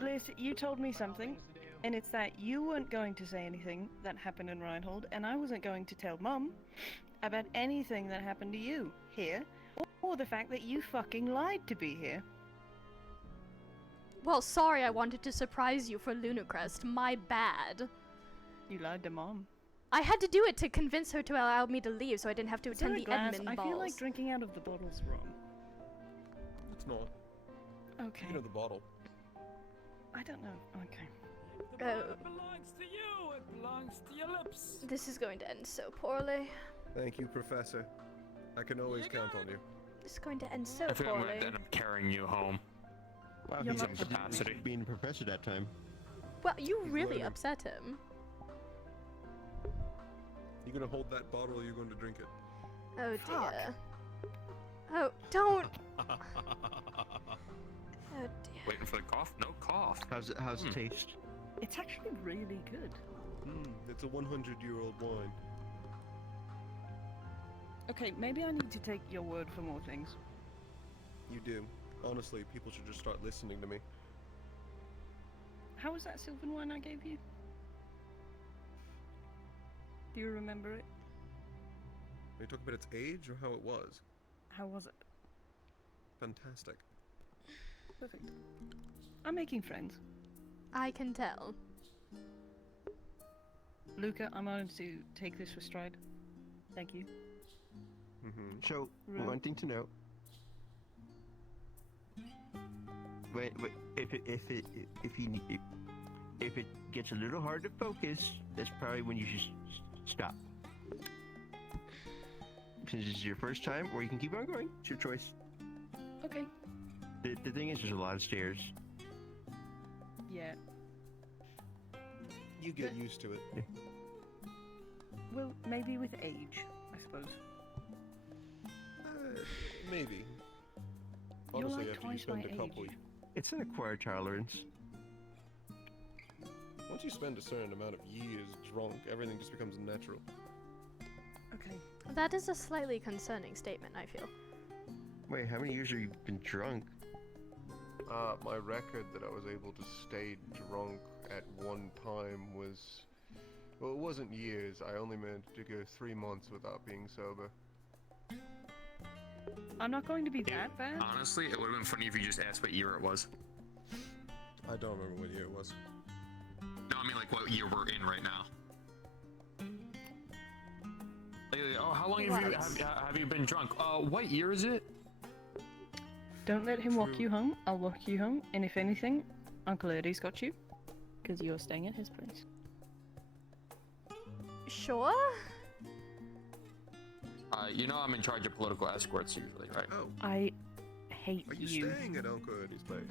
Bliss, you told me something, and it's that you weren't going to say anything that happened in Reinhold, and I wasn't going to tell Mum about anything that happened to you here, or the fact that you fucking lied to be here. Well, sorry, I wanted to surprise you for Lunacrest. My bad. You lied to Mom. I had to do it to convince her to allow me to leave so I didn't have to Is that attend a the glass? admin I balls. feel like drinking out of the bottle's wrong. It's not. Okay. You know the bottle. I don't know. Okay. Oh, belongs to you. It belongs to your lips. this is going to end so poorly. Thank you, Professor. I can always count on you. This is going to end so I think I'm poorly. going to end up carrying you home. Wow, You're he's not- in capacity. being a professor that time. Well, you really learning. upset him. You gonna hold that bottle or you going to drink it? Oh Fuck. dear. Oh, don't. Oh dear. Waiting for the cough? No cough. How's it taste? It's actually really good. It's a 100-year-old wine. Okay, maybe I need to take your word for more things. You do. Honestly, people should just start listening to me. How was that Sylvan wine I gave you? Do you remember it? Are you talking about its age or how it was? How was it? Fantastic. Perfect. I'm making friends. I can tell. Luca, I'm honored to take this with stride. Thank you. So, Right. one thing to note. Wait, if it gets a little hard to focus, that's probably when you should stop. Since this is your first time, or you can keep on going. It's your choice. Okay. The thing is, there's a lot of stairs. Yeah. You get used to it. Well, maybe with age, I suppose. Maybe. You're Honestly, like after you twice spend my a couple, age. It's an acquired tolerance. once you spend a certain amount of years drunk, everything just becomes natural. Okay. That is a slightly concerning statement, I feel. Wait, how many years have you been drunk? My record that I was able to stay drunk at one time was... Well, it wasn't years. I only managed to go 3 months without being sober. I'm not going to be that bad. Honestly, it would have been funny if you just asked what year it was. I don't remember what year it was. No, I mean like what year we're in right now. Oh, how long have you been drunk? What year is it? Don't let him walk you home. I'll walk you home. And if anything, Uncle Eddie's got you. Because you're staying at his place. Sure? You know I'm in charge of political escorts usually, right? Oh. I hate Are you staying at Uncle Eddie's place?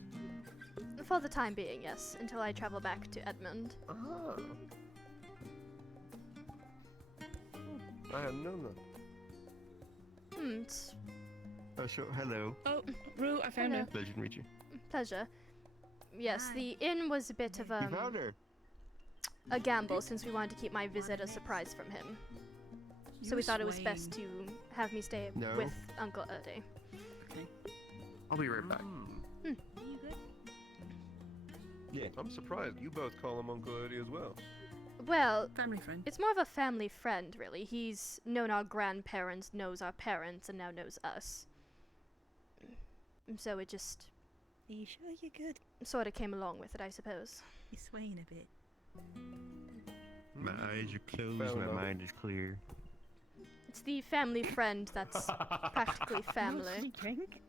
For the time being, yes. Until I travel back to Edmund. Oh. I hadn't known that. It's Oh, so, hello. Oh, Rue, I found her. Pleasure to meet you. pleasure. Yes, the inn was a bit of You found her. a gamble since we wanted to keep my visit a surprise from him. So we thought it was best to have me stay No. with Uncle Eddie. I'll be right back. Yeah. I'm surprised you both call him Uncle Eddie as well. Well, Family friend. it's more of a family friend, really. He's known our grandparents, knows our parents, and now knows us. So it just Are you sure you're good? sort of came along with it, I suppose. You're swaying a bit. My eyes are closed, Fair my enough. mind is clear. It's the family friend that's practically family. What did he drink?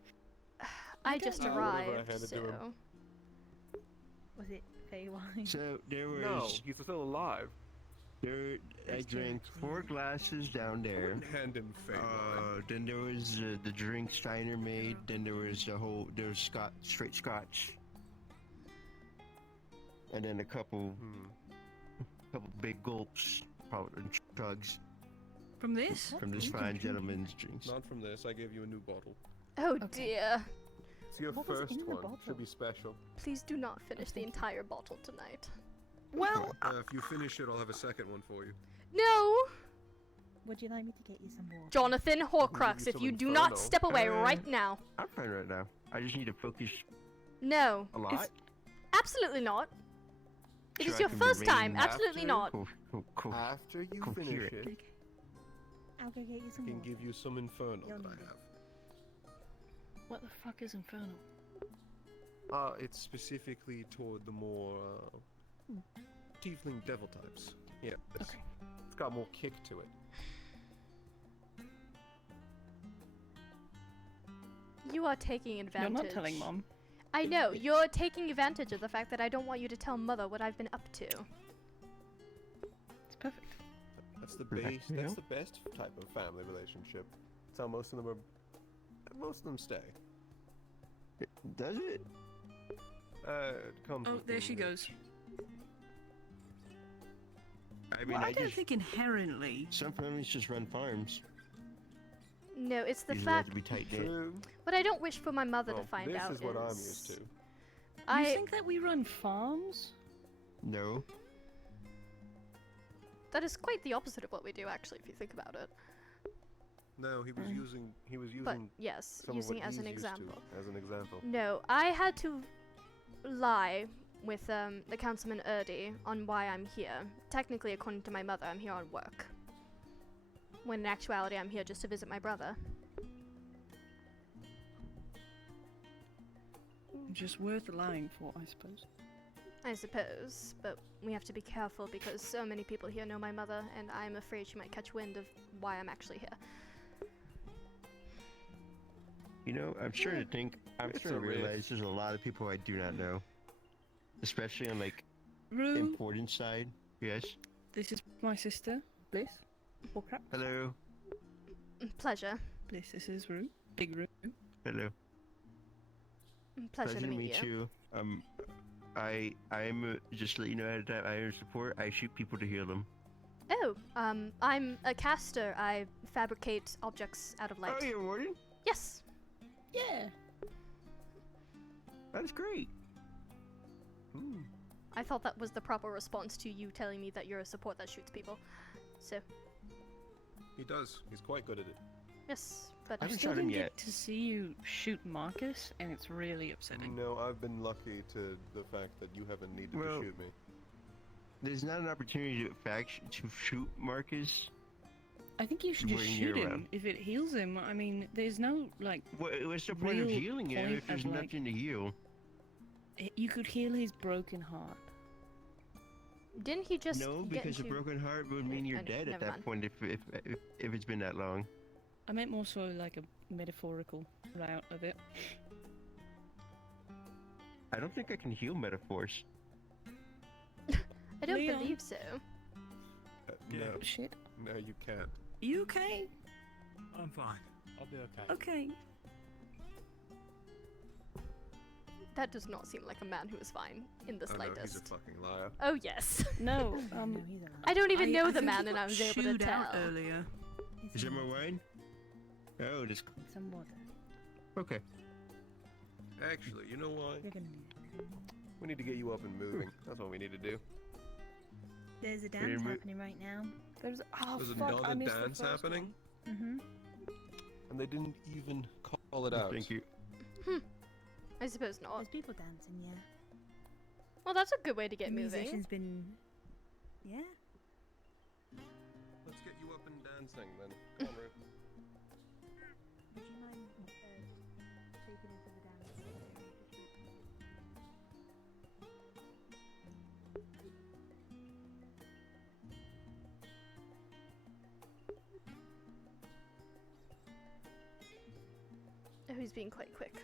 I just Whatever I arrived, handed to him. so. Was it Fey wine? So there was. No, he's still alive. There, I drank 4 glasses down there. Hand him fake wine. Then there was the drink Steiner made. Then there was straight Scotch. And then a couple big gulps, probably chugs. From this? From this fine gentleman's drinks. Not from this. I gave you a new bottle. Oh dear. It's your What was first in the one. bottle? Should be special. Please do not finish the entire bottle tonight. Well, if you finish it, I'll have a second one for you. No! Would you like me to get you some water? Jonathan Horcrux, if you do not Inferno. step away right now. I'm fine right now. I just need to focus No. a lot. It's absolutely not. It So is I your can first remain time. Absolutely not. After you finish coherent. it, I'll go get you I some can water. give you some Inferno You'll that I need it. have. what the fuck is Infernal? It's specifically toward the more tiefling devil types. Yeah. Okay. It's got more kick to it. You are taking advantage. You're not telling Mom. I know. You're taking advantage of the fact that I don't want you to tell Mother what I've been up to. It's perfect. That's the base. That's the best type of family relationship. That's how most of them are. Most of them stay. Does it? It comes. Oh, with there the she age. goes. I mean, Well, I don't just, think inherently. some families just run farms. No, it's the Usually have fact. to be tight knit. True. What I don't wish for my mother to Well, find this out is what I'm used to. You I think that we run farms? No. that is quite the opposite of what we do, actually, if you think about it. No, he was using. He was using. But yes, some using of it what as an he's used to example. As an example. No, I had to lie with the Councilman Erdy on why I'm here. Technically, according to my mother, I'm here on work. When in actuality, I'm here just to visit my brother. Just worth lying for, I suppose. I suppose, but we have to be careful because so many people here know my mother, and I'm afraid she might catch wind of why I'm actually here. You know, I'm starting to think. I'm It's starting to a risk. realize there's a lot of people I do not know, especially on like Rue, important side. Yes. this is my sister, Bliss. Horcrux. Hello. Pleasure. Bliss, this is Rue. Big Rue. Hello. Pleasure to meet you. I'm just to let you know ahead of time. I am support. I shoot people to heal them. Oh, I'm a caster. I fabricate objects out of light. Oh, you're Warden? Yes. Yeah. That's great. I thought that was the proper response to you telling me that you're a support that shoots people. So, He does. He's quite good at it. yes, but I still didn't get to see you shoot Marcus, and it's really upsetting. No, I've been lucky to the fact that you haven't needed Well, to shoot me. There's not an opportunity to shoot Marcus. I think you should just when shoot you're him. around. If it heals him, I mean, there's no, like... What's the point of real healing him point if there's of, like- nothing to heal? You could heal his broken heart. didn't he just No, get because a into... broken heart would mean you're dead at never that mind. point if it's been that long. I meant more so like a metaphorical route of it. I don't think I can heal metaphors. I don't Leon. believe so. No. Shit. No, you can't. You okay? I'm fine. I'll be okay. Okay. That does not seem like a man who is fine in the I know, he's a slightest. fucking liar. Oh yes. No, I don't even know I the think man, he and got I was able to shooed out tell. earlier. Is there more wine? Oh, just Some water. okay. Actually, you know what? You're gonna need it. We need to get you up and moving. That's what we need to do. There's a Ready to dance move? happening right now. There's There's another dance happening, Mm-hmm. and they didn't even call it out. Thank you. I suppose not. There's people dancing, yeah. Well, that's a good way to get The moving. musician's been... Yeah. Let's get you up and dancing then. Come on, Ruth. Would you mind taking into the dance? Oh, he's being quite quick.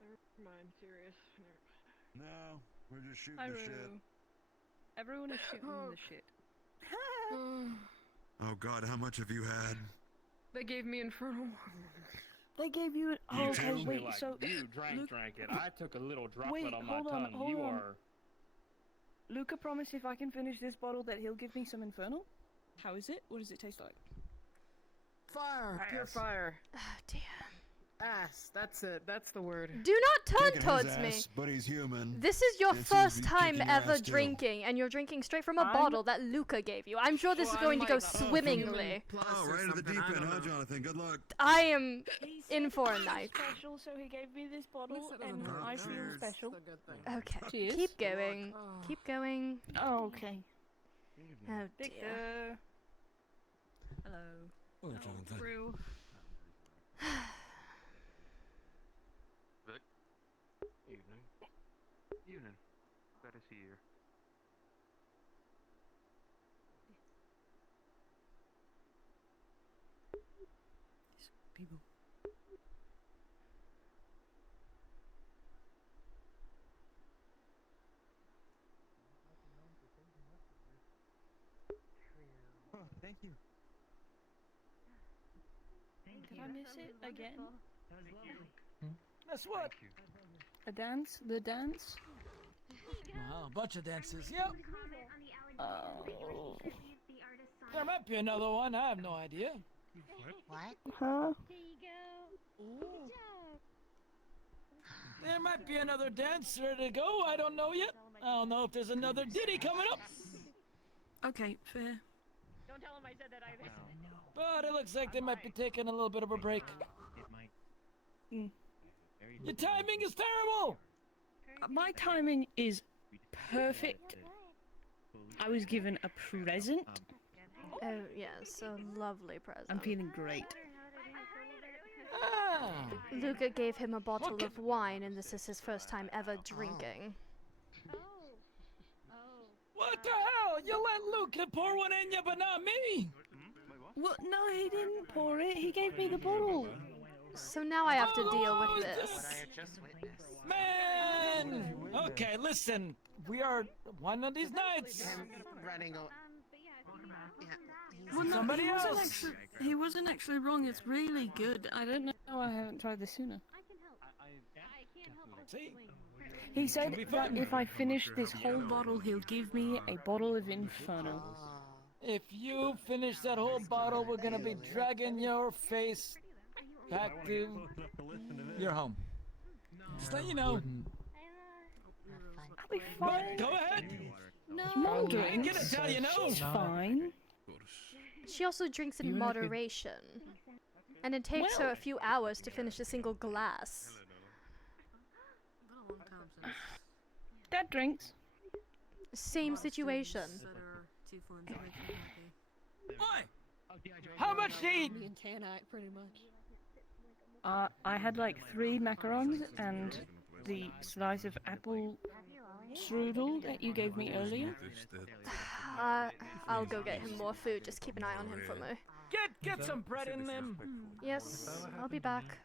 Never mind, serious. No, we're just shooting Hi, the shit. Ruru. Everyone is shooting the shit. Oh God, how much have you had? They gave me Infernal. They gave you an. You Oh, okay, too? wait. Like, So you drank it. I took a little droplet Wait, on my hold on, tongue. hold You on. are. Luca promised if I can finish this bottle that he'll give me some Infernal. How is it? What does it taste like? Fire! Pure fire. Oh, dear. Ass. That's it. That's the word. Do not turn Kicking towards his me. ass, but he's human. This is your It seems to first be time kicking your ever ass, too. drinking, and you're drinking straight from a I'm- bottle that Luca gave you. I'm sure this is going to go swimmingly. Oh, right into the deep end, huh, Jonathan? Good luck. I am in for a night. Special, so he gave me this bottle, and I feel special. Okay, Cheers. keep going. Keep going. Oh, okay. Oh dear. Victor. Hello. Oh, Jonathan. Rue. Vic? Evening. Evening. Glad to see you. People. Oh, thank you. Did I miss it again? That was lovely. Guess what? A dance? The dance? Wow, a bunch of dances. Yep. Oh. There might be another one. I have no idea. What? Huh? There might be another dance ready to go. I don't know yet. I don't know if there's another ditty coming up. Okay, fair. Don't tell him I said that either. But it looks like they might be taking a little bit of a break. Your timing is terrible! My timing is perfect. I was given a present. Oh yes, a lovely present. I'm feeling great. Ah, Luca gave him a bottle of wine, and this is his first time ever drinking. what the hell? You let Luca pour one in you, but not me! What? No, he didn't pour it. He gave me the bottle. So now I have to deal with this. What I had just witnessed. Man! Okay, listen. We are one of these nights. Him running over. Well, no, Somebody he wasn't else. actually. He wasn't actually wrong. It's really good. I don't know. I haven't tried this sooner. See? He said It'll be that fun. if I finish this whole bottle, he'll give me a bottle of Inferno. If you finish that whole bottle, we're gonna be dragging your face back to your home. Just let you know. I'll be fine. Go ahead. Mom I ain't drinks. gonna tell you no. She's fine. She also drinks in You and I could- moderation. And it takes her a few hours to finish a single glass. Dad drinks. Same situation. Oi! How much to eat? Me and Tanite, pretty much. I had like 3 macarons and the slice of apple strudel that you gave me earlier. I'll go get him more food. Just keep an eye on him for me. Get some bread in them. Yes, I'll be back.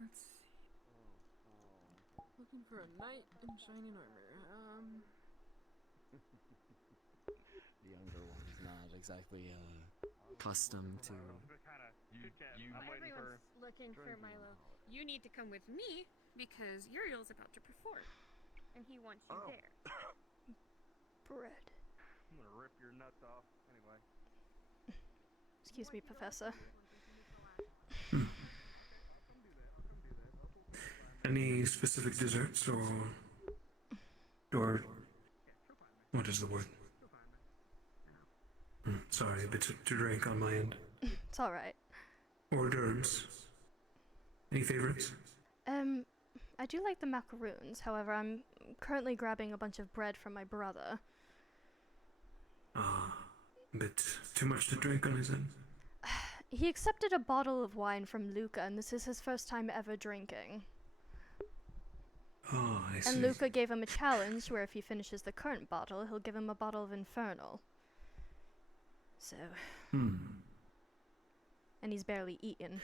Let's see. Looking for a knight in shining armor. The younger one's not exactly accustomed to. Everyone's looking for Milo. You need to come with me because Uriel's about to perform, and he wants you there. Bread. I'm gonna rip your nuts off anyway. Excuse me, Professor. Any specific desserts or what is the word? Sorry, a bit to drink on my end. It's alright. Hors d'oeuvres. Any favorites? I do like the macaroons. However, I'm currently grabbing a bunch of bread from my brother. Ah, a bit too much to drink on his end. He accepted a bottle of wine from Luca, and this is his first time ever drinking. Oh, I see. And Luca gave him a challenge where if he finishes the current bottle, he'll give him a bottle of Infernal. So... Hmm. And he's barely eaten.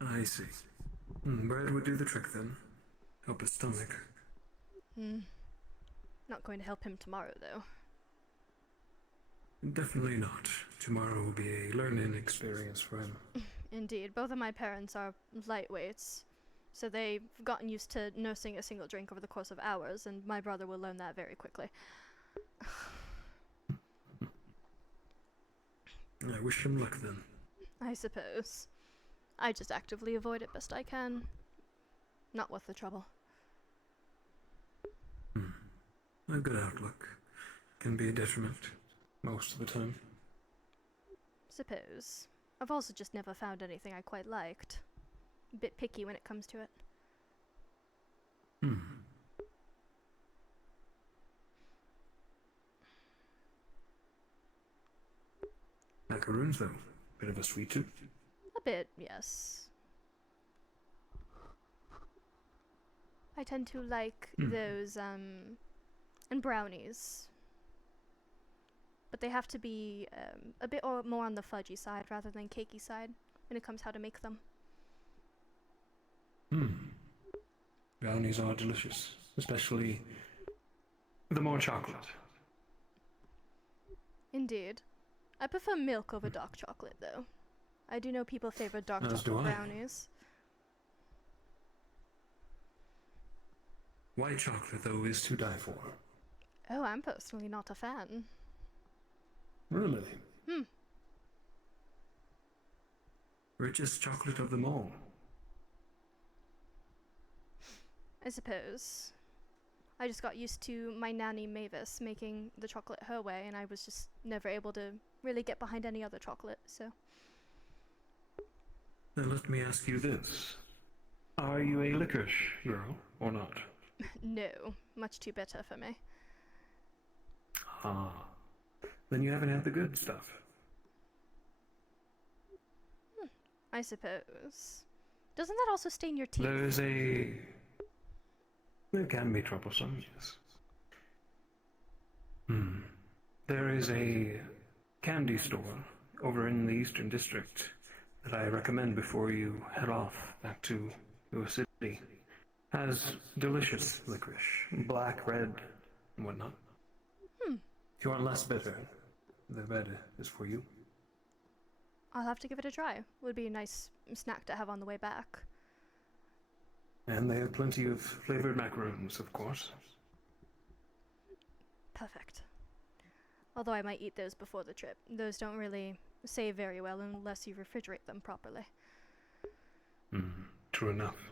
I see. Bread would do the trick then. Help his stomach. Not going to help him tomorrow, though. Definitely not. Tomorrow will be a learning experience for him. Indeed, both of my parents are lightweights, so they've gotten used to nursing a single drink over the course of hours, and my brother will learn that very quickly. I wish him luck then. I suppose. I just actively avoid it best I can. Not worth the trouble. A good outlook can be a detriment most of the time. Suppose. I've also just never found anything I quite liked. A bit picky when it comes to it. Macaroons, though. Bit of a sweet tooth. A bit, yes. I tend to like those, and brownies. But they have to be a bit more on the fudgy side rather than cakey side when it comes how to make them. Brownies are delicious, especially the more chocolate. Indeed. I prefer milk over dark chocolate, though. I do know people favor dark As do chocolate I. brownies. White chocolate, though, is to die for. Oh, I'm personally not a fan. Really? Richest chocolate of them all. I suppose. I just got used to my nanny Mavis making the chocolate her way, and I was just never able to really get behind any other chocolate, so. Then let me ask you this. Are you a licorice girl, or not? No, much too bitter for me. Ah. Then you haven't had the good stuff. I suppose. Doesn't that also stain your teeth? It can be troublesome, yes. There is a candy store over in the Eastern District that I recommend before you head off back to your city. Has delicious licorice, black, red, and whatnot. If you want less bitter, the bed is for you. I'll have to give it a try. Would be a nice snack to have on the way back. And they have plenty of flavored macaroons, of course. Perfect. Although I might eat those before the trip. Those don't really save very well unless you refrigerate them properly. True enough.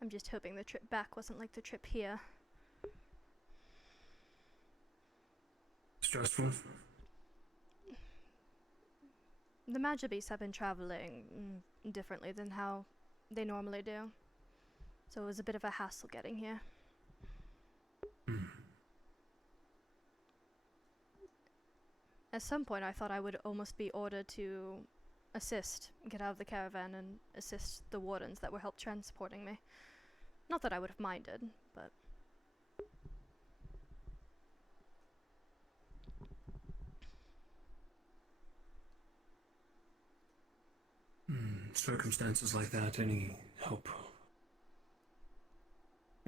I'm just hoping the trip back wasn't like the trip here. Stressful? The Majabis have been traveling differently than how they normally do. So it was a bit of a hassle getting here. At some point I thought I would almost be ordered to get out of the caravan and assist the wardens that were help transporting me. Not that I would have minded, but... Circumstances like that, any help?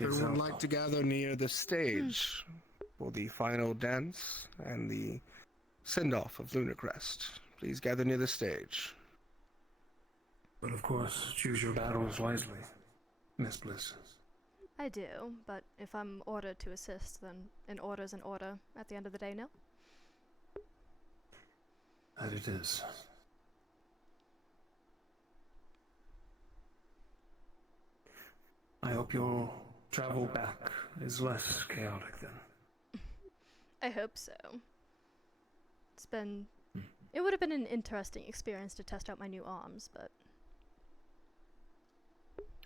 Everyone would like to gather near the stage for the final dance and the send-off of Lunacrest. Please gather near the stage. But of course, choose your battles wisely, Miss Bliss. I do, but if I'm ordered to assist, then an order's an order at the end of the day, no? That it is. I hope your travel back is less chaotic then. I hope so. It's been It would have been an interesting experience to test out my new arms, but...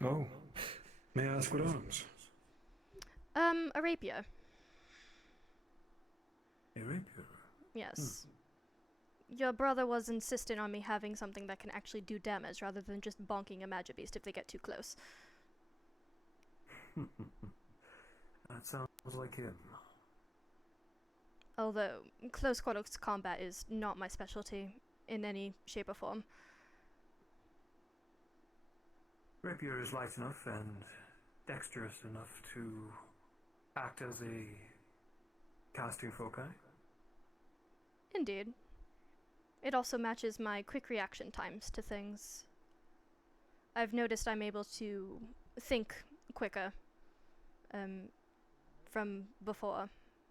Oh, may I ask what arms? A rapier. A rapier? Yes. Your brother was insistent on me having something that can actually do damage rather than just bonking a magic beast if they get too close. That sounds like him. Although, close quarters combat is not my specialty in any shape or form. Rapier is light enough and dexterous enough to act as a casting foci. Indeed. It also matches my quick reaction times to things. I've noticed I'm able to think quicker from before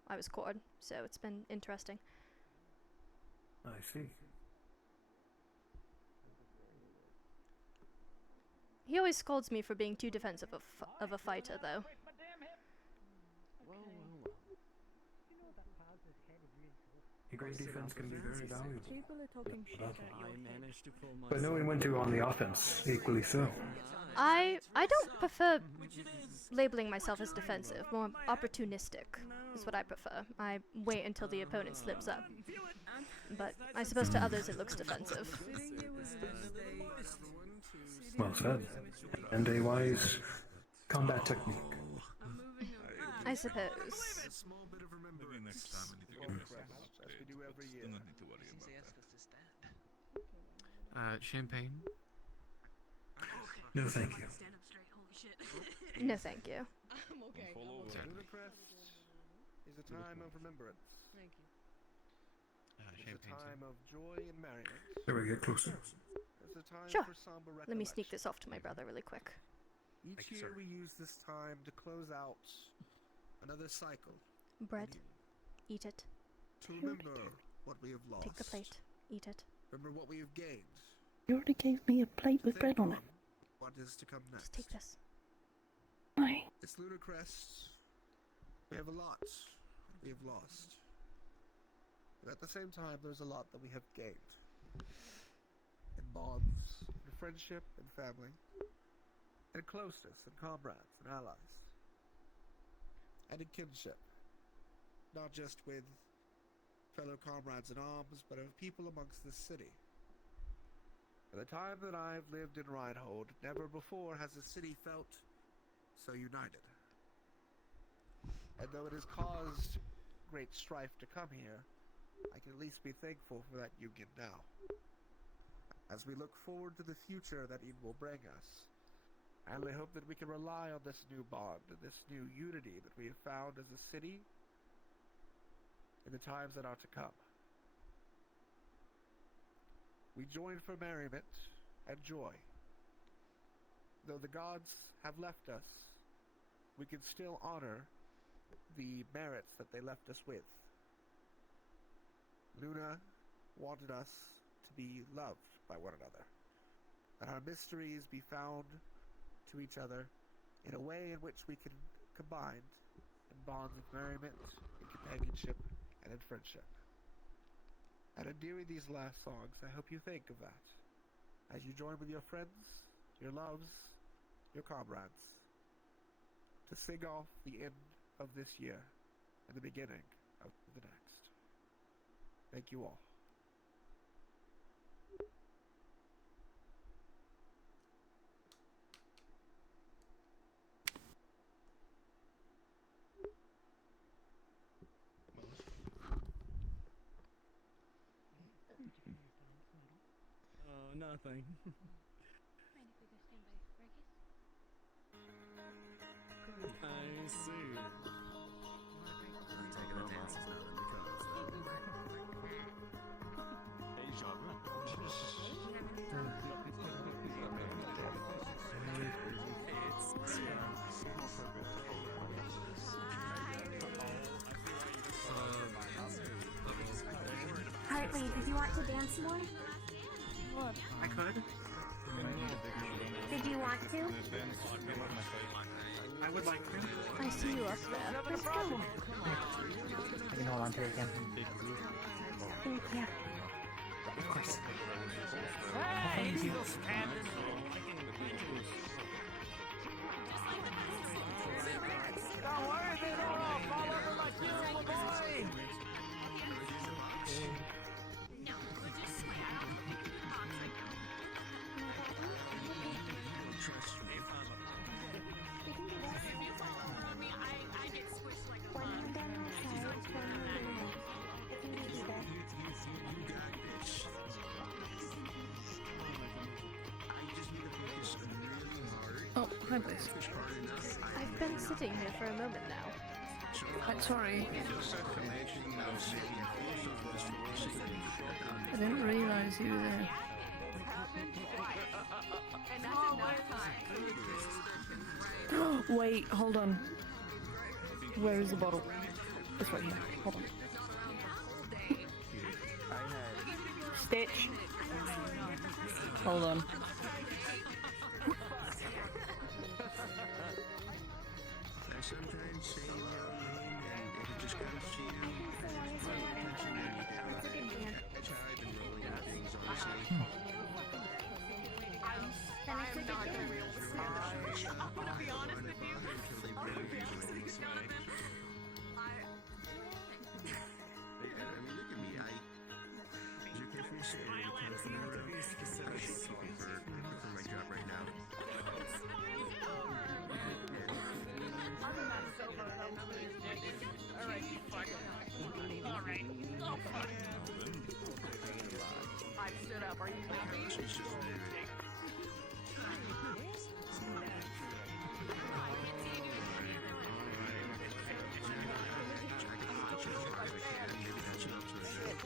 I was cored, so it's been interesting. I see. He always scolds me for being too defensive of a fighter, though. A great defense can be very valuable. People are talking shit at But knowing when to go on the offense, equally so. I don't prefer labeling myself as defensive. More opportunistic is what I prefer. I wait until the opponent slips up. But I suppose to others it looks defensive. Well said. And a wise combat technique. I suppose. Maybe next time when you get as we do every year. Don't need to worry about that. Champagne? No, thank you. No, thank you. I'm okay. Lunacrest is a time of remembrance. Thank you. It's a time of joy and merriment. There we get closer. It's a time Sure. for somber Let me sneak recollection. this off to my brother really quick. Each year we use this time to close out another cycle. Bread. Eat it. To remember what we have lost. Take the plate. Eat it. Remember what we have gained. You already gave me a plate with bread on it. What is to come next. Just take this. Why? It's Lunacrest. We have a lot we have lost. But at the same time, there's a lot that we have gained. In bonds, in friendship and family, in closeness and comrades and allies, and in kinship. Not just with fellow comrades in arms, but of people amongst this city. In the time that I've lived in Reinhold, never before has a city felt so united. And though it has caused great strife to come here, I can at least be thankful for that union now. As we look forward to the future that it will bring us, I only hope that we can rely on this new bond and this new unity that we have found as a city in the times that are to come. We join for merriment and joy. Though the gods have left us, we can still honor the merits that they left us with. Luna wanted us to be loved by one another, that our mysteries be found to each other in a way in which we can combine in bonds of merriment, in companionship, and in friendship. And in doing these last songs, I hope you think of that as you join with your friends, your loves, your comrades, to sing off the end of this year and the beginning of the next. Thank you all. Oh, nothing. I see. Taking the dances now then Hartley, did you want to dance more? What? I could. Did you want to? I would like to. I see you up there. Let's go. I can hold on to it again. Thank you. Of course. Hey, he's still standing. Don't worry, they don't all fall over like you, my boy. Trust me. You got this. I just need to focus really hard. Oh, hi, Bliss. Push hard enough. I've been sitting here for a moment now. I'm sorry. Just confirmation of saying I didn't realize you were there. Wait, hold on. Where is the bottle? It's right here. Hold on. Stitch. Hold on. I sometimes say your name and it just comes to you. That's how I've been rolling with things, honestly. I'm not gonna be able to stand it. I'm gonna be honest with you. I'm gonna be honest with you, Jonathan. I mean, look at me. Is it okay for me to say I kind of feel for my job right now? Alright. Oh, fuck. I stood up. Are you happy?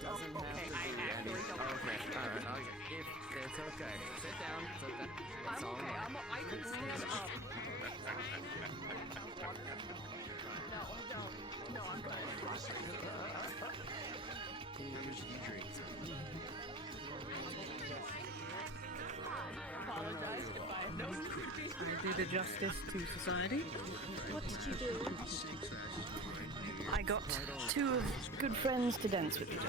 Okay, I actually don't. Okay, alright. It's okay. Sit down. It's okay. It's all right. I can stand up. No, I'm good. Apologize if I have no I did a justice to society. What did you do? I got two of good friends to dance with each other.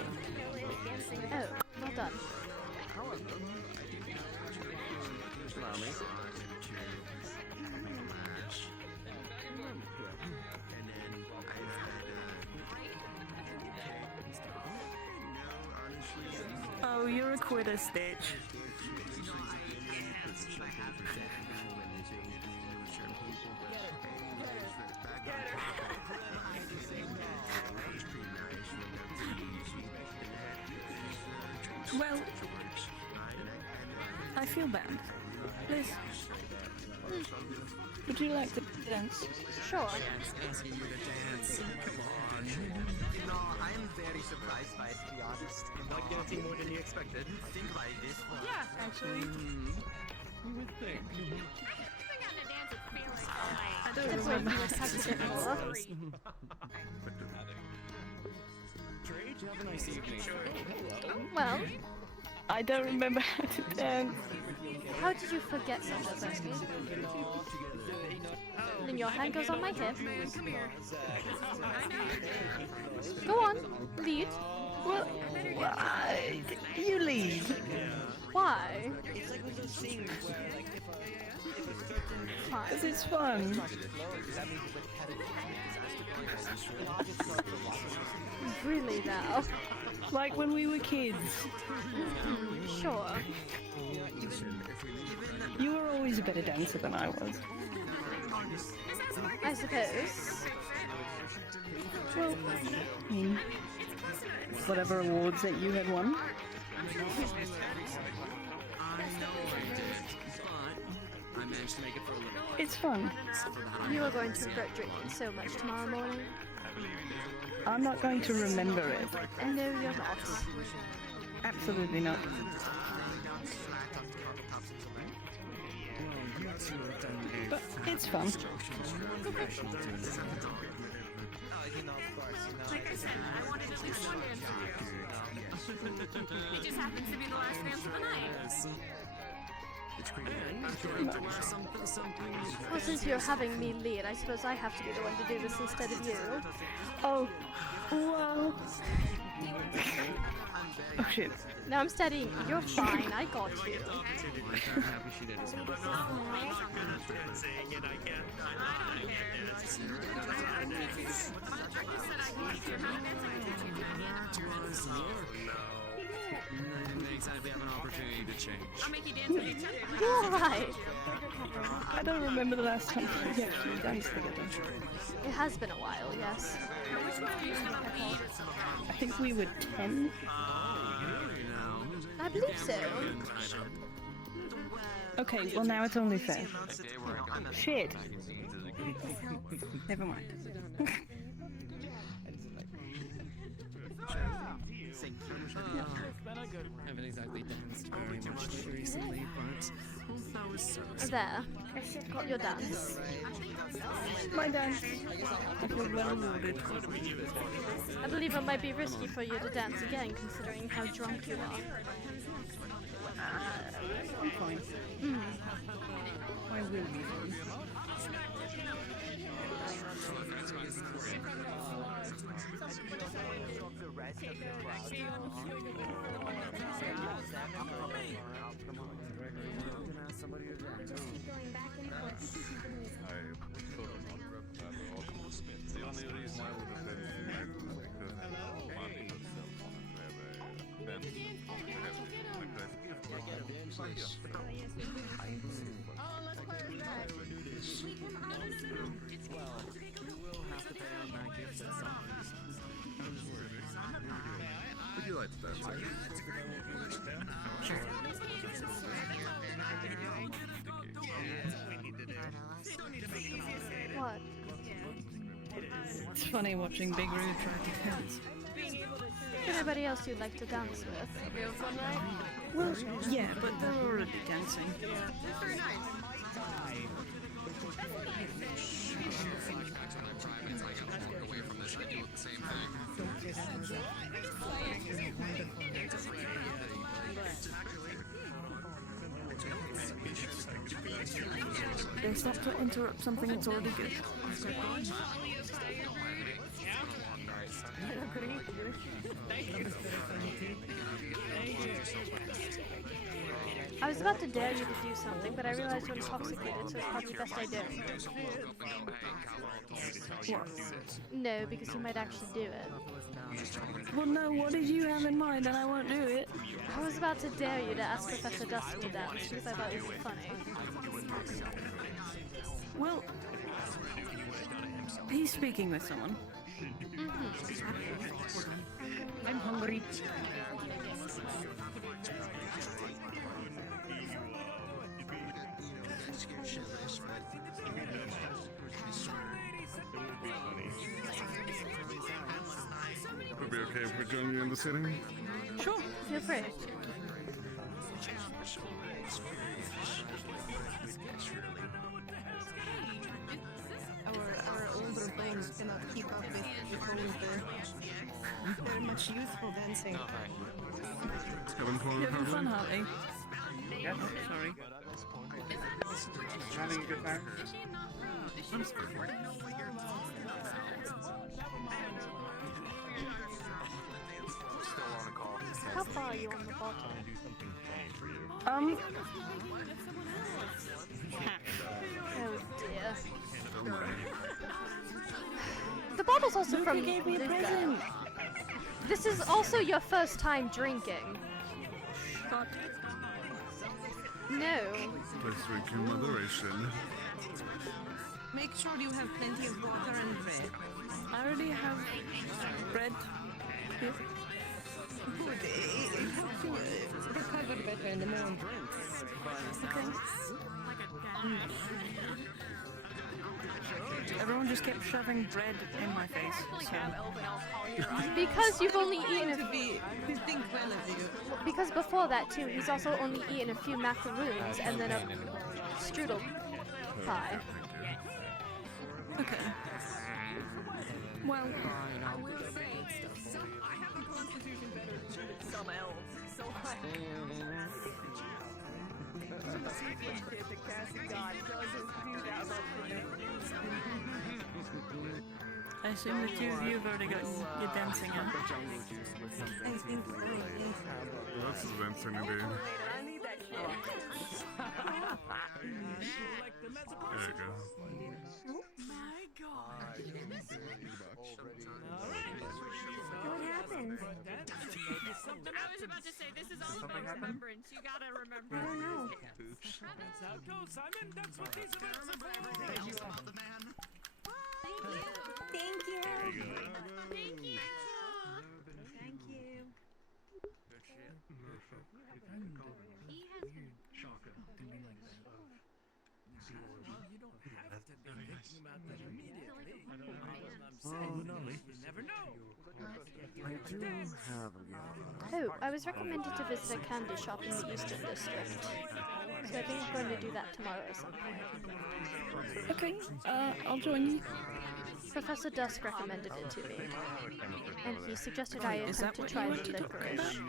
Oh, well done. Oh, you're a quitter, Stitch. Well, I feel bad. Liz, would you like to dance? Sure. Asking you to dance. Come on. No, I'm very surprised by it, to be honest. Not dancing more than you expected. Think about it this way. Yeah, actually. You would think. I don't That's remember. what you would have to get more. Trade, you have a nice evening. Well, I don't remember how to dance. how did you forget such a thing? Then your hand goes on my hip. Come here. Go on, lead. Well, you lead. Why? It's like one of those things where, like, Fine. because it's fun. Really now? Like when we were kids. Sure. You were always a better dancer than I was. I suppose. Well, I mean, whatever awards that you had won. I managed to make it for a little. It's fun. You are going to regret drinking so much tomorrow morning. I'm not going to remember it. And no, you're not. Absolutely not. But it's fun. Like I said, I wanted at least one dance with you. He just happens to be the last dance of the night. Well, since you're having me lead, I suppose I have to be the one to do this instead of you. Oh, well. Oh shit. No, I'm studying. You're fine. I got you. I'm happy she did as well. You didn't exactly have an opportunity to change. I'll make you dance with each other. You're alright. I don't remember the last time we actually danced together. It has been a while, yes. I think we were 10. I believe so. Okay, well now it's only fair. Shit. Never mind. I haven't exactly danced very much recently, but that was serviceable. There. Got your dance. My dance. I feel well rewarded. I believe it might be risky for you to dance again, considering how drunk you are. I'm fine. I will be fine. Would you like to dance? What? It's funny watching Big Rude try to dance. Anybody else you'd like to dance with? Well, yeah, but they're already dancing. They stop to interrupt something that's already good. I was about to dare you to do something, but I realized you're intoxicated, so it's probably best I don't. What? No, because you might actually do it. Well, no, what did you have in mind? And I won't do it. I was about to dare you to ask Professor Dust to dance, because I thought it would be funny. Well, he's speaking with someone. I'm hungry. Would it be okay if we join you in the sitting? Sure, feel free. Our older brains cannot keep up with the very much youthful dancing. You having fun, Hartley? Yes. Sorry. Having a good time? How far are you on the bottom? Um. Oh dear. The bottle's also Look, from he gave me a Luca. present. This is also your first time drinking. Shut. No. Please drink in moderation. Make sure you have plenty of water and bread. I already have bread. Here. Good. It helps you recover better in the morning drinks. Okay. Everyone just kept shoving bread in my face. So. Because you've only eaten a We think well of you. Because before that too, he's also only eaten a few macaroons and then a strudel pie. Okay. Well, I will say, I have a constitution better than some elves, so the Cassie God doesn't do that much for I assume the two of you have already gotten your dancing on. That's the dancing indeed. I need that shit. There you go. My God. What happened? I was about to say, this is all about remembrance. You gotta remember. I don't know. That's how it goes, Simon. That's what these events are for. Thank you. Thank you. Thank you. You don't have to be thinking about that immediately. You never know. I do have a gift. Oh, I was recommended to visit a candy shop in the Eastern District. So I think I'm going to do that tomorrow or something. Okay, I'll join you. Professor Dusk recommended it to me. And he suggested I attempt to try the licorice.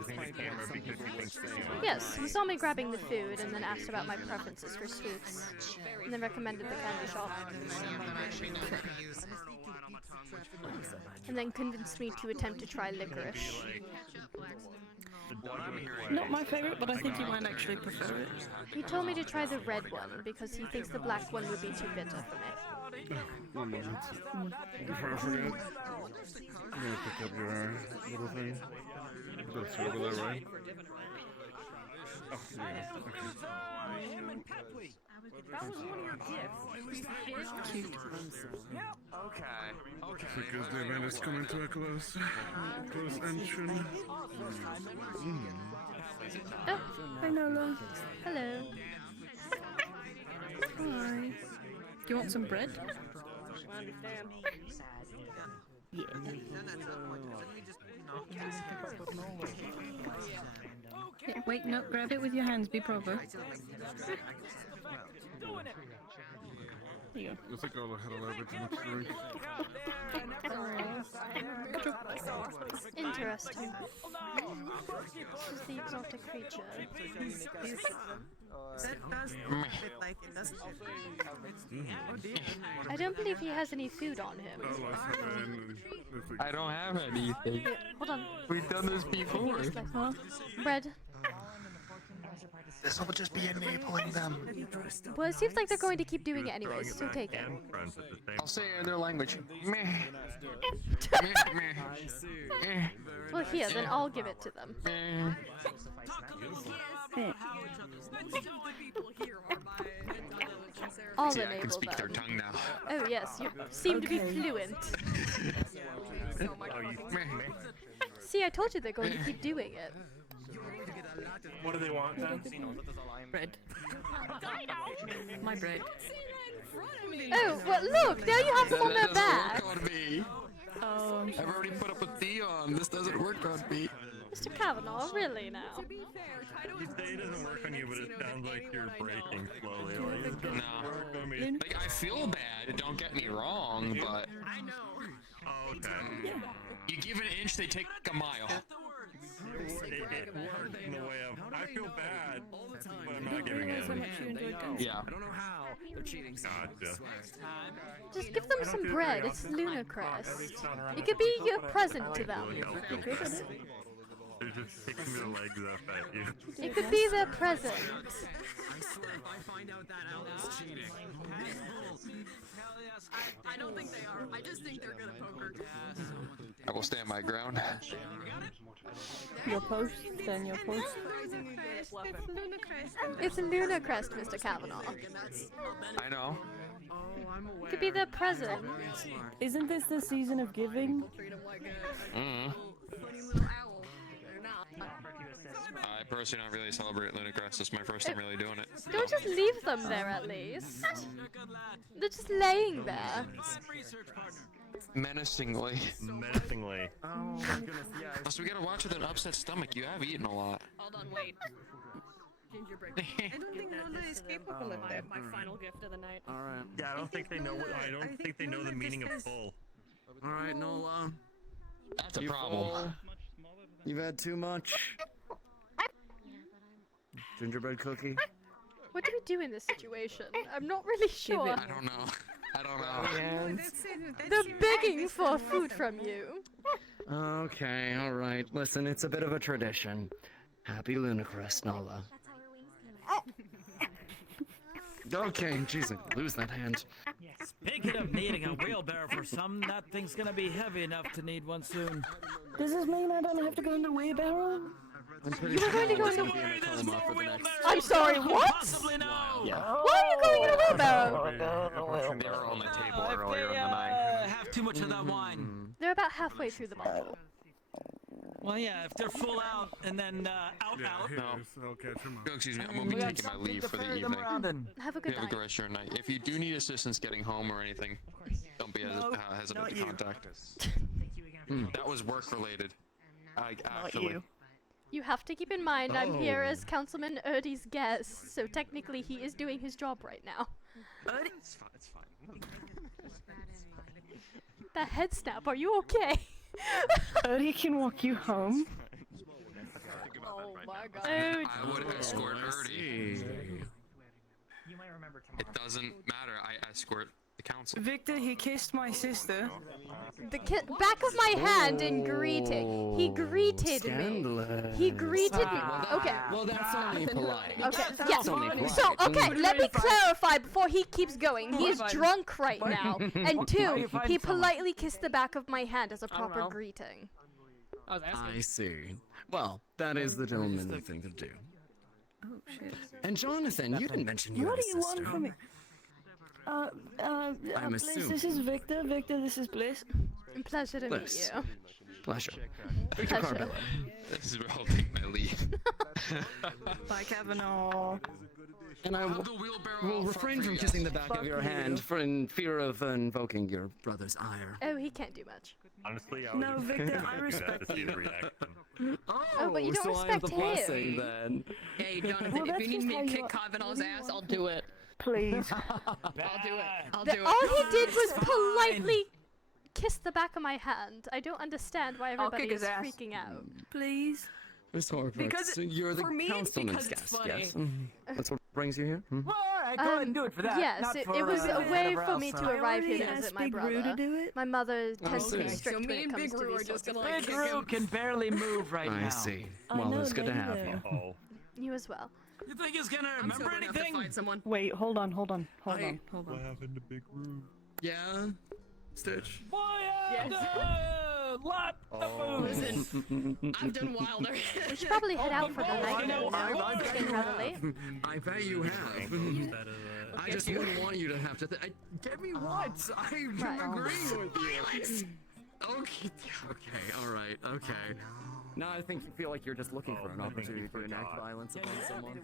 Yes, he saw me grabbing the food and then asked about my preferences for sweets. And then recommended the candy shop. And then convinced me to attempt to try licorice. Not my favorite, but I think you might actually prefer it. He told me to try the red one because he thinks the black one would be too bitter for me. One moment. Before I forget, I'm gonna pick up your little thing. That's over there, right? Oh, yeah. Okay. That was one of your gifts. Cute. Okay. Because the event is coming to a close entry. Oh, Hi Nola. hello. Hi. Do you want some bread? I understand. Yeah. Yeah, wait, no, grab it with your hands, be proper. There you go. I think I'll had a little bit too much to drink. Interesting. This is the exotic creature. That does look a bit like it, doesn't it? Oh dear. I don't believe he has any food on him. I don't have anything. Here, hold on. We've done this before. Huh? Bread. This will just be enabling them. Well, it seems like they're going to keep doing it anyways, so take it. I'll say it in their language. Meh. Well, here, then I'll give it to them. I'll See, I can enable speak their them. tongue now. Oh yes, you seem to be fluent. See, I told you they're going to keep doing it. What do they want then? Bread. My bread. Oh, well, look! Now you have them on their back! Work on me. Oh, I've already put up with Theon. This doesn't work on me. Mr. Kavanaugh, really now? You say it doesn't work on you, but it sounds like you're breaking slowly. Like, No. Like, I feel bad, don't get me wrong, but... I know. oh, okay. You give an inch, they take a mile. It worked in the way of, I feel bad, but I'm not giving realize how in. much you enjoyed dancing. Yeah. I don't know how they're cheating. Gotcha. Just give them some bread, it's Lunacrest. It could be your present to them. They're just sticking their legs up at you. It could be their present. I swear if I find out that Alan's cheating. I don't think they are. I just think they're good at poker. I will stand my ground. Your post, then your post. It's Lunacrest, Mr. Kavanaugh. I know. It could be their present. Isn't this the season of giving? Mm. I personally don't really celebrate Lunacrest. This is my first time really doing it. Don't just leave them there at least. They're just laying there. Menacingly. Menacingly. Oh my goodness, yeah. Plus, we gotta watch with an upset stomach. You have eaten a lot. Hold on, wait. Gingerbread. I don't think Nona is capable of that. My final gift of the night. Alright. Yeah, I don't think they know what. I don't think they know the meaning of full. Alright, Nola. That's a You problem. full? You've had too much. Gingerbread cookie. What do we do in this situation? I'm not really sure. I don't know. I don't know. They're begging for food from you. Okay, alright. Listen, it's a bit of a tradition. Happy Lunacrest, Nala. Okay, jeez, I lose that hand. Speaking of needing a wheelbarrow for some, that thing's gonna be heavy enough to need one soon. Does this mean I don't have to go in the wheelbarrow? I'm pretty You were sure going to go Nala's in gonna be in a coma for the next... I'm sorry, what? Yeah. Why are you going in a wheelbarrow? They were on the table earlier in the night. Have too much of that wine. They're about halfway through the bottle. Well, yeah, if they're full out and then out. No. Okay, Oh, excuse me, I'm gonna be taking my leave for the evening. Have a good Have a good rest of your night. If you do need assistance getting home or anything, don't be hesitant to contact us. That was work related. Actually. You have to keep in mind I'm here as Councilman Erdy's guest, so technically he is doing his job right now. It's fine. The head snap, are you okay? Erdy can walk you home. Oh my god. I would escort Erdy. You might remember It doesn't matter. I escort the council. Victor, he kissed my sister. The back of my hand in greeting. He greeted me. He greeted me. Okay. Well, that's only polite. Okay. That's Yes. only polite. So, okay, let me clarify before he keeps going. He is drunk right now. And two, he politely kissed the back of my hand as a proper greeting. I see. Well, that is the gentlemanly thing to do. Oh, shit. And Jonathan, you didn't mention you What had do a you sister. want from me? I'm Bliss, assuming. this is Victor. Victor, this is Bliss. Pleasure to Bliss. meet you. Pleasure. Victor Pleasure. Carbella. This is where I'll take my leave. Bye, Kavanaugh. And I will refrain from kissing the back of your hand in fear of invoking your brother's ire. Oh, he can't do much. Honestly, I No, would Victor, I to respect see you. the reaction. Oh, but you don't so I have respect the blessing him. then. Hey, Jonathan, Well, if that's you need just me how to you kick are. Kavanaugh's ass, I'll do it. Please. I'll do it. I'll do it. All he did was politely kiss the back of my hand. I don't understand why I'll everybody kick his is ass. freaking out. Please. Miss Horcrux, Because so you're the for me, it's councilman's because it's guest, funny. yes? That's what brings you here? Well, alright, go ahead and do it for that. Yes, Not it for, was a way whatever for me else, to I arrive already here to visit asked my Big Roo to brother. do it. My mother tends to be see. strict So when me it and comes Big to Roo are these just sorts of gonna, like, Big things. Roo can barely move right now. I see. I Well, know, it's good to have later. you. Oh. You as well. You think he's gonna I'm still remember gonna have to anything? find someone. Wait, hold on. Hold on. What happened to Big Room? Yeah? Stitch? Boy, lot of food. Listen, I've done wilder. We should probably head out for the night know, now. It's getting rather late. I bet you have. I just wouldn't want you to have to get me what? I'm Right. agreeing with you. Okay, alright, okay. Now I think you feel like you're just looking for an opportunity to enact violence upon someone.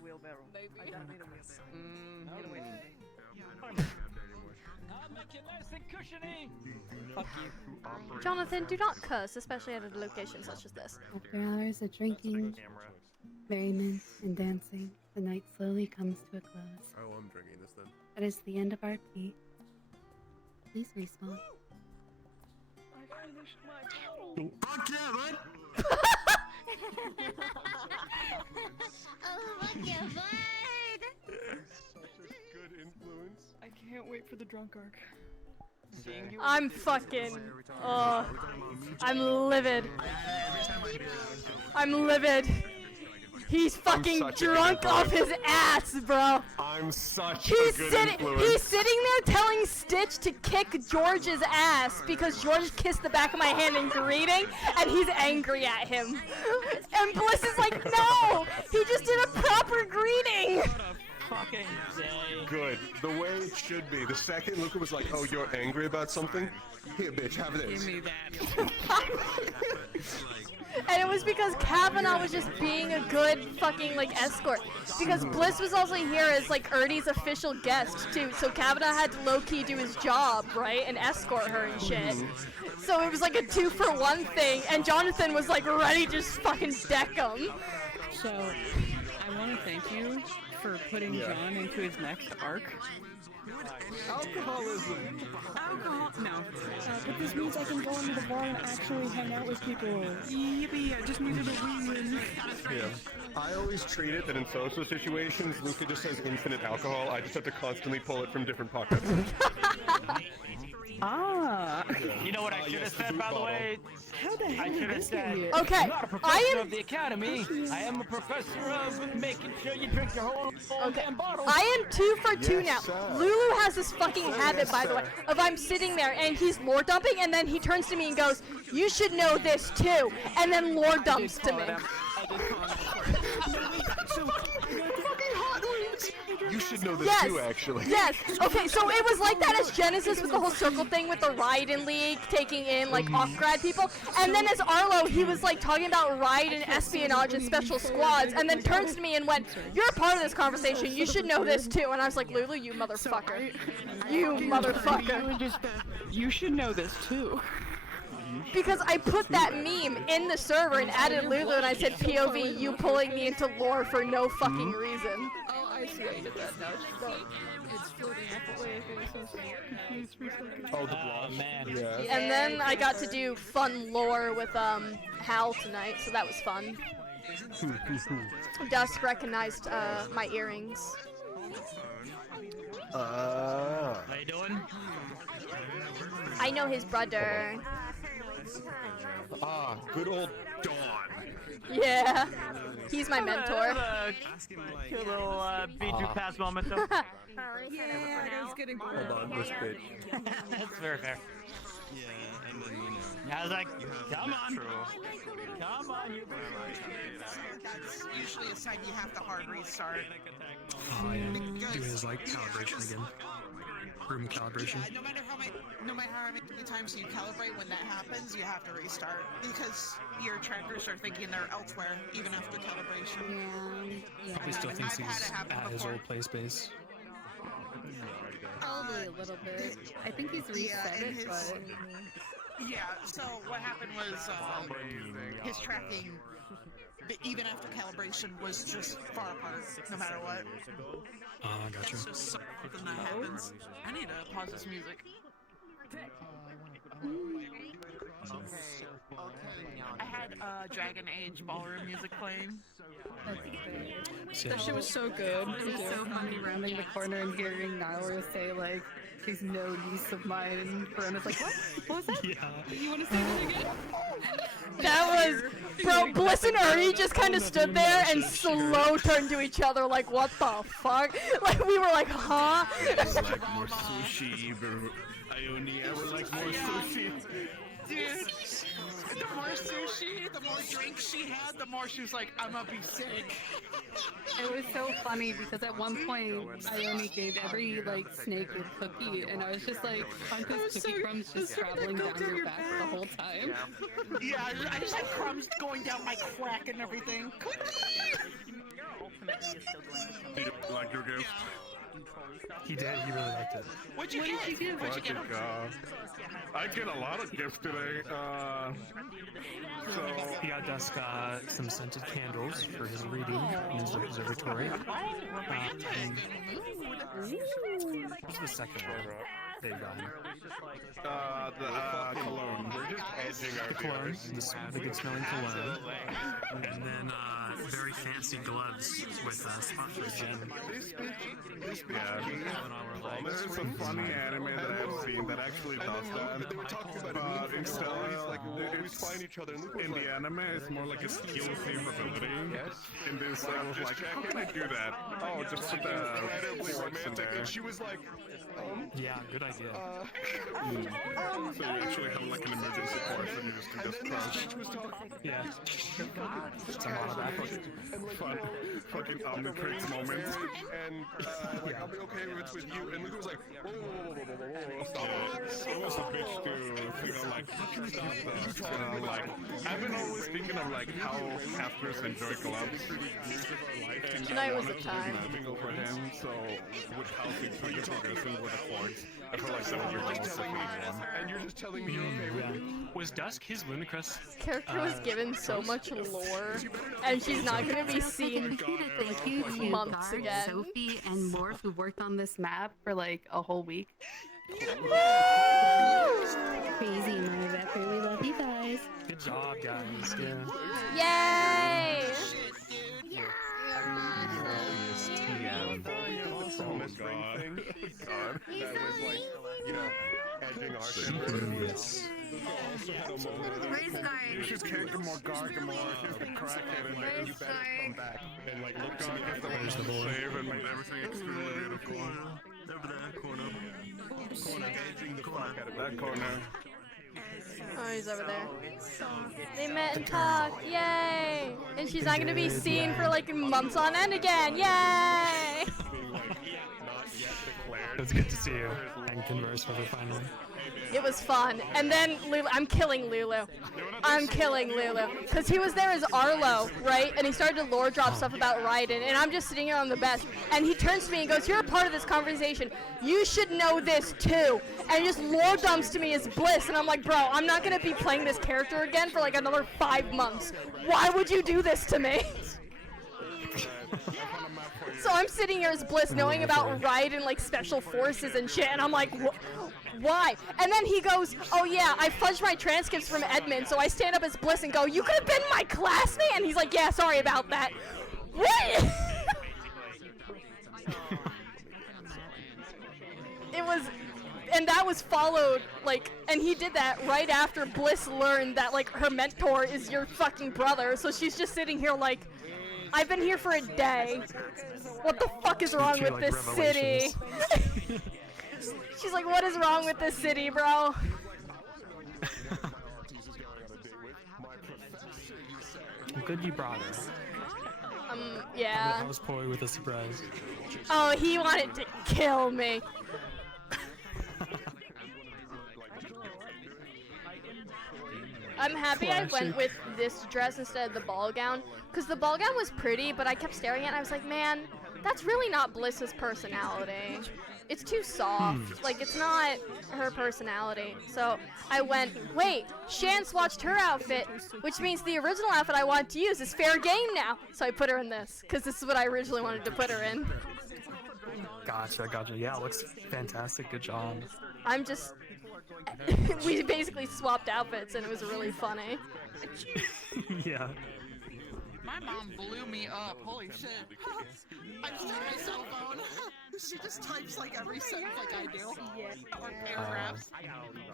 I'll make it nice and cushiony. Fuck you. Jonathan, do not curse, especially at a location such as this. After hours of drinking, merriment, and dancing, the night slowly comes to a close. Oh, I'm drinking this then. That is the end of our tea. Please respawn. I finished my bottle. Fuck yeah, bud! Oh, look at bud! Such a good influence. I can't wait for the drunk arc. Seeing you. I'm fucking. Oh. I'm livid. I'm livid. He's fucking such a drunk good off his ass, bro. I'm such He's a good sitting. influence. He's sitting there telling Stitch to kick George's ass because George kissed the back of my hand in greeting, and he's angry at him. And Bliss is like, no, he just did a proper greeting. Fucking day. Good. The way it should be. The second Luca was like, oh, you're angry about something? Here, bitch, have this. Give me that. And it was because Kavanaugh was just being a good fucking like escort. Because Bliss was also here as like Ernie's official guest too. So Kavanaugh had to low-key do his job, right? And escort her and shit. So it was like a 2-for-1 thing. And Jonathan was like ready to just fucking deck him. So, I want to thank you for putting John into his next arc. Alcoholism. Alcohol? No. But this means I can go into the bar and actually hang out with people. Yippee! I just needed a win-win. Yeah. I always treat it that in social situations, Luca just has infinite alcohol. I just have to constantly pull it from different pockets. Ah. You know what I should have said, by the way? How the hell I should have this said, get here? Okay, I'm not a professor of the academy. I am a professor of making sure you drink your whole damn bottle. I am 2 for 2 now. Yes, sir. Lulu has this fucking habit, by the way, of I'm sitting there and he's lore dumping, and then he turns to me and goes, "You should know this too," and then lore dumps to me. You should know this Yes. too, actually. Yes. Okay, so it was like that as Genesis with the whole circle thing with the Raiden League taking in like off-grad people, and then as Arlo, he was like talking about Raiden espionage and special squads, and then turns to me and went, "You're a part of this conversation. You should know this too." And I was like, "Lulu, you motherfucker. You motherfucker." You should know this too. Because I put that meme in the server and added Lulu, and I said, "POV, you pulling me into lore for no fucking reason." Oh, I see how you did that now. It's floating off away. I was so confused for a second. Oh, the blonde. Man. Yeah. And then I got to do fun lore with Hal tonight, so that was fun. Dusk recognized my earrings. How you doing? I know his brother. Ah, good old Dawn. Yeah, he's my mentor. Cute little B2 pass moment though. Yeah, that was getting Hold on, this bitch. That's very fair. Yeah, and then, you know. I was like, come on. Come on, you. That's usually a sign you have to hard restart. Oh, yeah. Do his, like, calibration again. Room calibration. Yeah, no matter how many times you calibrate, when that happens, you have to restart because your trackers are thinking they're elsewhere even after calibration. Yeah. Probably still thinks I've had he's it happen at his before. old play space. Probably a little bit. I think he's reset and it, his- but... Yeah, so what happened was his tracking, even after calibration, was just far apart, no matter what. Gotcha. That's just something that happens. I need to pause this music. I had Dragon Age ballroom music playing. That shit was so good. It was so funny rounding the corner and hearing Nyla say, like, she's no niece of mine, and Verona's like, what? What was that? Yeah. You want to say that again? That was, bro. Bliss and Ernie just kind of stood there and slow turned to each other, like, what the fuck? Like we were like, huh? I would like more sushi, Ione. I would like more sushi. Dude, the more sushi, the more drinks she had, the more she was like, I'm gonna be sick. It was so funny because at one point I only gave every like snake a cookie, and I was just like, aren't those cookie crumbs just traveling down your back the whole time? Yeah, I just had crumbs going down my crack and everything. Did you like your gift? He did, he really liked it. What'd you get? What'd you get? I get a lot of gifts today. So He got Dusk some scented candles for his reading in his observatory. What's the second one they got him? the cologne. We're just edging our Cologne, beers. the good smelling cologne. And then very fancy gloves with sponsor gem. Yeah. There's a funny anime that I've seen that actually does that. They were talking about it. But instead, Like, we'll always find each other. And Luke was in like, the anime, it's more like a skill capability. In this, I was like, how can I do that? Oh, just put the incredibly forks in romantic, there. and she was like, Yeah, good idea. So you actually have like an emergency course and you just do this crunch. Yeah. It's a lot of that. Fun. Fucking Omnitrix moment. and like, I'll be okay if it's with you. And Luke was like, whoa, stop it. It was a bitch to feel like stuff. Like, I've been always thinking of like how casters enjoy gloves. Tonight was the time. Nothing over him, so with Halsey so you're progressing with the chords. I feel like that was your most one. And you're just telling me you're okay with it? Was Dusk his Lunacrest? Character was given so much lore, and she's not gonna be seen Thank you to months Guard, again. Sophie, and Morph who worked on this map for like a whole week. Crazy, my Vepper. We love you guys. Good job, guys. Yeah. Yay! You just can't get more Gargamore. Just crack it and then you better come back and like look to me if the one's the save and make everything extremely beautiful. Over there, corner. Engaging the fuck out of that corner. Oh, he's over there. They met and talked. Yay! And she's not gonna be seen for like months on end again. Yay! It's good to see you and converse with her finally. It was fun. And then Lulu, I'm killing Lulu. I'm killing Lulu. Because he was there as Arlo, right? And he started to lore drop stuff about Raiden. And I'm just sitting here on the bench. And he turns to me and goes, "You're a part of this conversation. You should know this too." And he just lore dumps to me as Bliss. And I'm like, bro, I'm not going to be playing this character again for like another 5 months. Why would you do this to me? So I'm sitting here as Bliss knowing about Raiden, like special forces and shit. And I'm like, why? And then he goes, "Oh yeah, I fudged my transcripts from Edmund." So I stand up as Bliss and go, "You could have been my classmate?" And he's like, "Yeah, sorry about that." What? It was, and that was followed, like, and he did that right after Bliss learned that, like, her mentor is your fucking brother. So she's just sitting here like, "I've been here for a day. What the fuck is wrong with this city?" She's like, "What is wrong with this city, bro?" Good you brought her. Yeah. I was coy with a surprise. Oh, he wanted to kill me. I'm happy I went with this dress instead of the ball gown, because the ball gown was pretty, but I kept staring at it and I was like, man, that's really not Bliss's personality. It's too soft. Like, it's not her personality. So I went, wait, Shan swatched her outfit, which means the original outfit I want to use is fair game now. So I put her in this, because this is what I originally wanted to put her in. Gotcha. Yeah, it looks fantastic. Good job. I'm just... we basically swapped outfits, and it was really funny. Yeah. My mom blew me up. Holy shit. I just took my cell phone. She just types like every sentence like I do. Or paragraphs.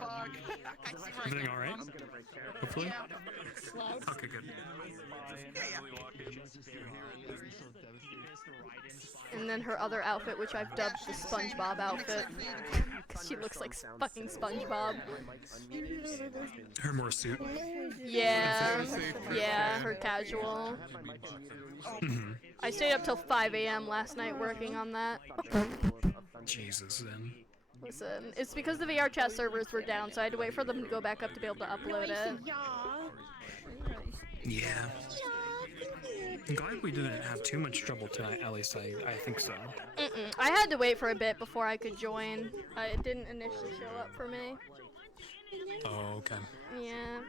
Fuck. Everything alright? Hopefully? Yeah. Okay, good. And then her other outfit, which I've dubbed the SpongeBob outfit. Because she looks like fucking SpongeBob. Her more suit. Yeah. Yeah, her casual. I stayed up till 5 a.m. last night working on that. Jesus, then. Listen, it's because the VR chat servers were down, so I had to wait for them to go back up to be able to upload it. Yeah. I'm glad we didn't have too much trouble tonight, at least I think so. I had to wait for a bit before I could join. It didn't initially show up for me. Oh, okay. Yeah.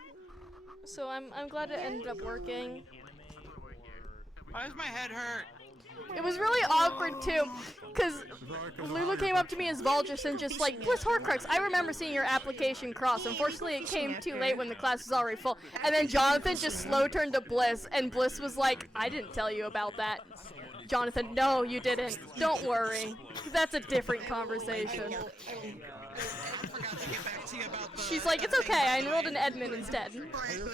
So I'm glad it ended up working. Why does my head hurt? It was really awkward too, because Lulu came up to me as Vulgus and just like, "Bliss Horcrux, I remember seeing your application cross. Unfortunately, it came too late when the class was already full." And then Jonathan just slow turned to Bliss, and Bliss was like, "I didn't tell you about that." Jonathan, "No, you didn't. Don't worry. That's a different conversation." She's like, "It's okay. I enrolled in Edmund instead.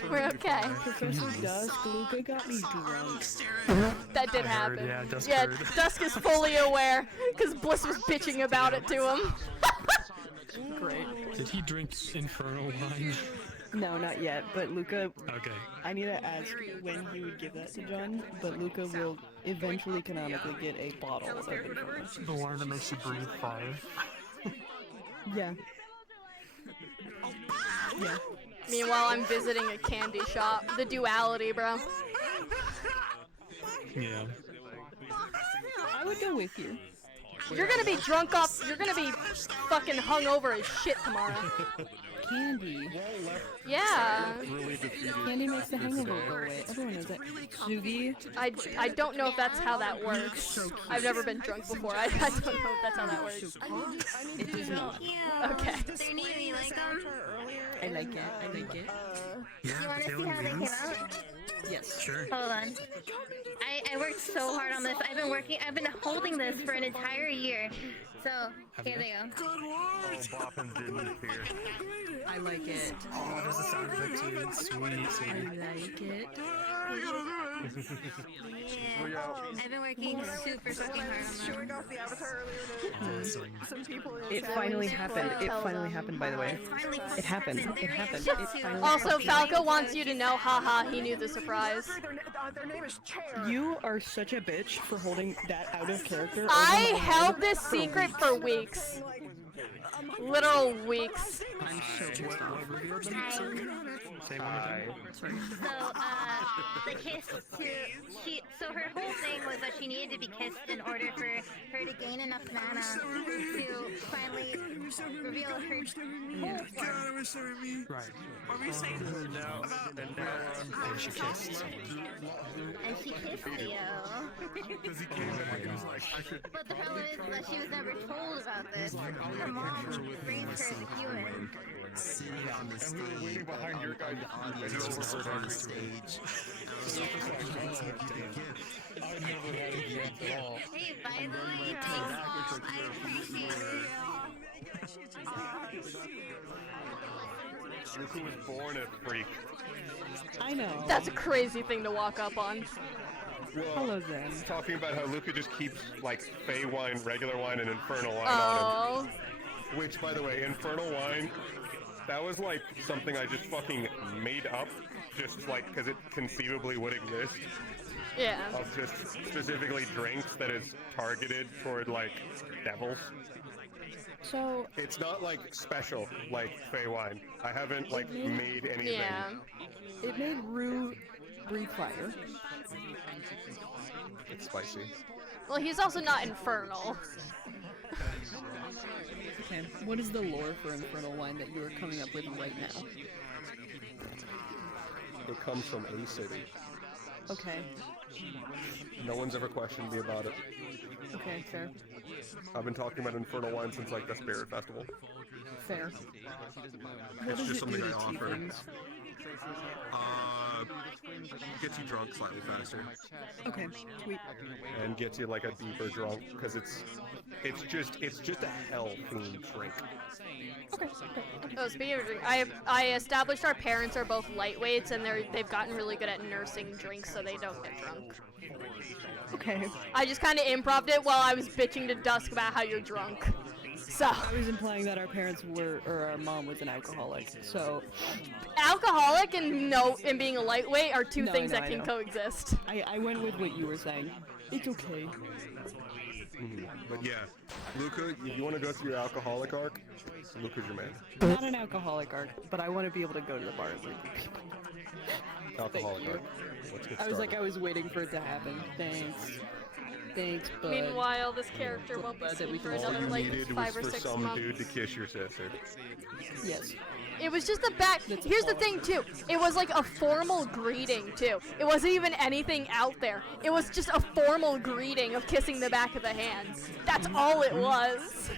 We're okay." Professor Dusk, Luca got me drunk. That did happen. Yeah, Dusk Yeah, heard. Dusk is fully aware, because Bliss was bitching about it to him. Great. Did he drink infernal wine? No, not yet, but Luca... Okay. I need to ask when he would give that to John, but Luca will eventually canonically get a bottle of Infernal. The wine that makes you breathe fire. Yeah. Yeah. Meanwhile, I'm visiting a candy shop. The duality, bro. Yeah. I would go with you. You're gonna be drunk off. You're gonna be fucking hungover as shit tomorrow. Candy. Yeah. Candy makes the hangover go away. Everyone knows that. Sugi. I don't know if that's how that works. I've never been drunk before. I don't know if that's how that works. It does not. Okay. They're neat. You like them? I like it. I like it. You want to see how they came out? Yes. Sure. Hold on. I worked so hard on this. I've been holding this for an entire year. So, here they go. Oh, Boffin didn't appear. I like it. Oh, there's a sound effect too. Sweet. I like it. I've been working super fucking hard on that. Showing off the avatar earlier to some people. It finally happened. It finally happened, by the way. It happened. It happened. It finally Also, happened. Falco wants you to know, haha, he knew the surprise. Their name is Chair. You are such a bitch for holding that out of character. I over my held head this secret for weeks. Literal weeks. I'm so pissed off. So, the kiss so her whole thing was that she needed to be kissed in order for her to gain enough mana to finally reveal her whole form. Right. And she kissed Leo. But the problem is that she was never told about this. Her mom raised her as a human. Sitting on the stage, behind your guys, the audience was on the stage. Hey, by the way, thanks, Mom. I appreciate it. Luca was born a freak. I know. That's a crazy thing to walk up on. Hello, Zen. Talking about how Luca just keeps, like, Fey wine, regular wine, and Infernal wine Oh. on him. Which, by the way, Infernal wine, that was, like, something I just fucking made up. Just, like, because it conceivably would exist. Yeah. Of just specifically drinks that is targeted toward, like, devils. So It's not, like, special, like, Fey wine. I haven't, like, made anything. Yeah. it made Rue breathe fire. It's spicy. Well, he's also not infernal. Okay, what is the lore for Infernal Wine that you are coming up with right now? It comes from a city. Okay. No one's ever questioned me about it. Okay, fair. I've been talking about Infernal wine since, like, the Spirit Festival. Fair. It's just something I offer. Things? Gets you drunk slightly faster. Okay, sweet. And gets you, like, a deeper drunk, because it's just a hell-themed drink. Okay. Oh, speaking of drink, I established our parents are both lightweights, and they've gotten really good at nursing drinks so they don't get drunk. Okay. I just kind of improv'd it while I was bitching to Dusk about how you're drunk. So. I was implying that our parents were, or our mom was an alcoholic. So. Alcoholic and being a lightweight are two No, things I know, that I can know. coexist. I went with what you were saying. It's okay. But yeah, Luca, if you want to go through your alcoholic arc, Luca's your man. I'm not an alcoholic arc, but I want to be able to go to the bar and drink with people. Alcoholic Thank you. arc. Let's get I was like, started. I was waiting for it to happen. Thanks, bud. Meanwhile, this character won't be Glad that seen we for can All another you like needed 5 or was for 6 some months. dude to kiss your sister. Yes. It was just the back. Here's the thing, too. It was like a formal greeting, too. It wasn't even anything out there. It was just a formal greeting of kissing the back of the hand. That's all it was.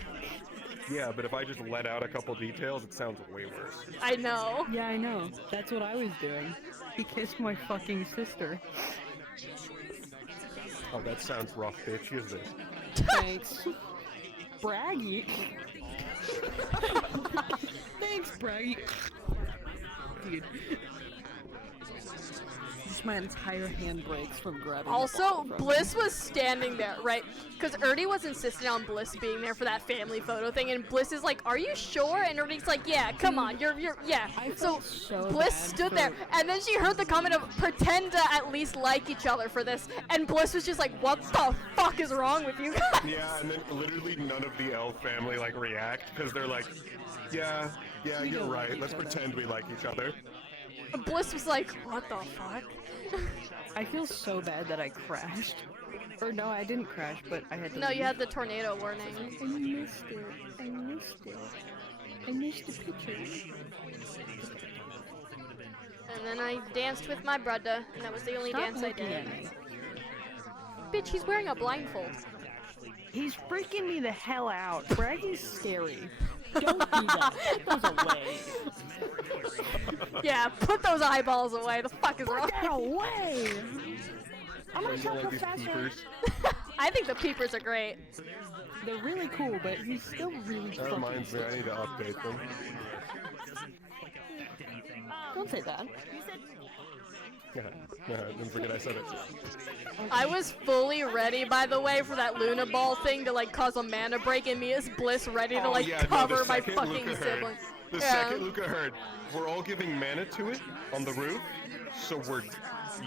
Yeah, but if I just let out a couple details, it sounds way worse. I know. Yeah, I know. That's what I was doing. He kissed my fucking sister. Oh, that sounds rough, bitch. Use this. Thanks. Braggy. Thanks, Braggy. Dude. Just my entire hand breaks from grabbing the Also, bottle from Bliss him. was standing there, right? Because Ernie was insisting on Bliss being there for that family photo thing, and Bliss is like, "Are you sure?" And Ernie's like, "Yeah, come on, you're yeah." So Bliss stood there, and then she heard the comment of pretend to at least like each other for this, and Bliss was just like, "What the fuck is wrong with you guys?" Yeah, and then literally none of the elf family like react because they're like, "Yeah, you're right. Let's pretend we like each other." Bliss was like, "What the fuck?" I feel so bad that I crashed. Or no, I didn't crash, but I had to No, you leave. had the tornado warning. I missed it. I missed it. I missed the picture. And then I danced with my brother, and that was the only Stop dance I looking did. at me. Bitch, he's wearing a blindfold. He's freaking me the hell out. Bragging's scary. Don't do that. Put those away. Yeah, put those eyeballs away. The fuck is wrong? Put that away. I'm gonna tell how fast I think the peepers are great. They're really cool, but he's still really That reminds me, I need to update them. Don't say that. Don't forget I said it. I was fully ready, by the way, for that Luna Ball thing to like cause a mana break in me as Bliss ready to like cover my fucking sibling. The second Luca heard, we're all giving mana to it on the roof, so we're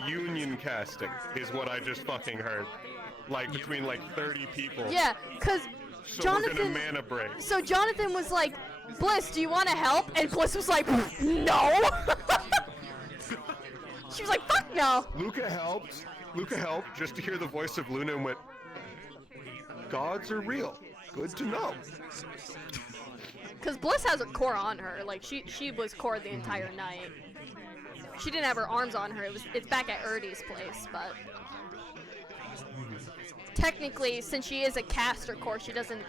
union casting, is what I just fucking heard. Like between like 30 people. Yeah, cause so Jonathan. We're gonna mana break. So Jonathan was like, Bliss, do you want to help? And Bliss was like, no. She was like, fuck no. Luca helped just to hear the voice of Luna and went, gods are real. Good to know. Cause Bliss has a core on her. Like she was core the entire night. She didn't have her arms on her. It's back at Erdy's place, but technically, since she is a caster core, she doesn't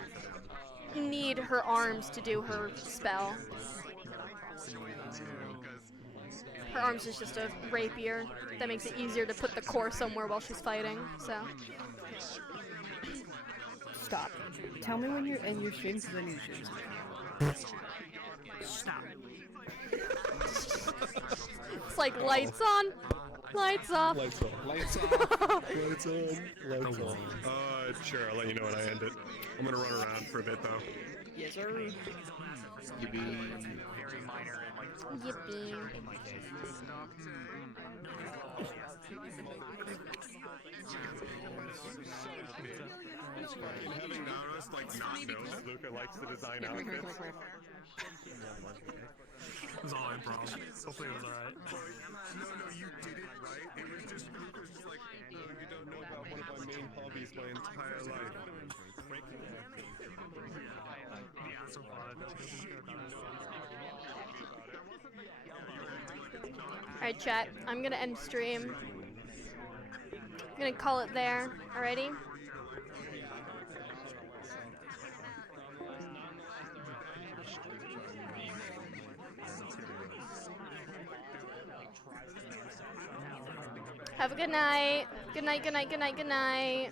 need her arms to do her spell. Her arms is just a rapier that makes it easier to put the core somewhere while she's fighting. So. Stop. Tell me when you're in your stream because I need to stream. Stop. It's like lights on, lights off. Lights on. Lights off. Lights on. Lights on. Sure, I'll let you know when I end it. I'm gonna run around for a bit though. Yes, sir. Yippee. Yippee. Having Naros like not knows Luca likes to design outfits. It was all improv. Hopefully it was alright. No, you did it right. It was just Luca's just like, you don't know about one of my main hobbies my entire life. Alright, chat. I'm gonna end stream. I'm gonna call it there. Alrighty? Have a good night. Good night, good night, good night, good night.